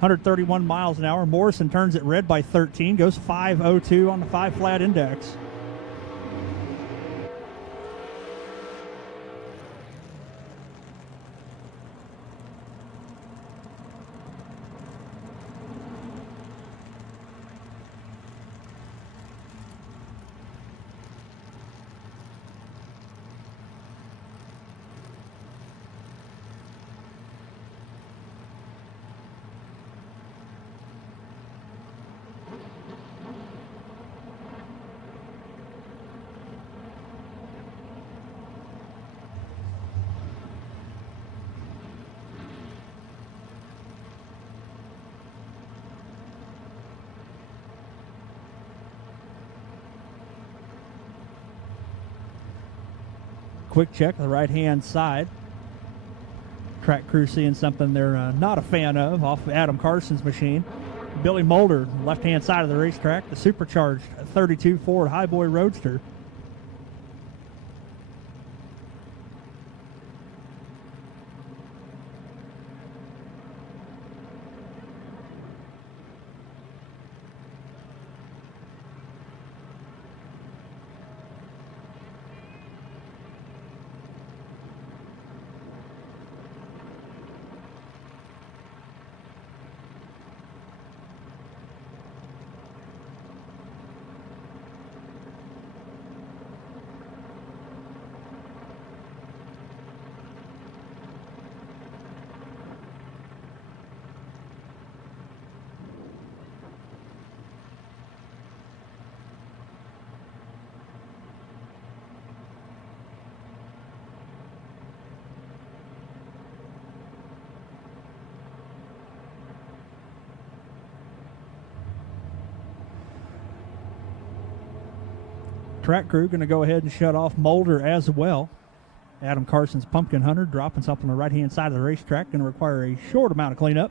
131 miles an hour. Morrison turns it red by 13, goes 502 on the 5-flat index. Quick check on the right-hand side. Track crew seeing something they're not a fan of off of Adam Carson's machine. Billy Mulder, left-hand side of the racetrack, the supercharged 32 Ford Highboy Roadster. Track crew going to go ahead and shut off Mulder as well. Adam Carson's Pumpkin Hunter dropping something on the right-hand side of the racetrack. Going to require a short amount of cleanup.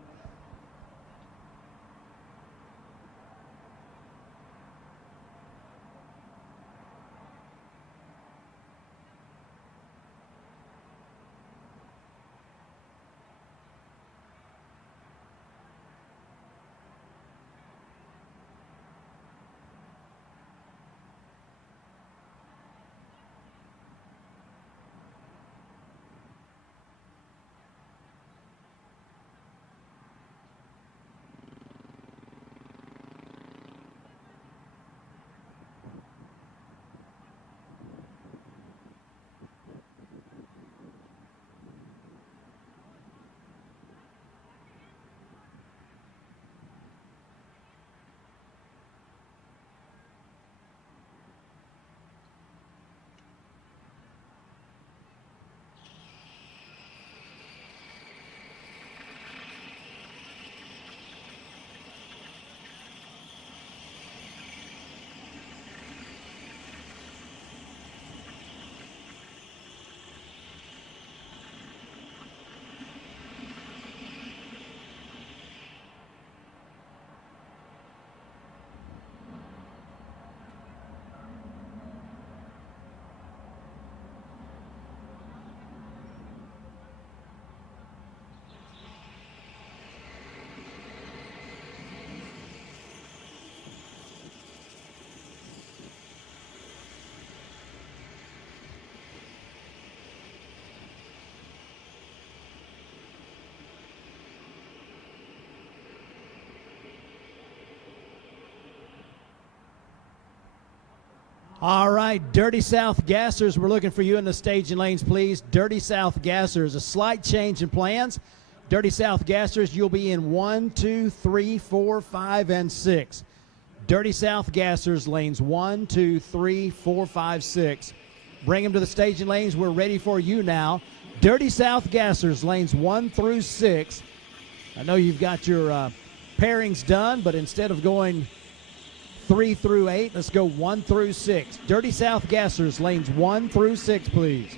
All right, Dirty South Gassers, we're looking for you in the staging lanes, please. Dirty South Gassers, a slight change in plans. Dirty South Gassers, you'll be in 1, 2, 3, 4, 5, and 6. Dirty South Gassers, lanes 1, 2, 3, 4, 5, 6. Bring them to the staging lanes. We're ready for you now. Dirty South Gassers, lanes 1 through 6. I know you've got your pairings done, but instead of going 3 through 8, let's go 1 through 6. Dirty South Gassers, lanes 1 through 6, please.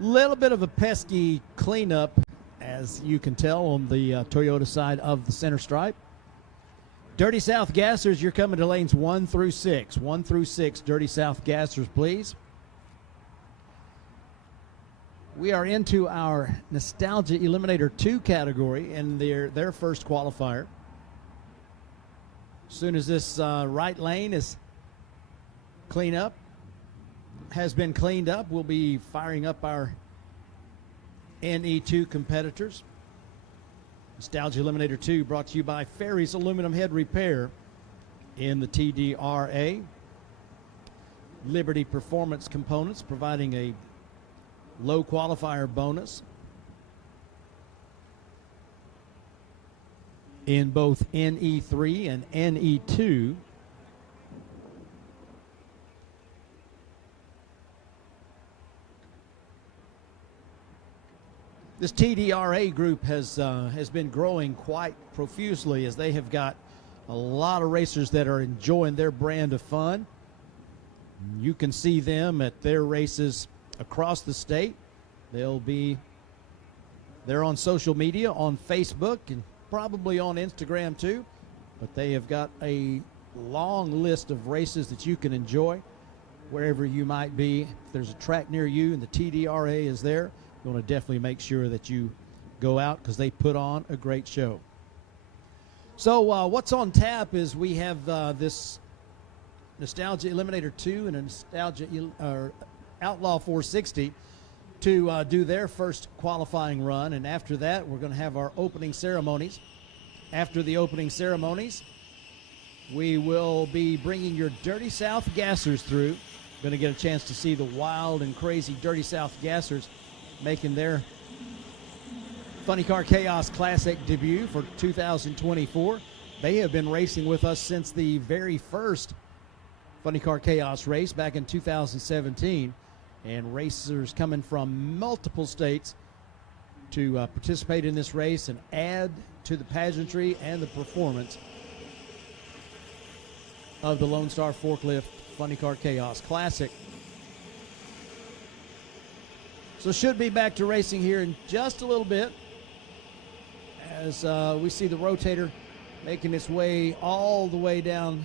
Little bit of a pesky cleanup, as you can tell, on the Toyota side of the center stripe. Dirty South Gassers, you're coming to lanes 1 through 6. 1 through 6, Dirty South Gassers, please. We are into our Nostalgia Eliminator 2 category in their first qualifier. As soon as this right lane is has been cleaned up, we'll be firing up our NE2 competitors. Nostalgia Eliminator 2 brought to you by Ferry's Aluminum Head Repair in the TDRA. Liberty Performance Components providing a low qualifier bonus in both NE3 and NE2. This TDRA group has been growing quite profusely, as they have got a lot of racers that are enjoying their brand of fun. You can see them at their races across the state. They're on social media, on Facebook, and probably on Instagram too. But they have got a long list of races that you can enjoy wherever you might be. If there's a track near you and the TDRA is there, you want to definitely make sure that you go out, because they put on a great show. So what's on tap is we have this Nostalgia Eliminator 2 and a Nostalgia Outlaw 460 to do their first qualifying run, and after that we're going to have our opening ceremonies. After the opening ceremonies, we will be bringing your Dirty South Gassers through. Going to get a chance to see the wild and crazy Dirty South Gassers making their Funny Car Chaos Classic debut for 2024. They have been racing with us since the very first Funny Car Chaos race back in 2017, and racers coming from multiple states to participate in this race and add to the pageantry and the performance of the Lone Star Forklift Funny Car Chaos Classic. So should be back to racing here in just a little bit, as we see the rotator making its way all the way down,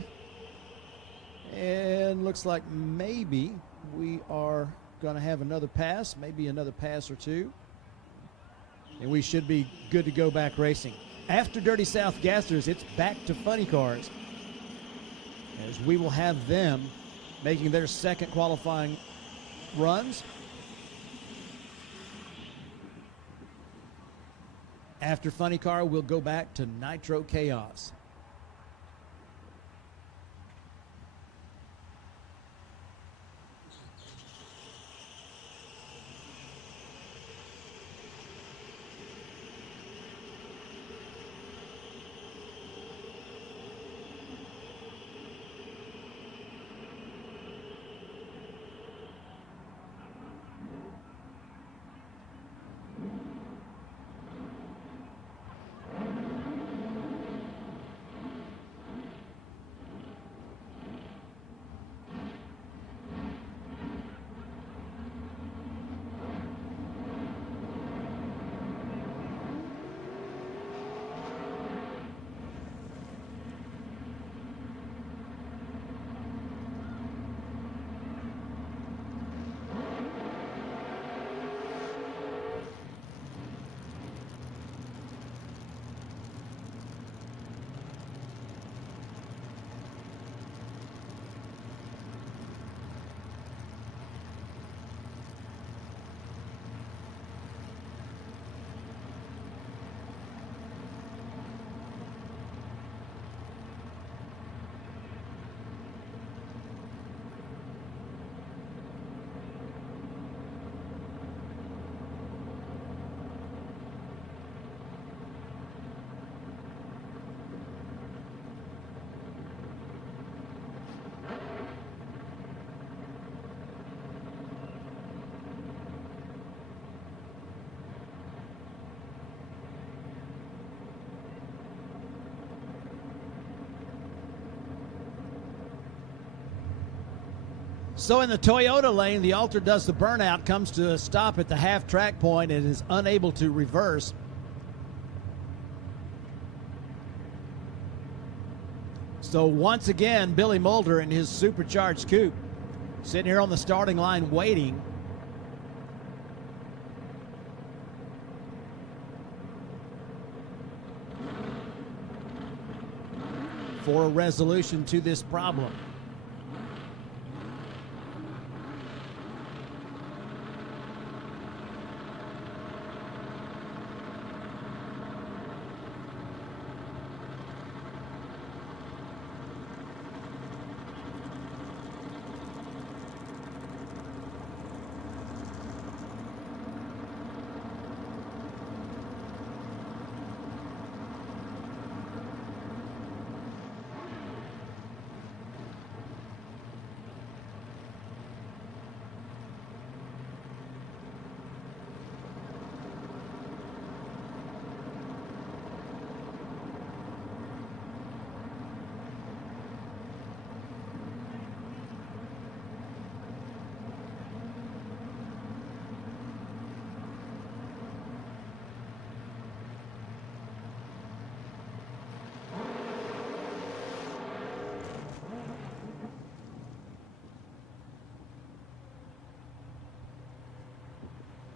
and looks like maybe we are going to have another pass, maybe another pass or two, and we should be good to go back racing. After Dirty South Gassers, it's back to Funny Cars, as we will have them making their second qualifying runs. After Funny Car, we'll go back to Nitro Chaos. So in the Toyota lane, the Alter does the burnout, comes to a stop at the half track point and is unable to reverse. So once again, Billy Mulder in his supercharged coupe sitting here on the starting line waiting. For a resolution to this problem.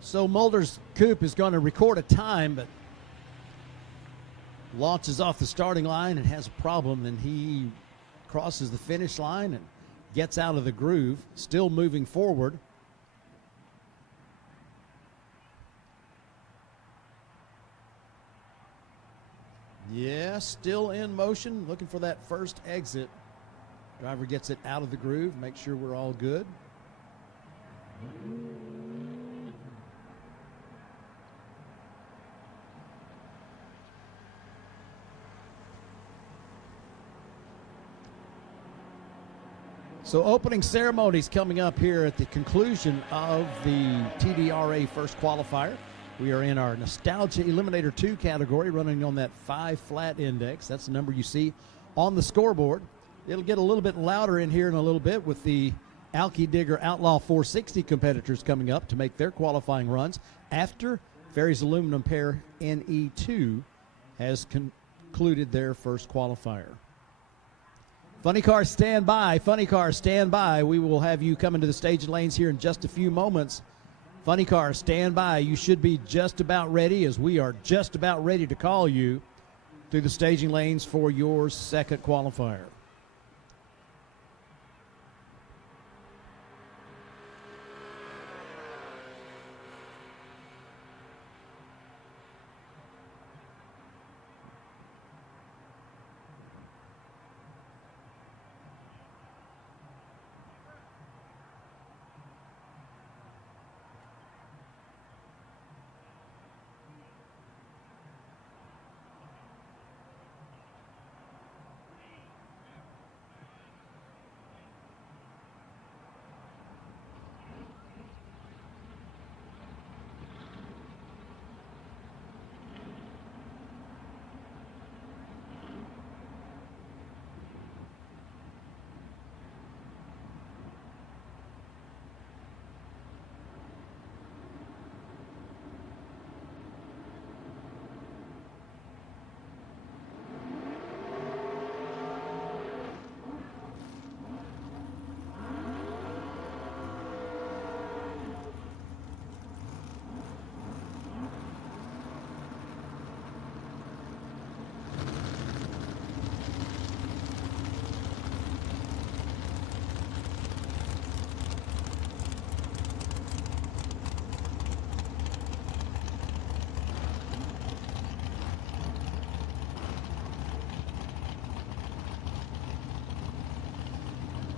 So Mulder's coupe is going to record a time, but launches off the starting line and has a problem. Then he crosses the finish line and gets out of the groove, still moving forward. Yeah, still in motion, looking for that first exit. Driver gets it out of the groove, make sure we're all good. So opening ceremonies coming up here at the conclusion of the TDRA first qualifier. We are in our Nostalgia Eliminator 2 category, running on that 5 flat index. That's the number you see on the scoreboard. It'll get a little bit louder in here in a little bit with the Alki Digger Outlaw 460 competitors coming up to make their qualifying runs after Ferry's Aluminum Pair NE2 has concluded their first qualifier. Funny Cars, stand by. Funny Cars, stand by. We will have you come into the staging lanes here in just a few moments. Funny Cars, stand by. You should be just about ready, as we are just about ready to call you through the staging lanes for your second qualifier.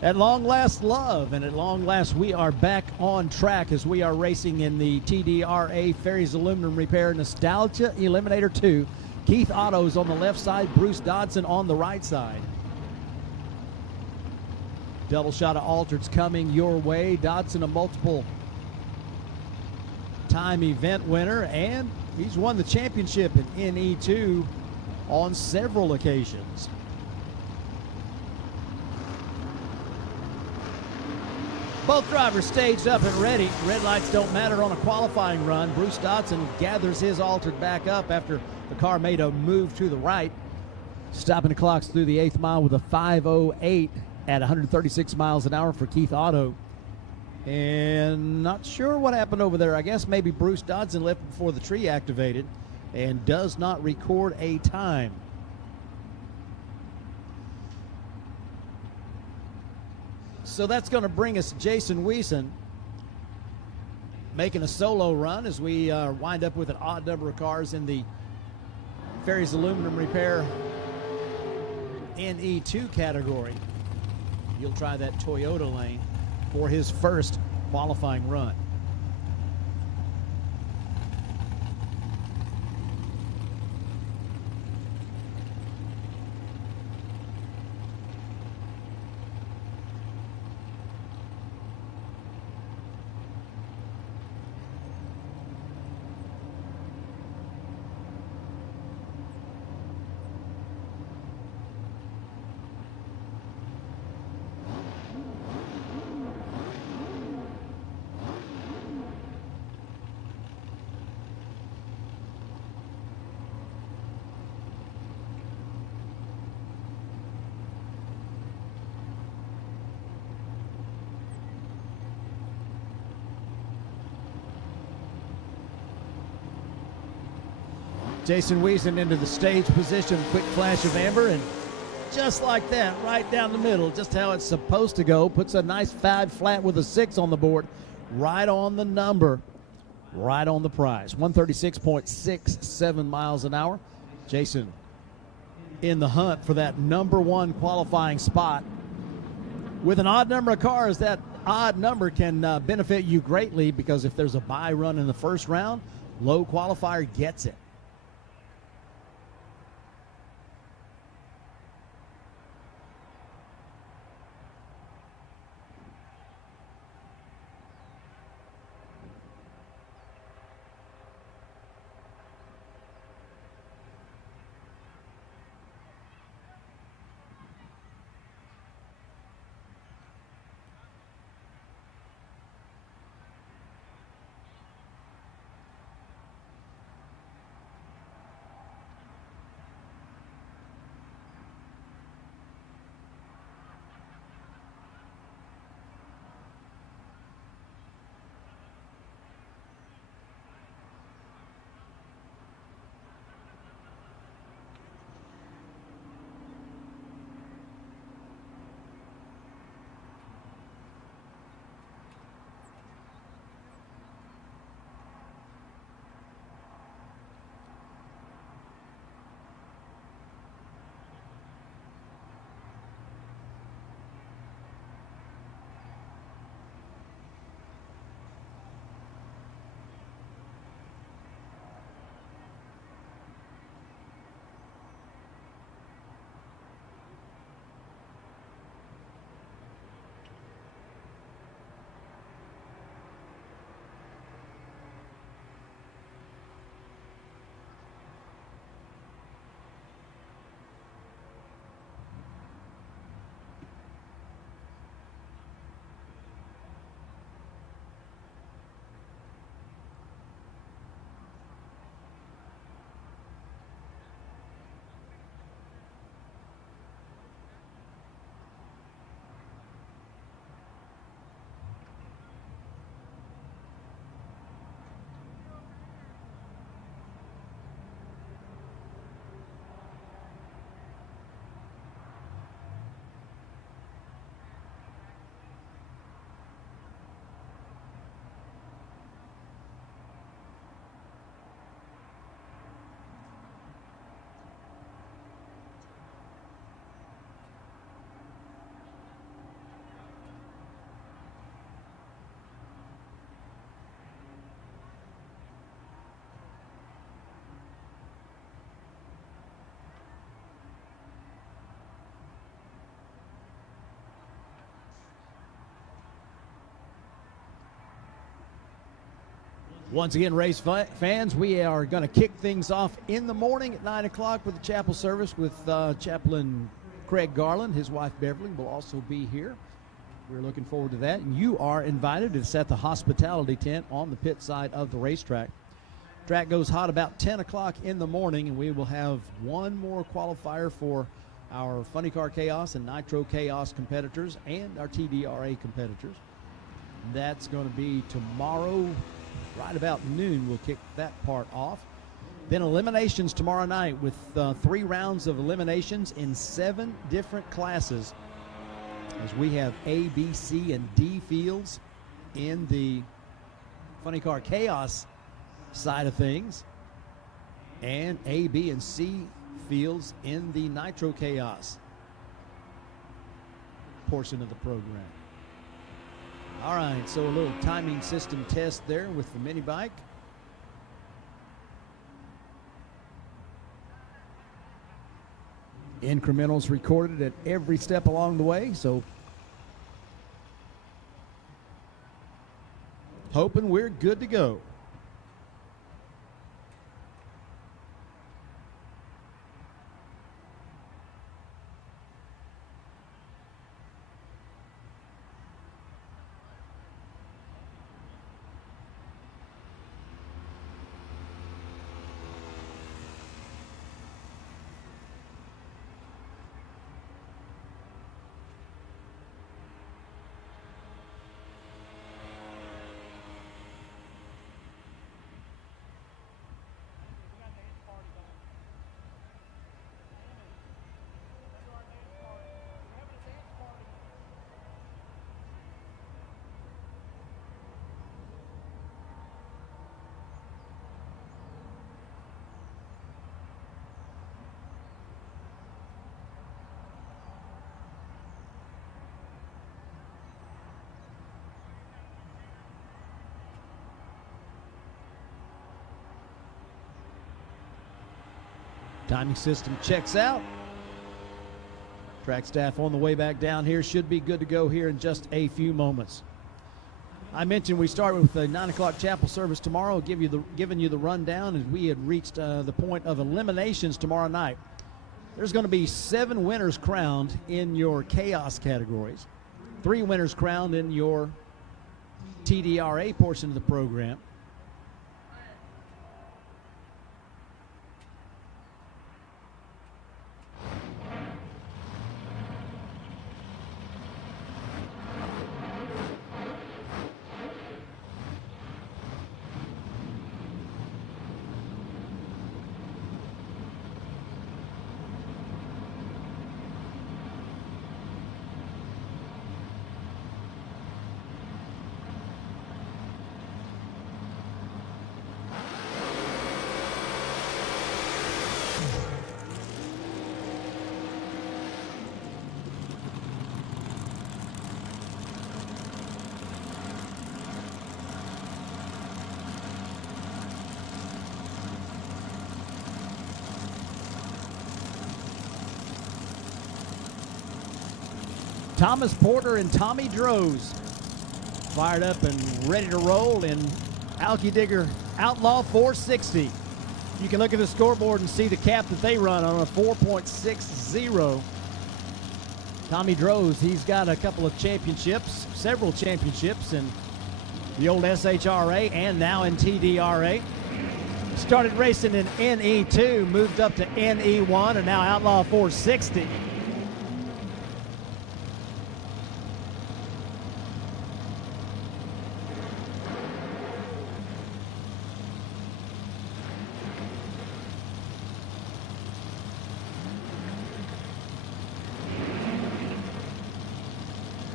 At long last, love, and at long last, we are back on track as we are racing in the TDRA Ferry's Aluminum Repair Nostalgia Eliminator 2. Keith Otto's on the left side, Bruce Dodson on the right side. Double shot of Altered's coming your way. Dodson, a multiple time event winner, and he's won the championship in NE2 on several occasions. Both drivers staged up and ready. Red lights don't matter on a qualifying run. Bruce Dodson gathers his altered back up after the car made a move to the right. Stopping the clocks through the 8th mile with a 5:08 at 136 miles an hour for Keith Otto. And not sure what happened over there. I guess maybe Bruce Dodson left before the tree activated and does not record a time. So that's going to bring us Jason Wiesen making a solo run as we wind up with an odd number of cars in the Ferries Aluminum Repair NE2 category. He'll try that Toyota lane for his first qualifying run. Jason Wiesen into the stage position, quick flash of amber, and just like that, right down the middle, just how it's supposed to go. Puts a nice 5 flat with a 6 on the board, right on the number, right on the prize. 136.67 miles an hour. Jason in the hunt for that number 1 qualifying spot. With an odd number of cars, that odd number can benefit you greatly, because if there's a bye run in the first round, low qualifier gets it. Once again, race fans, we are going to kick things off in the morning at 9 o'clock with the chapel service with Chaplain Craig Garland. His wife Beverly will also be here. we're looking forward to that. And you are invited to set the hospitality tent on the pit side of the racetrack. Track goes hot about 10 o'clock in the morning, and we will have one more qualifier for our Funny Car Chaos and Nitro Chaos competitors and our TDRA competitors. That's going to be tomorrow, right about noon. We'll kick that part off. Then eliminations tomorrow night with 3 rounds of eliminations in 7 different classes, as we have A, B, C, and D fields in the Funny Car Chaos side of things, and A, B, and C fields in the Nitro Chaos portion of the program. All right, so a little timing system test there with the mini bike. Incrementals recorded at every step along the way, so hoping we're good to go. Timing system checks out. Track staff on the way back down here should be good to go here in just a few moments. I mentioned we start with the 9 o'clock chapel service tomorrow, giving you the rundown as we had reached the point of eliminations tomorrow night. There's going to be 7 winners crowned in your chaos categories, 3 winners crowned in your TDRA portion of the program. Thomas Porter and Tommy Droz fired up and ready to roll in Alky Digger Outlaw 460. You can look at the scoreboard and see the cap that they run on a 4.60. Tommy Droz, he's got a couple of championships, several championships in the old SHRA and now in TDRA. Started racing in NE2, moved up to NE1, and now Outlaw 460.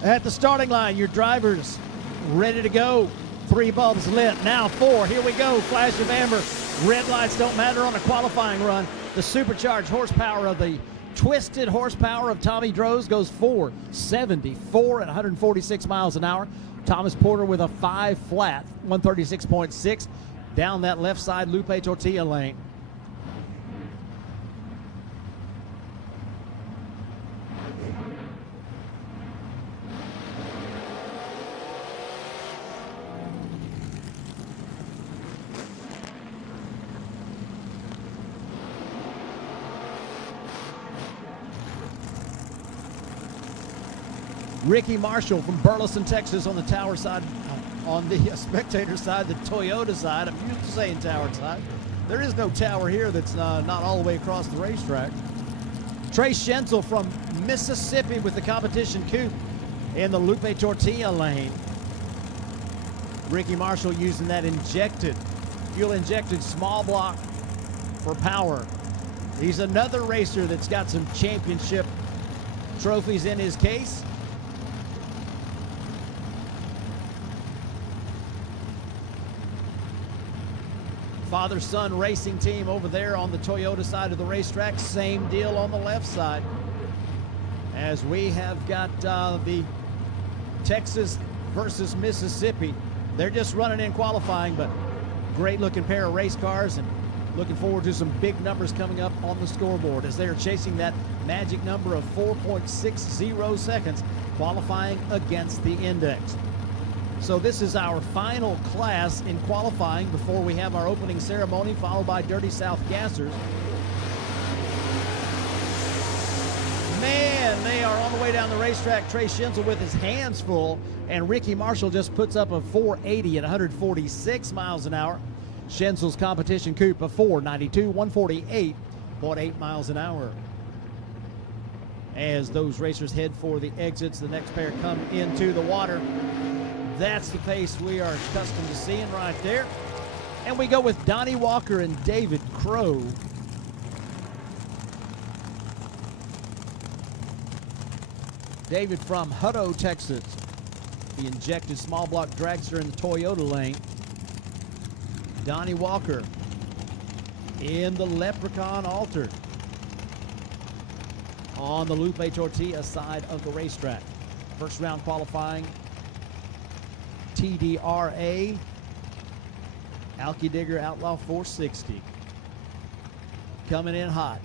At the starting line, your drivers ready to go. 3 bulbs lit, now 4. Here we go, flash of amber. Red lights don't matter on a qualifying run. The supercharged horsepower of the twisted horsepower of Tommy Droz goes 474 at 146 miles an hour. Thomas Porter with a 5 flat, 136.6 down that left side Lupe Tortilla lane. Ricky Marshall from Burleson, Texas on the tower side, on the spectator side, the Toyota side. I'm used to saying tower side. There is no tower here that's not all the way across the racetrack. Trey Schenzel from Mississippi with the competition coupe in the Lupe Tortilla lane. Ricky Marshall using that fuel-injected small block for power. He's another racer that's got some championship trophies in his case. Father-son racing team over there on the Toyota side of the racetrack. Same deal on the left side. As we have got the Texas versus Mississippi. They're just running in qualifying, but great looking pair of race cars, and looking forward to some big numbers coming up on the scoreboard as they are chasing that magic number of 4.60 seconds, qualifying against the index. So this is our final class in qualifying before we have our opening ceremony, followed by Dirty South Gassers. Man, they are on the way down the racetrack. Trey Schenzel with his hands full, and Ricky Marshall just puts up a 480 at 146 miles an hour. Schenzel's competition coupe a 492, 148.8 miles an hour. As those racers head for the exits, the next pair come into the water. That's the pace we are accustomed to seeing right there. And we go with Donnie Walker and David Crow. David from Hutto, Texas. The injected small block dragster in the Toyota lane. Donnie Walker in the Leprechaun Altered on the Lupe Tortilla side of the racetrack. First round qualifying. TDRA Alky Digger Outlaw 460 coming in hot.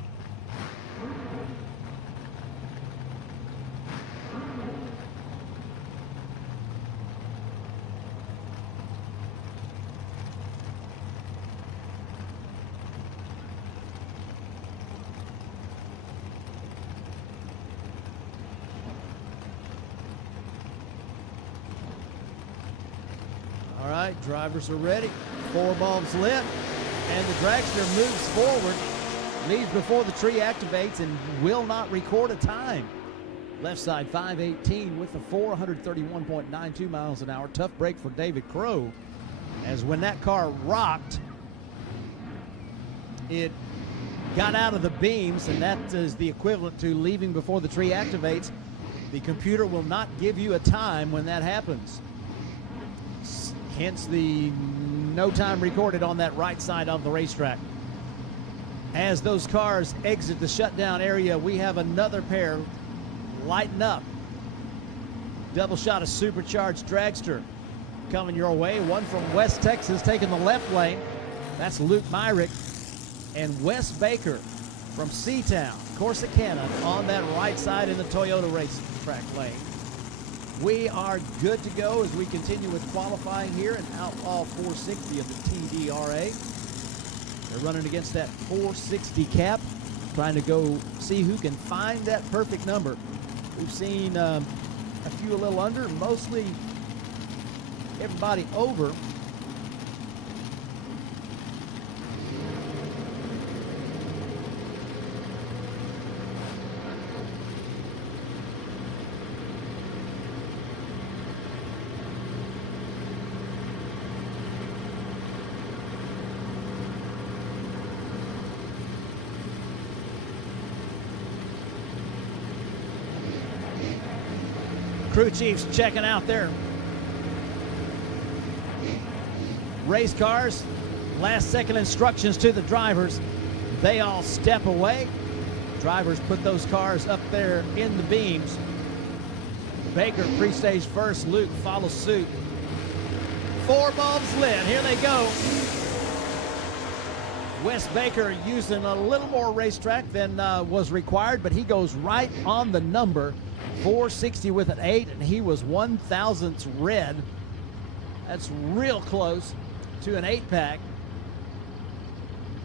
All right, drivers are ready. 4 bulbs lit, and the dragster moves forward, leaves before the tree activates, and will not record a time. Left side 518 with the 431.92 miles an hour. Tough break for David Crow, as when that car rocked, it got out of the beams, and that is the equivalent to leaving before the tree activates. The computer will not give you a time when that happens. Hence the no time recorded on that right side of the racetrack. As those cars exit the shutdown area, we have another pair lighten up. Double shot of supercharged dragster coming your way. One from West Texas taking the left lane. That's Luke Myrick. And Wes Baker from Seatown, Corsicana, on that right side in the Toyota racetrack lane. We are good to go as we continue with qualifying here in Outlaw 460 of the TDRA. They're running against that 460 cap, trying to go see who can find that perfect number. We've seen a few a little under, mostly everybody over. Crew chiefs checking out their race cars. Last second instructions to the drivers. They all step away. Drivers put those cars up there in the beams. Baker pre-stage first. Luke follows suit. 4 bulbs lit. Here they go. Wes Baker using a little more racetrack than was required, but he goes right on the number. 460 with an 8, and he was 1,000ths red. That's real close to an 8-pack.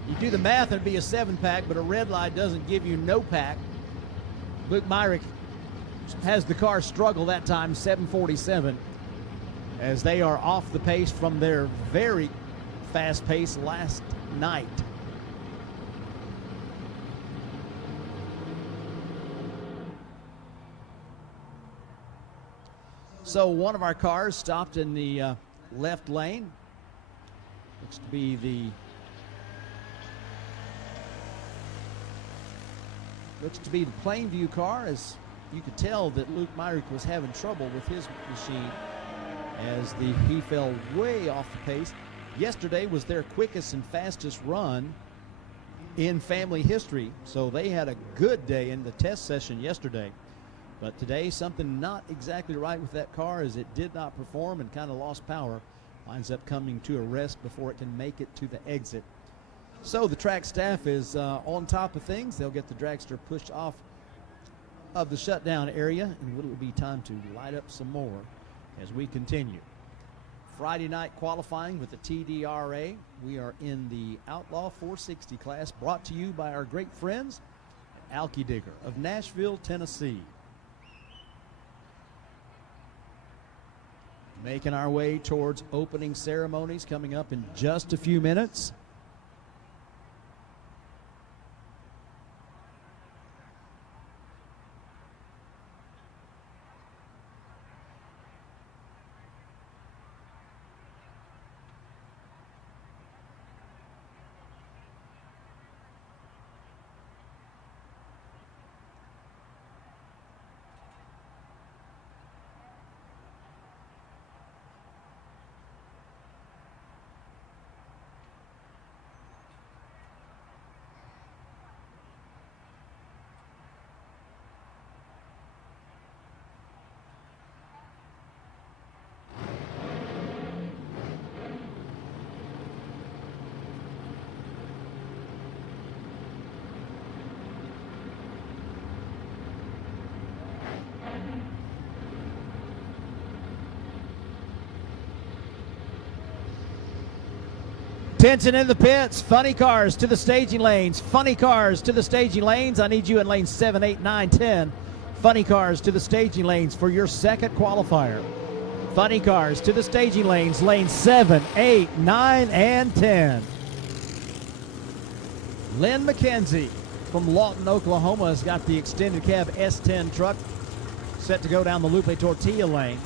You do the math, it'd be a 7-pack, but a red light doesn't give you no pack. Luke Myrick has the car struggle that time, 7:47, as they are off the pace from their very fast pace last night. So one of our cars stopped in the left lane. Looks to be the Plainview car, as you could tell that Luke Myrick was having trouble with his machine as he fell way off the pace. Yesterday was their quickest and fastest run in family history, so they had a good day in the test session yesterday. But today, something not exactly right with that car, as it did not perform and kind of lost power. Winds up coming to a rest before it can make it to the exit. So the track staff is on top of things. They'll get the dragster pushed off of the shutdown area, and it'll be time to light up some more as we continue. Friday night qualifying with the TDRA. We are in the Outlaw 460 class, brought to you by our great friends at Alki Digger of Nashville, Tennessee. Making our way towards opening ceremonies coming up in just a few minutes. Tension in the pits. Funny cars to the staging lanes. Funny cars to the staging lanes. I need you in lanes 7, 8, 9, 10. Funny cars to the staging lanes for your second qualifier. Funny cars to the staging lanes. Lanes 7, 8, 9, and 10. Lynn McKenzie from Lawton, Oklahoma has got the extended cab S10 truck set to go down the Lupe Tortilla lane.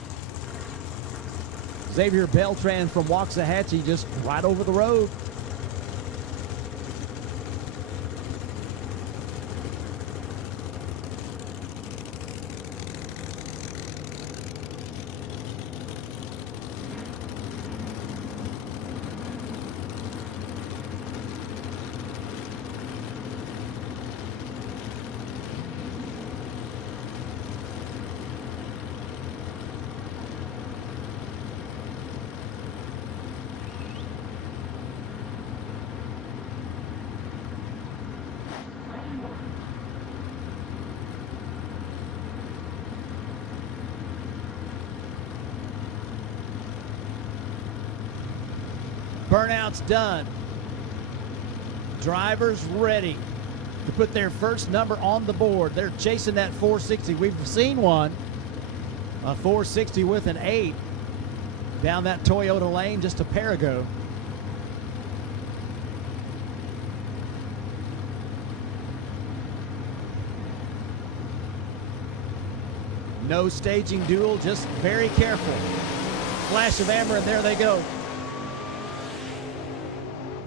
Xavier Beltran from Waxahachie just right over the road. Burnout's done. Drivers ready to put their first number on the board. They're chasing that 460. We've seen one, a 460 with an 8 down that Toyota lane just a pair ago. No staging duel, just very careful. Flash of amber, and there they go.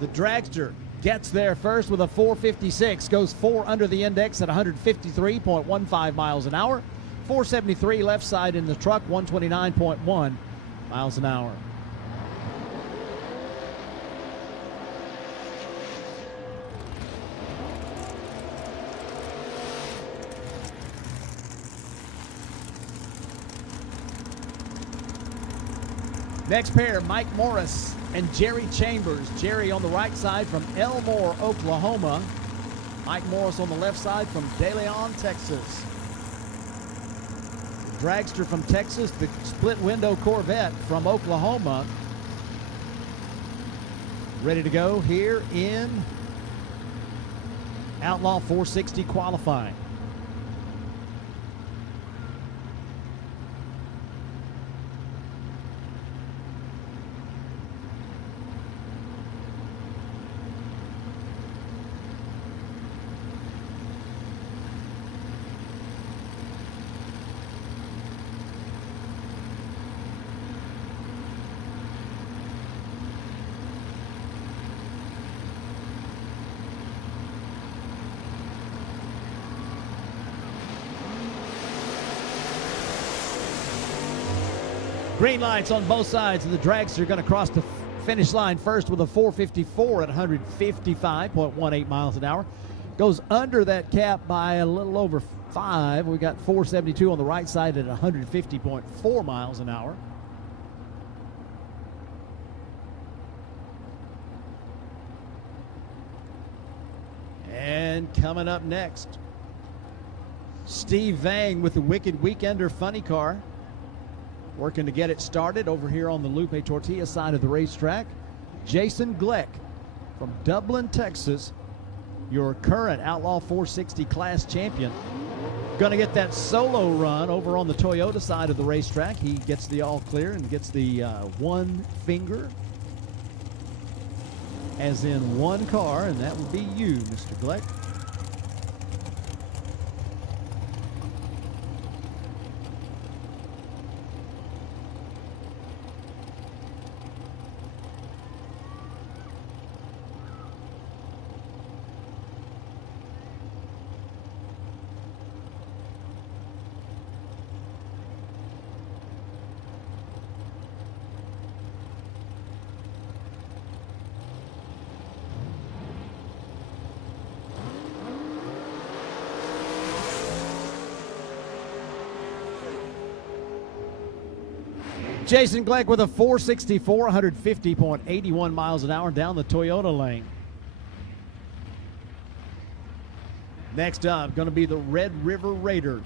The dragster gets there first with a 456, goes 4 under the index at 153.15 miles an hour. 473 left side in the truck, 129.1 miles an hour. Next pair, Mike Morris and Jerry Chambers. Jerry on the right side from Elmore, Oklahoma. Mike Morris on the left side from De Leon, Texas. Dragster from Texas, the split window Corvette from Oklahoma. Ready to go here in Outlaw 460 qualifying. Green lights on both sides, and the dragster going to cross the finish line first with a 4:54 at 155.18 miles an hour. Goes under that cap by a little over 5. We got 4:72 on the right side at 150.4 miles an hour. And coming up next, Steve Vang with the Wicked Weekender Funny Car, working to get it started over here on the Lupe Tortilla side of the racetrack. Jason Gleck from Dublin, Texas, your current Outlaw 460 class champion. Going to get that solo run over on the Toyota side of the racetrack. He gets the all clear and gets the one finger, as in one car, and that would be you, Mr. Gleck. Jason Gleck with a 464, 150.81 miles an hour down the Toyota lane. Next up, going to be the Red River Raider.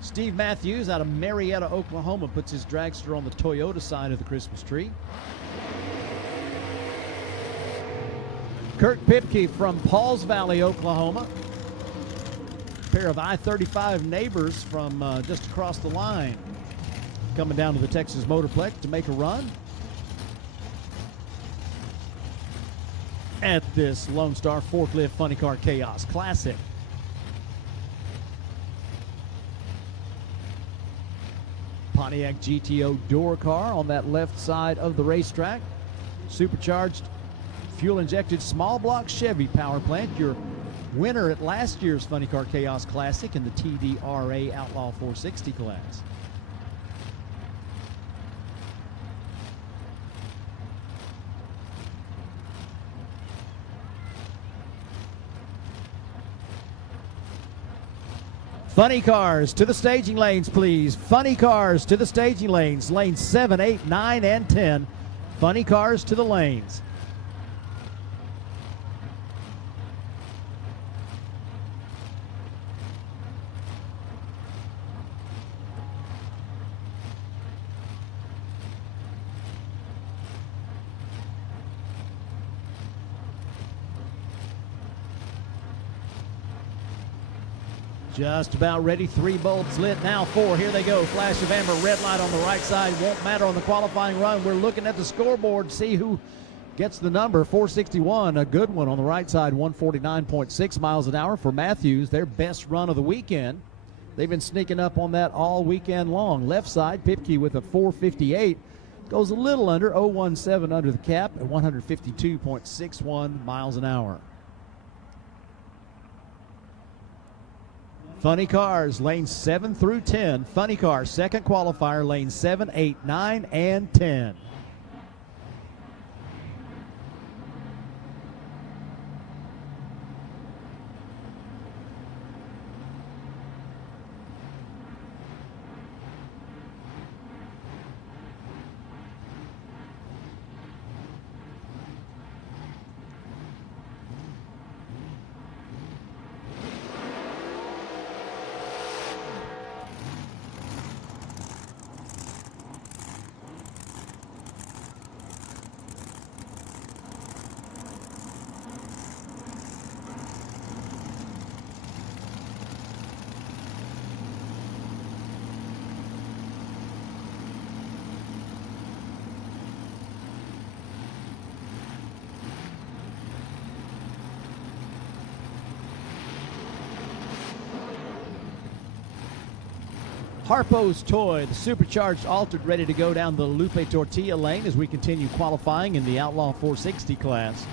Steve Matthews out of Marietta, Oklahoma, puts his dragster on the Toyota side of the Christmas tree. Kurt Pipke from Pauls Valley, Oklahoma. A pair of I-35 neighbors from just across the line, coming down to the Texas Motorplex to make a run at this Lone Star Forklift Funny Car Chaos Classic. Pontiac GTO door car on that left side of the racetrack. Supercharged, fuel-injected small block Chevy power plant. Your winner at last year's Funny Car Chaos Classic in the TDRA Outlaw 460 class. Funny cars to the staging lanes, please. Funny cars to the staging lanes. Lanes 7, 8, 9, and 10. Funny cars to the lanes. Just about ready. 3 bulbs lit. Now 4. Here they go. Flash of amber. Red light on the right side. Won't matter on the qualifying run. We're looking at the scoreboard. See who gets the number. 461. A good one on the right side. 149.6 miles an hour for Matthews. Their best run of the weekend. They've been sneaking up on that all weekend long. Left side, Pipke with a 458. Goes a little under. 017 under the cap at 152.61 miles an hour. Funny cars, lanes 7 through 10. Funny car, second qualifier, lanes 7, 8, 9, and 10. Harpo's Toy, the supercharged altered, ready to go down the Lupe Tortilla lane as we continue qualifying in the Outlaw 460 class.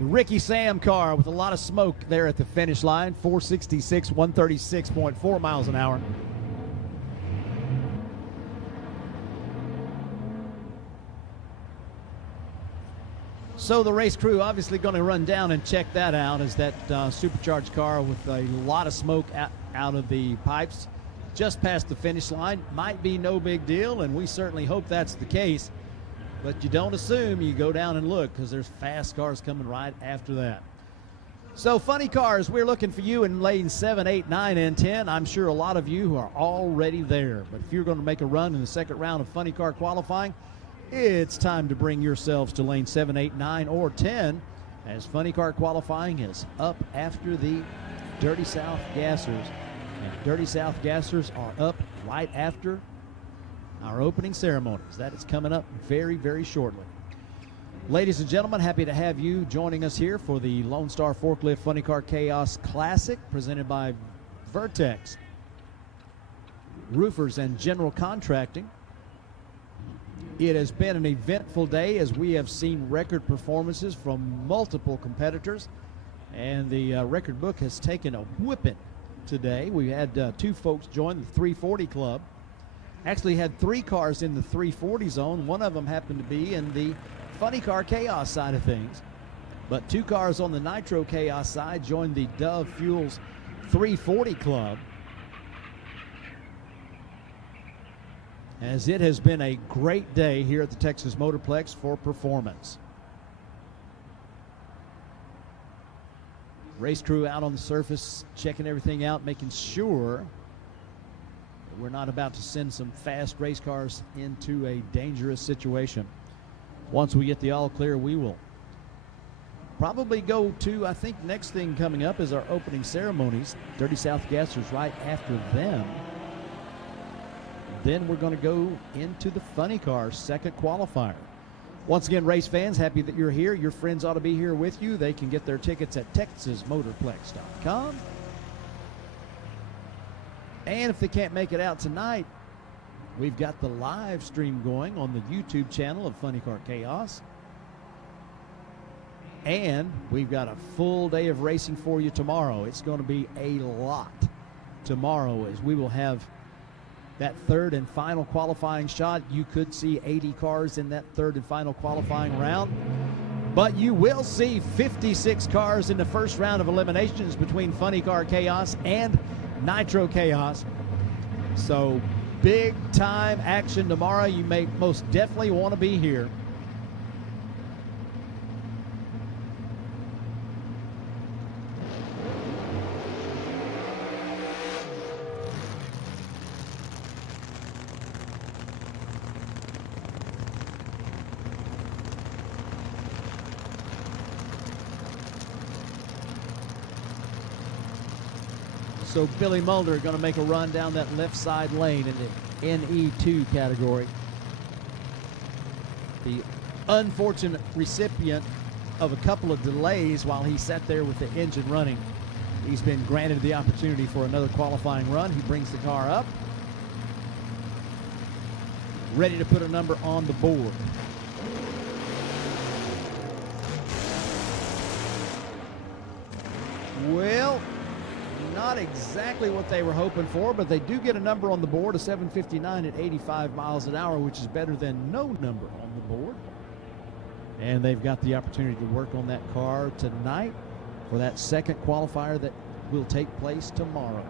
The Ricky Sam car with a lot of smoke there at the finish line. 466, 136.4 miles an hour. So the race crew obviously going to run down and check that out, as that supercharged car with a lot of smoke out of the pipes just past the finish line. Might be no big deal, and we certainly hope that's the case. But you don't assume, you go down and look, because there's fast cars coming right after that. So Funny Cars, we're looking for you in lanes 7, 8, 9, and 10. I'm sure a lot of you are already there. But if you're going to make a run in the second round of Funny Car qualifying, it's time to bring yourselves to lane 7, 8, 9, or 10, as Funny Car qualifying is up after the Dirty South Gassers. And Dirty South Gassers are up right after our opening ceremonies. That is coming up very, very shortly. Ladies and gentlemen, happy to have you joining us here for the Lone Star Forklift Funny Car Chaos Classic, presented by Vertex, Roofers, and General Contracting. It has been an eventful day, as we have seen record performances from multiple competitors, and the record book has taken a whipping today. We had two folks join the 340 Club. Actually had three cars in the 340 zone. One of them happened to be in the Funny Car Chaos side of things. But two cars on the Nitro Chaos side joined the Dove Fuels 340 Club, as it has been a great day here at the Texas Motorplex for performance. Race crew out on the surface, checking everything out, making sure that we're not about to send some fast race cars into a dangerous situation. Once we get the all clear, we will probably go to, I think next thing coming up is our opening ceremonies. Dirty South Gassers right after them. Then we're going to go into the Funny Car second qualifier. Once again, race fans, happy that you're here. Your friends ought to be here with you. They can get their tickets at texasmotorplex.com. And if they can't make it out tonight, we've got the live stream going on the YouTube channel of Funny Car Chaos. And we've got a full day of racing for you tomorrow. It's going to be a lot tomorrow, as we will have that third and final qualifying shot. You could see 80 cars in that third and final qualifying round, but you will see 56 cars in the first round of eliminations between Funny Car Chaos and Nitro Chaos. So big time action tomorrow. You may most definitely want to be here. So Billy Mulder going to make a run down that left side lane in the NE2 category. The unfortunate recipient of a couple of delays while he sat there with the engine running. He's been granted the opportunity for another qualifying run. He brings the car up, ready to put a number on the board. Well, not exactly what they were hoping for, but they do get a number on the board, a 759 at 85 miles an hour, which is better than no number on the board. And they've got the opportunity to work on that car tonight for that second qualifier that will take place tomorrow.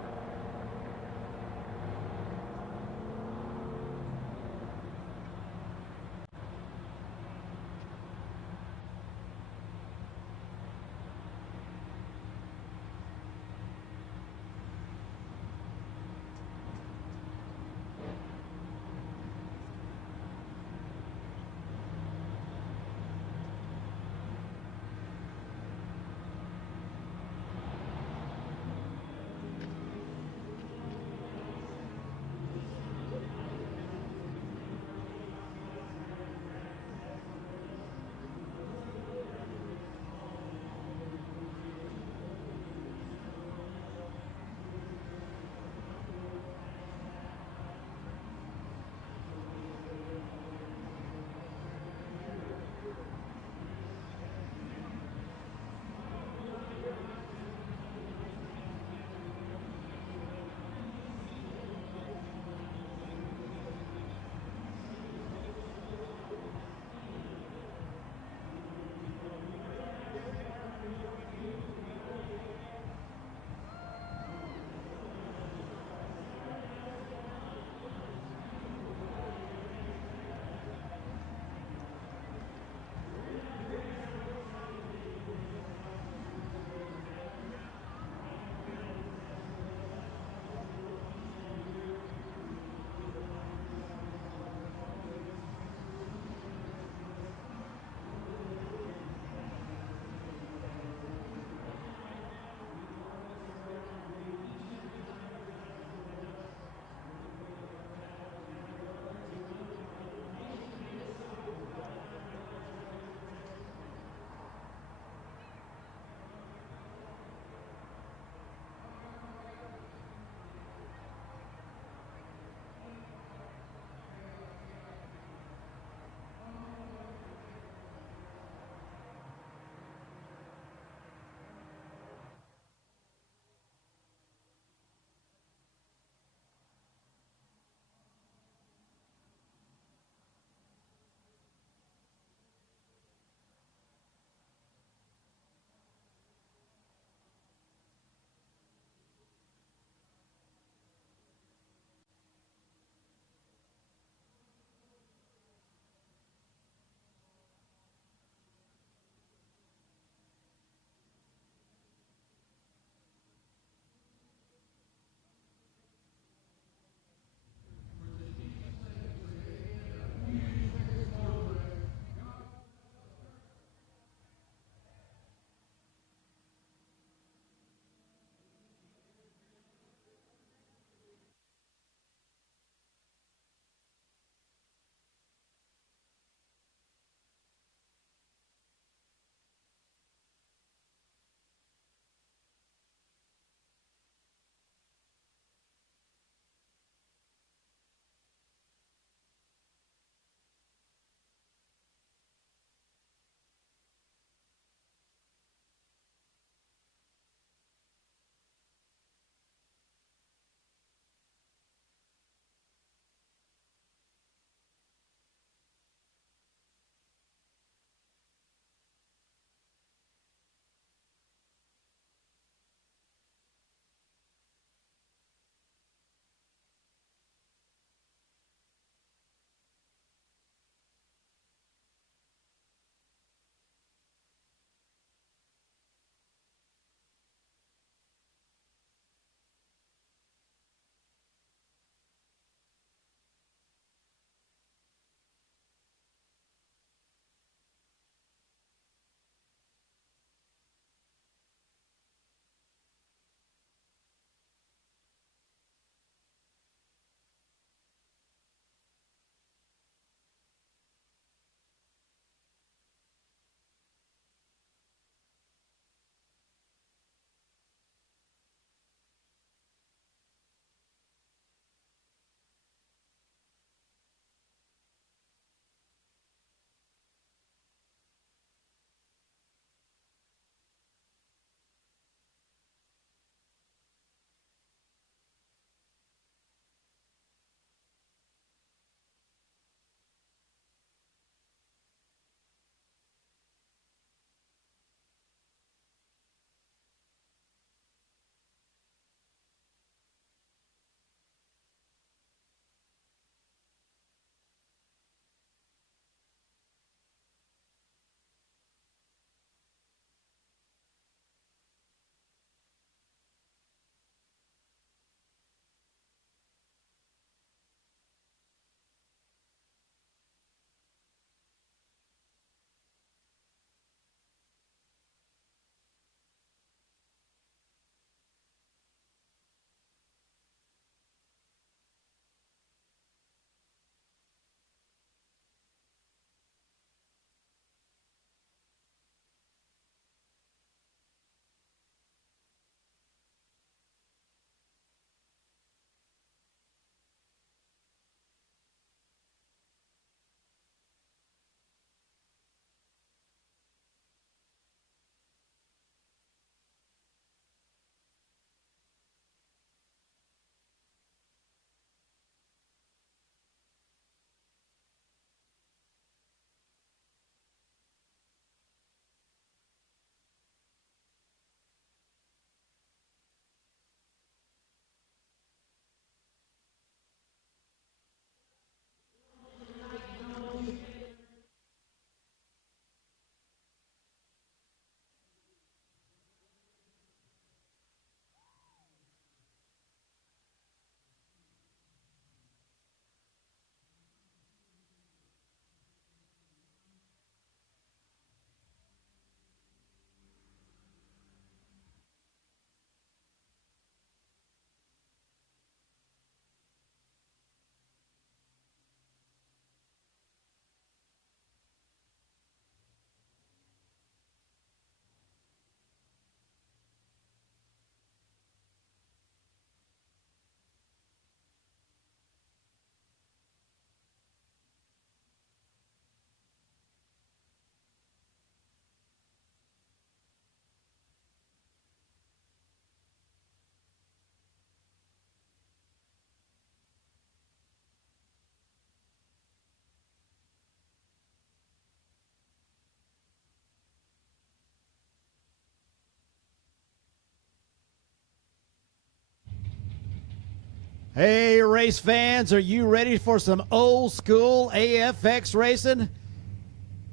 Hey, race fans, are you ready for some old school AFX racing?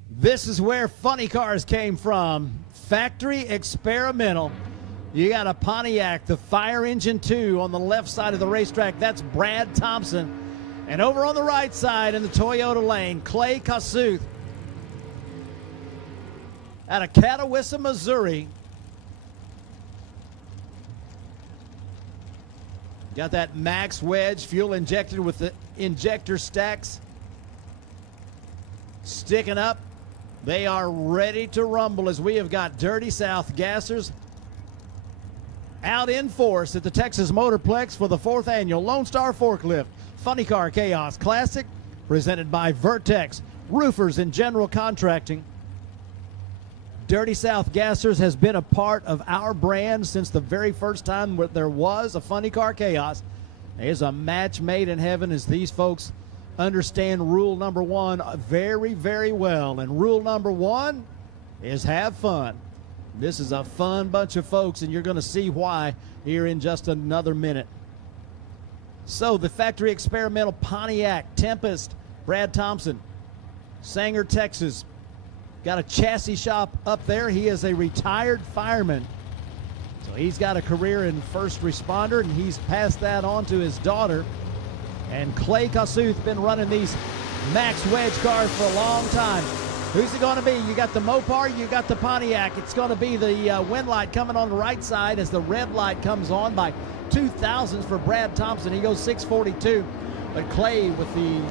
This is where funny cars came from. Factory experimental. You got a Pontiac, the Fire Engine 2 on the left side of the racetrack. That's Brad Thompson. And over on the right side in the Toyota lane, Clay Kossuth out of Catawissa, Missouri. Got that max wedge, fuel injected with the injector stacks sticking up. They are ready to rumble as we have got Dirty South Gassers out in force at the Texas Motorplex for the 4th annual Lone Star Forklift Funny Car Chaos Classic, presented by Vertex, Roofers and General Contracting. Dirty South Gassers has been a part of our brand since the very first time there was a Funny Car Chaos. There's a match made in heaven as these folks understand rule number 1 very, very well. And rule number 1 is have fun. This is a fun bunch of folks, and you're going to see why here in just another minute. So the factory experimental Pontiac Tempest, Brad Thompson, Sanger, Texas. Got a chassis shop up there. He is a retired fireman. So he's got a career in first responder, and he's passed that on to his daughter. And Clay Kossuth been running these max wedge cars for a long time. Who's it going to be? You got the Mopar, you got the Pontiac. It's going to be the wind light coming on the right side as the red light comes on by 2,000s for Brad Thompson. He goes 642, but Clay with the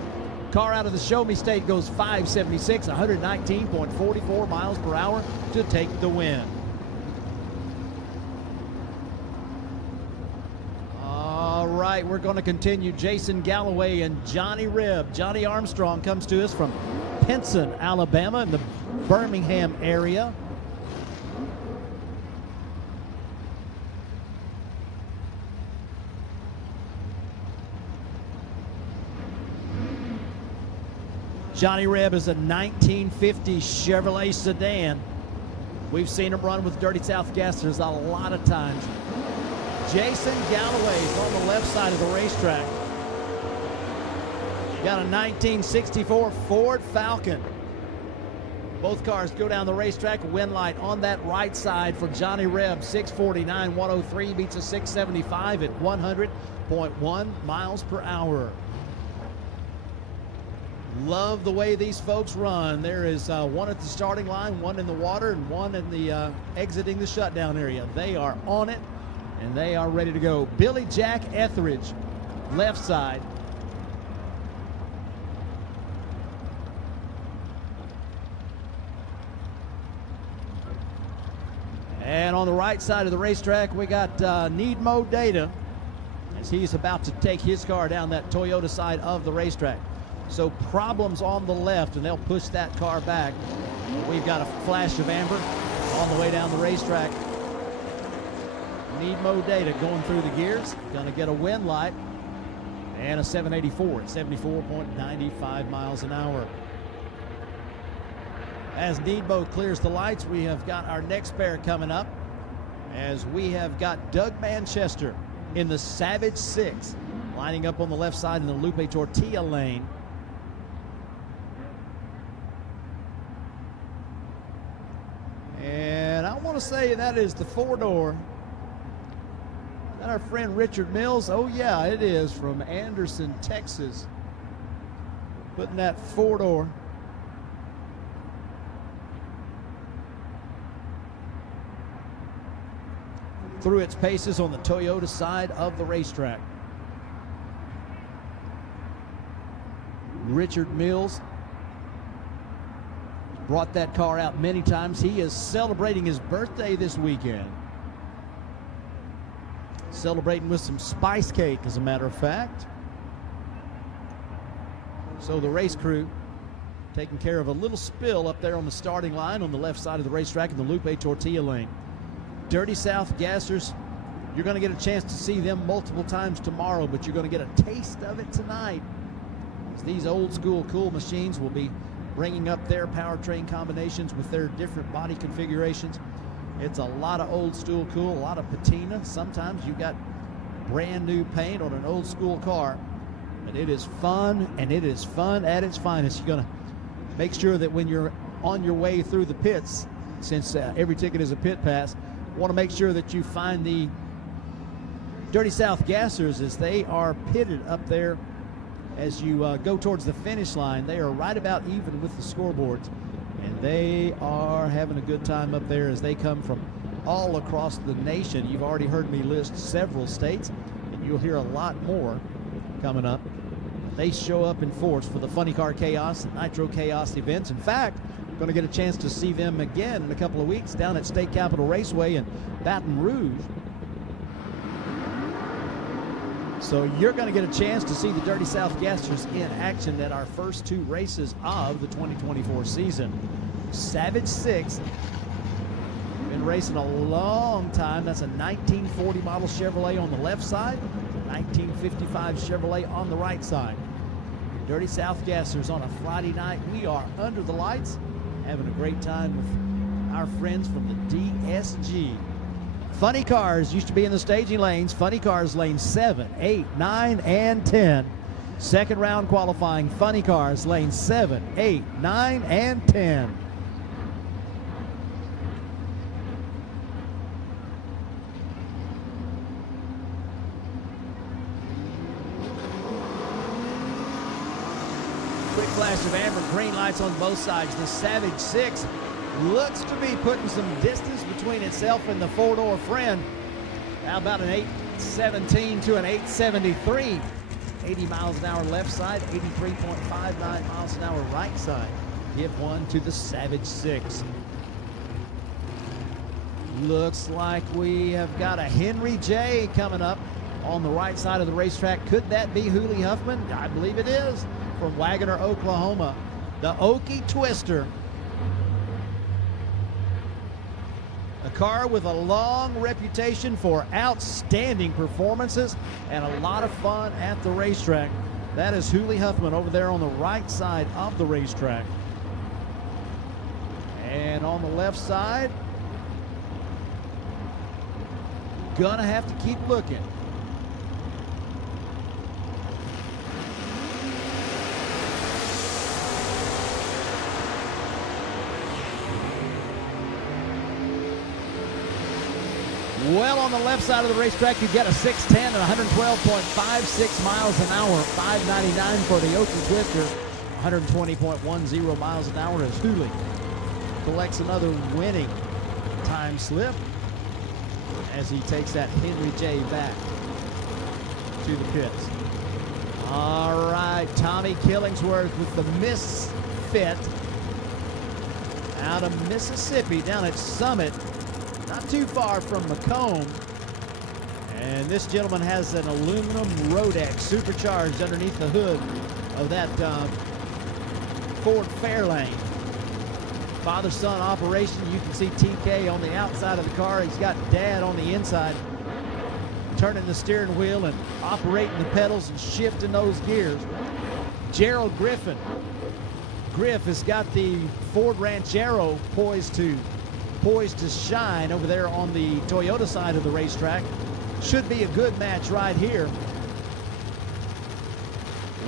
car out of the Show Me State goes 576, 119.44 miles per hour to take the win. All right, we're going to continue. Jason Galloway and Johnny Reb. Johnny Armstrong comes to us from Pinson, Alabama, in the Birmingham area. Johnny Reb is a 1950 Chevrolet sedan. We've seen him run with Dirty South Gassers a lot of times. Jason Galloway is on the left side of the racetrack. Got a 1964 Ford Falcon. Both cars go down the racetrack. Wind light on that right side for Johnny Reb. 649, 103 beats a 675 at 100.1 miles per hour. Love the way these folks run. There is one at the starting line, one in the water, and one in the exiting the shutdown area. They are on it, and they are ready to go. Billy Jack Etheridge, left side. And on the right side of the racetrack, we got Needmo Data as he's about to take his car down that Toyota side of the racetrack. So problems on the left, and they'll push that car back. We've got a flash of amber on the way down the racetrack. Needmo Data going through the gears. Going to get a wind light and a 784 at 74.95 miles an hour. As Needmo clears the lights, we have got our next pair coming up as we have got Doug Manchester in the Savage 6 lining up on the left side in the Lupe Tortilla lane. And I want to say that is the 4-door. Is that our friend Richard Mills? Oh yeah, it is, from Anderson, Texas. Putting that 4-door through its paces on the Toyota side of the racetrack. Richard Mills brought that car out many times. He is celebrating his birthday this weekend. Celebrating with some spice cake, as a matter of fact. So the race crew taking care of a little spill up there on the starting line on the left side of the racetrack in the Lupe Tortilla lane. Dirty South Gassers, you're going to get a chance to see them multiple times tomorrow, but you're going to get a taste of it tonight. As these old school cool machines will be bringing up their powertrain combinations with their different body configurations. It's a lot of old school cool, a lot of patina. Sometimes you got brand new paint on an old school car. And it is fun, and it is fun at its finest. You're going to make sure that when you're on your way through the pits, since every ticket is a pit pass, want to make sure that you find the Dirty South Gassers as they are pitted up there as you go towards the finish line. They are right about even with the scoreboards, and they are having a good time up there as they come from all across the nation. You've already heard me list several states, and you'll hear a lot more coming up. They show up in force for the Funny Car Chaos and Nitro Chaos events. In fact, we're going to get a chance to see them again in a couple of weeks down at State Capitol Raceway in Baton Rouge. So you're going to get a chance to see the Dirty South Gassers in action at our first two races of the 2024 season. Savage 6, been racing a long time. That's a 1940 model Chevrolet on the left side, 1955 Chevrolet on the right side. Dirty South Gassers on a Friday night. We are under the lights, having a great time with our friends from the DSG. Funny Cars used to be in the staging lanes. Funny Cars lane 7, 8, 9, and 10. Second round qualifying, Funny Cars lane 7, 8, 9, and 10. Quick flash of amber, green lights on both sides. The Savage 6 looks to be putting some distance between itself and the four-door friend. How about an 817 to an 873? 80 miles an hour left side, 83.59 miles an hour right side. Give one to the Savage 6. Looks like we have got a Henry J coming up on the right side of the racetrack. Could that be Hooley Huffman? I believe it is, from Wagoner, Oklahoma. The Okie Twister. A car with a long reputation for outstanding performances and a lot of fun at the racetrack. That is Hooley Huffman over there on the right side of the racetrack. And on the left side, gonna have to keep looking. Well, on the left side of the racetrack, you get a 610 and 112.56 miles an hour, 599 for the Okie Twister, 120.10 miles an hour as Hooley collects another winning time slip as he takes that Henry J back to the pits. All right, Tommy Killingsworth with the Misfit out of Mississippi down at Summit. Not too far from Macomb. And this gentleman has an aluminum Rodex supercharged underneath the hood of that Ford Fairlane. Father-son operation. You can see TK on the outside of the car. He's got Dad on the inside, turning the steering wheel and operating the pedals and shifting those gears. Gerald Griffin. Griff has got the Ford Ranchero poised to shine over there on the Toyota side of the racetrack. Should be a good match right here.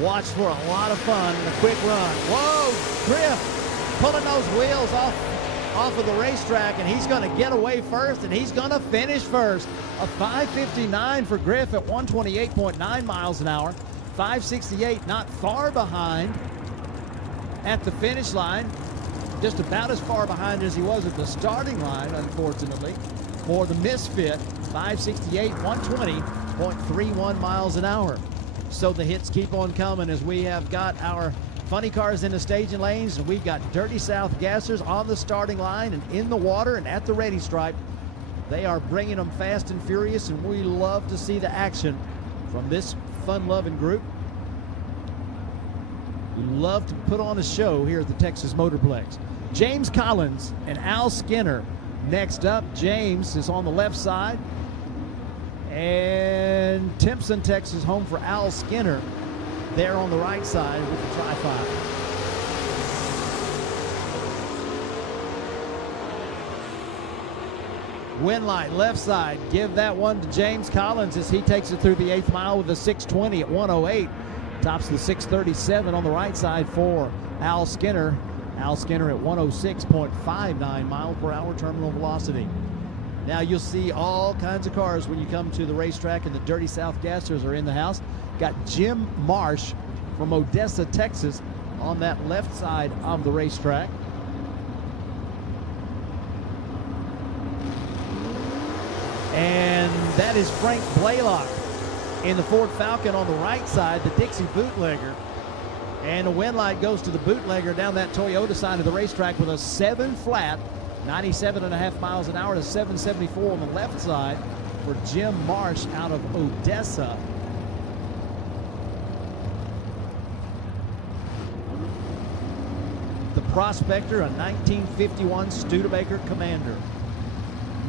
Watch for a lot of fun and a quick run. Whoa, Griff pulling those wheels off of the racetrack, and he's going to get away first, and he's going to finish first. A 5:59 for Griff at 128.9 miles an hour. 5:68 not far behind at the finish line. Just about as far behind as he was at the starting line, unfortunately, for the Misfit. 5:68, 120.31 miles an hour. So the hits keep on coming as we have got our Funny Cars in the staging lanes, and we've got Dirty South Gassers on the starting line and in the water and at the ready stripe. They are bringing them fast and furious, and we love to see the action from this fun-loving group. We love to put on a show here at the Texas Motorplex. James Collins and Al Skinner next up. James is on the left side, and Timpson, Texas, home for Al Skinner there on the right side with the Tri-5. Winlight left side, give that one to James Collins as he takes it through the 8th mile with a 6:20 at 1:08. Tops the 6:37 on the right side for Al Skinner. Al Skinner at 106.59 mile per hour terminal velocity. Now you'll see all kinds of cars when you come to the racetrack, and the Dirty South Gassers are in the house. Got Jim Marsh from Odessa, Texas on that left side of the racetrack. And that is Frank Blaylock in the Ford Falcon on the right side, the Dixie bootlegger. And the Winlight goes to the bootlegger down that Toyota side of the racetrack with a 7 flat, 97.5 miles an hour to 774 on the left side for Jim Marsh out of Odessa. The Prospector, a 1951 Studebaker Commander.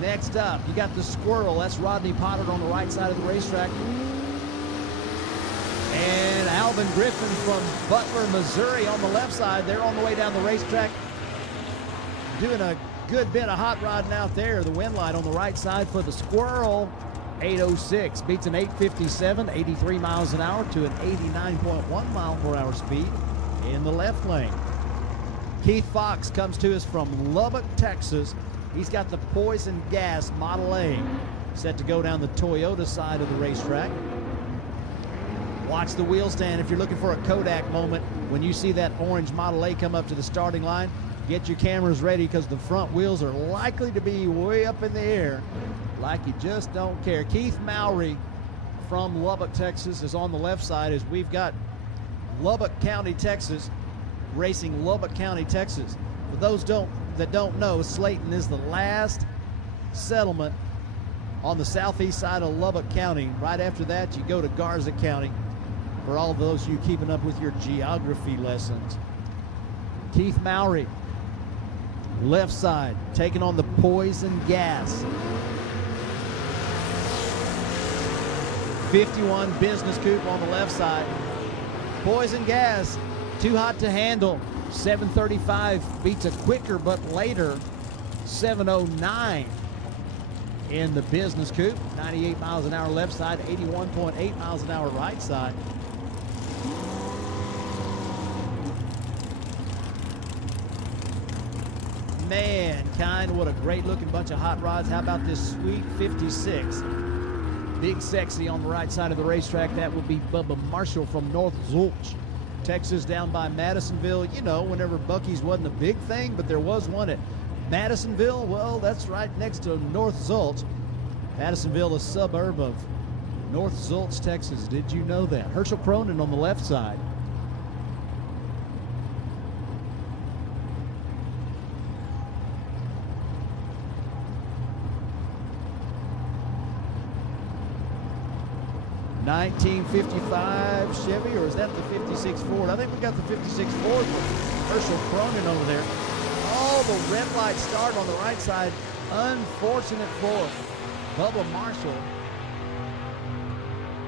Next up, you got the Squirrel. That's Rodney Potter on the right side of the racetrack. And Alvin Griffin from Butler, Missouri on the left side. They're on the way down the racetrack, doing a good bit of hot rodding out there. The Winlight on the right side for the Squirrel. 8:06 beats an 8:57, 83 miles an hour to an 89.1 mile per hour speed in the left lane. Keith Fox comes to us from Lubbock, Texas. He's got the Poison Gas Model A set to go down the Toyota side of the racetrack. Watch the wheel stand if you're looking for a Kodak moment. When you see that orange Model A come up to the starting line, get your cameras ready because the front wheels are likely to be way up in the air like you just don't care. Keith Mowry from Lubbock, Texas is on the left side as we've got Lubbock County, Texas, racing Lubbock County, Texas. For those that don't know, Slayton is the last settlement on the southeast side of Lubbock County. Right after that, you go to Garza County. For all those of you keeping up with your geography lessons. Keith Mowry, left side, taking on the Poison Gas. 51 Business Coupe on the left side. Poison Gas, too hot to handle. 7:35 beats a quicker but later 7:09 in the Business Coupe. 98 miles an hour left side, 81.8 miles an hour right side. Mankind, what a great looking bunch of hot rods. How about this sweet 56? Big Sexy on the right side of the racetrack. That will be Bubba Marshall from North Zulch, Texas, down by Madisonville. You know, whenever Buc-ee's wasn't a big thing, but there was one at Madisonville. Well, that's right next to North Zulch. Madisonville, a suburb of North Zulch, Texas. Did you know that? Herschel Cronin on the left side. (1955) Chevy, or is that the 56 Ford? I think we got the 56 Ford with Herschel Cronin over there. Oh, the red light start on the right side. Unfortunate for Bubba Marshall.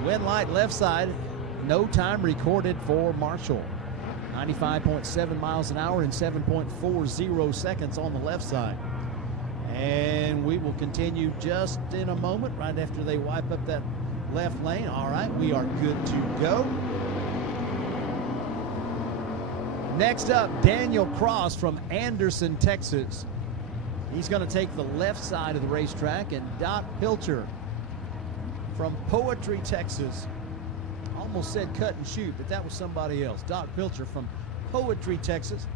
Red light left side. No time recorded for Marshall. 95.7 miles an hour and 7.40 seconds on the left side. And we will continue just in a moment, right after they wipe up that left lane. All right, we are good to go. Next up, Daniel Cross from Anderson, Texas. He's going to take the left side of the racetrack, and Doc Pilcher from Poetry, Texas. Almost said cut and shoot, but that was somebody else. Doc Pilcher from Poetry, Texas.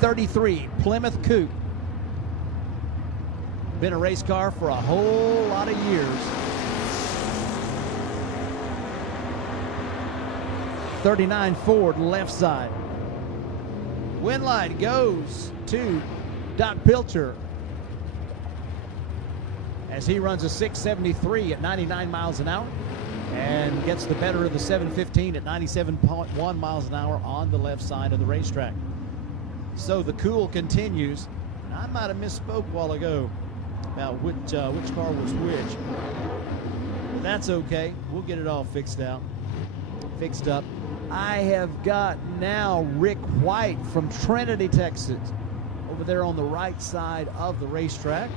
'33 Plymouth Coupe. Been a race car for a whole lot of years. 39 Ford left side. Winlight goes to Doc Pilcher as he runs a 673 at 99 miles an hour and gets the better of the 715 at 97.1 miles an hour on the left side of the racetrack. So the cool continues. I might have misspoke a while ago about which car was which. That's okay. We'll get it all fixed up. I have got now Rick White from Trinity, Texas, over there on the right side of the racetrack.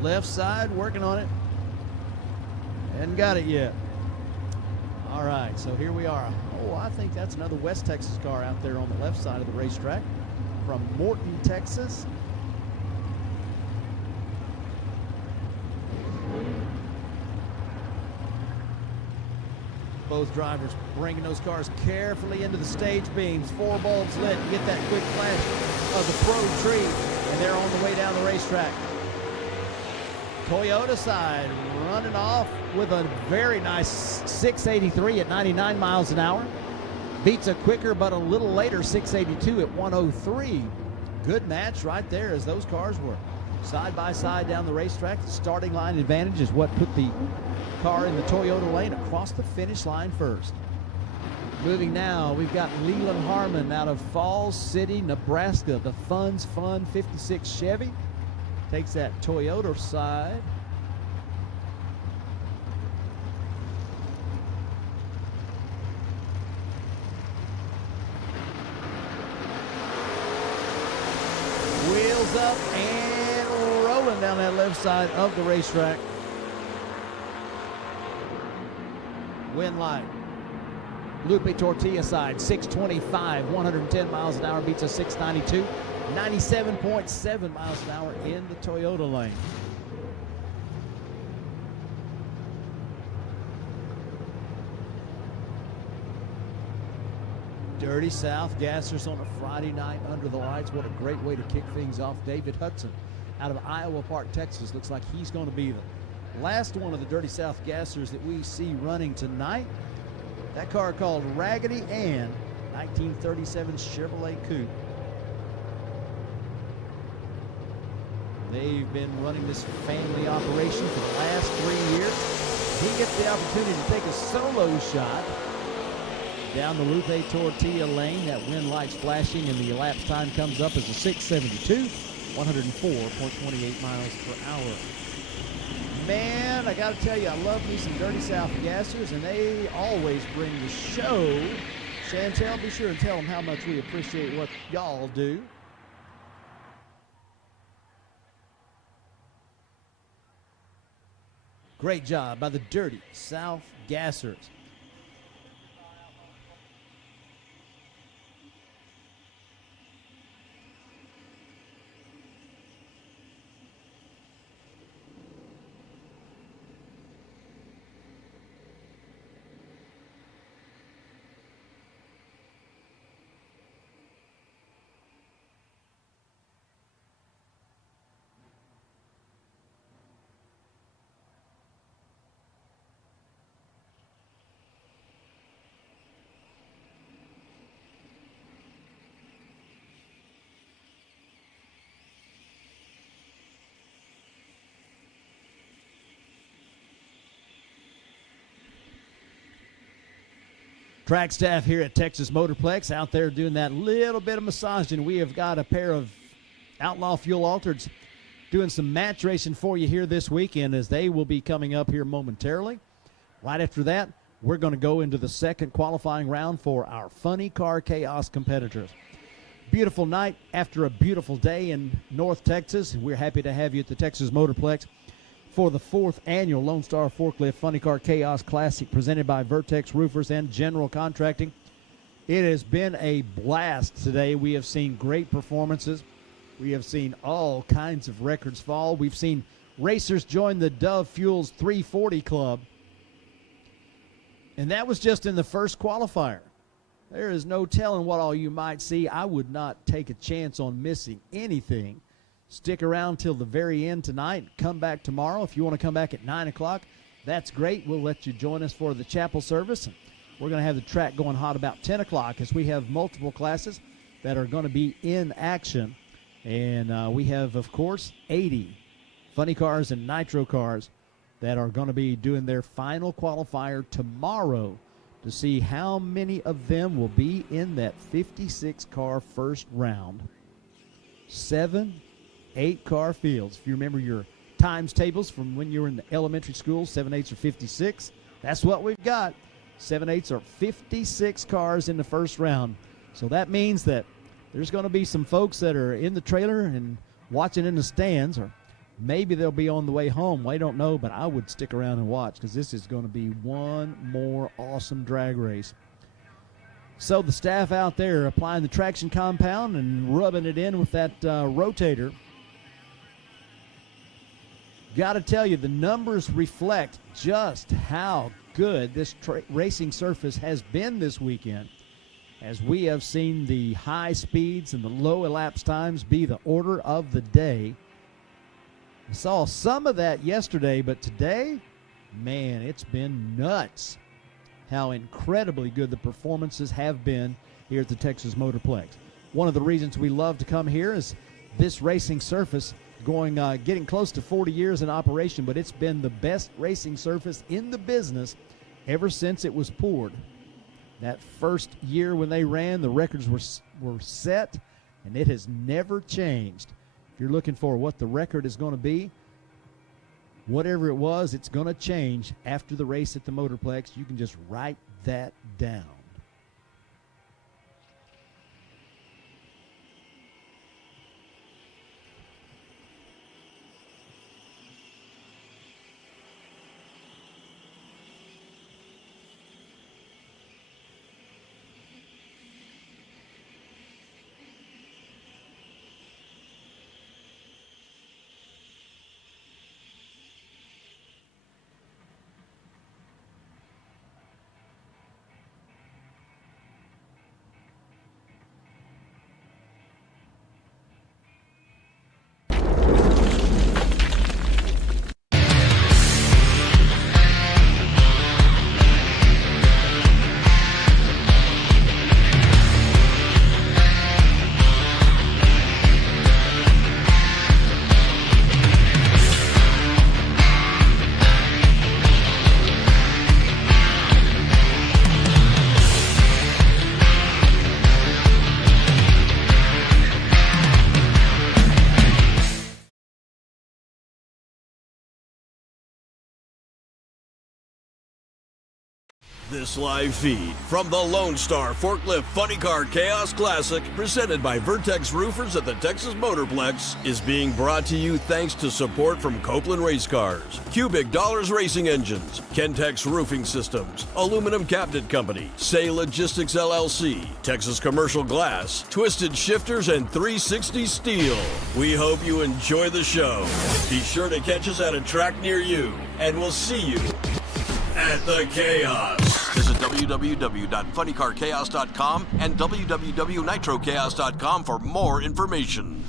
Left side, working on it. Hadn't got it yet. All right, so here we are. Oh, I think that's another West Texas car out there on the left side of the racetrack from Morton, Texas. Both drivers bringing those cars carefully into the stage beams. 4 bulbs lit. You get that quick flash of the pro tree, and they're on the way down the racetrack. Toyota side running off with a very nice 683 at 99 miles an hour. Beats a quicker but a little later 682 at 103. Good match right there as those cars were side by side down the racetrack. The starting line advantage is what put the car in the Toyota lane across the finish line first. Moving now, we've got Leland Harmon out of Falls City, Nebraska. The Fun's Fun 56 Chevy takes that Toyota side. Wheels up and rolling down that left side of the racetrack. Win light. Lupe Tortilla side, 625, 110 miles an hour, beats a 692, 97.7 miles an hour in the Toyota lane. Dirty South gassers on a Friday night under the lights. What a great way to kick things off. David Hudson out of Iowa Park, Texas. Looks like he's going to be the last one of the Dirty South gassers that we see running tonight. That car called Raggedy Ann, 1937 Chevrolet Coupe. They've been running this family operation for the last 3 years. He gets the opportunity to take a solo shot down the Lupe Tortilla lane. That wind light's flashing and the elapsed time comes up as a 672, 104.28 miles per hour. Man, I got to tell you, I love me some Dirty South gassers, and they always bring the show. Chantel, be sure and tell them how much we appreciate what y'all do. Great job by the Dirty South gassers. Track staff here at Texas Motorplex out there doing that little bit of massaging. We have got a pair of Outlaw Fuel Altereds doing some match racing for you here this weekend, as they will be coming up here momentarily. Right after that, we're going to go into the second qualifying round for our Funny Car Chaos competitors. Beautiful night after a beautiful day in North Texas. We're happy to have you at the Texas Motorplex for the 4th annual Lone Star Forklift Funny Car Chaos Classic presented by Vertex Roofers and General Contracting. It has been a blast today. We have seen great performances. We have seen all kinds of records fall. We've seen racers join the Dove Fuels 340 Club. And that was just in the first qualifier. There is no telling what all you might see. I would not take a chance on missing anything. Stick around till the very end tonight. Come back tomorrow. If you want to come back at 9 o'clock, that's great. We'll let you join us for the chapel service. We're going to have the track going hot about 10 o'clock as we have multiple classes that are going to be in action. And we have, of course, 80 funny cars and nitro cars that are going to be doing their final qualifier tomorrow to see how many of them will be in that 56-car first round. 7, 8-car fields. If you remember your times tables from when you were in the elementary school, 7/8 are 56. That's what we've got. 7/8 are 56 cars in the first round. So that means that there's going to be some folks that are in the trailer and watching in the stands, or maybe they'll be on the way home. I don't know, but I would stick around and watch because this is going to be one more awesome drag race. So the staff out there applying the traction compound and rubbing it in with that rotator. Got to tell you, the numbers reflect just how good this racing surface has been this weekend, as we have seen the high speeds and the low elapsed times be the order of the day. I saw some of that yesterday, but today, man, it's been nuts how incredibly good the performances have been here at the Texas Motorplex. One of the reasons we love to come here is this racing surface getting close to 40 years in operation, but it's been the best racing surface in the business ever since it was poured. That first year when they ran, the records were set, and it has never changed. If you're looking for what the record is going to be, whatever it was, it's going to change after the race at the Motorplex. You can just write that down. This live feed from the Lone Star Forklift Funny Car Chaos Classic, presented by Vertex Roofers at the Texas Motorplex, is being brought to you thanks to support from Copeland Racecars, Cubic Dollars Racing Engines, Ken-Tex Roofing Systems, Aluminum Cabinet Company, Saye Logistics LLC, Texas Commercial Glass, Twisted Shifterz, and 360 Steel. We hope you enjoy the show. Be sure to catch us at a track near you, and we'll see you at the Chaos. Visit www.funnycarchaos.com and www.nitrochaos.com for more information.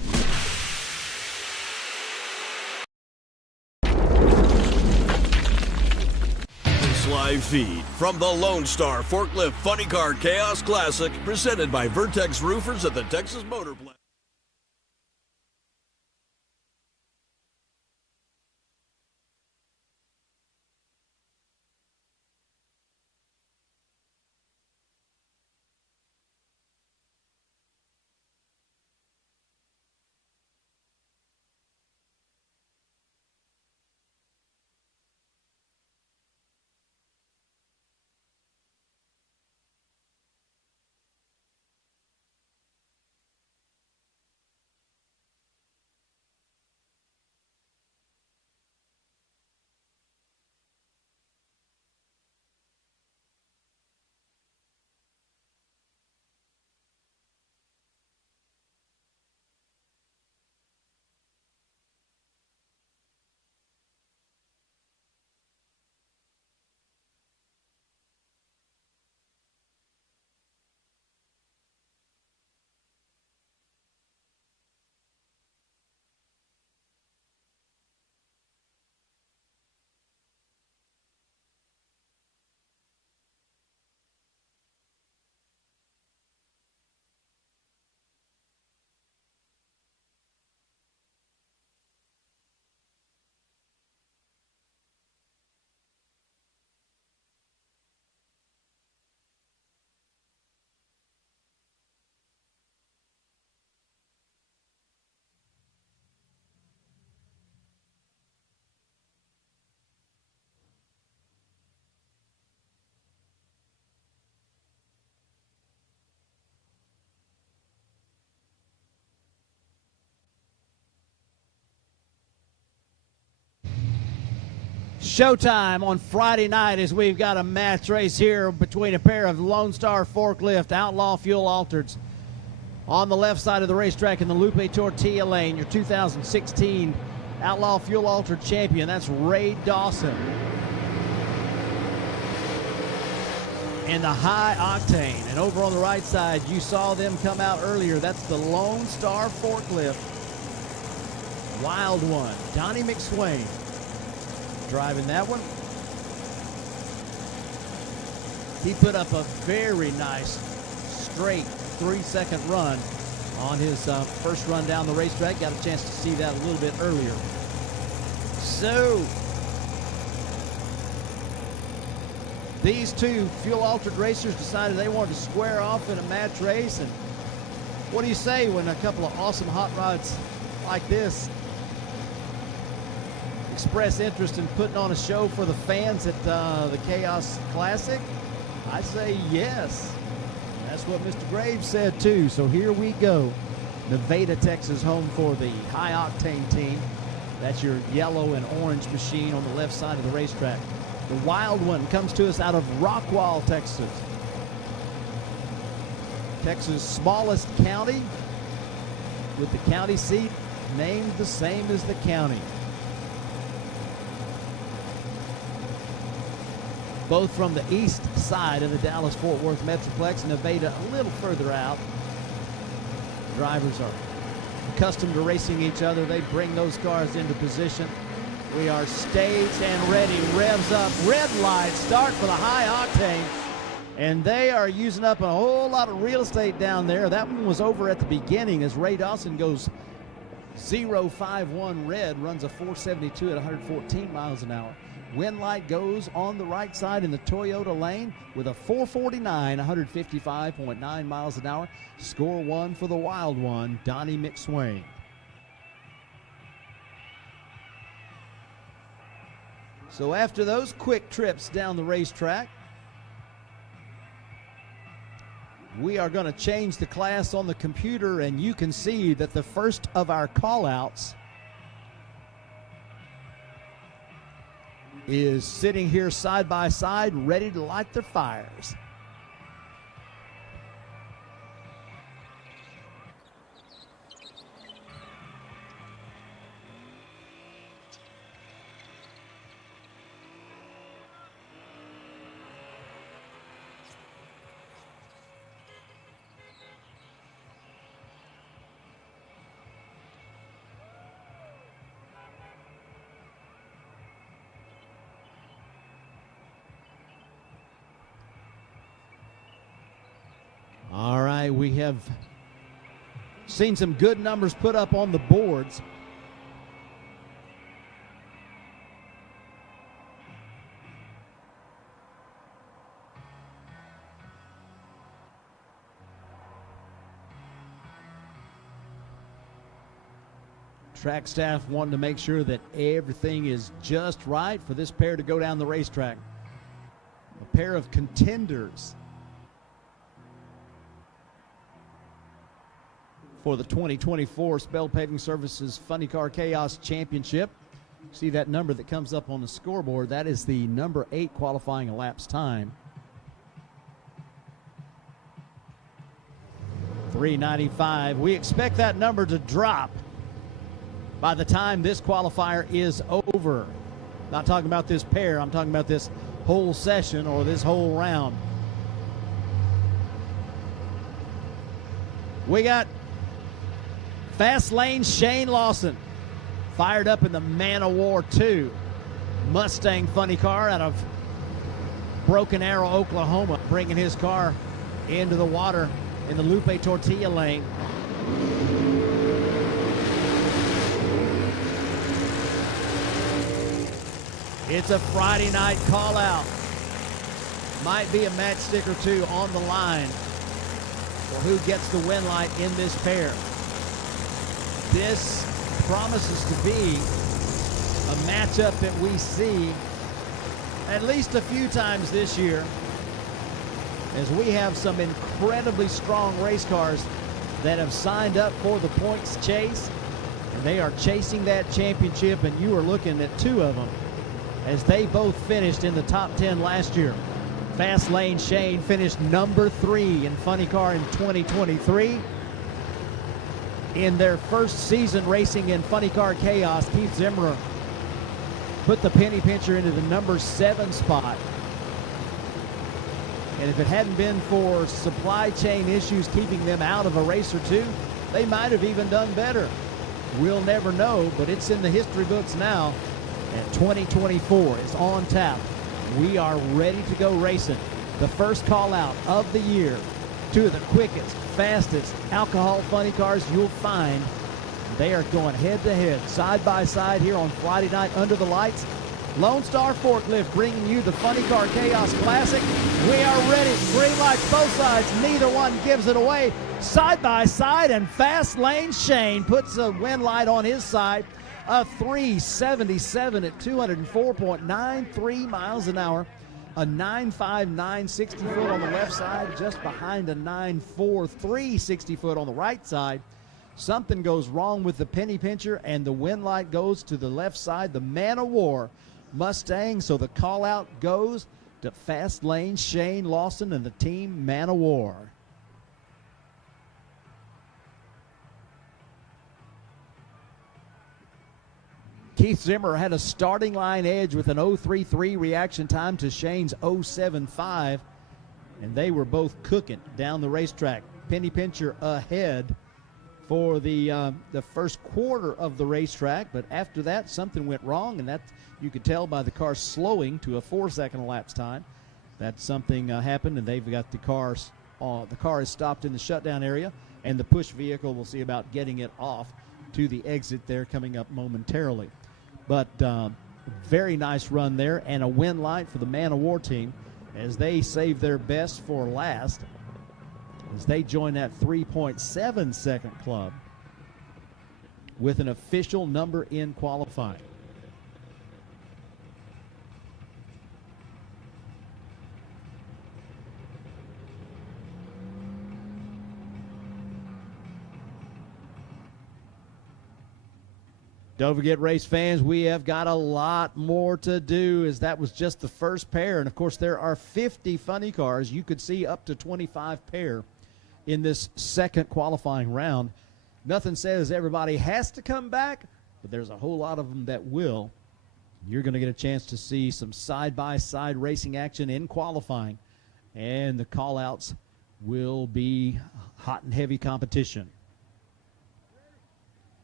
This live feed from the Lone Star Forklift Funny Car Chaos Classic, presented by Vertex Roofers at the Texas Motorplex. Showtime on Friday night as we've got a match race here between a pair of Lone Star Forklift Outlaw Fuel Altereds. On the left side of the racetrack in the Lupe Tortilla lane, your 2016 Outlaw Fuel Altered champion, that's Ray Dawson. And the High Octane. And over on the right side, you saw them come out earlier. That's the Lone Star Forklift Wild One, Donnie McSwain, driving that one. He put up a very nice straight 3-second run on his first run down the racetrack. Got a chance to see that a little bit earlier. So these two fuel altered racers decided they wanted to square off in a match race. And what do you say when a couple of awesome hot rods like this express interest in putting on a show for the fans at the Chaos Classic? I say yes. That's what Mr. Graves said too. So here we go. Nevada, Texas, home for the High Octane team. That's your yellow and orange machine on the left side of the racetrack. The Wild One comes to us out of Rockwall, Texas. Texas' smallest county, with the county seat named the same as the county. Both from the east side of the Dallas-Fort Worth Metroplex, Nevada a little further out. Drivers are accustomed to racing each other. They bring those cars into position. We are staged and ready. Revs up. Red light. Start for the High Octane. And they are using up a whole lot of real estate down there. That one was over at the beginning as Ray Dawson goes 051 red, runs a 472 at 114 miles an hour. Wind light goes on the right side in the Toyota lane with a 449, 155.9 miles an hour. Score one for the Wild One, Donnie McSwain. So after those quick trips down the racetrack, we are going to change the class on the computer, and you can see that the first of our call-outs is sitting here side by side, ready to light their fires. All right, we have seen some good numbers put up on the boards. Track staff wanting to make sure that everything is just right for this pair to go down the racetrack. A pair of contenders for the 2024 Spell Paving Services Funny Car Chaos Championship. See that number that comes up on the scoreboard? That is the number 8 qualifying elapsed time. 395. We expect that number to drop by the time this qualifier is over. Not talking about this pair, I'm talking about this whole session or this whole round. We got Fast Lane Shane Lawson fired up in the Man of War 2 Mustang funny car out of Broken Arrow, Oklahoma, bringing his car into the water in the Lupe Tortilla lane. It's a Friday night call out. Might be a match stick or two on the line for who gets the win light in this pair. This promises to be a matchup that we see at least a few times this year, as we have some incredibly strong race cars that have signed up for the points chase, and they are chasing that championship, and you are looking at two of them as they both finished in the top 10 last year. Fast Lane Shane finished number 3 in Funny Car in 2023. In their first season racing in Funny Car Chaos, Keith Zimmer put the penny pincher into the number 7 spot. And if it hadn't been for supply chain issues keeping them out of a race or two, they might have even done better. We'll never know, but it's in the history books now. And 2024 is on tap. We are ready to go racing. The first call out of the year. 2 of the quickest, fastest alcohol funny cars you'll find. They are going head to head, side by side here on Friday night under the lights. Lone Star Forklift bringing you the Funny Car Chaos Classic. We are ready. Green lights both sides. Neither one gives it away. Side by side, and Fast Lane Shane puts a wind light on his side. A 377 at 204.93 miles an hour. A 9.5, 960 foot on the left side, just behind a 9.4, 360 foot on the right side. Something goes wrong with the penny pincher, and the wind light goes to the left side. The Man of War Mustang, so the call out goes to Fast Lane Shane Lawson and the team Man of War. Keith Zimmer had a starting line edge with an 0.33 reaction time to Shane's 0.75, and they were both cooking down the racetrack. Penny pincher ahead for the first quarter of the racetrack, but after that something went wrong, and that you could tell by the car slowing to a 4-second elapsed time that something happened, and they've got the car is stopped in the shutdown area, and the push vehicle will see about getting it off to the exit there coming up momentarily. But very nice run there, and a win light for the Man of War team as they save their best for last as they join that 3.7 second club with an official number in qualifying. Don't forget, race fans, we have got a lot more to do, as that was just the first pair. And, of course, there are 50 funny cars. You could see up to 25 pair in this second qualifying round. Nothing says everybody has to come back, but there's a whole lot of them that will. You're going to get a chance to see some side-by-side racing action in qualifying, and the call-outs will be hot and heavy competition.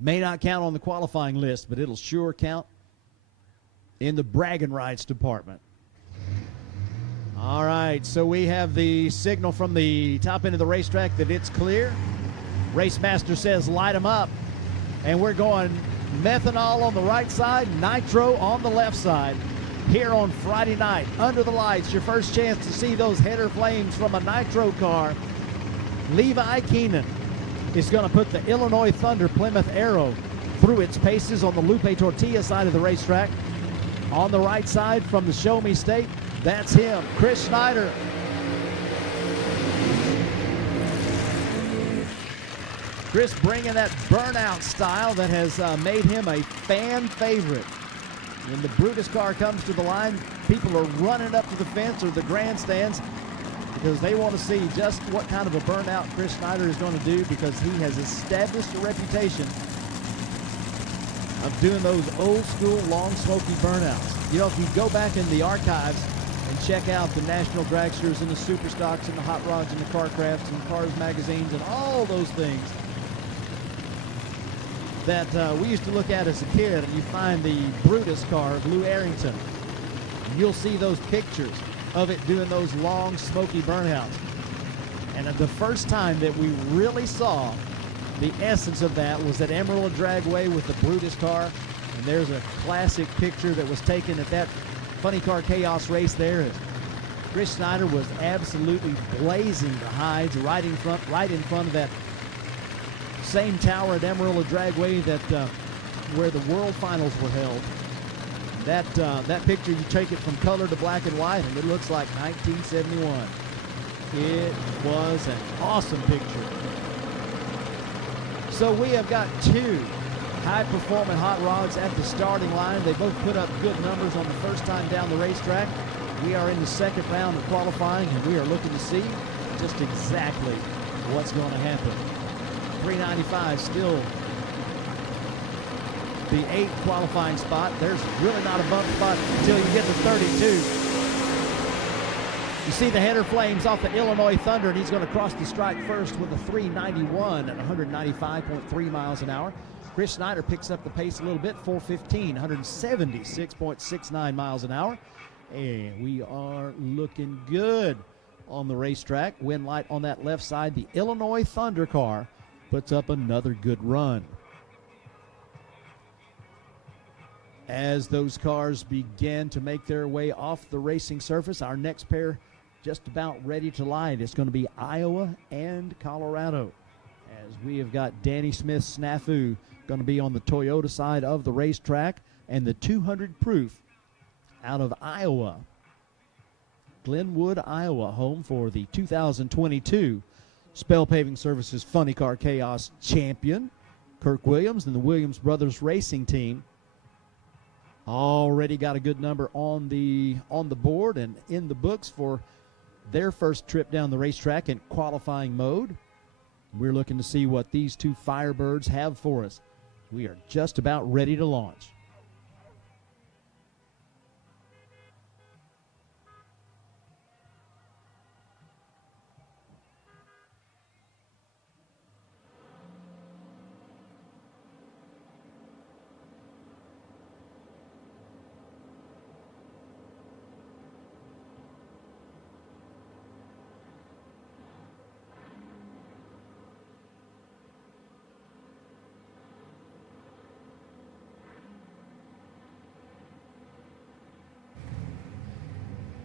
May not count on the qualifying list, but it'll sure count in the bragging rights department. All right, so we have the signal from the top end of the racetrack that it's clear. Race Master says light them up, and we're going methanol on the right side, nitro on the left side. Here on Friday night, under the lights, your first chance to see those header flames from a nitro car. Levi Keenan is going to put the Illinois Thunder Plymouth Arrow through its paces on the Lupe Tortilla side of the racetrack. On the right side from the Show Me State, that's him, Chris Schneider. Chris bringing that burnout style that has made him a fan favorite. When the Brutus car comes to the line, people are running up to the fence or the grandstands because they want to see just what kind of a burnout Chris Schneider is going to do, because he has established a reputation of doing those old school long smoky burnouts. You know, if you go back in the archives and check out the National Dragsters and the Super Stocks and the Hot Rods and the Car Crafts and Cars magazines and all those things that we used to look at as a kid, and you find the Brutus car of Lou Arrington, you'll see those pictures of it doing those long smoky burnouts. And the first time that we really saw the essence of that was at Emerald Dragway with the Brutus car. And there's a classic picture that was taken at that Funny Car Chaos race there. Chris Schneider was absolutely blazing the hides right in front of that same tower at Emerald Dragway that where the World Finals were held. That picture, you take it from color to black and white, and it looks like 1971. It was an awesome picture. So we have got two high-performing hot rods at the starting line. They both put up good numbers on the first time down the racetrack. We are in the second round of qualifying, and we are looking to see just exactly what's going to happen. 395 still the 8th qualifying spot. There's really not a bump spot until you get to 32. You see the header flames off the Illinois Thunder, and he's going to cross the stripe first with a 391 at 195.3 miles an hour. Chris Snyder picks up the pace a little bit, 415, 176.69 miles an hour. And we are looking good on the racetrack. Wind light on that left side. The Illinois Thunder car puts up another good run. As those cars begin to make their way off the racing surface, our next pair just about ready to light. It's going to be Iowa and Colorado, as we have got Danny Smith Snafu going to be on the Toyota side of the racetrack, and the 200 proof out of Iowa. Glenwood, Iowa, home for the 2022 Spell Paving Services Funny Car Chaos champion, Kirk Williams, and the Williams Brothers Racing Team. Already got a good number on the board and in the books for their first trip down the racetrack in qualifying mode. We're looking to see what these two Firebirds have for us. We are just about ready to launch.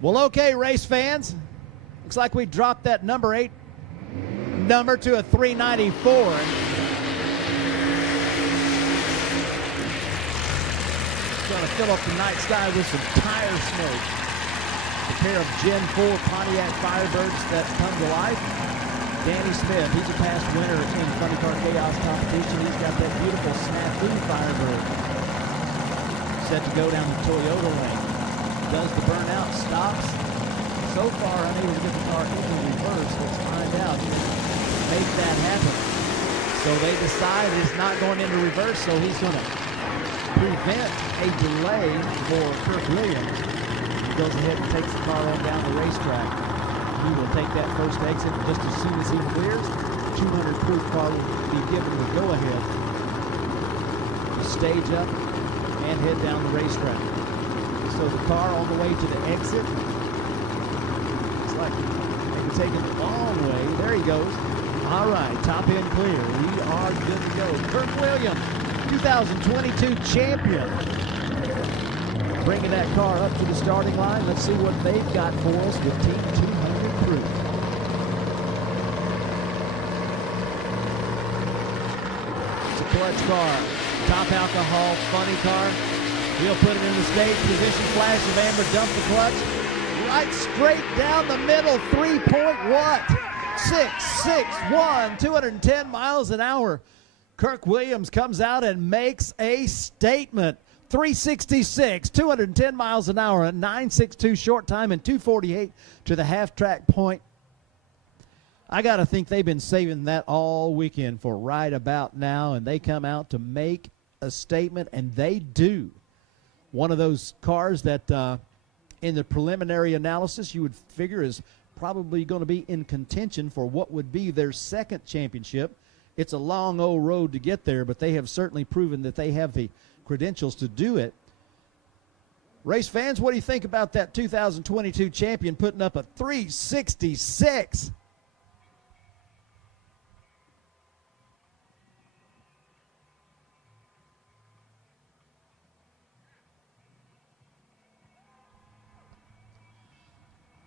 Well, okay, race fans. Looks like we dropped that number 8 number to a 394. Going to fill up the night sky with some tire smoke. A pair of Gen 4 Pontiac Firebirds that come to life. Danny Smith, he's a past winner in Funny Car Chaos competition. He's got that beautiful Snafu Firebird. Set to go down the Toyota lane. Does the burnout, stops. So far, unable to get the car into reverse. Let's find out. Make that happen. So they decide it's not going into reverse, so he's going to prevent a delay for Kirk Williams. He goes ahead and takes the car on down the racetrack. He will take that first exit just as soon as he clears. 200 proof car will be given the go-ahead to stage up and head down the racetrack. So the car on the way to the exit. It's like maybe taking the long way. There he goes. All right, top end clear. We are good to go. Kirk Williams, 2022 champion. Bringing that car up to the starting line. Let's see what they've got for us with Team 200 Proof. It's a clutch car. Top alcohol, funny car. He'll put it in the stage position, flash of amber, dump the clutch. Right straight down the middle, 3.661, 210 miles an hour. Kirk Williams comes out and makes a statement. 366, 210 miles an hour, a 9.62 short time, and 2:48 to the half-track point. I got to think they've been saving that all weekend for right about now, and they come out to make a statement, and they do. One of those cars that in the preliminary analysis you would figure is probably going to be in contention for what would be their second championship. It's a long old road to get there, but they have certainly proven that they have the credentials to do it. Race fans, what do you think about that 2022 champion putting up a 366?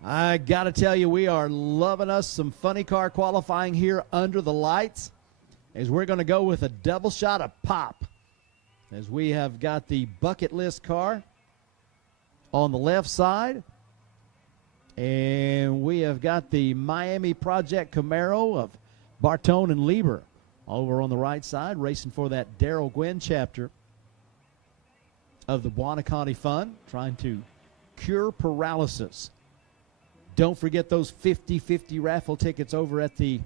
I got to tell you, we are loving us some funny car qualifying here under the lights, as we're going to go with a double shot of pop, as we have got the bucket list car on the left side, and we have got the Miami Project Camaro of Bartone and Lieber Over on the right side, racing for that Darrell Gwynn chapter of the Wanakani Fund, trying to cure paralysis. Don't forget those 50-50 raffle tickets over at the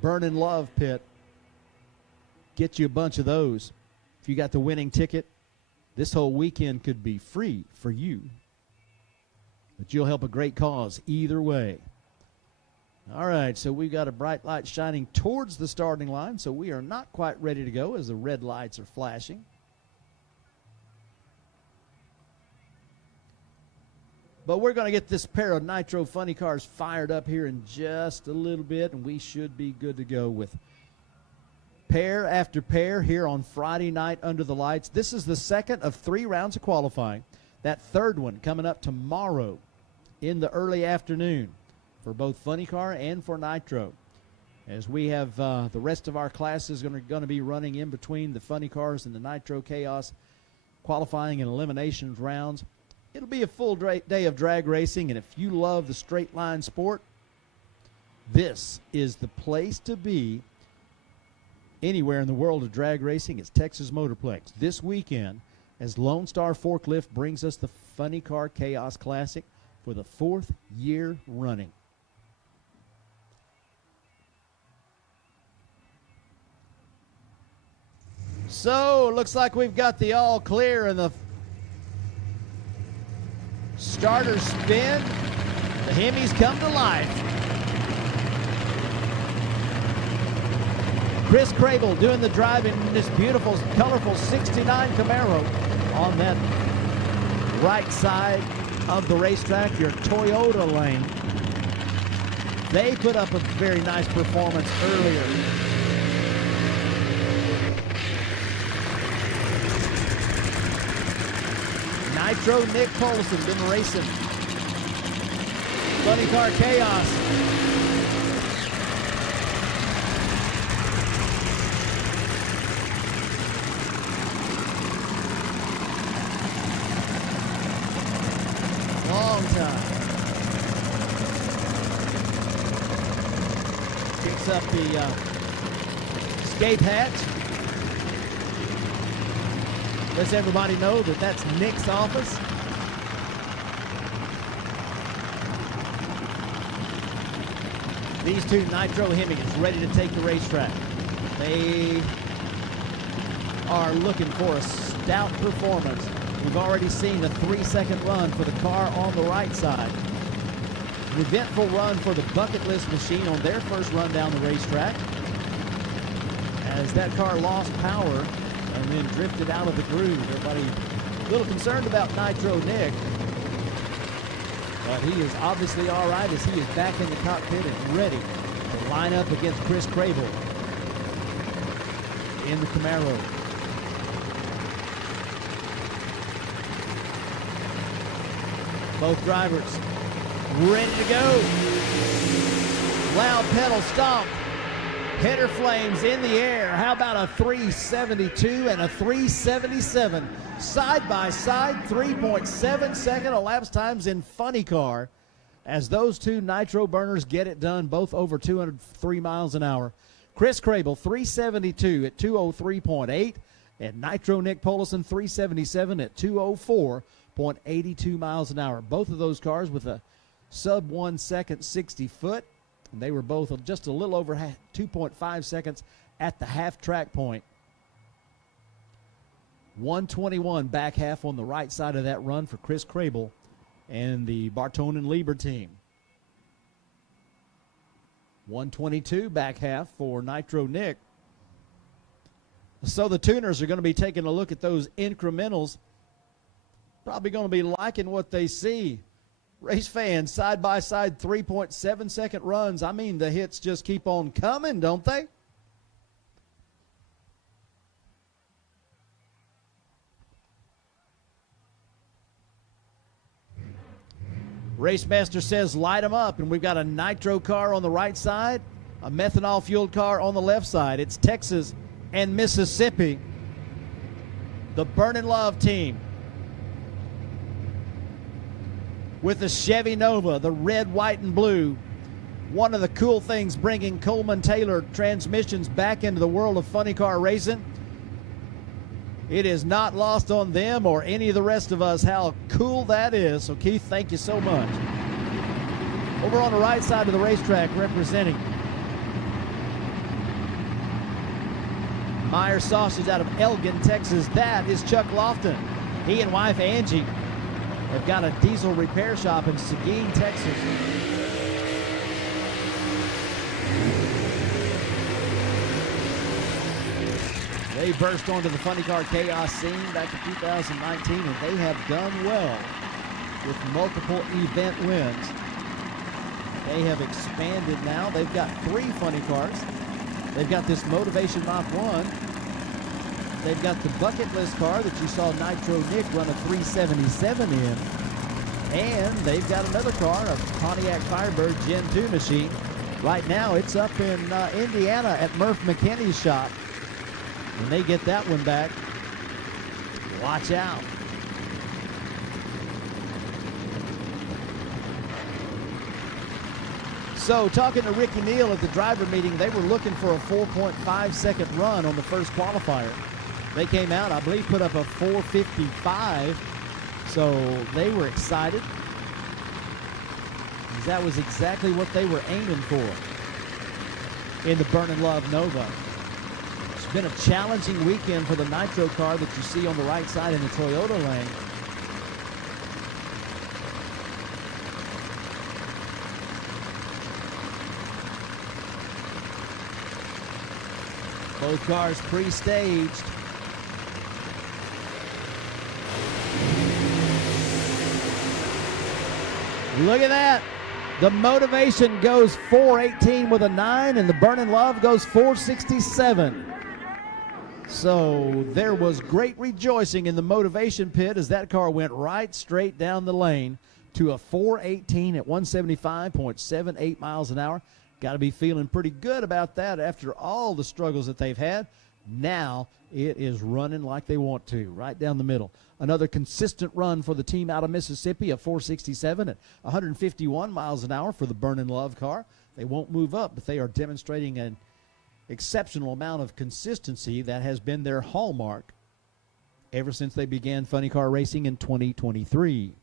Burnin' Love pit. Get you a bunch of those. If you got the winning ticket, this whole weekend could be free for you. But you'll help a great cause either way. All right, so we've got a bright light shining towards the starting line, so we are not quite ready to go as the red lights are flashing. But we're going to get this pair of Nitro Funny Cars fired up here in just a little bit, and we should be good to go with pair after pair here on Friday night under the lights. This is the second of 3 rounds of qualifying. That third one coming up tomorrow in the early afternoon for both Funny Car and for Nitro. As we have the rest of our classes going to be running in between the Funny Cars and the Nitro Chaos qualifying and eliminations rounds. It'll be a full day of drag racing, and if you love the straight line sport, this is the place to be anywhere in the world of drag racing. It's Texas Motorplex this weekend as Lone Star Forklift brings us the Funny Car Chaos Classic for the 4th year running. So, looks like we've got the all clear and the starter spin. The Hemis come to life. Chris Crable doing the driving in this beautiful, colorful 69 Camaro on that right side of the racetrack, your Toyota lane. They put up a very nice performance earlier. Nitro Nick Polson been racing. Funny Car Chaos. Long time. Picks up the escape hatch. Lets everybody know that that's Nick's office. These two Nitro Hemis ready to take the racetrack. They are looking for a stout performance. We've already seen a 3-second run for the car on the right side. An eventful run for the Bucket List Machine on their first run down the racetrack. As that car lost power and then drifted out of the groove. Everybody a little concerned about Nitro Nick. But he is obviously all right as he is back in the cockpit and ready to line up against Chris Crable in the Camaro. Both drivers ready to go. Loud pedal stomp. Header flames in the air. How about a 372 and a 377? Side by side, 3.7 second elapsed times in Funny Car as those two Nitro burners get it done, both over 203 miles an hour. Chris Crable, 372 at 203.8, and Nitro Nick Polison, 377 at 204.82 miles an hour. Both of those cars with a sub 1 second 60 foot. They were both just a little over 2.5 seconds at the half track point. 121 back half on the right side of that run for Chris Crable and the Bartone and Lieber team. 122 back half for Nitro Nick. So the tuners are going to be taking a look at those incrementals. Probably going to be liking what they see. Race fans, side-by-side 3.7 second runs. I mean, the hits just keep on coming, don't they? Racemaster says light them up, and we've got a Nitro car on the right side, a methanol-fueled car on the left side. It's Texas and Mississippi. The Burnin' Love team with the Chevy Nova, the red, white, and blue. One of the cool things bringing Coleman Taylor transmissions back into the world of funny car racing, it is not lost on them or any of the rest of us how cool that is. So Keith, thank you so much. Over on the right side of the racetrack, representing Meyer Sausage out of Elgin, Texas, that is Chuck Lofton. He and wife Angie have got a diesel repair shop in Seguin, Texas. They burst onto the Funny Car Chaos scene back in 2019, and they have done well with multiple event wins. They have expanded now. They've got 3 funny cars. They've got this Motivation Mach 1. They've got the bucket list car that you saw Nitro Nick run a 377 in. And they've got another car, a Pontiac Firebird Gen 2 machine. Right now, it's up in Indiana at Murph McKinney's shop. When they get that one back, watch out. So, talking to Ricky Neal at the driver meeting, they were looking for a 4.5 second run on the first qualifier. They came out, I believe, put up a 4:55, so they were excited. That was exactly what they were aiming for in the Burnin' Love Nova. It's been a challenging weekend for the Nitro car that you see on the right side in the Toyota lane. Both cars pre-staged. Look at that. The Motivation goes 4:18 with a 9, and the Burnin' Love goes 4:67. So there was great rejoicing in the Motivation pit as that car went right straight down the lane to a 4:18 at 175.78 miles an hour. Got to be feeling pretty good about that after all the struggles that they've had. Now it is running like they want to, right down the middle. Another consistent run for the team out of Mississippi, a 4:67 at 151 miles an hour for the Burnin' Love car. They won't move up, but they are demonstrating an exceptional amount of consistency that has been their hallmark ever since they began funny car racing in 2023.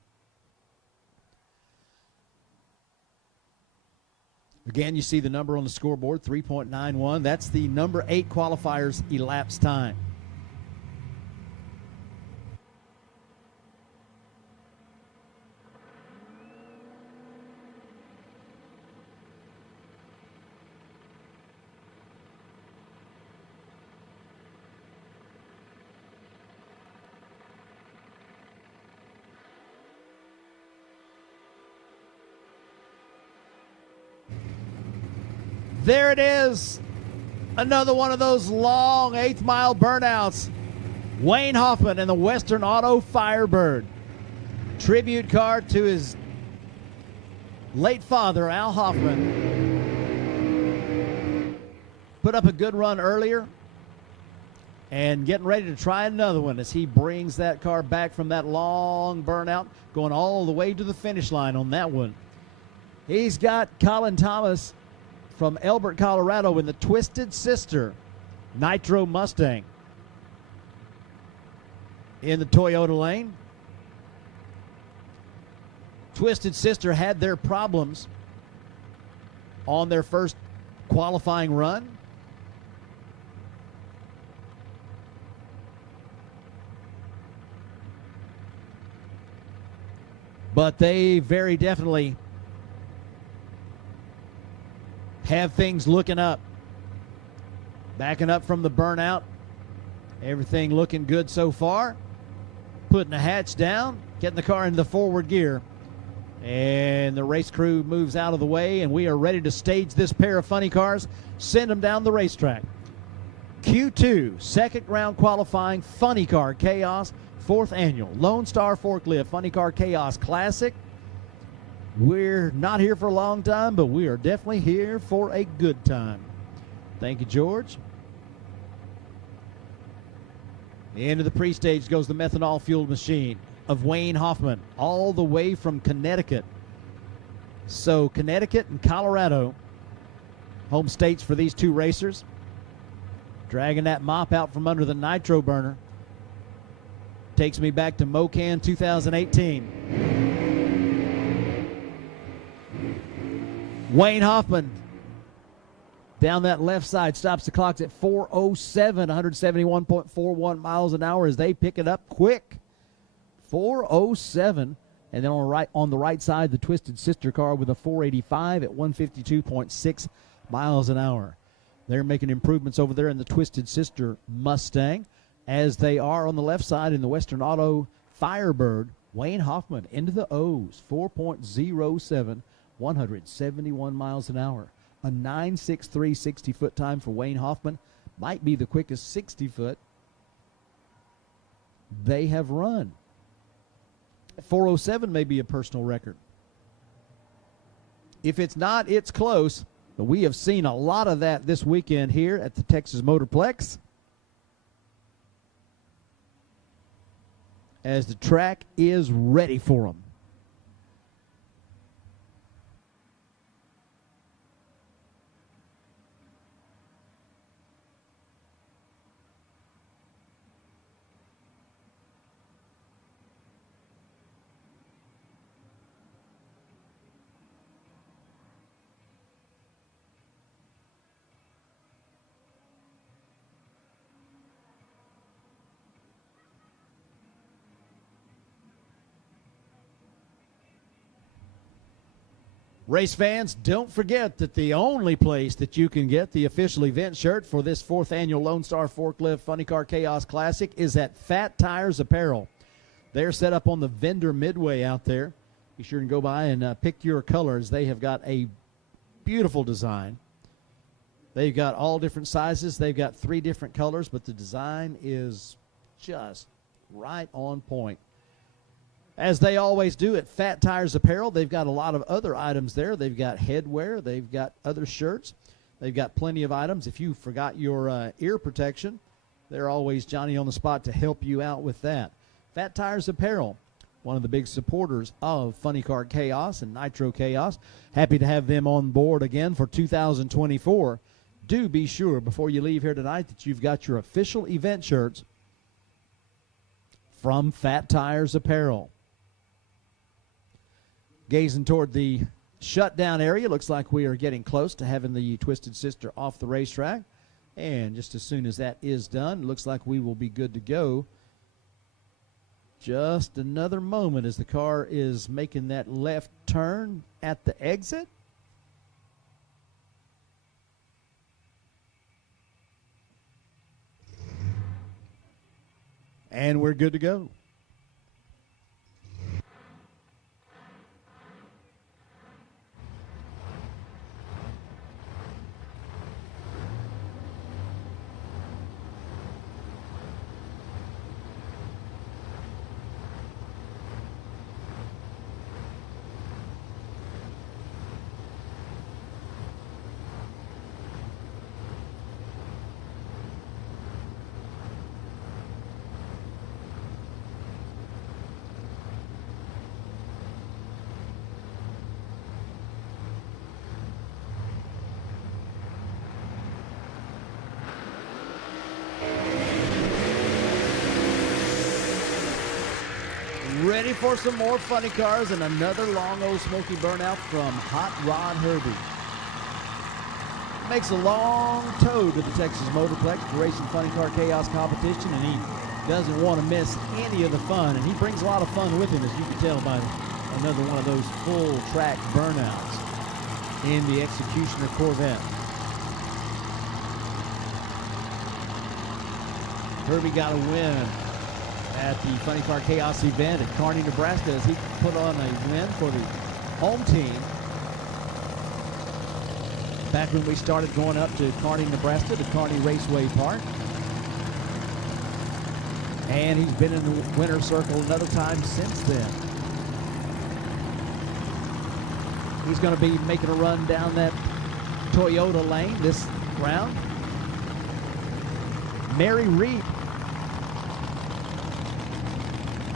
Again, you see the number on the scoreboard, 3.91. That's the number 8 qualifier's elapsed time. There it is. Another one of those long 8th mile burnouts. Wayne Hoffman and the Western Auto Firebird. Tribute car to his late father, Al Hoffman. Put up a good run earlier and getting ready to try another one as he brings that car back from that long burnout, going all the way to the finish line on that one. He's got Colin Thomas from Elbert, Colorado in the Twisted Sister Nitro Mustang. In the Toyota lane. Twisted Sister had their problems on their first qualifying run. But they very definitely have things looking up. Backing up from the burnout. Everything looking good so far. Putting the hatch down, getting the car into the forward gear. And the race crew moves out of the way, and we are ready to stage this pair of funny cars, send them down the racetrack. Q2, second round qualifying Funny Car Chaos, 4th annual Lone Star Forklift Funny Car Chaos Classic. We're not here for a long time, but we are definitely here for a good time. Thank you, George. The end of the pre-stage goes the methanol-fueled machine of Wayne Hoffman, all the way from Connecticut. So Connecticut and Colorado, home states for these two racers. Dragging that mop out from under the nitro burner. Takes me back to Mocan 2018. Wayne Hoffman down that left side stops the clocks at 4:07, 171.41 miles an hour as they pick it up quick. 4:07. And then on the right side, the Twisted Sister car with a 485 at 152.6 miles an hour. They're making improvements over there in the Twisted Sister Mustang, as they are on the left side in the Western Auto Firebird. Wayne Hoffman into the O's, 4.07, 171 miles an hour. A 9.63 60-foot time for Wayne Hoffman. Might be the quickest 60-foot they have run. 4:07 may be a personal record. If it's not, it's close. But we have seen a lot of that this weekend here at the Texas Motorplex, as the track is ready for them. Race fans, don't forget that the only place that you can get the official event shirt for this 4th annual Lone Star Forklift Funny Car Chaos Classic is at Fat Tires Apparel. They're set up on the vendor midway out there. Be sure to go by and pick your colors. They have got a beautiful design. They've got all different sizes. They've got 3 different colors, but the design is just right on point. As they always do at Fat Tires Apparel, they've got a lot of other items there. They've got headwear. They've got other shirts. They've got plenty of items. If you forgot your ear protection, they're always Johnny on the spot to help you out with that. Fat Tires Apparel, one of the big supporters of Funny Car Chaos and Nitro Chaos. Happy to have them on board again for 2024. Do be sure before you leave here tonight that you've got your official event shirts from Fat Tires Apparel. Gazing toward the shutdown area, looks like we are getting close to having the Twisted Sister off the racetrack. And just as soon as that is done, looks like we will be good to go. Just another moment as the car is making that left turn at the exit. And we're good to go. Ready for some more funny cars and another long old smoky burnout from Hot Rod Herbie. Makes a long tow to the Texas Motorplex for racing Funny Car Chaos competition, and he doesn't want to miss any of the fun. And he brings a lot of fun with him, as you can tell by another one of those full track burnouts in the Executioner Corvette. Herbie got a win at the Funny Car Chaos event at Kearney, Nebraska, as he put on a win for the home team. Back when we started going up to Kearney, Nebraska, to Kearney Raceway Park. And he's been in the winner's circle another time since then. He's going to be making a run down that Toyota lane this round. Mary Reap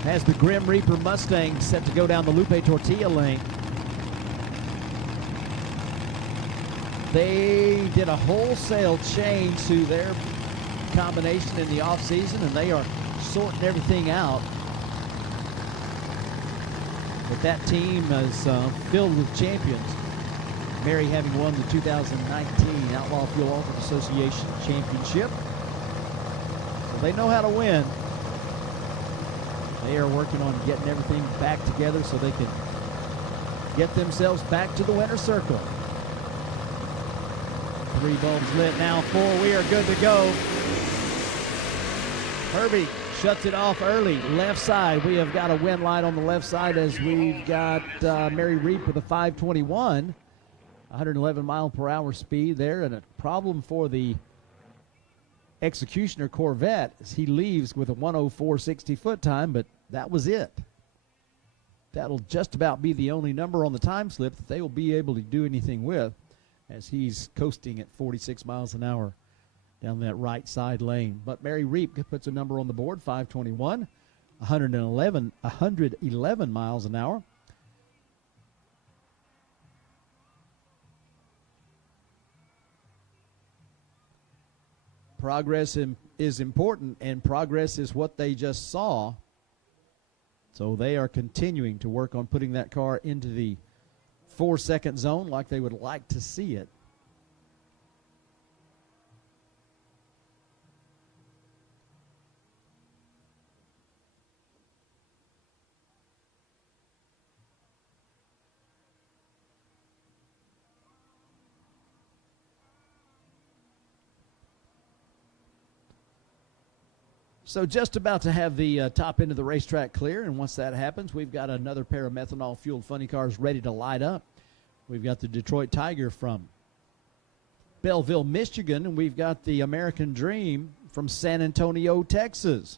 has the Grim Reaper Mustang set to go down the Lupe Tortilla lane. They did a wholesale change to their combination in the offseason, and they are sorting everything out. But that team is filled with champions. Mary having won the 2019 Outlaw Fuel Ultimate Association Championship. So they know how to win. They are working on getting everything back together so they can get themselves back to the winner's circle. 3 bulbs lit now, 4. We are good to go. Herbie shuts it off early. Left side, we have got a win light on the left side as we've got Mary Reap with a 521. 111 mile per hour speed there, and a problem for the Executioner Corvette as he leaves with a 104.60 foot time, but that was it. That'll just about be the only number on the time slip that they will be able to do anything with as he's coasting at 46 miles an hour down that right side lane. But Mary Reap puts a number on the board, 521, 111 miles an hour. Progress is important, and progress is what they just saw. So they are continuing to work on putting that car into the 4-second zone like they would like to see it. So just about to have the top end of the racetrack clear, and once that happens, we've got another pair of methanol-fueled funny cars ready to light up. We've got the Detroit Tiger from Belleville, Michigan, and we've got the American Dream from San Antonio, Texas.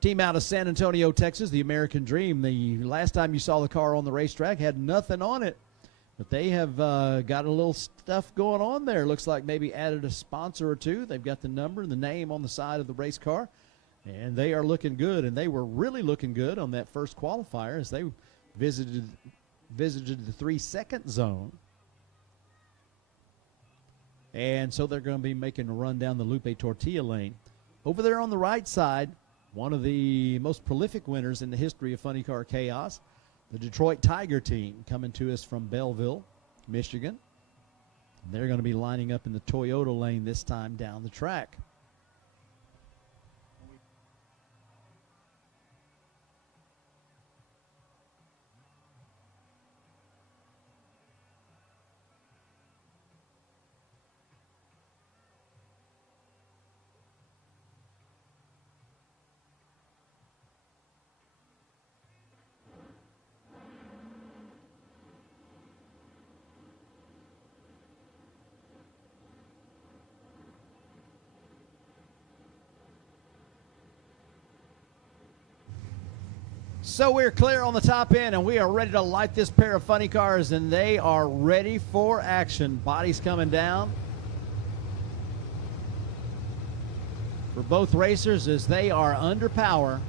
Team out of San Antonio, Texas, the American Dream. The last time you saw the car on the racetrack had nothing on it, but they have got a little stuff going on there. Looks like maybe added a sponsor or two. They've got the number and the name on the side of the race car, and they are looking good, and they were really looking good on that first qualifier as they visited the 3-second zone. And so they're going to be making a run down the Lupe Tortilla lane. Over there on the right side, one of the most prolific winners in the history of Funny Car Chaos, the Detroit Tiger team, coming to us from Belleville, Michigan. They're going to be lining up in the Toyota lane this time down the track. So we're clear on the top end, and we are ready to light this pair of funny cars, and they are ready for action. Bodies coming down for both racers as they are under power.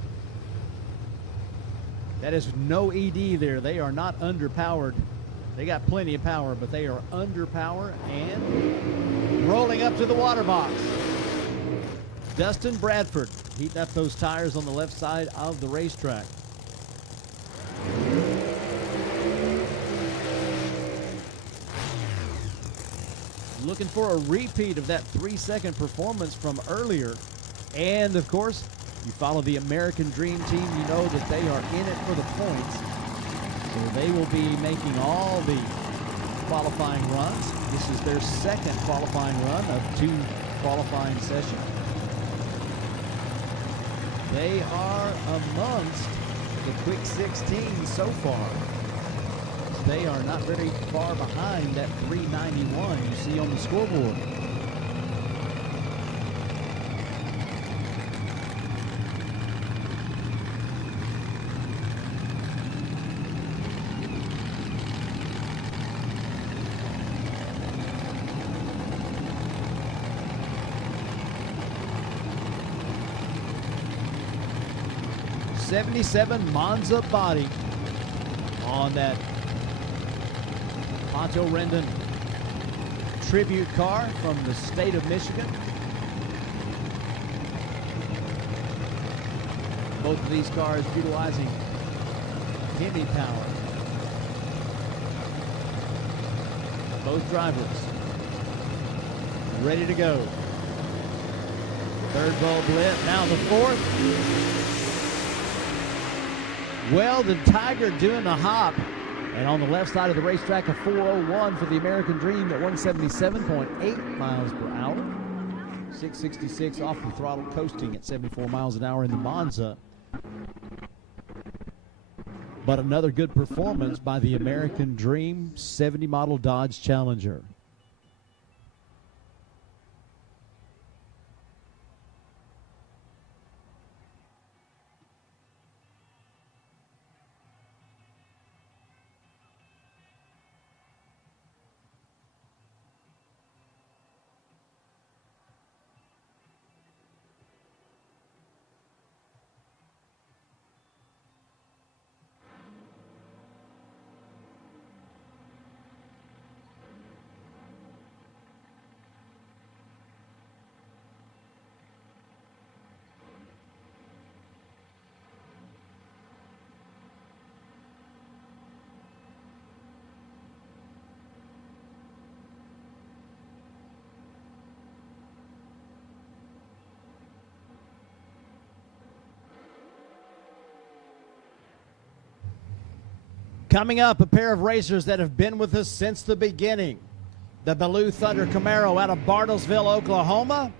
That is no ED there. They are not underpowered. They got plenty of power, but they are under power and rolling up to the water box. Dustin Bradford heating up those tires on the left side of the racetrack. looking for a repeat of that 3-second performance from earlier. And, of course, you follow the American Dream Team, you know that they are in it for the points. So they will be making all the qualifying runs. This is their second qualifying run of 2 qualifying sessions. They are amongst the quick 16 so far. They are not very far behind that 391 you see on the scoreboard. '77 Monza body on that Ponto Rendon tribute car from the state of Michigan. Both of these cars utilizing Hemi power. Both drivers ready to go. Third bulb lit, now the fourth. Well, the Tiger doing the hop. And on the left side of the racetrack, a 401 for the American Dream at 177.8 miles per hour. 666 off the throttle, coasting at 74 miles an hour in the Monza. But another good performance by the American Dream 70 model Dodge Challenger. Coming up, a pair of racers that have been with us since the beginning. The Baloo Thunder Camaro out of Bartlesville, Oklahoma.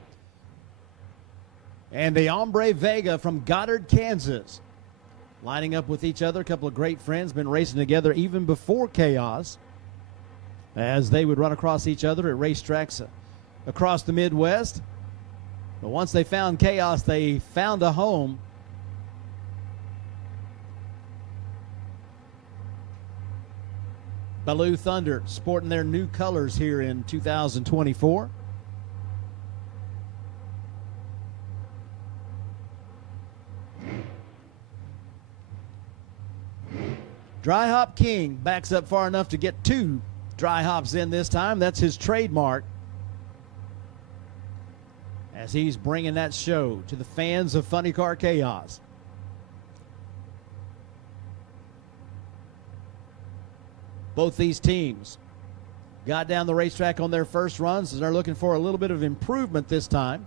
And the Hombre Vega from Goddard, Kansas. Lining up with each other, a couple of great friends, been racing together even before Chaos, as they would run across each other at racetracks across the Midwest. But once they found Chaos, they found a home. Baloo Thunder sporting their new colors here in 2024. Dry Hop King backs up far enough to get 2 dry hops in this time. That's his trademark, as he's bringing that show to the fans of Funny Car Chaos. Both these teams got down the racetrack on their first runs, and they're looking for a little bit of improvement this time.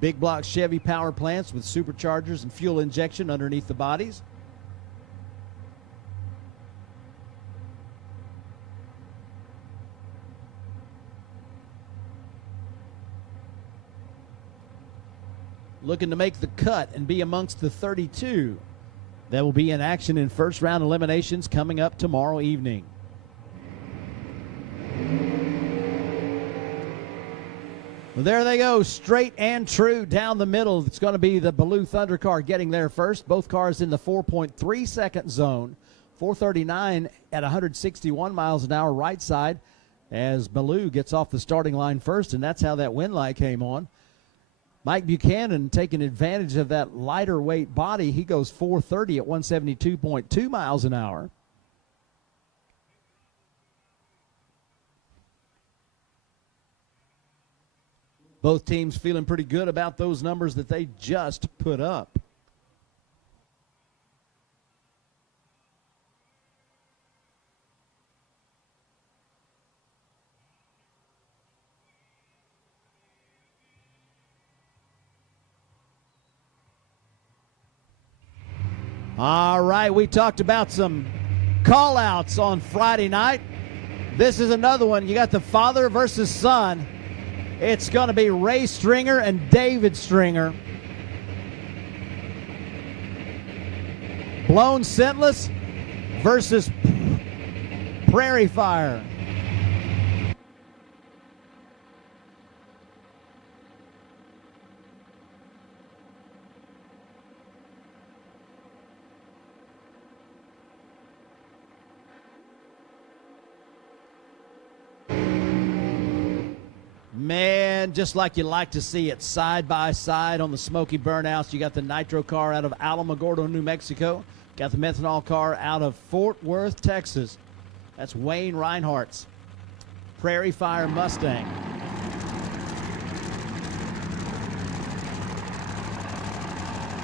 Big block Chevy power plants with superchargers and fuel injection underneath the bodies. Looking to make the cut and be amongst the 32 that will be in action in first round eliminations coming up tomorrow evening. Well, there they go, straight and true down the middle. It's going to be the Baloo Thunder car getting there first. Both cars in the 4.3 second zone. 439 at 161 miles an hour right side, as Baloo gets off the starting line first, and that's how that win light came on. Mike Buchanan taking advantage of that lighter weight body. He goes 430 at 172.2 miles an hour. Both teams feeling pretty good about those numbers that they just put up. All right, we talked about some call-outs on Friday night. This is another one. You got the father versus son. It's going to be Ray Stringer and David Stringer. Blown Scentless versus Prairie Fire. Man, just like you like to see it side by side on the Smoky Burnouts. You got the Nitro car out of Alamogordo, New Mexico. Got the methanol car out of Fort Worth, Texas. That's Wayne Reinhardt's Prairie Fire Mustang.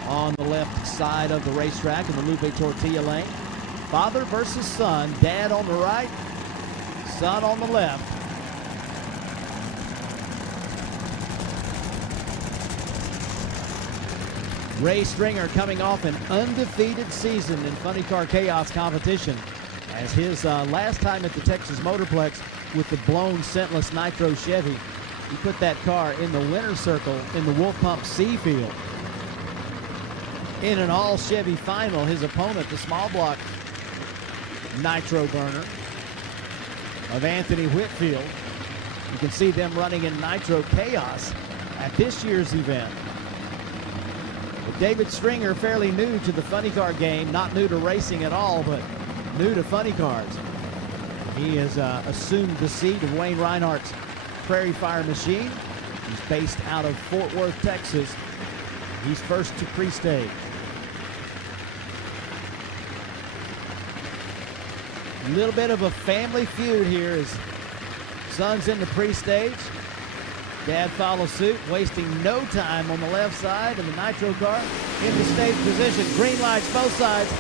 On the left side of the racetrack in the Lupe Tortilla lane. Father versus son. Dad on the right, son on the left. Ray Stringer coming off an undefeated season in Funny Car Chaos competition, as his last time at the Texas Motorplex with the blown scentless Nitro Chevy. He put that car in the winner's circle in the Wolf Pump C field. In an all Chevy final, his opponent, the small block Nitro burner of Anthony Whitfield. You can see them running in Nitro Chaos at this year's event. David Stringer, fairly new to the funny car game, not new to racing at all, but new to funny cars. He has assumed the seat of Wayne Reinhardt's Prairie Fire machine. He's based out of Fort Worth, Texas. He's first to pre-stage. A little bit of a family feud here as son's in the pre-stage. Dad follows suit, wasting no time on the left side of the Nitro car into stage position. Green lights both sides.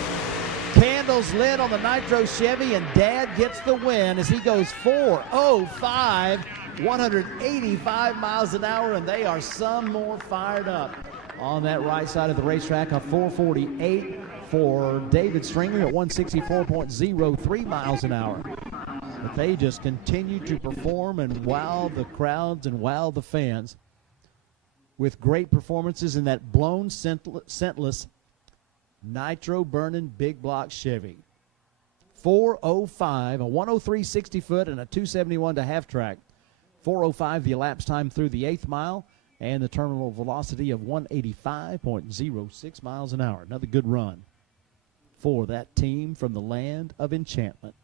Candles lit on the Nitro Chevy, and Dad gets the win as he goes 4:05, 185 miles an hour, and they are some more fired up on that right side of the racetrack. A 4:48 for David Stringer at 164.03 miles an hour. But they just continue to perform and wow the crowds and wow the fans with great performances in that blown scentless Nitro burning big block Chevy. 4:05, a 103 60 foot and a 271 to half track. 4:05 the elapsed time through the 8th mile, and the terminal velocity of 185.06 miles an hour. Another good run for that team from the land of enchantment.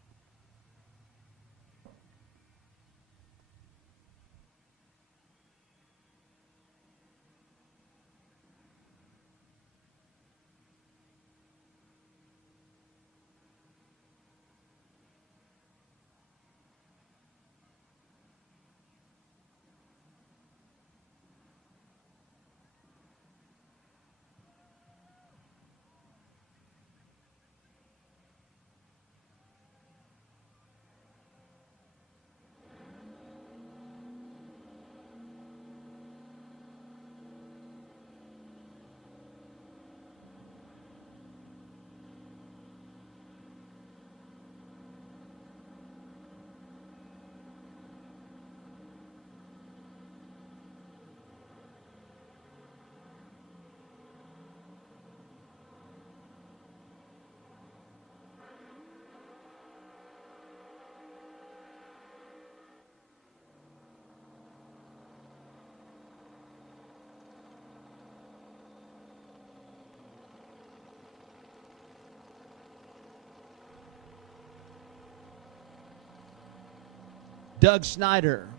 Doug Schneider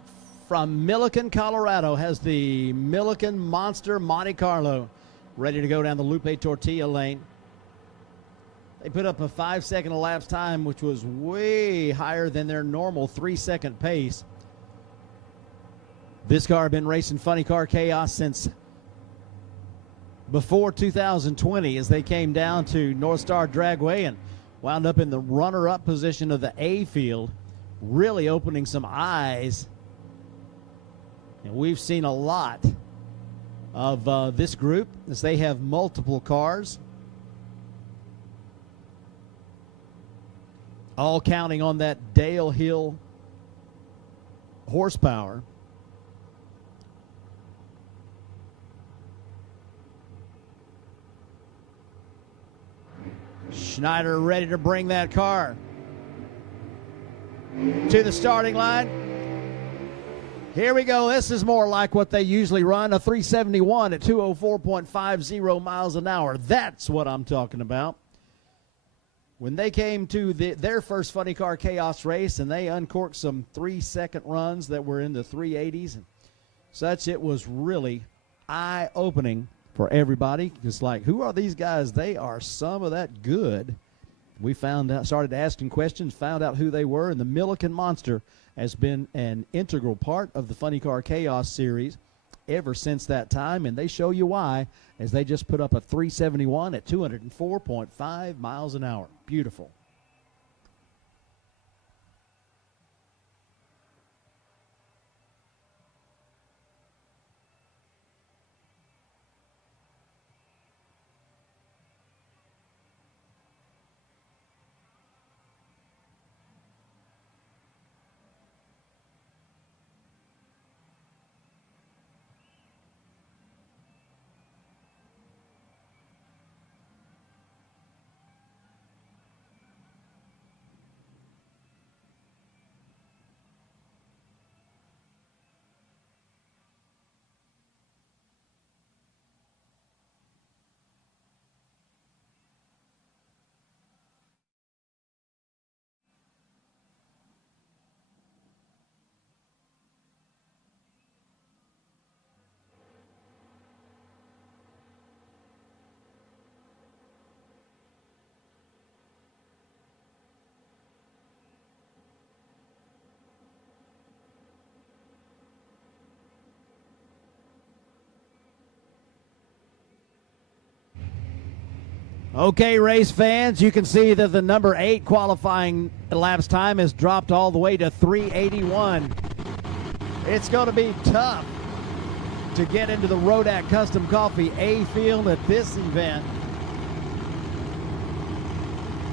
from Milliken, Colorado has the Milliken Monster Monte Carlo ready to go down the Lupe Tortilla lane. They put up a 5-second elapsed time, which was way higher than their normal 3-second pace. This car had been racing Funny Car Chaos since before 2020 as they came down to North Star Dragway and wound up in the runner-up position of the A field, really opening some eyes. And we've seen a lot of this group as they have multiple cars. all counting on that Dale Hill horsepower. Schneider ready to bring that car to the starting line. Here we go. This is more like what they usually run, a 371 at 204.50 miles an hour. That's what I'm talking about. When they came to their first Funny Car Chaos race and they uncorked some 3-second runs that were in the 380s and such, it was really eye-opening for everybody. It's like, who are these guys? They are some of that good. We found out, started asking questions, found out who they were, and the Milliken Monster has been an integral part of the Funny Car Chaos series ever since that time, and they show you why, as they just put up a 371 at 204.5 miles an hour. Beautiful. Okay, race fans, you can see that the number 8 qualifying elapsed time has dropped all the way to 381. It's going to be tough to get into the Rodak Custom Coffee A field at this event.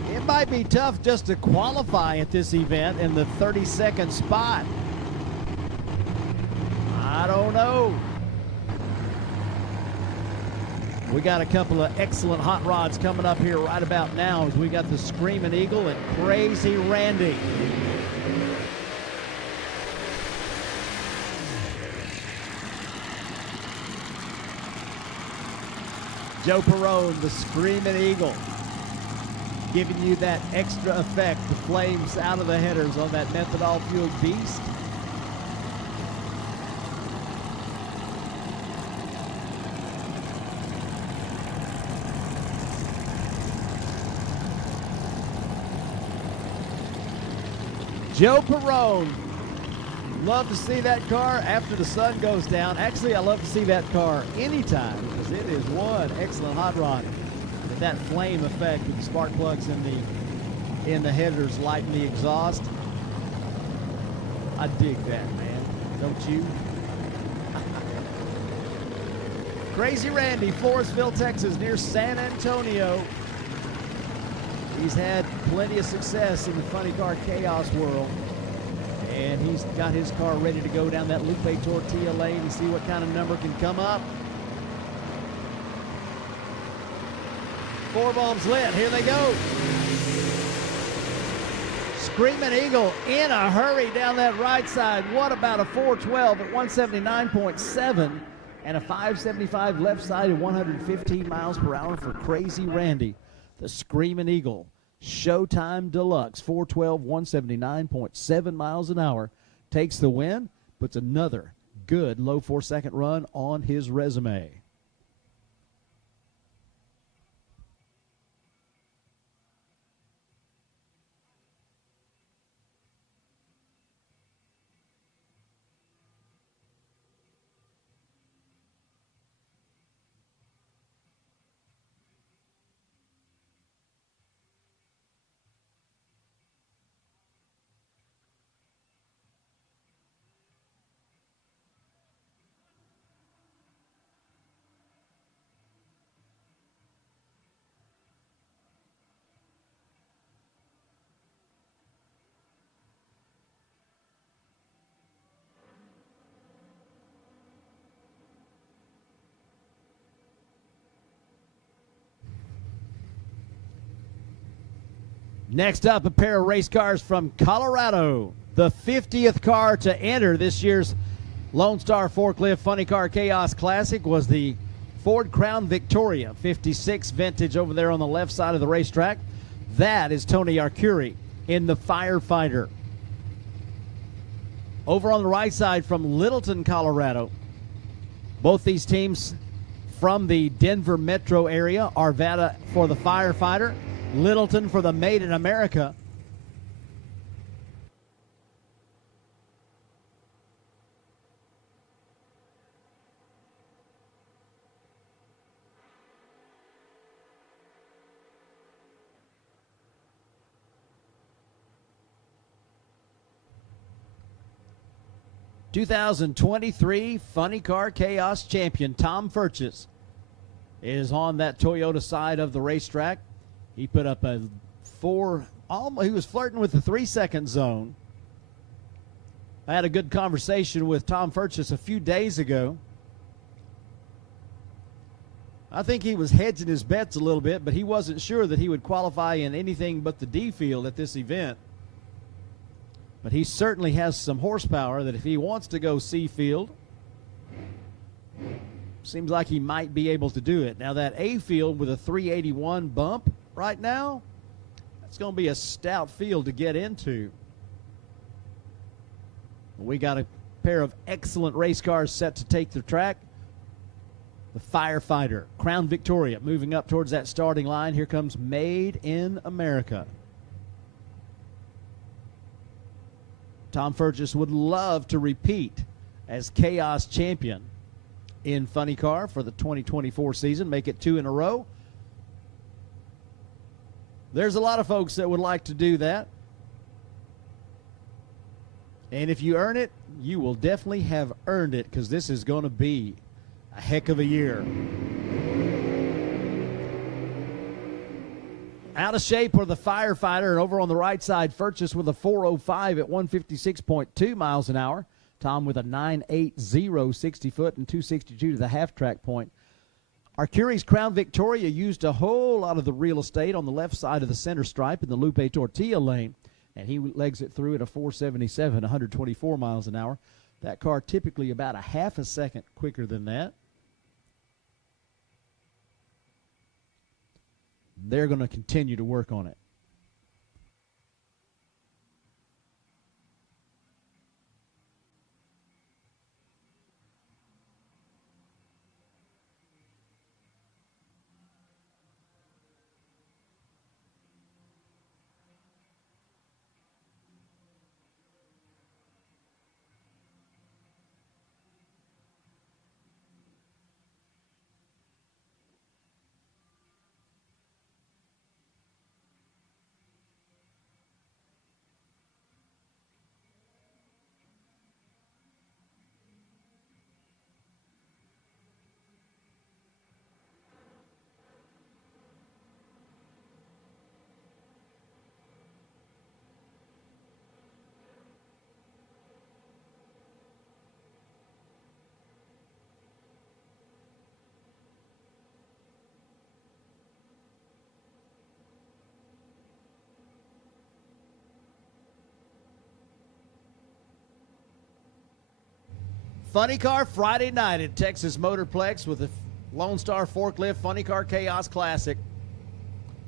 It might be tough just to qualify at this event in the 32nd spot. I don't know. We got a couple of excellent hot rods coming up here right about now as we got the Screaming Eagle and Crazy Randy. Joe Perrone, the Screaming Eagle, giving you that extra effect, the flames out of the headers on that methanol-fueled beast. Joe Perrone, love to see that car after the sun goes down. Actually, I love to see that car anytime because it is one excellent hot rod. With that flame effect with the spark plugs in the headers lighting the exhaust. I dig that, man. Don't you? Crazy Randy, Floresville, Texas, near San Antonio. He's had plenty of success in the Funny Car Chaos world, and he's got his car ready to go down that Lupe Tortilla lane and see what kind of number can come up. 4 bulbs lit. Here they go. Screaming Eagle in a hurry down that right side. What about a 412 at 179.7 and a 575 left side at 115 miles per hour for Crazy Randy? The Screaming Eagle Showtime Deluxe 412 179.7 miles an hour takes the win, puts another good low 4-second run on his resume. Next up, a pair of race cars from Colorado. The 50th car to enter this year's Lone Star Forklift Funny Car Chaos Classic was the Ford Crown Victoria 56 vintage over there on the left side of the racetrack. That is Tony Arcuri in the Firefighter. Over on the right side from Littleton, Colorado, both these teams from the Denver metro area. Arvada for the Firefighter, Littleton for the Made in America. (2023) Funny Car Chaos champion Tom Furches is on that Toyota side of the racetrack. He put up a he was flirting with the 3-second zone. I had a good conversation with Tom Furches a few days ago. I think he was hedging his bets a little bit, but he wasn't sure that he would qualify in anything but the D field at this event. But he certainly has some horsepower that if he wants to go C field, seems like he might be able to do it. Now that A field with a 381 bump right now, that's going to be a stout field to get into. We got a pair of excellent race cars set to take the track. The Firefighter, Crown Victoria, moving up towards that starting line. Here comes Made in America. Tom Furches would love to repeat as Chaos champion in Funny Car for the 2024 season, make it 2 in a row. There's a lot of folks that would like to do that. And if you earn it, you will definitely have earned it, because this is going to be a heck of a year. Out of shape for the Firefighter, and over on the right side, Furches with a 405 at 156.2 miles an hour. Tom with a 980 60 foot and 262 to the half track point. Arcuri's Crown Victoria used a whole lot of the real estate on the left side of the center stripe in the Lupe Tortilla lane, and he legs it through at a 477, 124 miles an hour. That car typically about a half a second quicker than that. They're going to continue to work on it. Funny Car Friday night at Texas Motorplex with the Lone Star Forklift Funny Car Chaos Classic.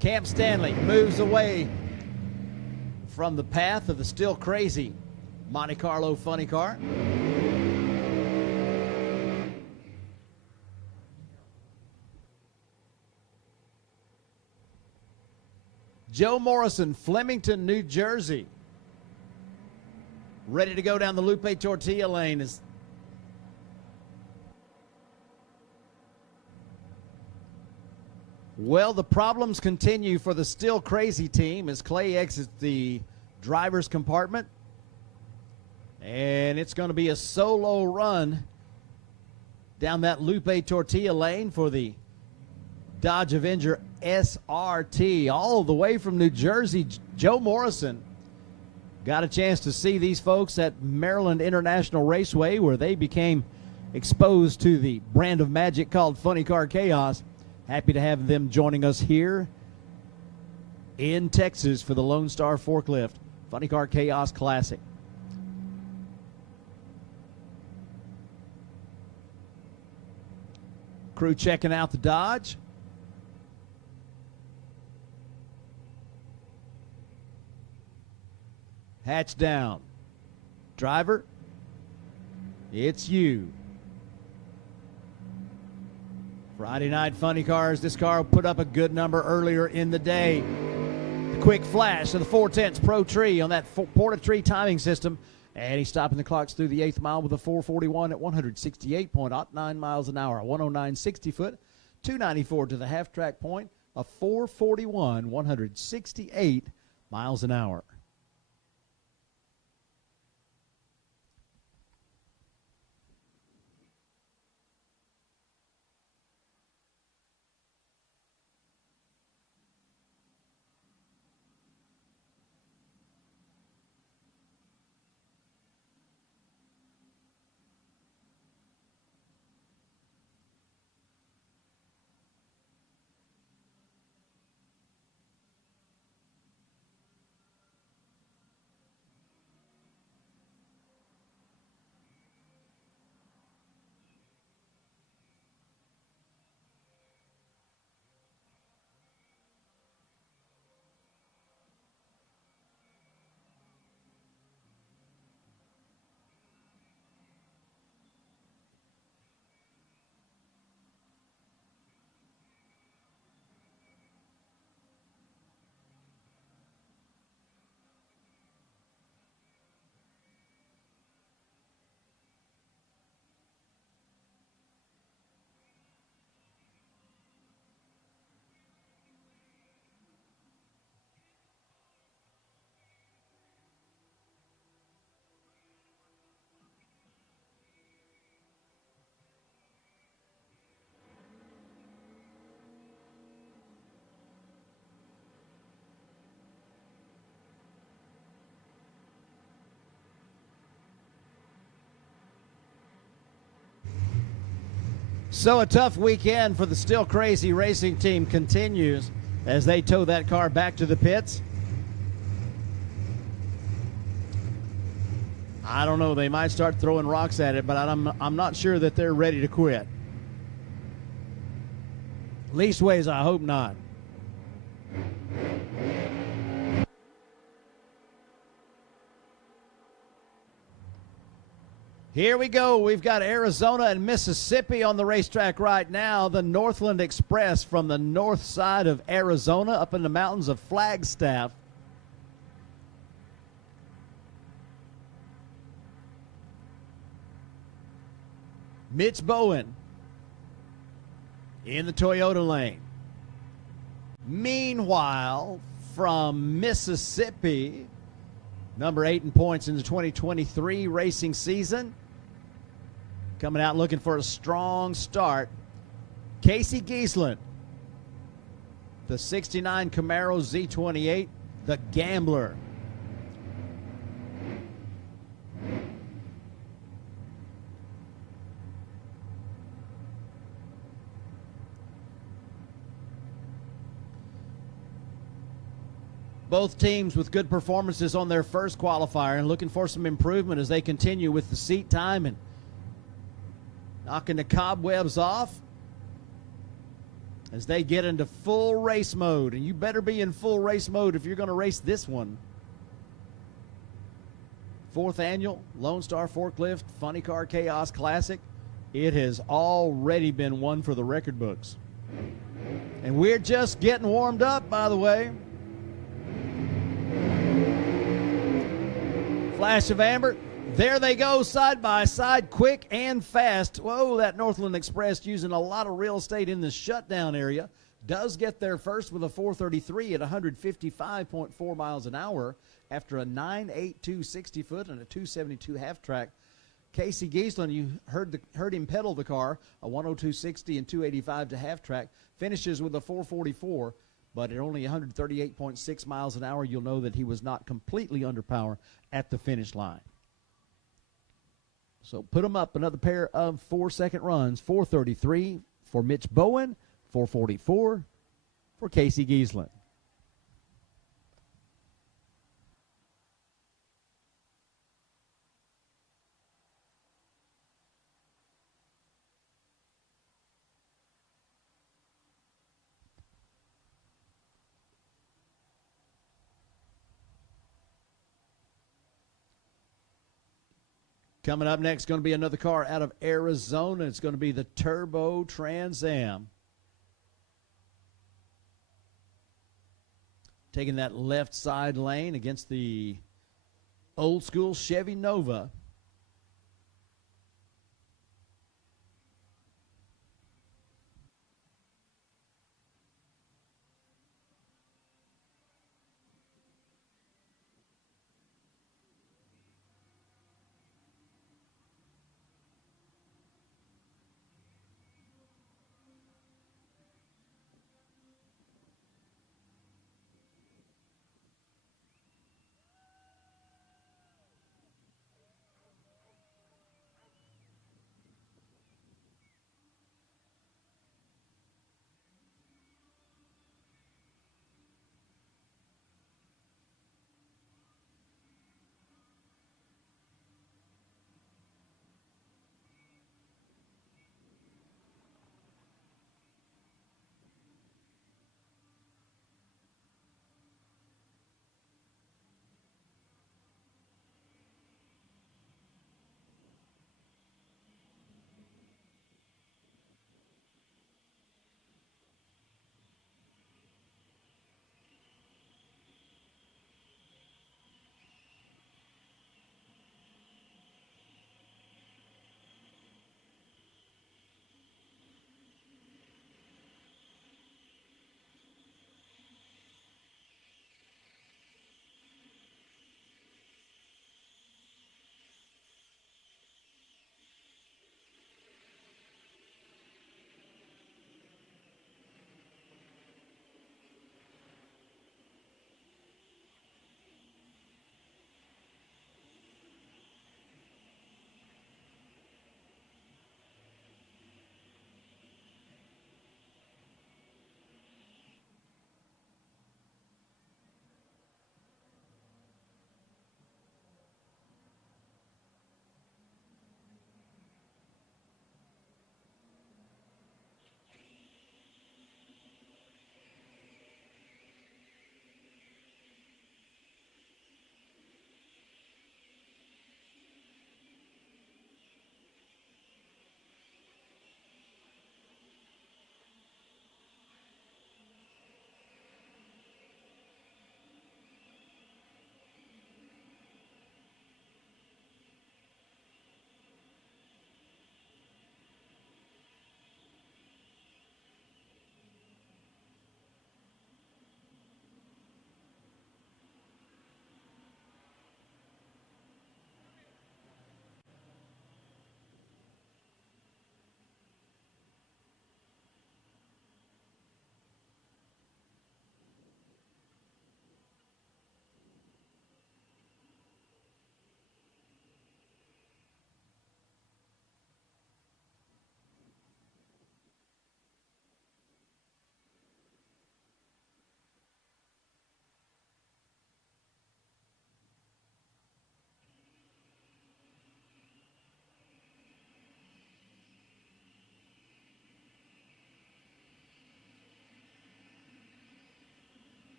Camp Stanley moves away from the path of the still crazy Monte Carlo Funny Car. Joe Morrison, Flemington, New Jersey, ready to go down the Lupe Tortilla lane. Well, the problems continue for the still crazy team as Clay exits the driver's compartment. And it's going to be a solo run down that Lupe Tortilla lane for the Dodge Avenger SRT. All the way from New Jersey, Joe Morrison got a chance to see these folks at Maryland International Raceway, where they became exposed to the brand of magic called Funny Car Chaos. Happy to have them joining us here in Texas for the Lone Star Forklift Funny Car Chaos Classic. Crew checking out the Dodge. Hatch down. Driver, it's you. Friday night funny cars. This car put up a good number earlier in the day. The quick flash of the 410s Pro Tree on that Porta Tree timing system. And he's stopping the clocks through the 8th mile with a 441 at 168.09 miles an hour. 109 60 foot, 294 to the half track point, a 441, 168 miles an hour. So a tough weekend for the Still Crazy Racing team continues as they tow that car back to the pits. I don't know, they might start throwing rocks at it, but I'm not sure that they're ready to quit. Leastways, I hope not. Here we go. We've got Arizona and Mississippi on the racetrack right now. The Northland Express from the north side of Arizona up in the mountains of Flagstaff. Mitch Bowen in the Toyota lane. Meanwhile, from Mississippi, number 8 in points in the 2023 racing season, coming out looking for a strong start, Casey Giesland, the 69 Camaro Z28, the Gambler. Both teams with good performances on their first qualifier and looking for some improvement as they continue with the seat time and knocking the cobwebs off as they get into full race mode. And you better be in full race mode if you're going to race this one. 4th annual Lone Star Forklift Funny Car Chaos Classic. It has already been won for the record books. And we're just getting warmed up, by the way. Flash of amber. There they go, side by side, quick and fast. Whoa, that Northland Express using a lot of real estate in the shutdown area. Does get there first with a 433 at 155.4 miles an hour after a 9.82 60 foot and a 272 half track. Casey Giesland, you heard him pedal the car, a 102.60 and 285 to half track. Finishes with a 444. But at only 138.6 miles an hour, you'll know that he was not completely under power at the finish line. So put him up another pair of 4-second runs. 433 for Mitch Bowen, 444 for Casey Giesland. Coming up next, going to be another car out of Arizona. It's going to be the Turbo Trans Am. Taking that left side lane against the old school Chevy Nova.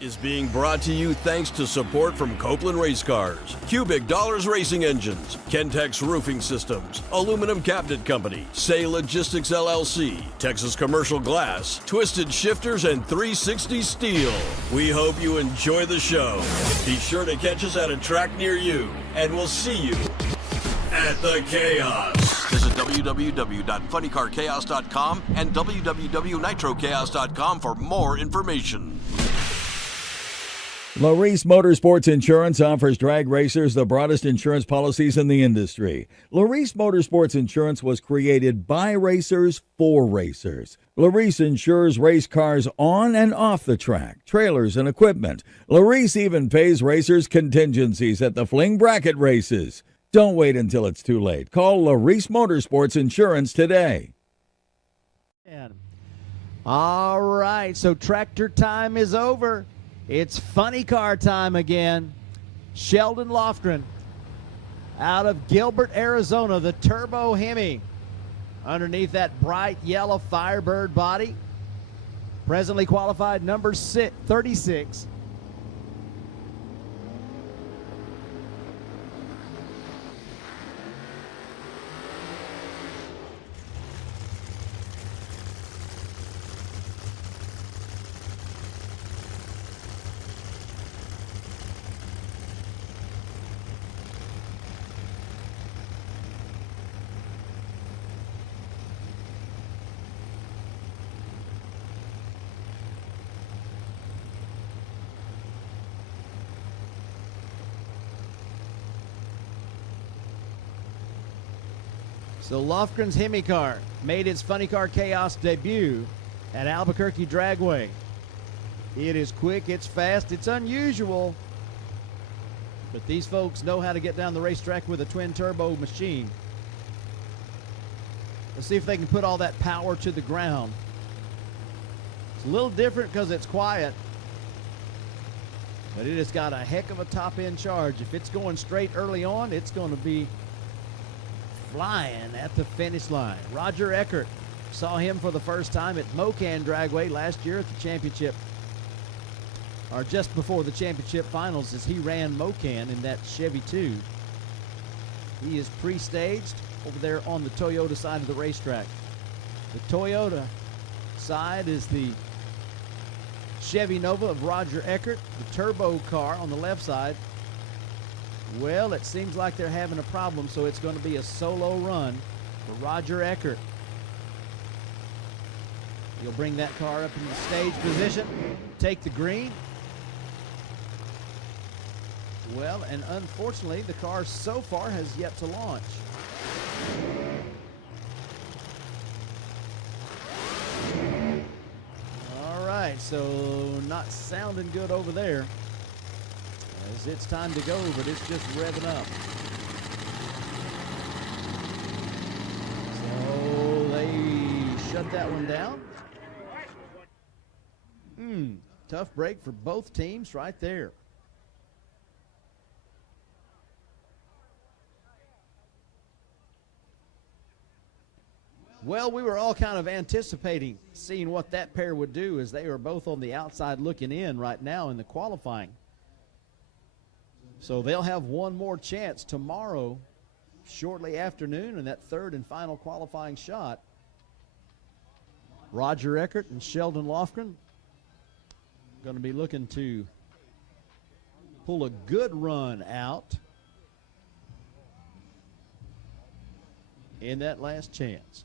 is being brought to you thanks to support from Copeland Racecars, Cubic Dollars Racing Engines, Ken-Tex Roofing Systems, Aluminum Cabinet Company, Saye Logistics LLC, Texas Commercial Glass, Twisted Shifterz, and 360 Steel. We hope you enjoy the show. Be sure to catch us at a track near you, and we'll see you at the Chaos. Visit www.funnycarchaos.com and www.nitrochaos.com for more information. Larice Motorsports Insurance offers drag racers the broadest insurance policies in the industry. Larice Motorsports Insurance was created by racers for racers. Larice insures race cars on and off the track, trailers and equipment. Larice even pays racers contingencies at the fling bracket races. Don't wait until it's too late. Call Larice Motorsports Insurance today. All right, so tractor time is over. It's funny car time again. Sheldon Lofgren out of Gilbert, Arizona, the Turbo Hemi. Underneath that bright yellow Firebird body. Presently qualified number 36. So Lofgren's Hemi car made its Funny Car Chaos debut at Albuquerque Dragway. It is quick, it's fast, it's unusual, but these folks know how to get down the racetrack with a twin turbo machine. Let's see if they can put all that power to the ground. It's a little different because it's quiet, but it has got a heck of a top end charge. If it's going straight early on, it's going to be flying at the finish line. Roger Eckert, saw him for the first time at Mocan Dragway last year at the championship, or just before the championship finals, as he ran Mocan in that Chevy 2. He is pre-staged over there on the Toyota side of the racetrack. The Toyota side is the Chevy Nova of Roger Eckert. The turbo car on the left side, well, it seems like they're having a problem, so it's going to be a solo run for Roger Eckert. He'll bring that car up in the stage position, take the green. Well, and unfortunately, the car so far has yet to launch. All right, so not sounding good over there, as it's time to go, but it's just revving up. So they shut that one down. Tough break for both teams right there. Well, we were all kind of anticipating seeing what that pair would do, as they are both on the outside looking in right now in the qualifying. So they'll have one more chance tomorrow, shortly afternoon, in that third and final qualifying shot. Roger Eckert and Sheldon Lofgren going to be looking to pull a good run out in that last chance.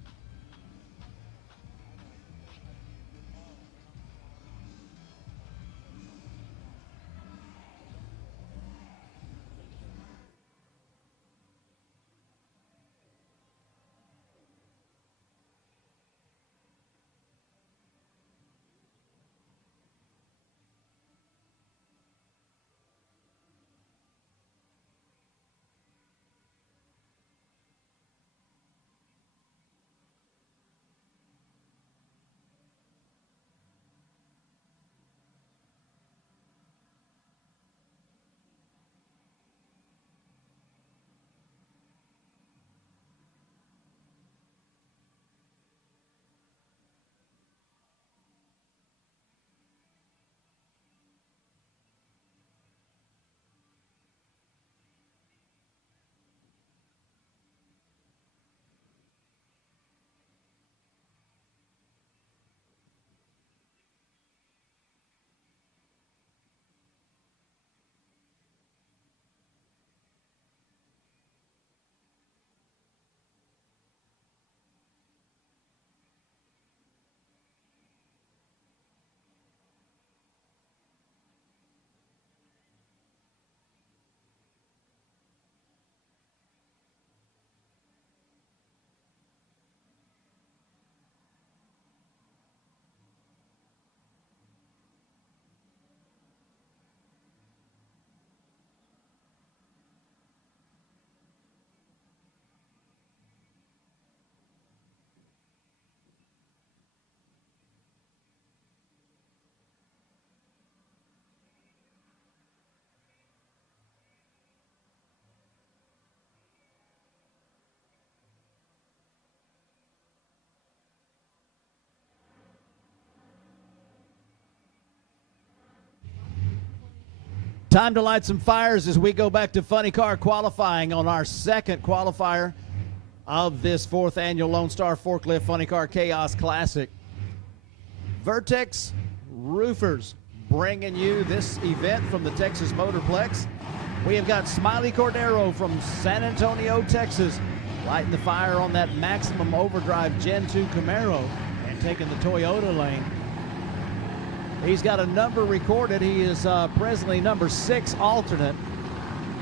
Time to light some fires as we go back to funny car qualifying on our second qualifier of this 4th annual Lone Star Forklift Funny Car Chaos Classic. Vertex Roofers bringing you this event from the Texas Motorplex. We have got Smiley Cordero from San Antonio, Texas, lighting the fire on that Maximum Overdrive Gen 2 Camaro and taking the Toyota lane. He's got a number recorded. He is presently number 6 alternate.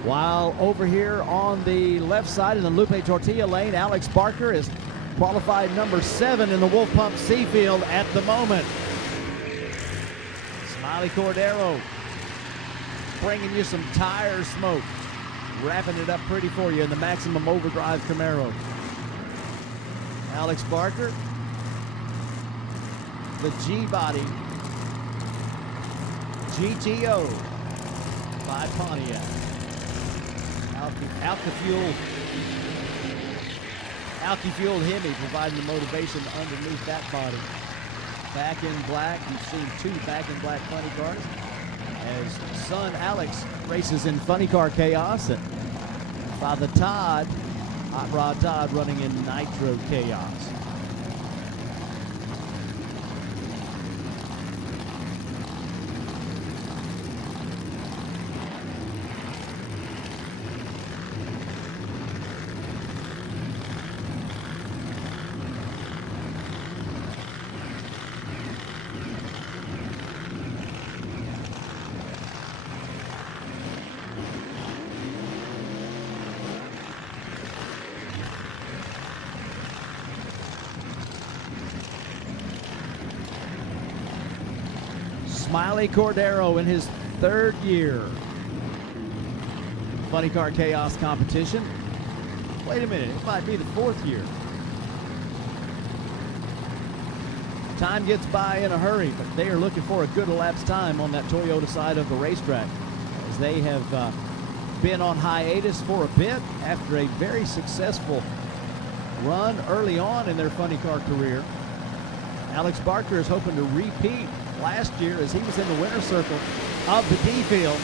While over here on the left side in the Lupe Tortilla lane, Alex Barker is qualified number 7 in the Wolf Pump C field at the moment. Smiley Cordero bringing you some tire smoke, wrapping it up pretty for you in the Maximum Overdrive Camaro. Alex Barker, the G-Body GTO by Pontiac. Alky-fueled Hemi providing the motivation underneath that body. Back in black, you've seen 2 back in black funny cars as son Alex races in Funny Car Chaos, and Father Todd, Hot Rod Todd, running in Nitro Chaos. Smiley Cordero in his 3rd year. Funny Car Chaos competition. Wait a minute, it might be the 4th year. Time gets by in a hurry, but they are looking for a good elapsed time on that Toyota side of the racetrack, as they have been on hiatus for a bit after a very successful run early on in their funny car career. Alex Barker is hoping to repeat last year as he was in the winner's circle of the D field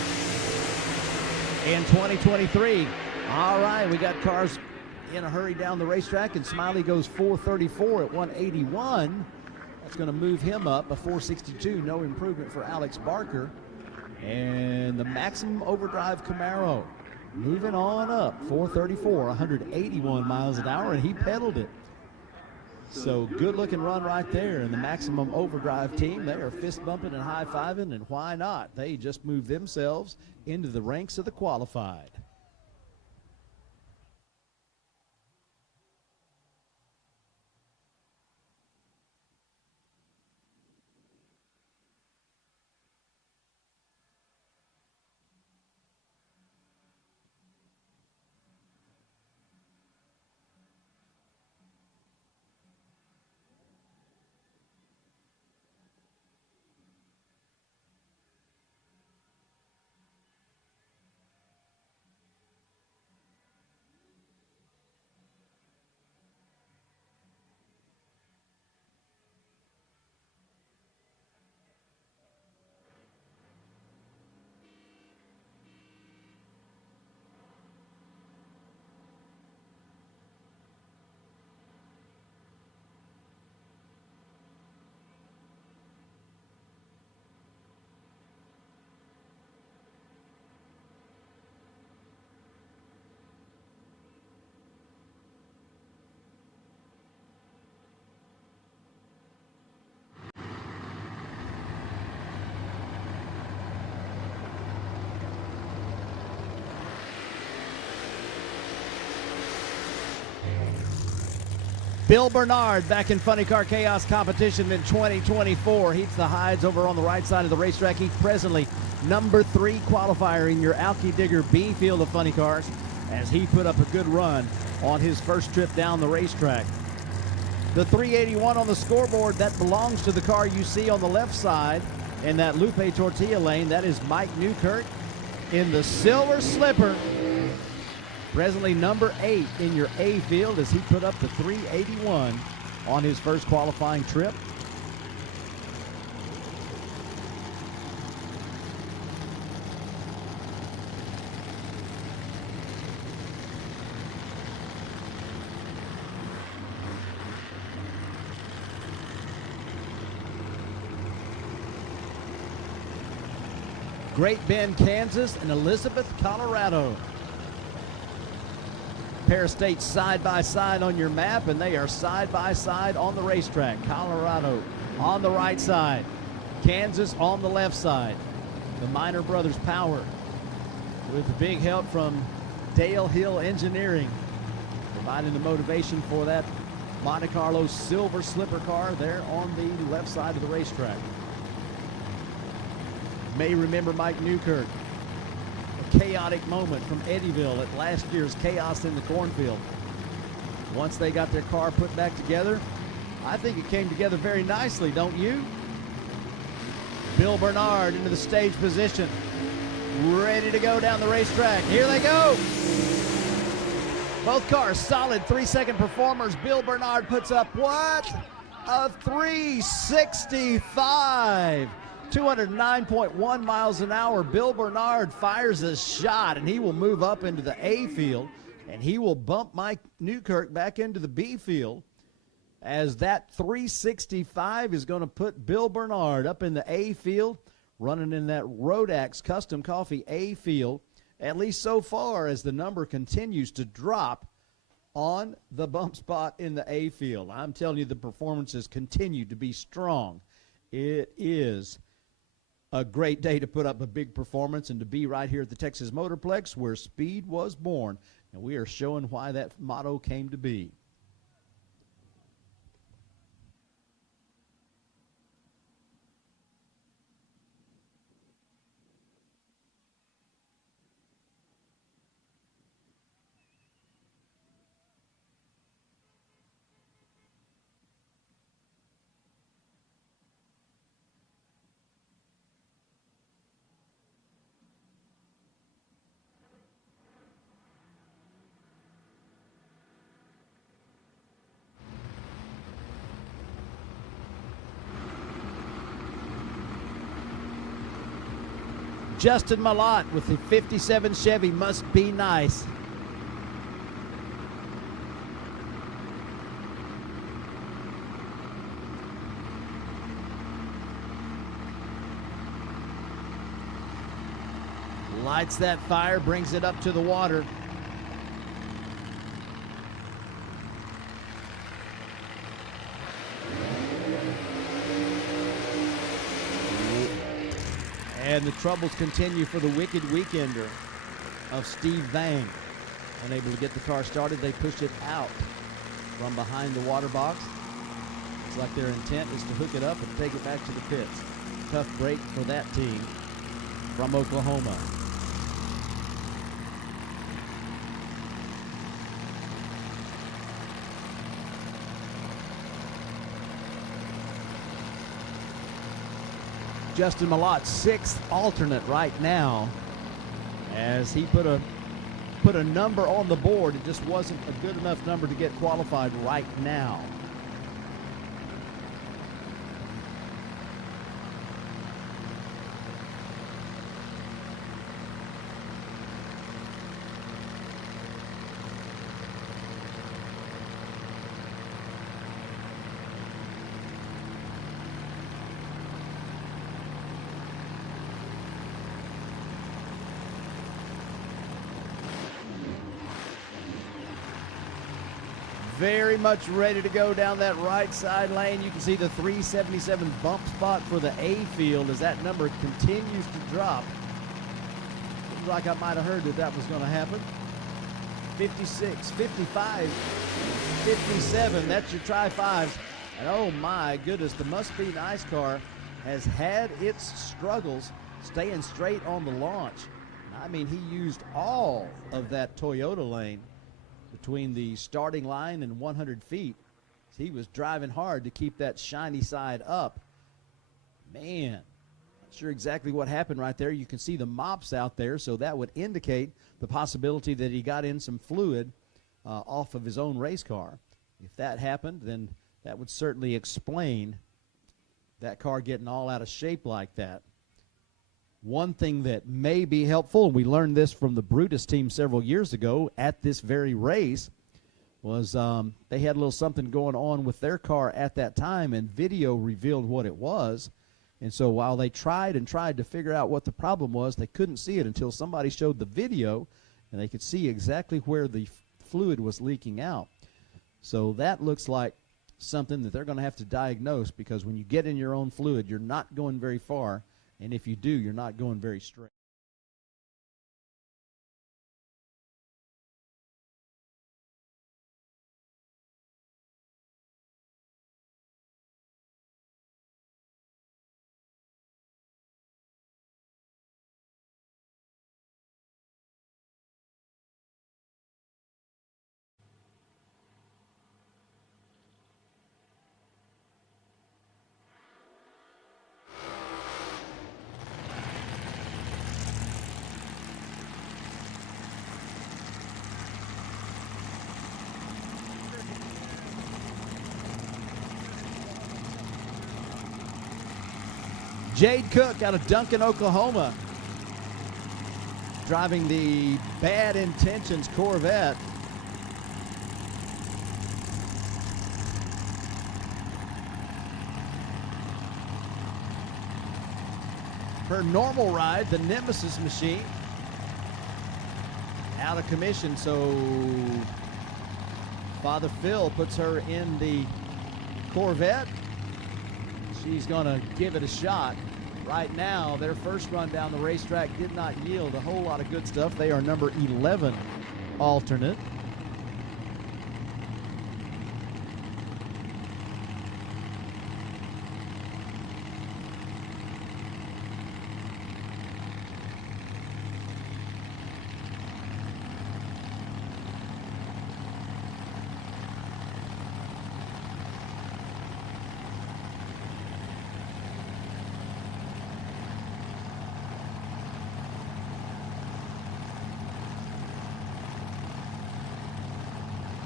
in 2023. All right, we got cars in a hurry down the racetrack, and Smiley goes 434 at 181. That's going to move him up a 462. No improvement for Alex Barker. And the Maximum Overdrive Camaro moving on up, 434, 181 miles an hour, and he pedaled it. So good looking run right there. And the Maximum Overdrive team, they are fist bumping and high fiving, and why not? They just moved themselves into the ranks of the qualified. Bill Bernard back in Funny Car Chaos competition in 2024. Heats the hides over on the right side of the racetrack. He's presently number 3 qualifier in your Alky Digger B field of funny cars, as he put up a good run on his first trip down the racetrack. The 381 on the scoreboard, that belongs to the car you see on the left side in that Lupe Tortilla lane. That is Mike Newkirk in the Silver Slipper. Presently number 8 in your A field as he put up the 381 on his first qualifying trip. Great Bend, Kansas, and Elizabeth, Colorado. Pair of states side by side on your map, and they are side by side on the racetrack. Colorado on the right side, Kansas on the left side. The Minor Brothers Power with the big help from Dale Hill Engineering, providing the motivation for that Monte Carlo silver slipper car there on the left side of the racetrack. May remember Mike Newkirk. A chaotic moment from Eddyville at last year's Chaos in the Cornfield. Once they got their car put back together, I think it came together very nicely, don't you? Bill Bernard into the stage position, ready to go down the racetrack. Here they go. Both cars solid 3-second performers. Bill Bernard puts up what? A 365. 209.1 miles an hour. Bill Bernard fires a shot, and he will move up into the A field, and he will bump Mike Newkirk back into the B field, as that 365 is going to put Bill Bernard up in the A field, running in that Rodax Custom Coffee A field, at least so far, as the number continues to drop on the bump spot in the A field. I'm telling you, the performances continue to be strong. It is a great day to put up a big performance and to be right here at the Texas Motorplex, where speed was born, and we are showing why that motto came to be. Justin Malott with the 57 Chevy Must Be Nice. Lights that fire, brings it up to the water. And the troubles continue for the Wicked Weekender of Steve Vang. Unable to get the car started, they pushed it out from behind the water box. Looks like their intent is to hook it up and take it back to the pits. Tough break for that team from Oklahoma. Justin Malott, sixth alternate right now, as he put a number on the board. It just wasn't a good enough number to get qualified right now. Very much ready to go down that right side lane. You can see the 377 bump spot for the A field as that number continues to drop. Looks like I might have heard that was going to happen. 56, 55, 57. That's your tri-fives. And oh my goodness, the Must Be Nice car has had its struggles staying straight on the launch. I mean, he used all of that Toyota lane between the starting line and 100 feet. He was driving hard to keep that shiny side up. Man, not sure exactly what happened right there. You can see the mops out there, so that would indicate the possibility that he got in some fluid off of his own race car. If that happened, then that would certainly explain that car getting all out of shape like that. One thing that may be helpful, and we learned this from the Brutus team several years ago at this very race, was they had a little something going on with their car at that time, and video revealed what it was. And so while they tried to figure out what the problem was, they couldn't see it until somebody showed the video, and they could see exactly where the fluid was leaking out. So that looks like something that they're going to have to diagnose, because when you get in your own fluid, you're not going very far, and if you do, you're not going very straight. Jade Cook out of Duncan, Oklahoma, driving the Bad Intentions Corvette. Her normal ride, the Nemesis machine, out of commission, so Father Phil puts her in the Corvette. She's going to give it a shot. Right now, their first run down the racetrack did not yield a whole lot of good stuff. They are number 11 alternate.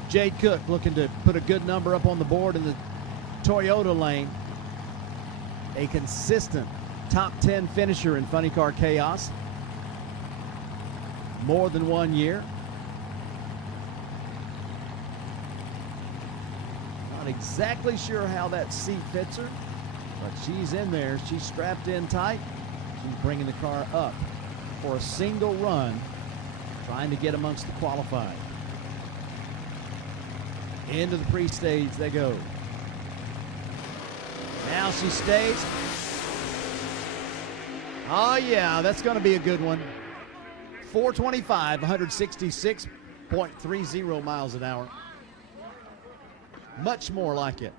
Jade Cook looking to put a good number up on the board in the Toyota lane. A consistent top 10 finisher in Funny Car Chaos. More than 1 year. Not exactly sure how that seat fits her, but she's in there. She's strapped in tight. She's bringing the car up for a single run, trying to get amongst the qualified. Into the pre-stage they go. Now she stays. Oh yeah, that's going to be a good one. 425, 166.30 miles an hour. Much more like it.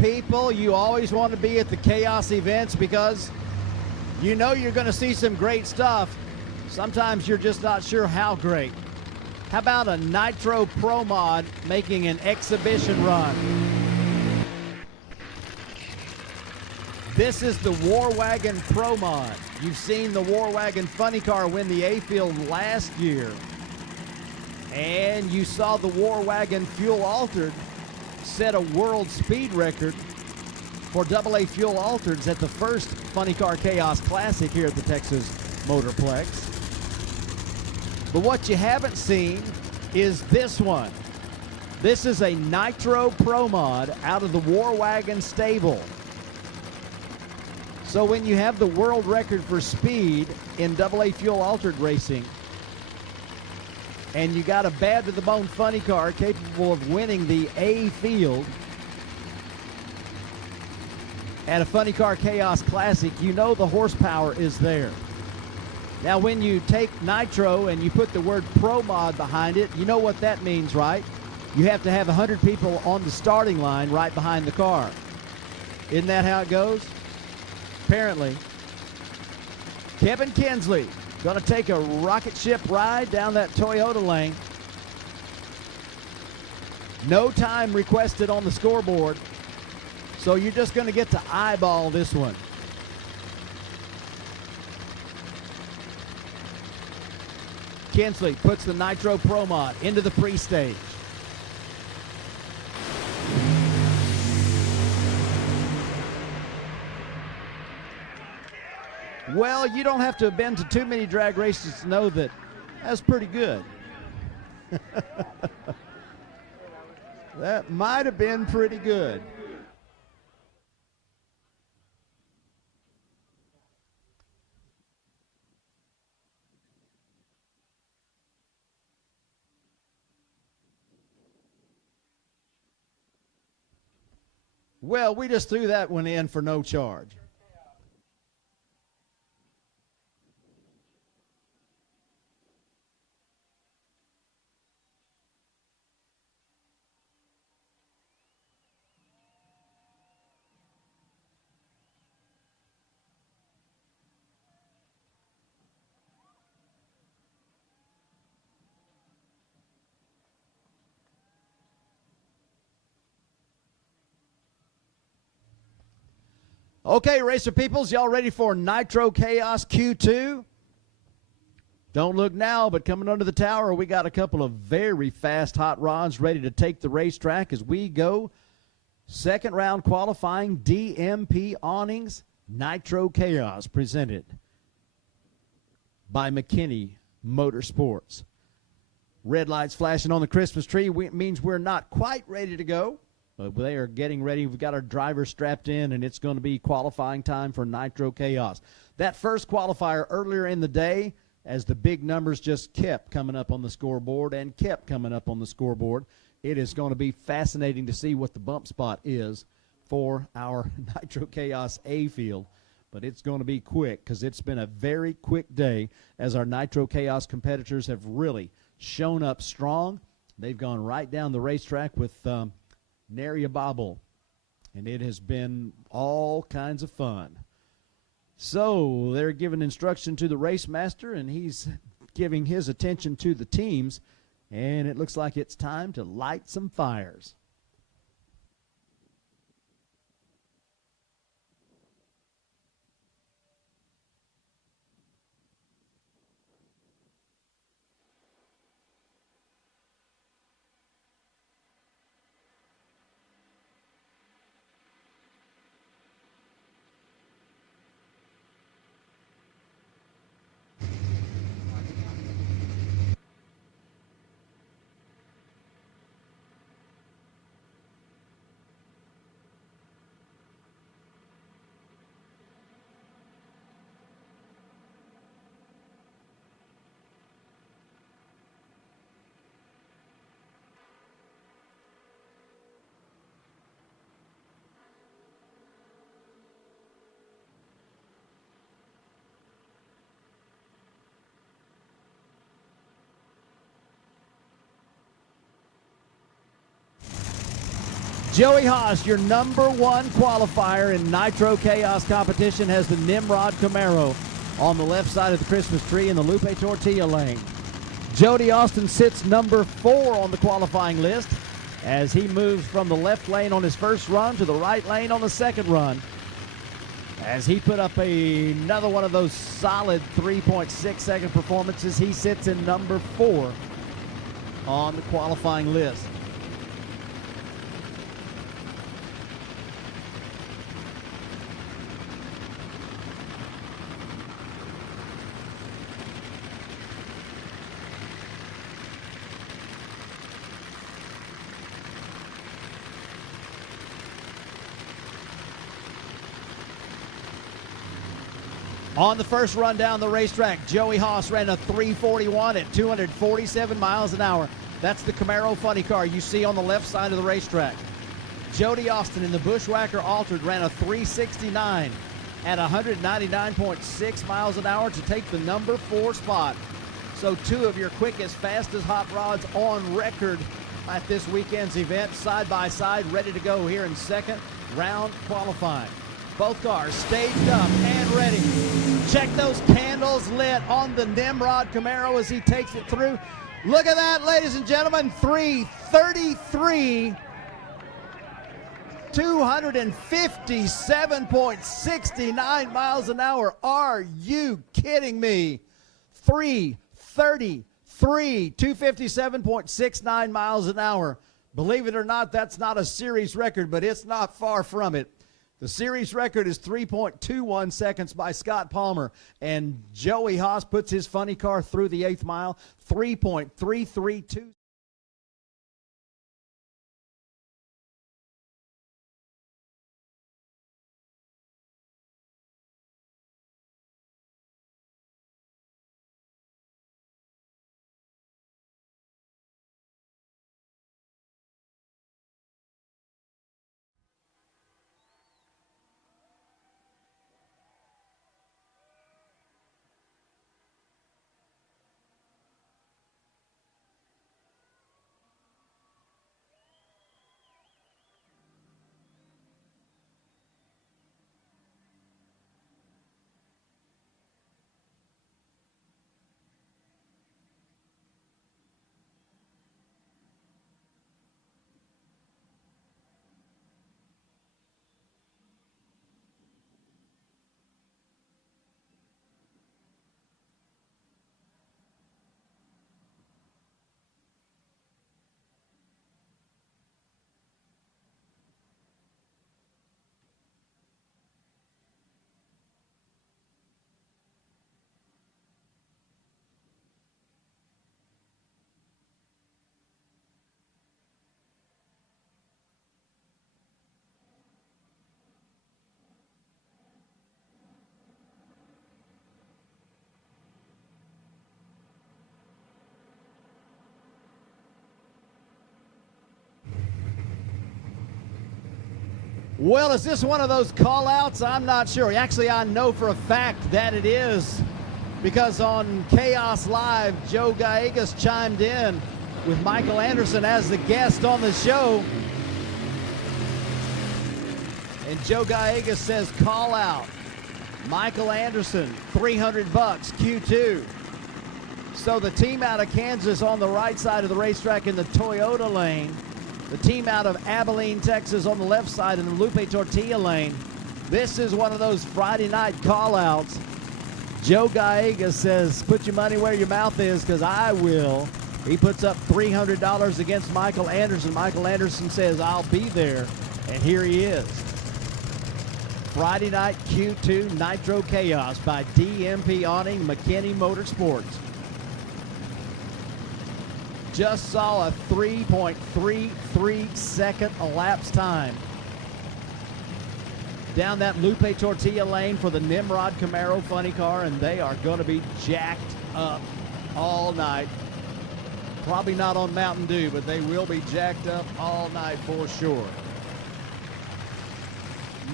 People, you always want to be at the Chaos events because you know you're going to see some great stuff. Sometimes you're just not sure how great. How about a Nitro Pro Mod making an exhibition run? This is the War Wagon Pro Mod. You've seen the War Wagon Funny Car win the A-Field last year. And you saw the War Wagon Fuel Altered set a world speed record for AA fuel altereds at the first Funny Car Chaos Classic here at the Texas Motorplex. But what you haven't seen is this one. This is a Nitro Pro Mod out of the War Wagon stable. So when you have the world record for speed in AA fuel altered racing, and you got a bad to the bone funny car capable of winning the A field at a Funny Car Chaos Classic, you know the horsepower is there. Now when you take Nitro and you put the word Pro Mod behind it, you know what that means, right? You have to have 100 people on the starting line right behind the car. Isn't that how it goes? Apparently. Kevin Kinsley going to take a rocket ship ride down that Toyota lane. No time requested on the scoreboard, so you're just going to get to eyeball this one. Kinsley puts the Nitro Pro Mod into the pre-stage. Well, you don't have to have been to too many drag races to know that that's pretty good. That might have been pretty good. Well, we just threw that one in for no charge. Okay, racer peoples, y'all ready for Nitro Chaos Q2? Don't look now, but coming under the tower, we got a couple of very fast hot rods ready to take the racetrack as we go. Second round qualifying DMP awnings, Nitro Chaos, presented by McKinney Motorsports. Red lights flashing on the Christmas tree means we're not quite ready to go. But they are getting ready. We've got our driver strapped in, and it's going to be qualifying time for Nitro Chaos. That first qualifier earlier in the day, as the big numbers just kept coming up on the scoreboard and kept coming up on the scoreboard, it is going to be fascinating to see what the bump spot is for our Nitro Chaos A field. But it's going to be quick because it's been a very quick day as our Nitro Chaos competitors have really shown up strong. They've gone right down the racetrack with nary a bobble, and it has been all kinds of fun. So they're giving instruction to the race master, and he's giving his attention to the teams, and it looks like it's time to light some fires. Joey Haas, your number one qualifier in Nitro Chaos competition, has the Nimrod Camaro on the left side of the Christmas tree in the Lupe Tortilla lane. Jody Austin sits number 4 on the qualifying list as he moves from the left lane on his first run to the right lane on the second run, as he put up another one of those solid 3.6 second performances. He sits in number 4 on the qualifying list. On the first run down the racetrack, Joey Haas ran a 3:41 at 247 miles an hour. That's the Camaro funny car you see on the left side of the racetrack. Jody Austin in the Bushwhacker Altered ran a 3:69 at 199.6 miles an hour to take the number 4 spot. So 2 of your quickest, fastest hot rods on record at this weekend's event, side by side, ready to go here in second round qualifying. Both cars staged up and ready. Check those candles lit on the Nimrod Camaro as he takes it through. Look at that, ladies and gentlemen, 333, 257.69 miles an hour. Are you kidding me? 333, 257.69 miles an hour. Believe it or not, that's not a series record, but it's not far from it. The series record is 3.21 seconds by Scott Palmer, and Joey Haas puts his funny car through the 8th mile, 3.332. Well, is this one of those call-outs? I'm not sure. Actually, I know for a fact that it is, because on Chaos Live, Joe Gallegos chimed in with Michael Anderson as the guest on the show. And Joe Gallegos says, call out. Michael Anderson, $300, Q2. So the team out of Kansas on the right side of the racetrack in the Toyota lane. The team out of Abilene, Texas on the left side in the Lupe Tortilla lane. This is one of those Friday night call-outs. Joe Gallegos says, put your money where your mouth is, because I will. He puts up $300 against Michael Anderson. Michael Anderson says, I'll be there. And here he is. Friday night Q2 Nitro Chaos by DMP Awning McKinney Motorsports. Just saw a 3.33 second elapsed time down that Lupe Tortilla lane for the Nimrod Camaro funny car, and they are going to be jacked up all night. Probably not on Mountain Dew, but they will be jacked up all night for sure.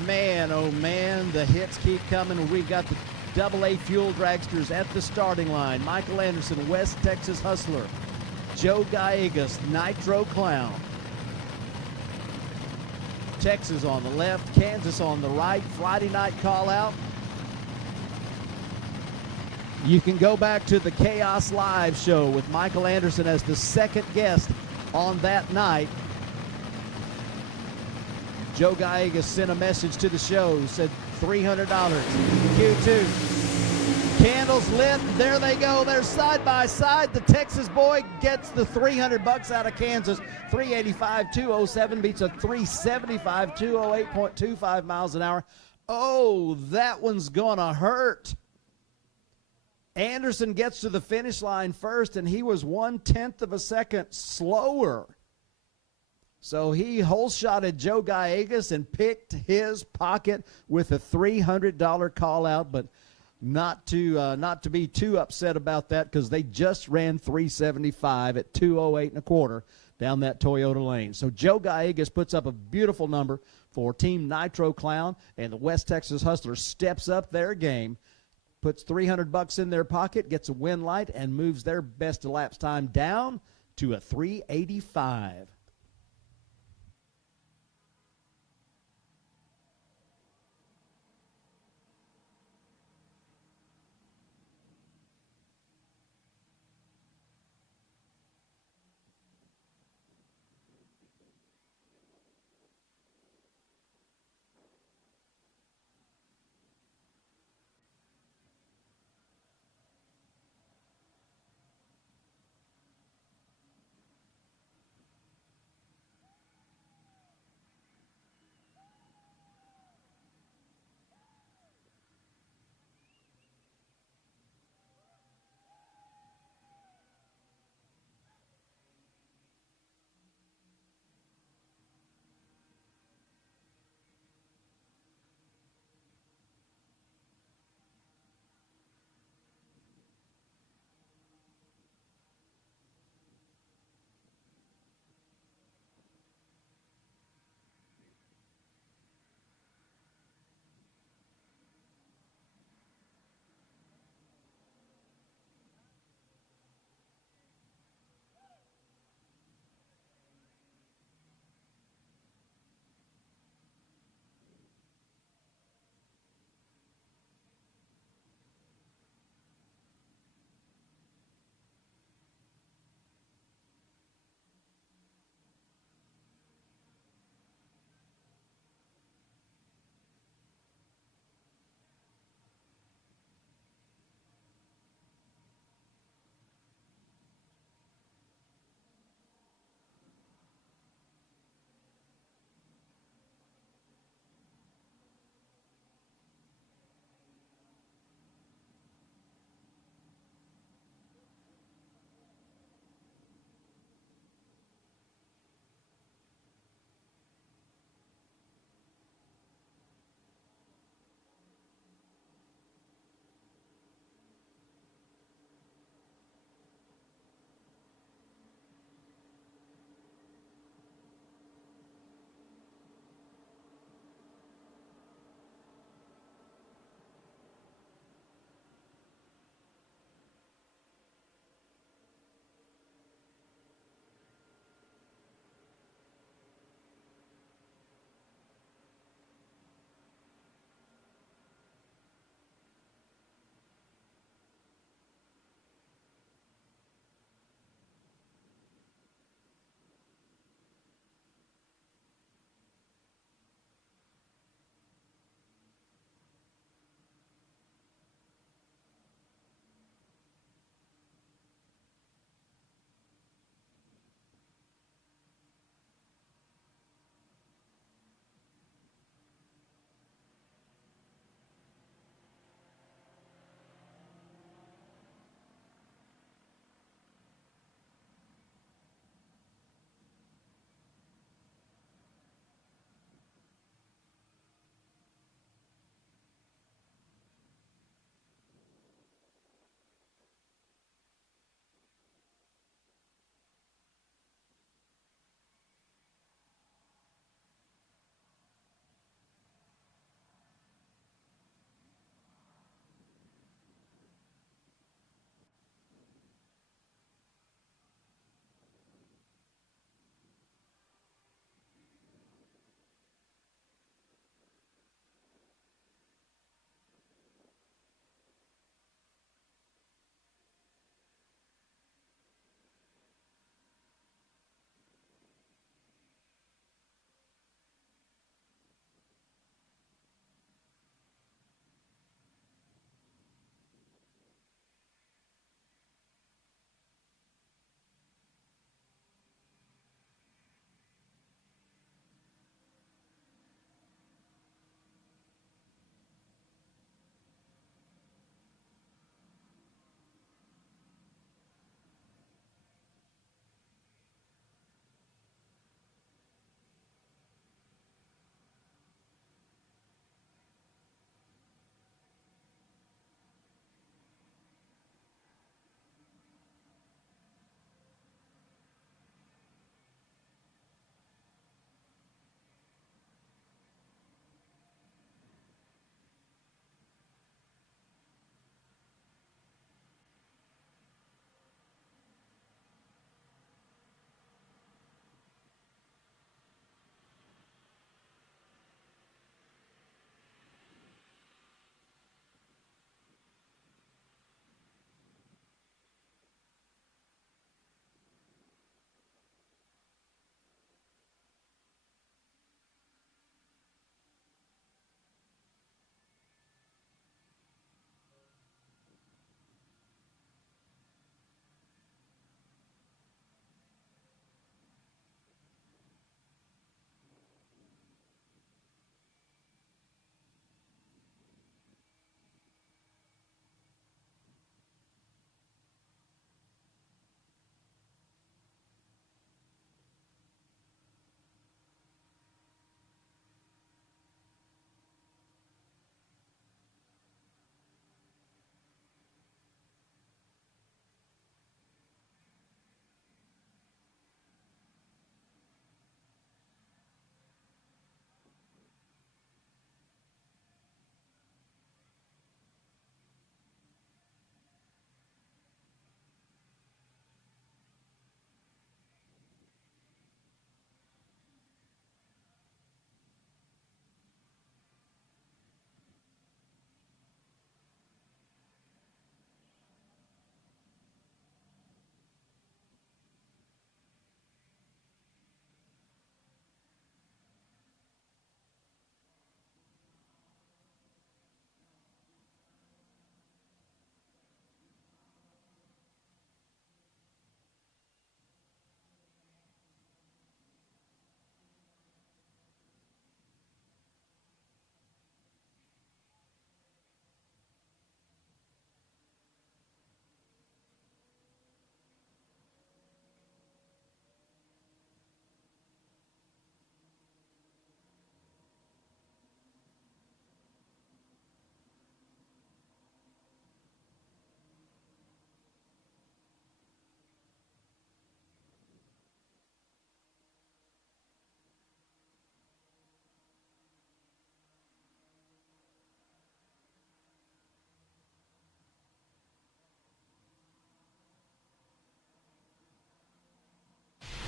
Man, oh man, the hits keep coming. We've got the AA Fuel Dragsters at the starting line. Michael Anderson, West Texas Hustler. Joe Gallegos, Nitro Clown. Texas on the left, Kansas on the right. Friday night call out. You can go back to the Chaos Live show with Michael Anderson as the second guest on that night. Joe Gallegos sent a message to the show, said $300, Q2. Candles lit, there they go. They're side by side. The Texas boy gets the $300 out of Kansas. 385.207 beats a 375 208.25 miles an hour. Oh, that one's gonna hurt. Anderson gets to the finish line first, and he was 1/10 of a second slower. So he hole-shotted Joe Gallegos and picked his pocket with a $300 call out, but not to be too upset about that because they just ran 375 at 2:08 and a quarter down that Toyota lane. So Joe Gallegos puts up a beautiful number for Team Nitro Clown, and the West Texas Hustler steps up their game, puts $300 in their pocket, gets a win light, and moves their best elapsed time down to a 3:85.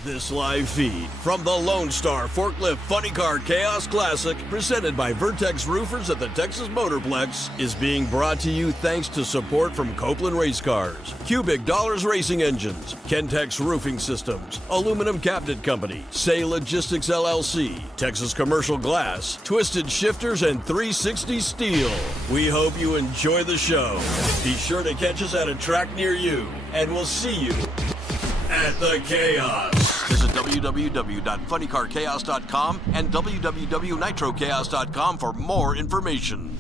This live feed from the Lone Star Forklift Funny Car Chaos Classic, presented by Vertex Roofers at the Texas Motorplex, is being brought to you thanks to support from Copeland Racecars, Cubic Dollars Racing Engines, Ken-Tex Roofing Systems, Aluminum Cabinet Company, Saye Logistics LLC, Texas Commercial Glass, Twisted Shifterz, and 360 Steel. We hope you enjoy the show. Be sure to catch us at a track near you, and we'll see you at the Chaos. Visit www.funnycarchaos.com and www.nitrochaos.com for more information.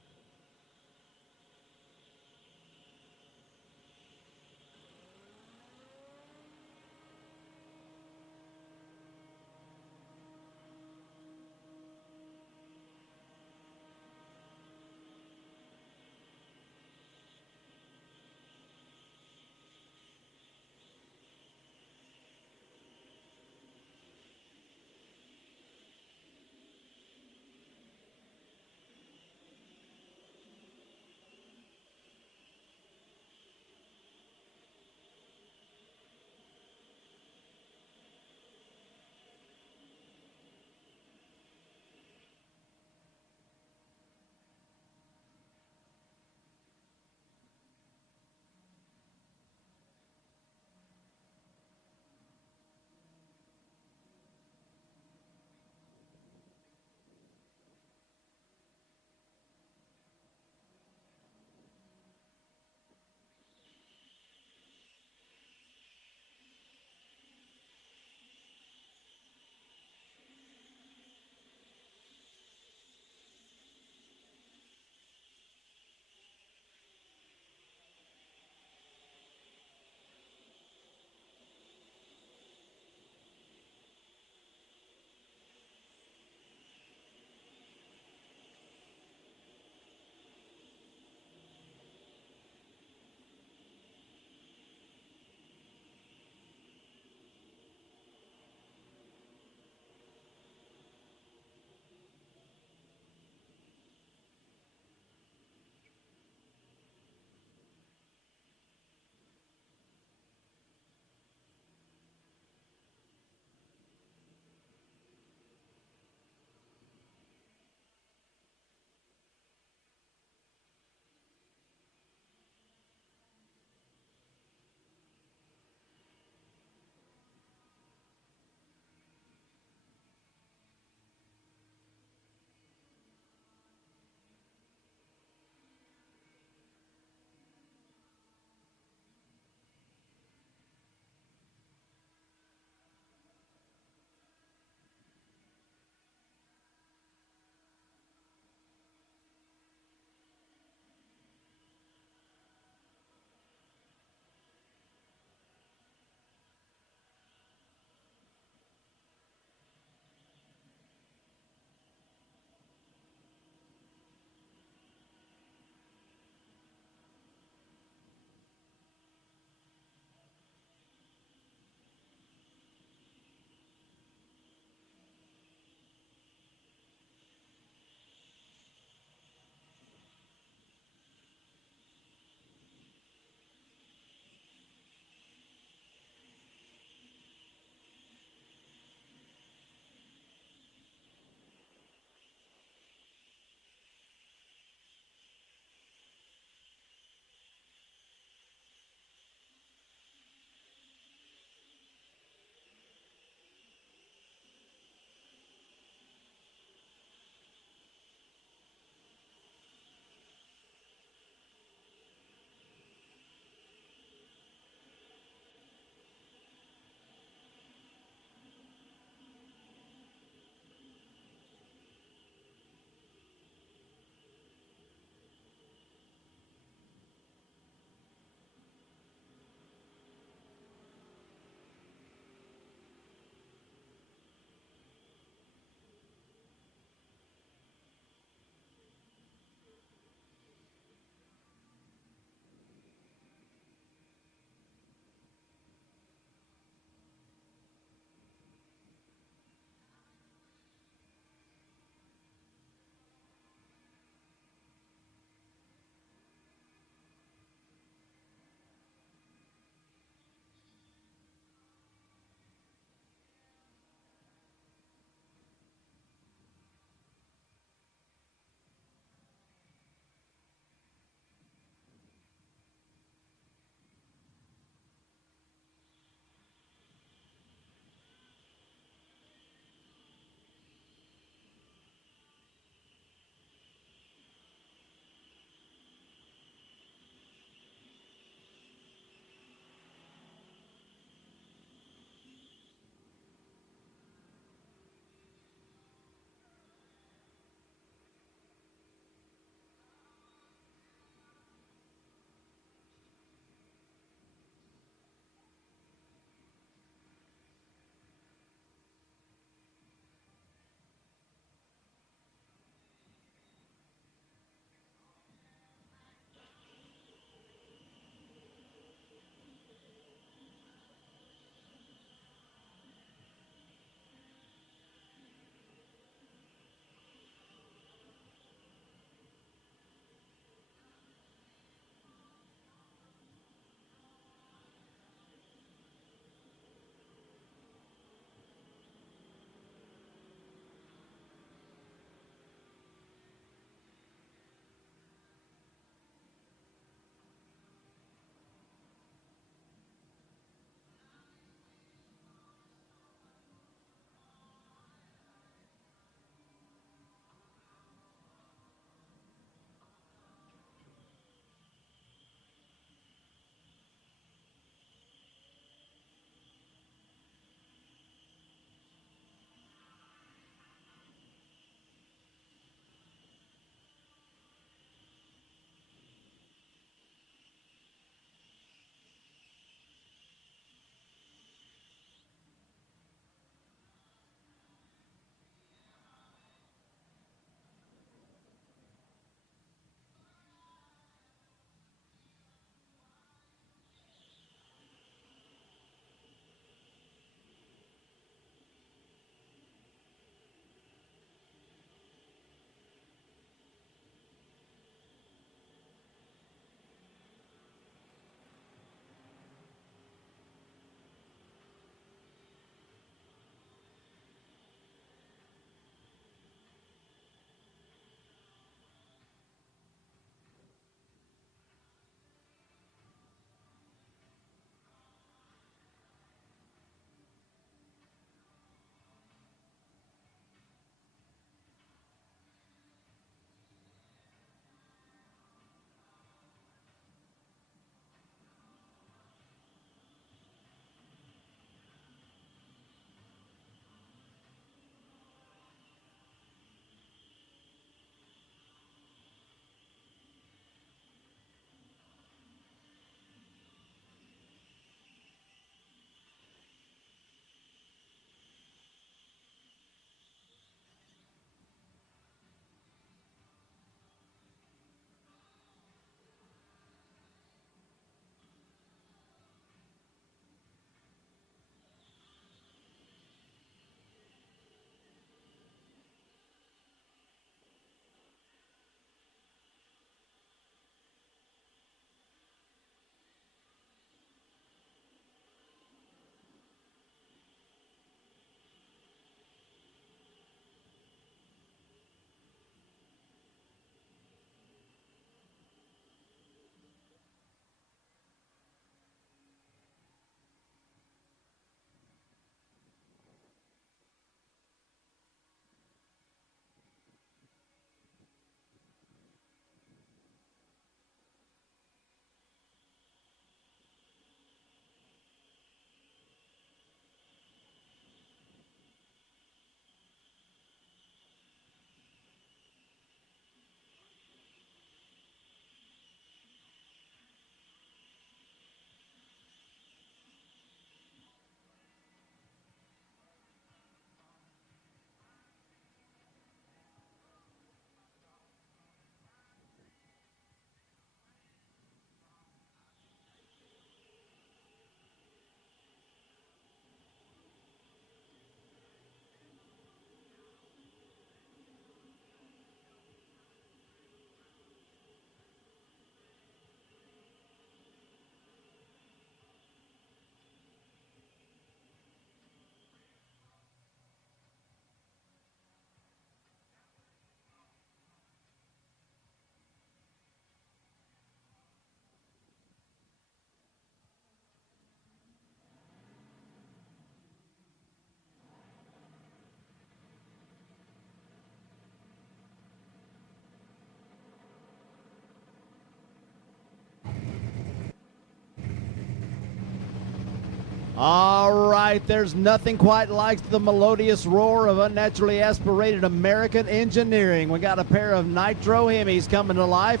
All right, there's nothing quite like the melodious roar of unnaturally aspirated American engineering. We got a pair of Nitro Hemis coming to life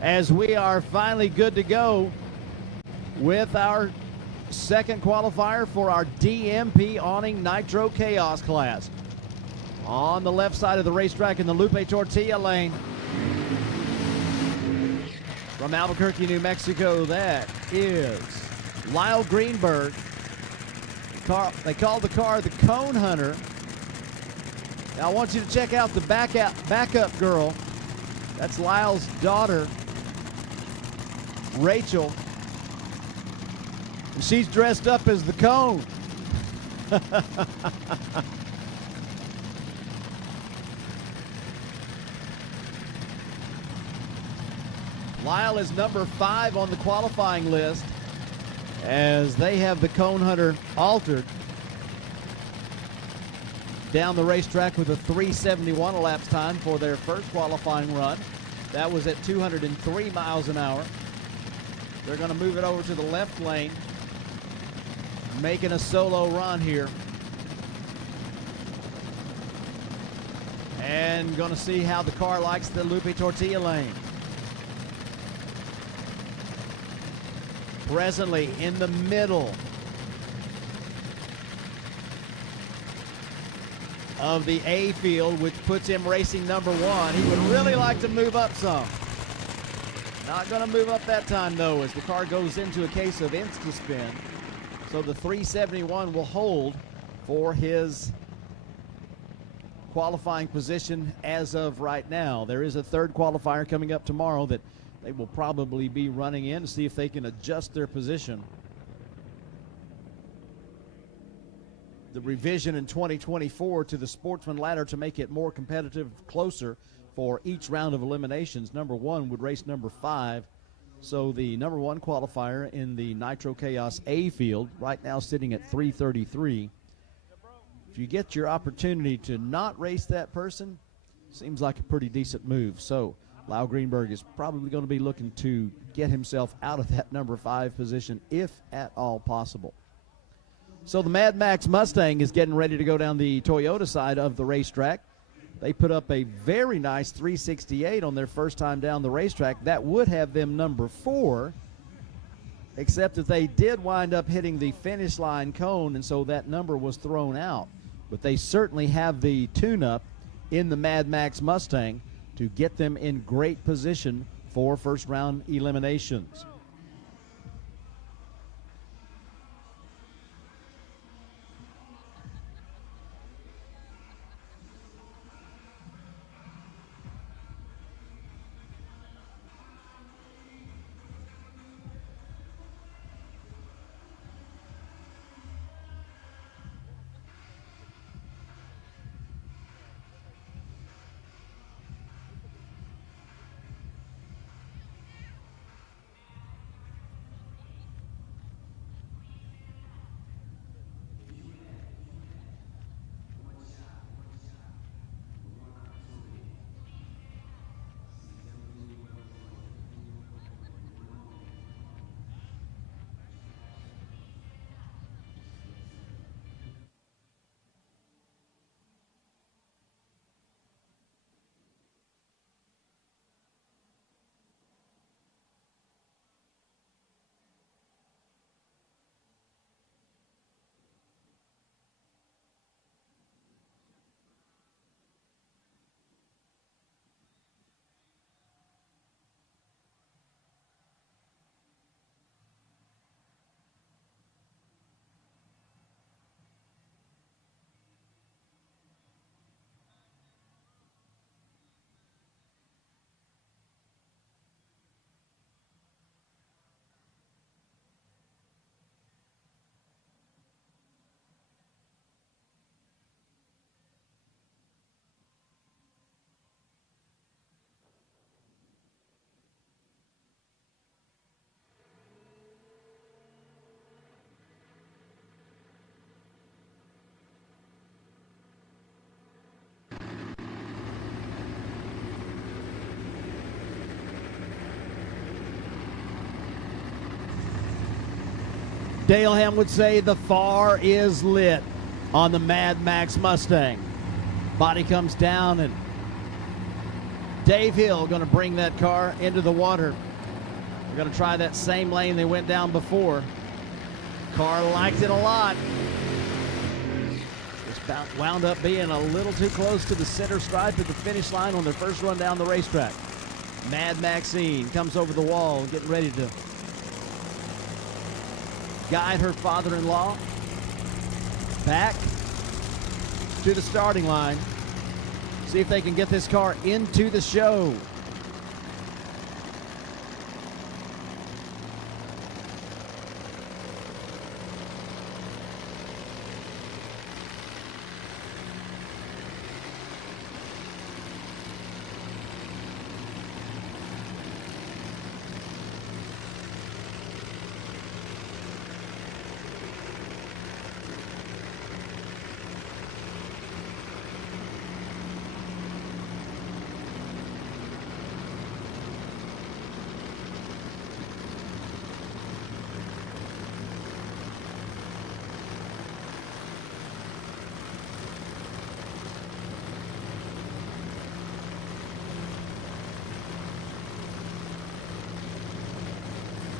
as we are finally good to go with our second qualifier for our DMP awning Nitro Chaos class. On the left side of the racetrack in the Lupe Tortilla lane from Albuquerque, New Mexico, that is Lyle Greenberg. They call the car the Cone Hunter. Now I want you to check out the backup girl. That's Lyle's daughter, Rachel. And she's dressed up as the Cone. Lyle is number 5 on the qualifying list, as they have the Cone Hunter altered down the racetrack with a 371 elapsed time for their first qualifying run. That was at 203 miles an hour. They're going to move it over to the left lane, making a solo run here. And going to see how the car likes the Lupe Tortilla lane. Presently in the middle of the A field, which puts him racing number 1. He would really like to move up some. Not going to move up that time, though, as the car goes into a case of insta-spin. So the 371 will hold for his qualifying position as of right now. There is a third qualifier coming up tomorrow that they will probably be running in to see if they can adjust their position. The revision in 2024 to the Sportsman ladder to make it more competitive, closer for each round of eliminations. Number 1 would race number 5. So the number 1 qualifier in the Nitro Chaos A field right now sitting at 333. If you get your opportunity to not race that person, seems like a pretty decent move. So Lyle Greenberg is probably going to be looking to get himself out of that number 5 position, if at all possible. So the Mad Max Mustang is getting ready to go down the Toyota side of the racetrack. They put up a very nice 368 on their first time down the racetrack. That would have them number 4, except that they did wind up hitting the finish line cone, and so that number was thrown out. But they certainly have the tune-up in the Mad Max Mustang to get them in great position for first round eliminations. Dale Ham would say the far is lit on the Mad Max Mustang. Body comes down, and Dave Hill going to bring that car into the water. We're going to try that same lane they went down before. Car liked it a lot. Just wound up being a little too close to the center stripe at the finish line on their first run down the racetrack. Mad Maxine comes over the wall, getting ready to guide her father-in-law back to the starting line. See if they can get this car into the show.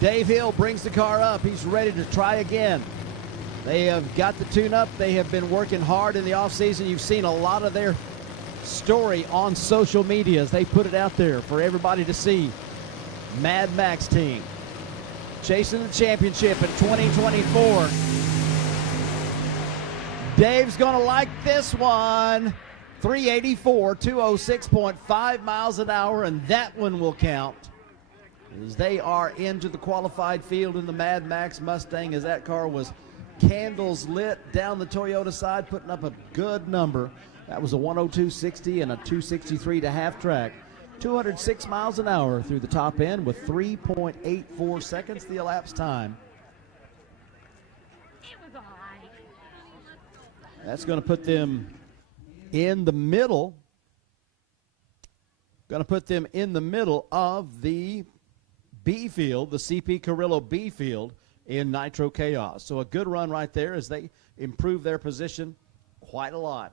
Dave Hill brings the car up. He's ready to try again. They have got the tune-up. They have been working hard in the offseason. You've seen a lot of their story on social media as they put it out there for everybody to see. Mad Max team chasing the championship in 2024. Dave's going to like this one. 384, 206.5 miles an hour, and that one will count as they are into the qualified field in the Mad Max Mustang, as that car was candles lit down the Toyota side, putting up a good number. That was a 102.60 and a 263 to half track. 206 miles an hour through the top end with 3.84 seconds the elapsed time. That's going to put them in the middle. Going to put them in the middle of the B field, the CP Carrillo B field in Nitro Chaos. So a good run right there as they improve their position quite a lot.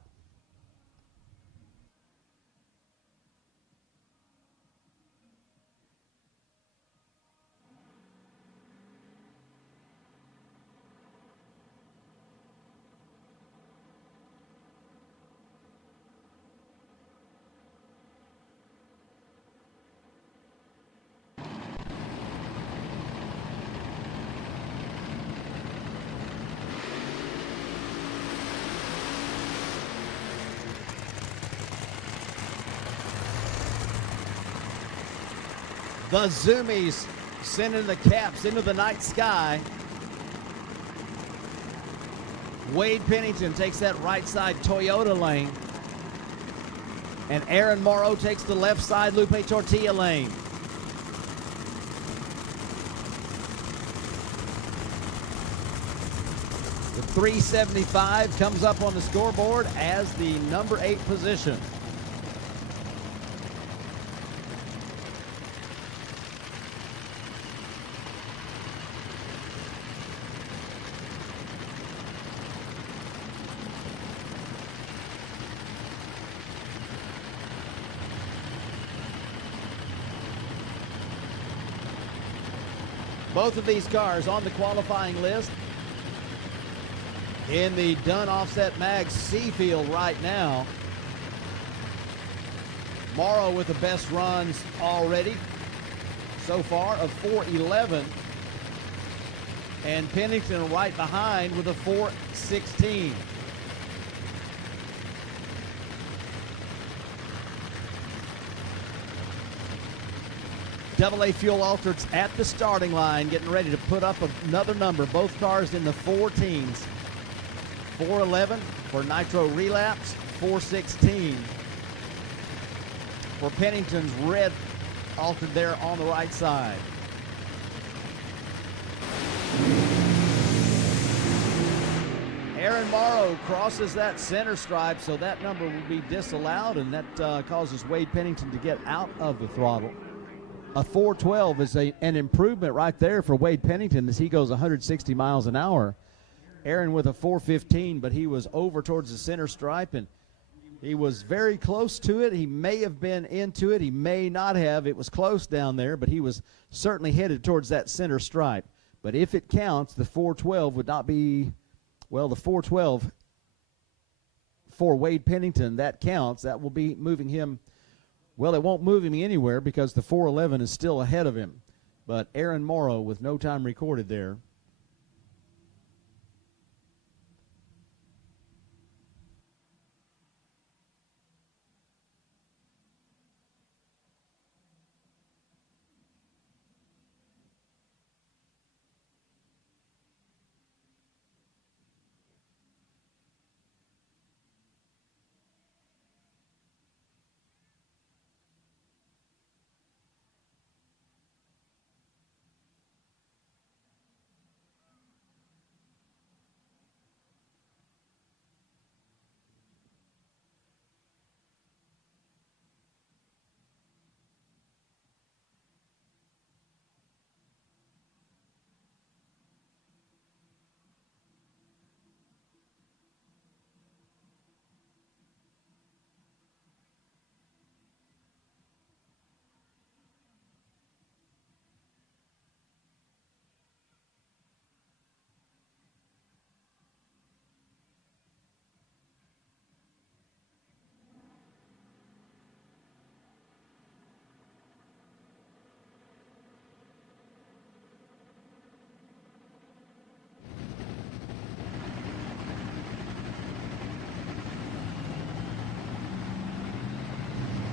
The Zoomies sending the caps into the night sky. Wade Pennington takes that right side Toyota lane. And Aaron Morrow takes the left side Lupe Tortilla lane. The 375 comes up on the scoreboard as the number 8 position. Both of these cars on the qualifying list in the Dunn Offset Mag C field right now. Morrow with the best runs already so far of 411. And Pennington right behind with a 416. AA fuel altereds at the starting line, getting ready to put up another number. Both cars in the 14s. 411 for Nitro Relapse, 416 for Pennington's red altered there on the right side. Aaron Morrow crosses that center stripe, so that number will be disallowed, and that causes Wade Pennington to get out of the throttle. A 412 is an improvement right there for Wade Pennington as he goes 160 miles an hour. Aaron with a 415, but he was over towards the center stripe, and he was very close to it. He may have been into it. He may not have. It was close down there, but he was certainly headed towards that center stripe. But if it counts, the 412 would not be, well, the 412 for Wade Pennington, that counts. That will be moving him. Well, it won't move him anywhere because the 411 is still ahead of him. But Aaron Morrow with no time recorded there.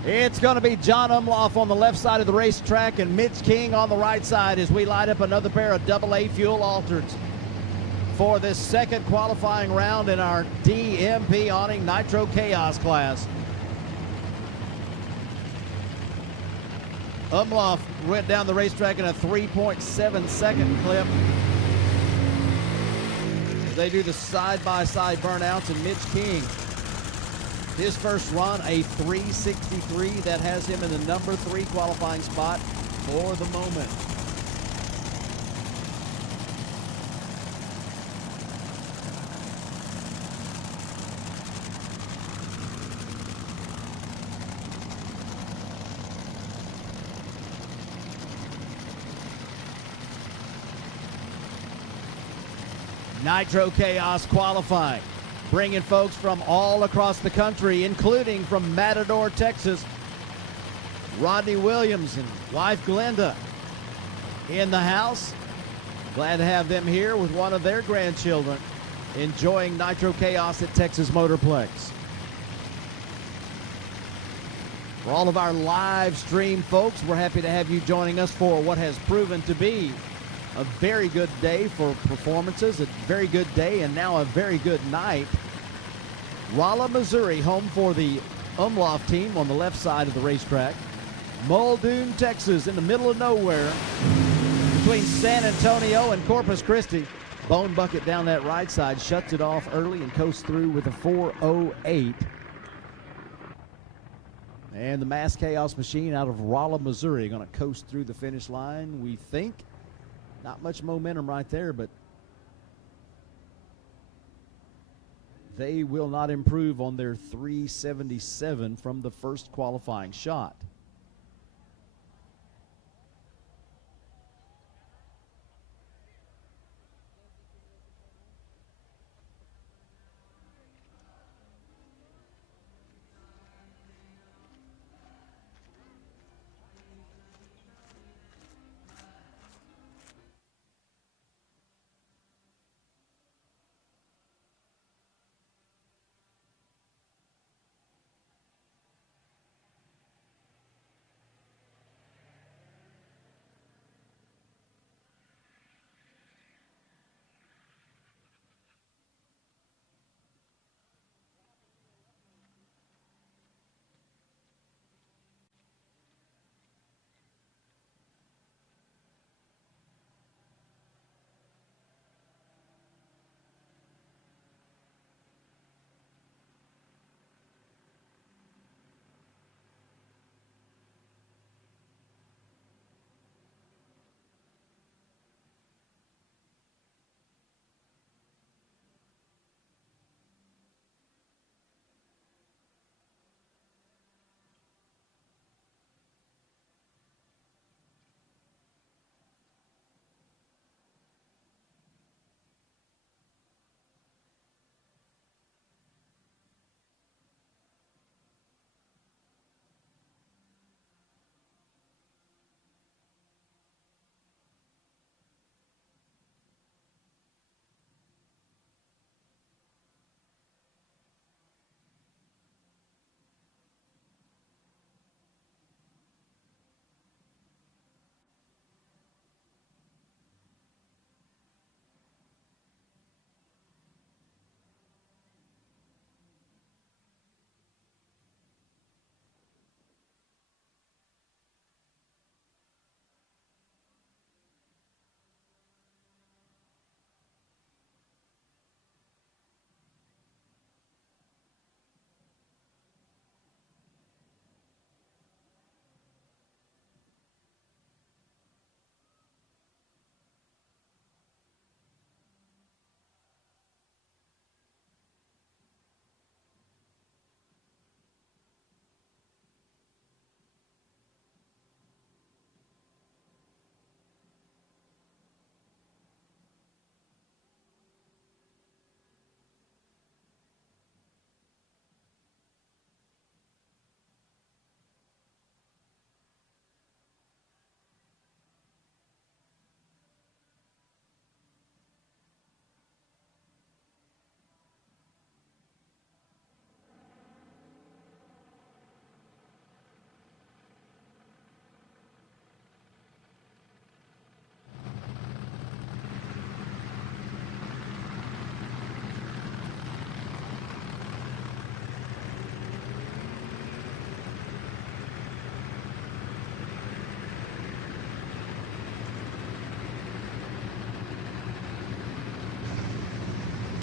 It's going to be John Umloff on the left side of the racetrack and Mitch King on the right side as we light up another pair of AA fuel altereds for this second qualifying round in our DMP awning Nitro Chaos class. Umloff went down the racetrack in a 3.7 second clip. They do the side-by-side burnouts, and Mitch King, his first run, a 363. That has him in the number 3 qualifying spot for the moment. Nitro Chaos qualifying, bringing folks from all across the country, including from Matador, Texas. Rodney Williams and wife Glenda in the house. Glad to have them here with one of their grandchildren enjoying Nitro Chaos at Texas Motorplex. For all of our live stream folks, we're happy to have you joining us for what has proven to be a very good day for performances, a very good day, and now a very good night. Rolla, Missouri, home for the Umloff team on the left side of the racetrack. Muldoon, Texas, in the middle of nowhere between San Antonio and Corpus Christi. Bone Bucket down that right side, shuts it off early and coasts through with a 4:08. And the Mass Chaos Machine out of Rolla, Missouri, going to coast through the finish line, we think. Not much momentum right there, but they will not improve on their 377 from the first qualifying shot.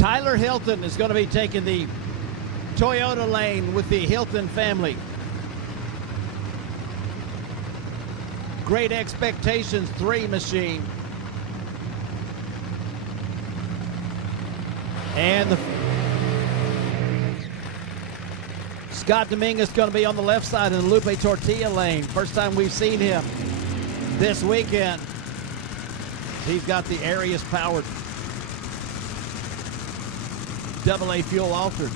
Tyler Hilton is going to be taking the Toyota lane with the Hilton family. Great Expectations 3 machine. And Scott Dominguez going to be on the left side in the Lupe Tortilla lane. First time we've seen him this weekend. He's got the Arius powered AA fuel altered.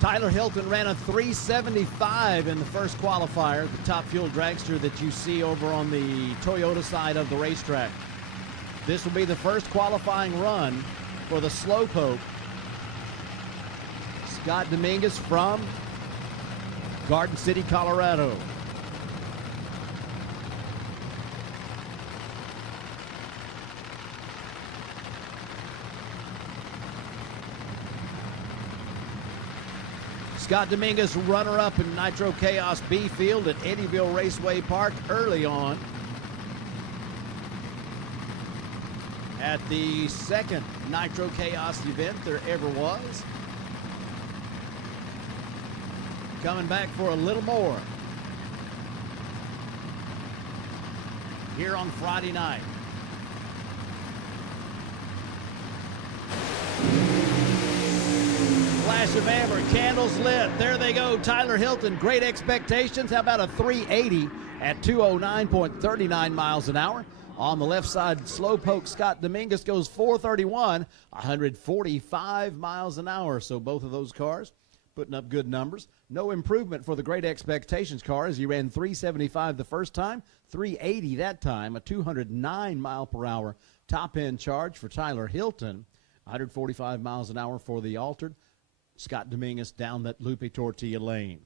Tyler Hilton ran a 375 in the first qualifier, the top fuel dragster that you see over on the Toyota side of the racetrack. This will be the first qualifying run for the Slowpoke. Scott Dominguez from Garden City, Colorado. Scott Dominguez, runner-up in Nitro Chaos B field at Eddyville Raceway Park early on. At the second Nitro Chaos event there ever was. Coming back for a little more here on Friday night. Flash of amber, candles lit. There they go. Tyler Hilton, Great Expectations. How about a 380 at 209.39 miles an hour? On the left side, Slowpoke Scott Dominguez goes 431, 145 miles an hour. So both of those cars putting up good numbers. No improvement for the Great Expectations car as he ran 375 the first time, 380 that time, a 209 mile per hour top end charge for Tyler Hilton, 145 miles an hour for the altered Scott Dominguez down that Lupe Tortilla lane.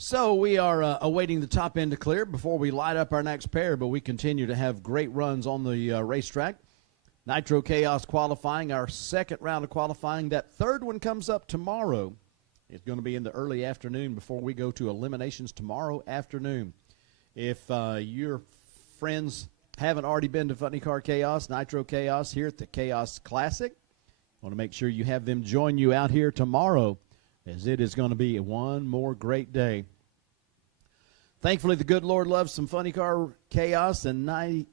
So we are awaiting the top end to clear before we light up our next pair, but we continue to have great runs on the racetrack. Nitro Chaos qualifying, our second round of qualifying. That third one comes up tomorrow. It's going to be in the early afternoon before we go to eliminations tomorrow afternoon. If your friends haven't already been to Funny Car Chaos, Nitro Chaos here at the Chaos Classic, I want to make sure you have them join you out here tomorrow, as it is going to be one more great day. Thankfully, the good Lord loves some Funny Car Chaos and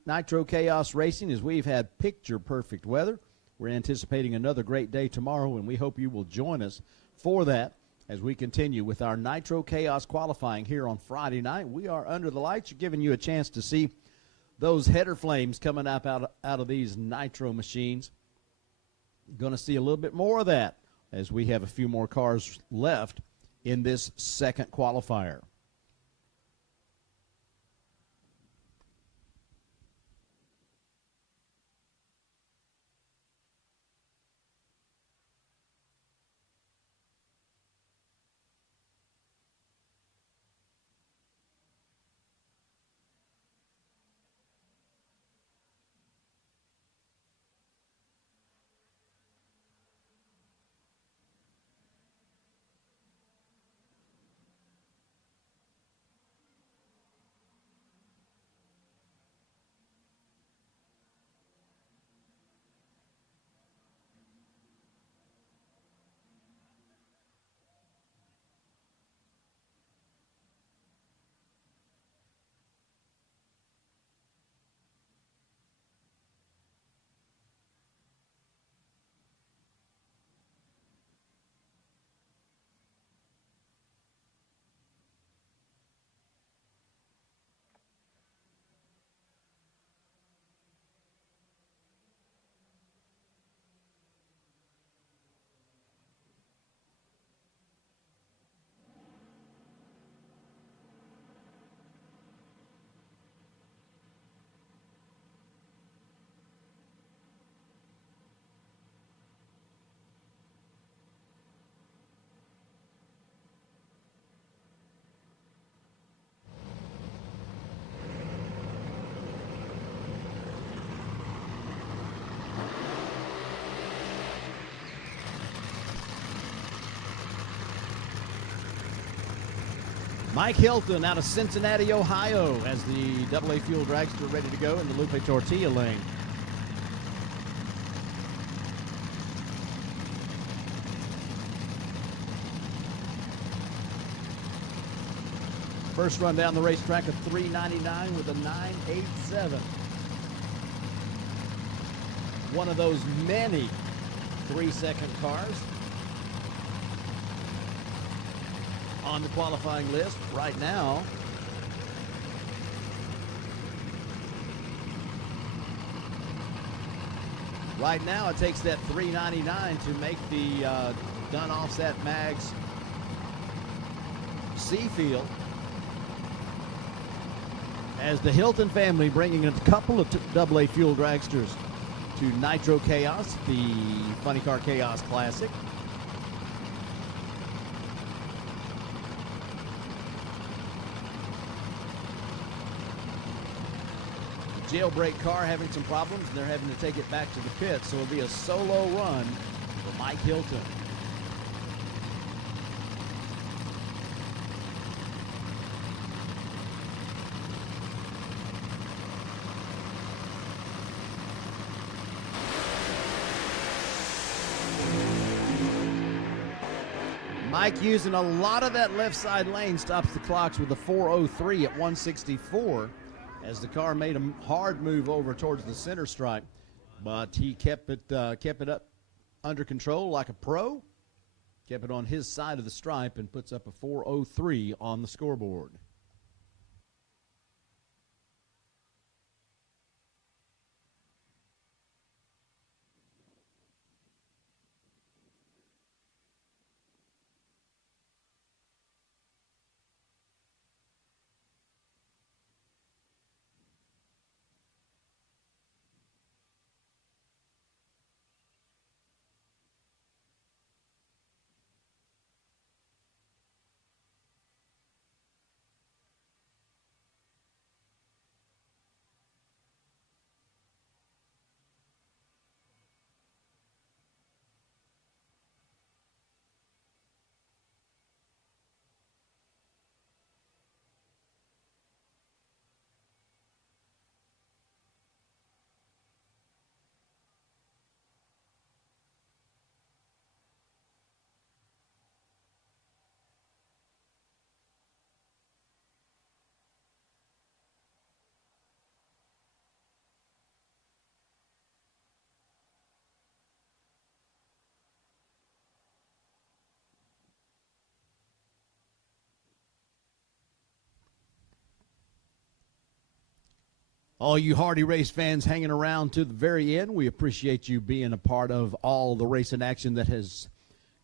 Nitro Chaos racing as we've had picture-perfect weather. We're anticipating another great day tomorrow, and we hope you will join us for that as we continue with our Nitro Chaos qualifying here on Friday night. We are under the lights. You're giving you a chance to see those header flames coming up out of these Nitro machines. You're going to see a little bit more of that as we have a few more cars left in this second qualifier. Mike Hilton out of Cincinnati, Ohio, as the AA Fuel dragster ready to go in the Lupe Tortilla lane. First run down the racetrack of 3:99 with a 9.87. One of those many 3-second cars on the qualifying list right now. Right now, it takes that 3.99 to make the Dunn Offset Mags C field. As the Hilton family bringing a couple of AA Fuel dragsters to Nitro Chaos, the Funny Car Chaos Classic. Jailbreak car having some problems, and they're having to take it back to the pit, so it'll be a solo run for Mike Hilton. Mike using a lot of that left side lane stops the clocks with a 4:03 at 164 as the car made a hard move over towards the center stripe, but he kept it up under control like a pro, kept it on his side of the stripe, and puts up a 4:03 on the scoreboard. All you Hardy Race fans hanging around to the very end, we appreciate you being a part of all the racing action that has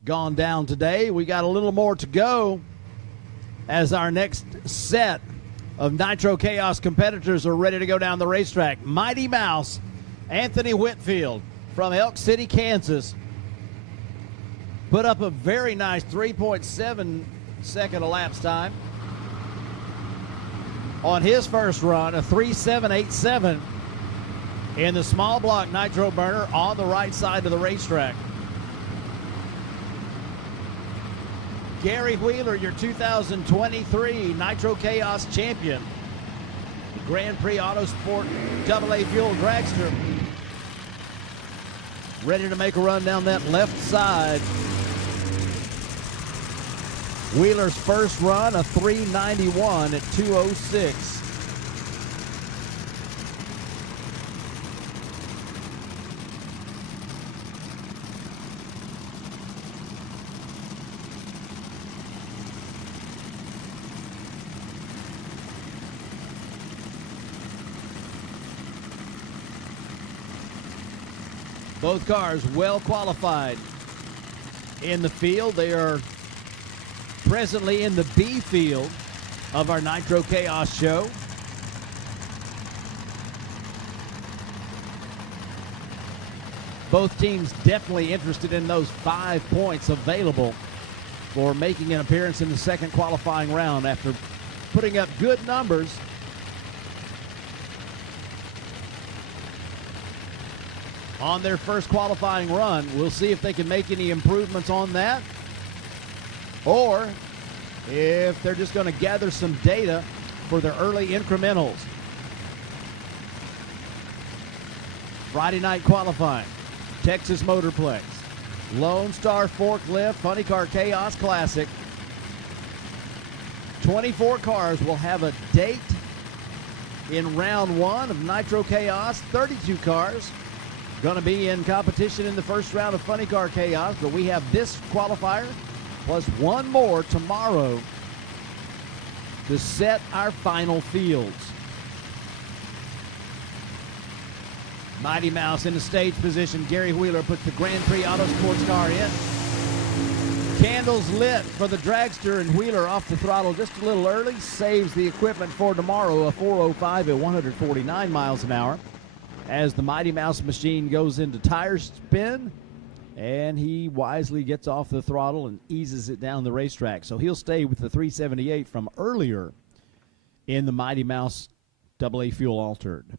gone down today. We got a little more to go as our next set of Nitro Chaos competitors are ready to go down the racetrack. Mighty Mouse, Anthony Whitfield from Elk City, Kansas, put up a very nice 3.7 second elapsed time on his first run, a 3.787 in the small block nitro burner on the right side of the racetrack. Gary Wheeler, your 2023 Nitro Chaos champion, Grand Prix Autosport AA Fuel dragster, ready to make a run down that left side. Wheeler's first run, a 391 at 206. Both cars well qualified in the field. They are presently in the B field of our Nitro Chaos show. Both teams definitely interested in those 5 points available for making an appearance in the second qualifying round after putting up good numbers on their first qualifying run. We'll see if they can make any improvements on that, or if they're just going to gather some data for their early incrementals. Friday night qualifying, Texas Motorplex, Lone Star Forklift Funny Car Chaos Classic. 24 cars will have a date in round one of Nitro Chaos. 32 cars going to be in competition in the first round of Funny Car Chaos, but we have this qualifier plus one more tomorrow to set our final fields. Mighty Mouse in the stage position. Gary Wheeler puts the Grand Prix Auto Sports car in. Candles lit for the dragster, and Wheeler off the throttle just a little early. Saves the equipment for tomorrow, a 405 at 149 miles an hour. As the Mighty Mouse machine goes into tire spin, and he wisely gets off the throttle and eases it down the racetrack. So he'll stay with the 378 from earlier in the Mighty Mouse AA fuel altered.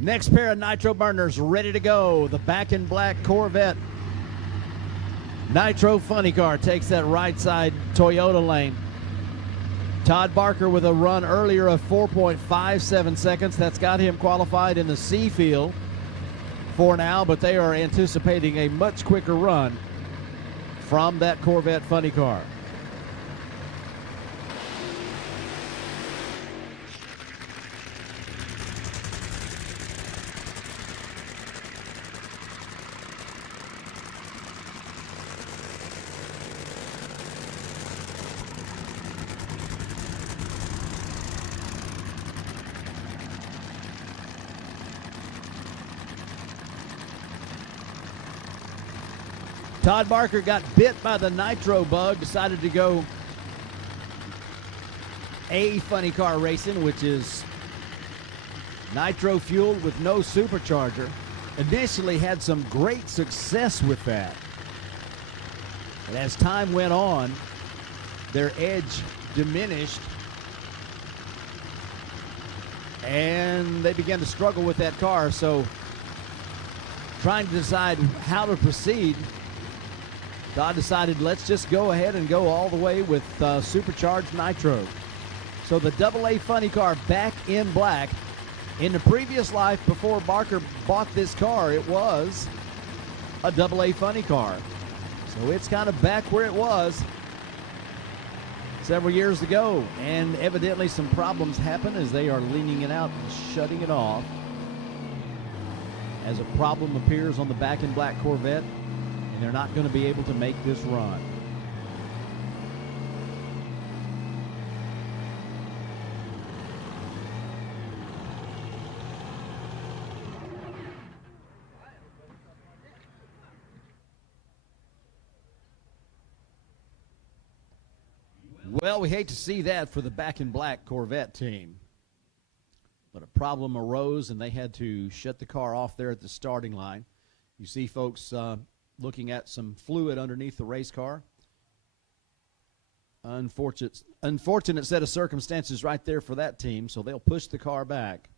Next pair of nitro burners ready to go. The back in black Corvette Nitro Funny Car takes that right side Toyota lane. Todd Barker with a run earlier of 4.57 seconds. That's got him qualified in the C field for now, but they are anticipating a much quicker run from that Corvette Funny Car. Todd Barker got bit by the nitro bug, decided to go A Funny Car Racing, which is nitro fueled with no supercharger. Initially had some great success with that. But as time went on, their edge diminished, and they began to struggle with that car. So trying to decide how to proceed, Todd decided, let's just go ahead and go all the way with supercharged nitro. So the AA Funny Car back in black. In the previous life, before Barker bought this car, it was a AA Funny Car. So it's kind of back where it was several years ago. And evidently some problems happen as they are leaning it out and shutting it off, as a problem appears on the back in black Corvette, and they're not going to be able to make this run. Well, we hate to see that for the back in black Corvette team, but a problem arose and they had to shut the car off there at the starting line. You see folks looking at some fluid underneath the race car. Unfortunate set of circumstances right there for that team, so they'll push the car back.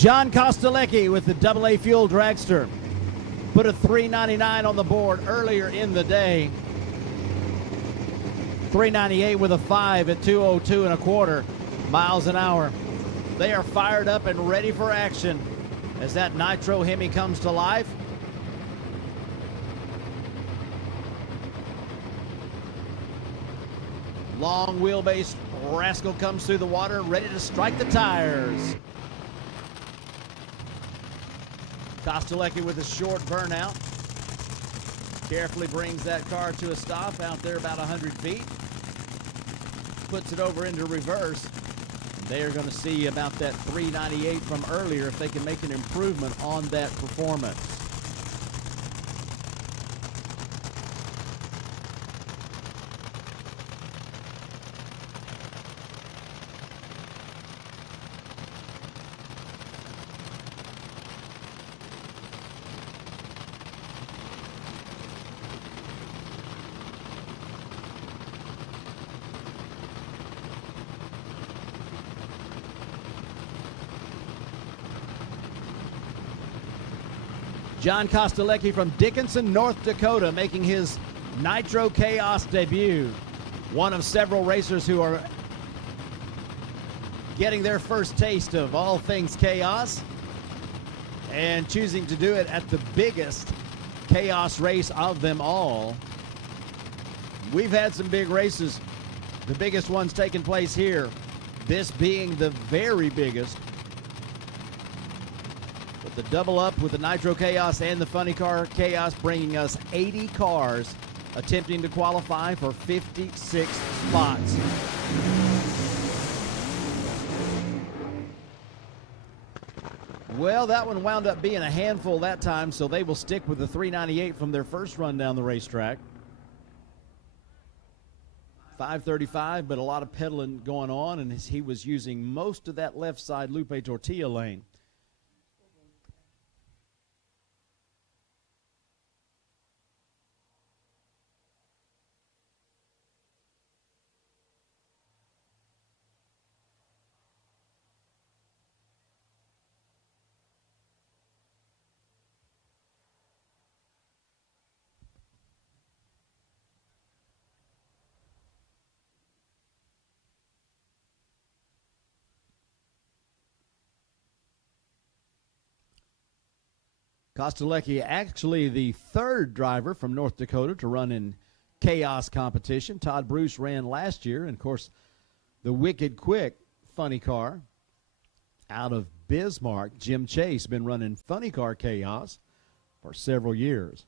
John Kostelecki with the AA Fuel Dragster. Put a 399 on the board earlier in the day. 398 with a 5 at 202 1/4 miles an hour. They are fired up and ready for action as that Nitro Hemi comes to life. Long wheelbase rascal comes through the water, ready to strike the tires. Kostelecki with a short burnout. Carefully brings that car to a stop out there about 100 feet. Puts it over into reverse. They are going to see about that 398 from earlier if they can make an improvement on that performance. John Kostelecki from Dickinson, North Dakota, making his Nitro Chaos debut. One of several racers who are getting their first taste of all things chaos and choosing to do it at the biggest chaos race of them all. We've had some big races, the biggest ones taking place here, this being the very biggest. The double up with the Nitro Chaos and the Funny Car Chaos, bringing us 80 cars attempting to qualify for 56 spots. Well, that one wound up being a handful that time, so they will stick with the 398 from their first run down the racetrack. 535, but a lot of pedaling going on, and he was using most of that left side Lupe Tortilla lane. Kostelecki, actually the third driver from North Dakota to run in chaos competition. Todd Bruce ran last year, and of course the wicked quick Funny Car out of Bismarck. Jim Chase been running Funny Car Chaos for several years.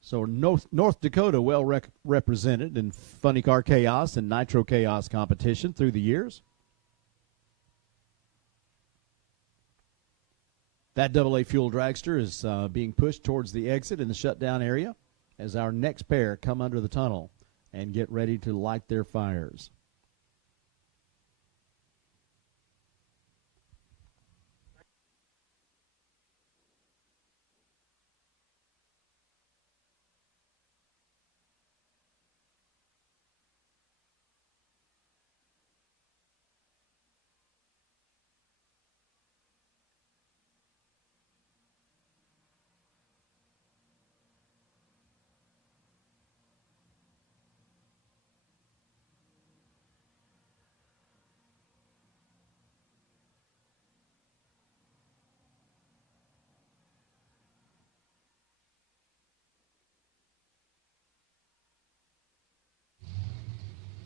So North Dakota well represented in Funny Car Chaos and Nitro Chaos competition through the years. That AA Fuel Dragster is being pushed towards the exit in the shutdown area as our next pair come under the tunnel and get ready to light their fires.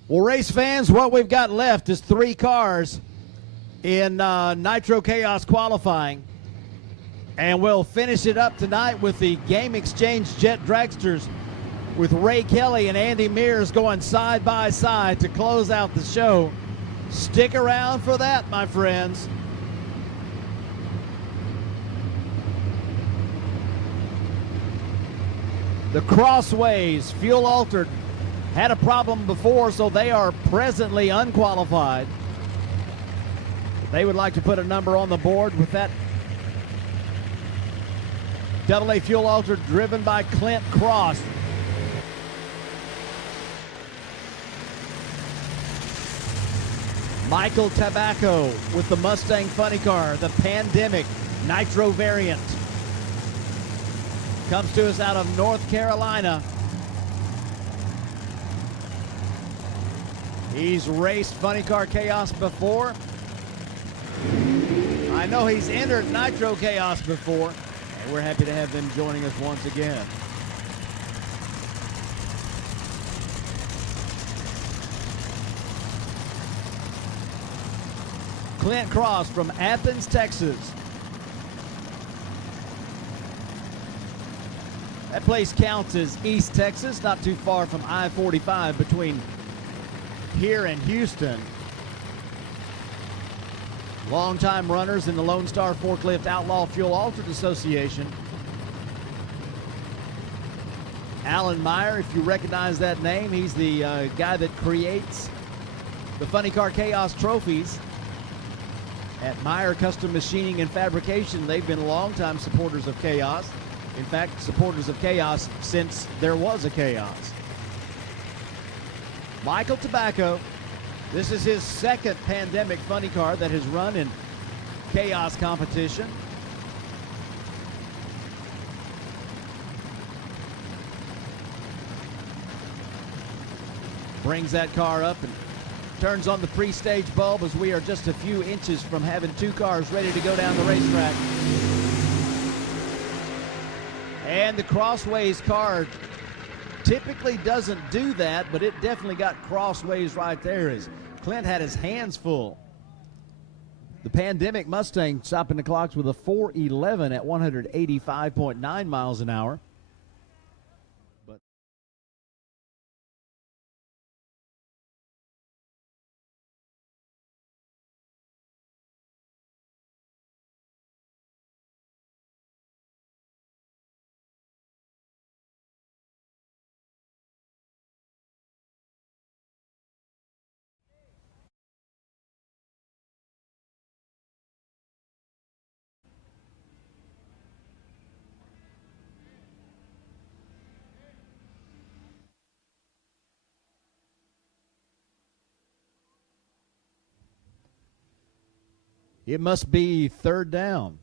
Well, race fans, what we've got left is 3 cars in Nitro Chaos qualifying. And we'll finish it up tonight with the Game Exchange Jet Dragsters with Ray Kelly and Andy Mears going side by side to close out the show. Stick around for that, my friends. The Crossways, fuel altered, had a problem before, so they are presently unqualified. They would like to put a number on the board with that AA Fuel Altered driven by Clint Cross. Michael Tobacco with the Mustang Funny Car, the Pandemic Nitro variant. Comes to us out of North Carolina. He's raced Funny Car Chaos before. I know he's entered Nitro Chaos before, and we're happy to have them joining us once again. Clint Cross from Athens, Texas. That place counts as East Texas, not too far from I-45 between here and Houston. Longtime runners in the Lone Star Forklift Outlaw Fuel Altered Association. Alan Meyer, if you recognize that name, he's the guy that creates the Funny Car Chaos trophies at Meyer Custom Machining and Fabrication. They've been longtime supporters of Chaos. In fact, supporters of Chaos since there was a Chaos. Michael Tobacco, this is his second Pandemic Funny Car that has run in Chaos competition. Brings that car up and turns on the pre-stage bulb as we are just a few inches from having two cars ready to go down the racetrack. And the Crossways car typically doesn't do that, but it definitely got Crossways right there as Clint had his hands full. The Pandemic Mustang stopping the clocks with a 4:11 at 185.9 miles an hour. It must be third down.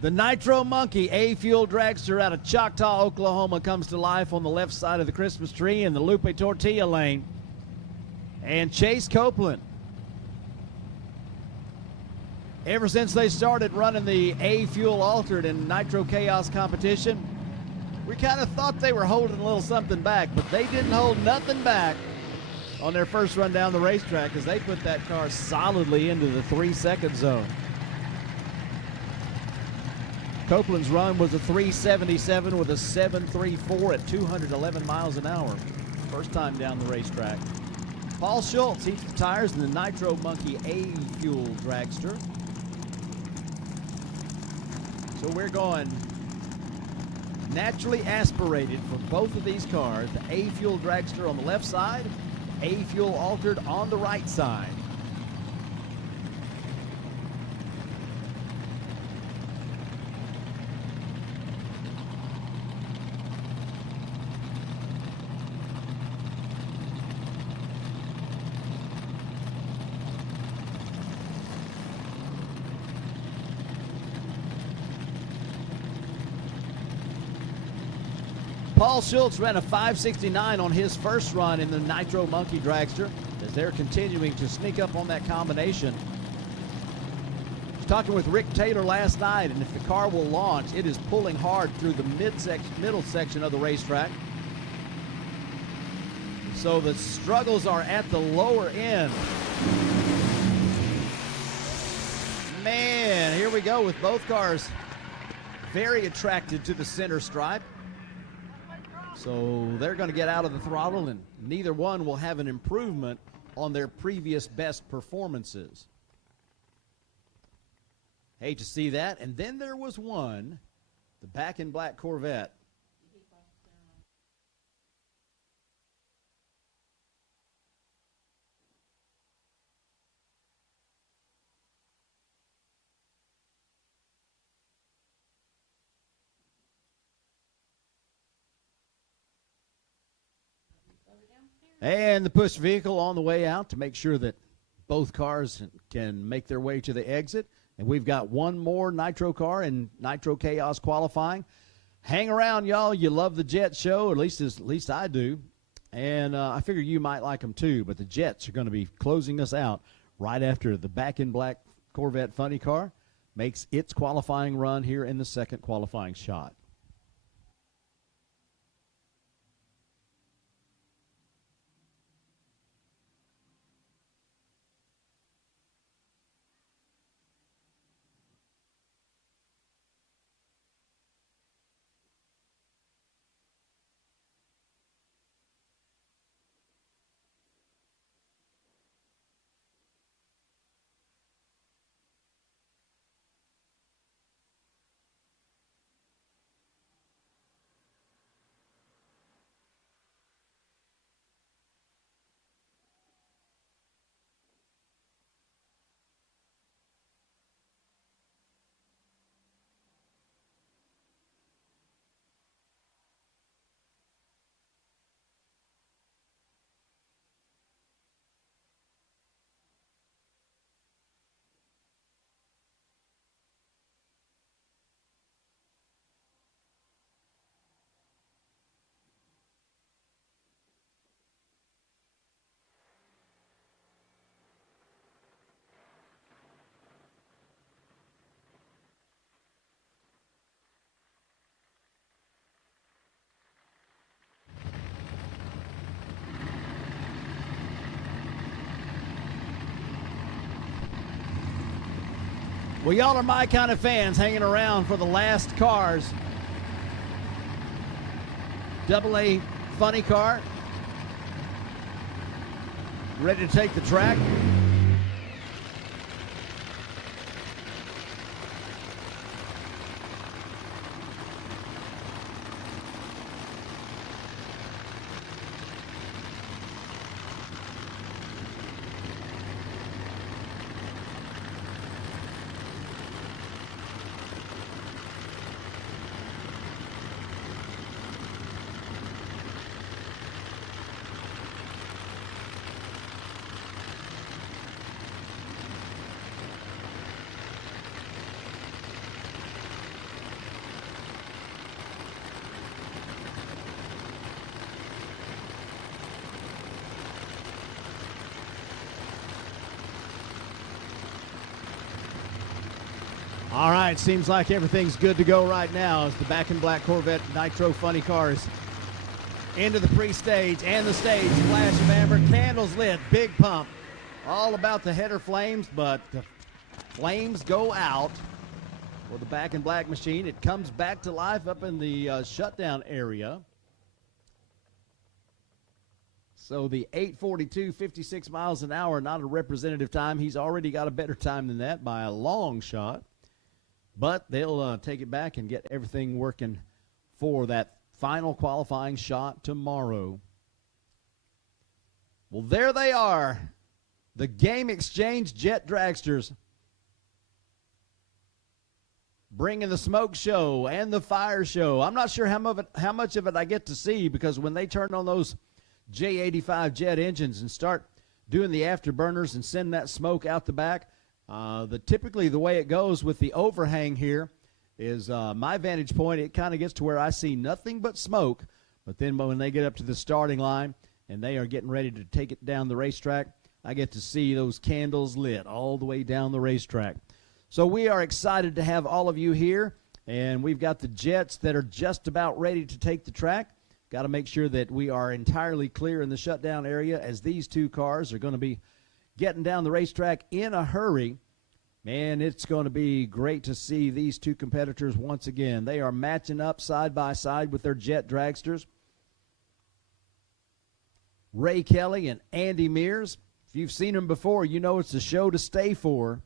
The Nitro Monkey A-Fuel dragster out of Choctaw, Oklahoma comes to life on the left side of the Christmas tree in the Lupe Tortilla lane. And Chase Copeland, ever since they started running the A-Fuel altered in Nitro Chaos competition, we kind of thought they were holding a little something back, but they didn't hold nothing back on their first run down the racetrack as they put that car solidly into the 3-second zone. Copeland's run was a 377 with a 734 at 211 miles an hour. First time down the racetrack. Paul Schultz, heats the tires in the Nitro Monkey A-Fuel dragster. So we're going naturally aspirated for both of these cars. The A-Fuel dragster on the left side, A-Fuel altered on the right side. Paul Schultz ran a 569 on his first run in the Nitro Monkey dragster as they're continuing to sneak up on that combination. I was talking with Rick Taylor last night, and if the car will launch, it is pulling hard through the middle section of the racetrack. So the struggles are at the lower end. Man, here we go with both cars very attracted to the center stripe. So they're going to get out of the throttle, and neither one will have an improvement on their previous best performances. Hate to see that. And then there was one, the back in black Corvette. And the push vehicle on the way out to make sure that both cars can make their way to the exit. And we've got one more Nitro car in Nitro Chaos qualifying. Hang around, y'all. You love the Jet show, at least I do. And I figure you might like them too. But the Jets are going to be closing us out right after the back in black Corvette funny car makes its qualifying run here in the second qualifying shot. Well, y'all are my kind of fans hanging around for the last cars. AA funny car. Ready to take the track. All right, seems like everything's good to go right now as the Back in Black Corvette Nitro Funny Cars into the pre-stage and the stage. Flash of amber, candles lit, big pump. All about the header flames, but the flames go out for the Back in Black machine. It comes back to life up in the shutdown area. So the 8:42, 56 miles an hour, not a representative time. He's already got a better time than that by a long shot. But they'll take it back and get everything working for that final qualifying shot tomorrow. Well, there they are, the Game Exchange Jet Dragsters, bringing the smoke show and the fire show. I'm not sure how much of it I get to see, because when they turn on those J85 jet engines and start doing the afterburners and send that smoke out the back, typically the way it goes with the overhang here is my vantage point, it kind of gets to where I see nothing but smoke. But then when they get up to the starting line and they are getting ready to take it down the racetrack, I get to see those candles lit all the way down the racetrack. So we are excited to have all of you here, and we've got the jets that are just about ready to take the track. Got to make sure that we are entirely clear in the shutdown area, as these two cars are going to be getting down the racetrack in a hurry. Man, it's going to be great to see these two competitors once again. They are matching up side by side with their jet dragsters. Ray Kelly and Andy Mears. If you've seen them before, you know it's a show to stay for.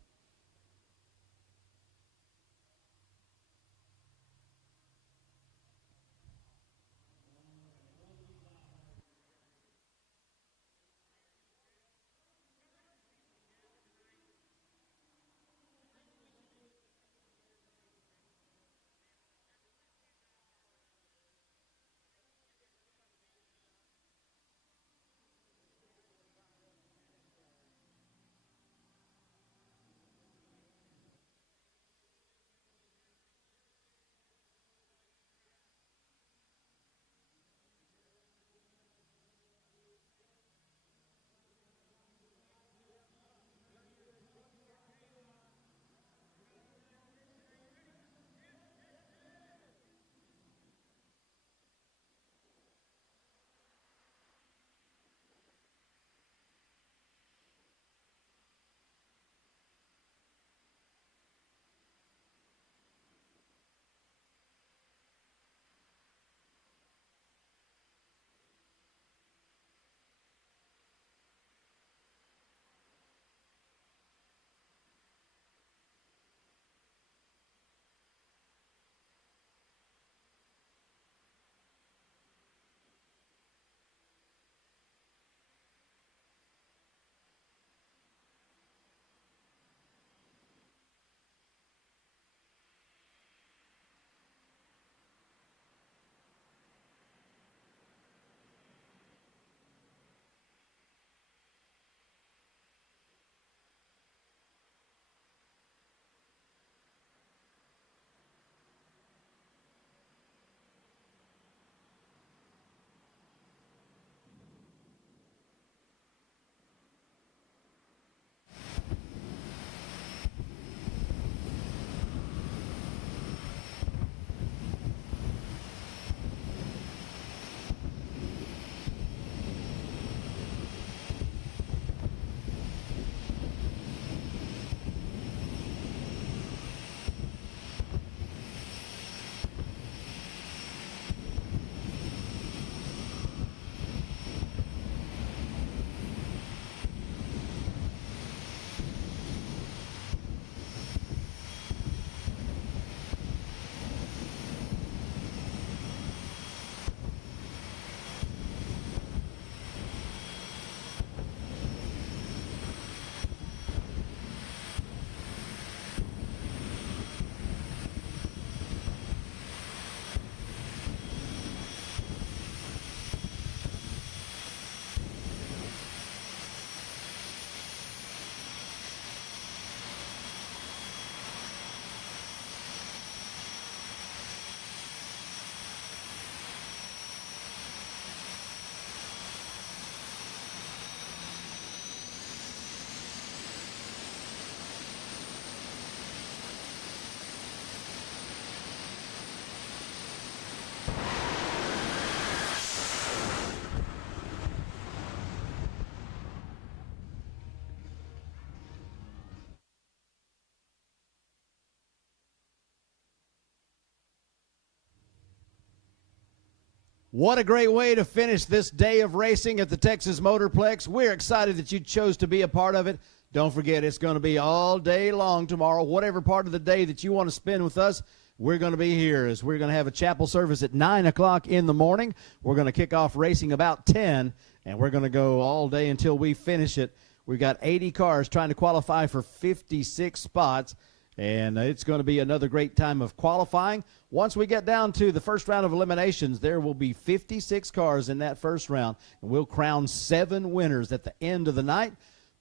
What a great way to finish this day of racing at the Texas Motorplex. We're excited that you chose to be a part of it. Don't forget, it's going to be all day long tomorrow. Whatever part of the day that you want to spend with us, we're going to be here as we're going to have a chapel service at 9 o'clock in the morning. We're going to kick off racing about 10, and we're going to go all day until we finish it. We've got 80 cars trying to qualify for 56 spots, and it's going to be another great time of qualifying. Once we get down to the first round of eliminations, there will be 56 cars in that first round, and we'll crown 7 winners at the end of the night.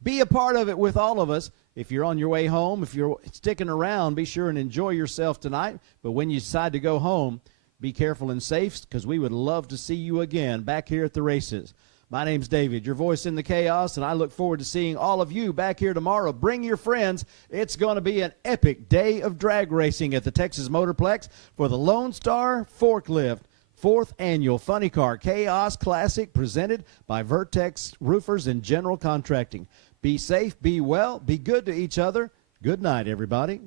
Be a part of it with all of us. If you're on your way home, if you're sticking around, be sure and enjoy yourself tonight. But when you decide to go home, be careful and safe, because we would love to see you again back here at the races. My name's David, your voice in the chaos, and I look forward to seeing all of you back here tomorrow. Bring your friends. It's going to be an epic day of drag racing at the Texas Motorplex for the Lone Star Forklift 4th Annual Funny Car Chaos Classic, presented by Vertex Roofers and General Contracting. Be safe, be well, be good to each other. Good night, everybody.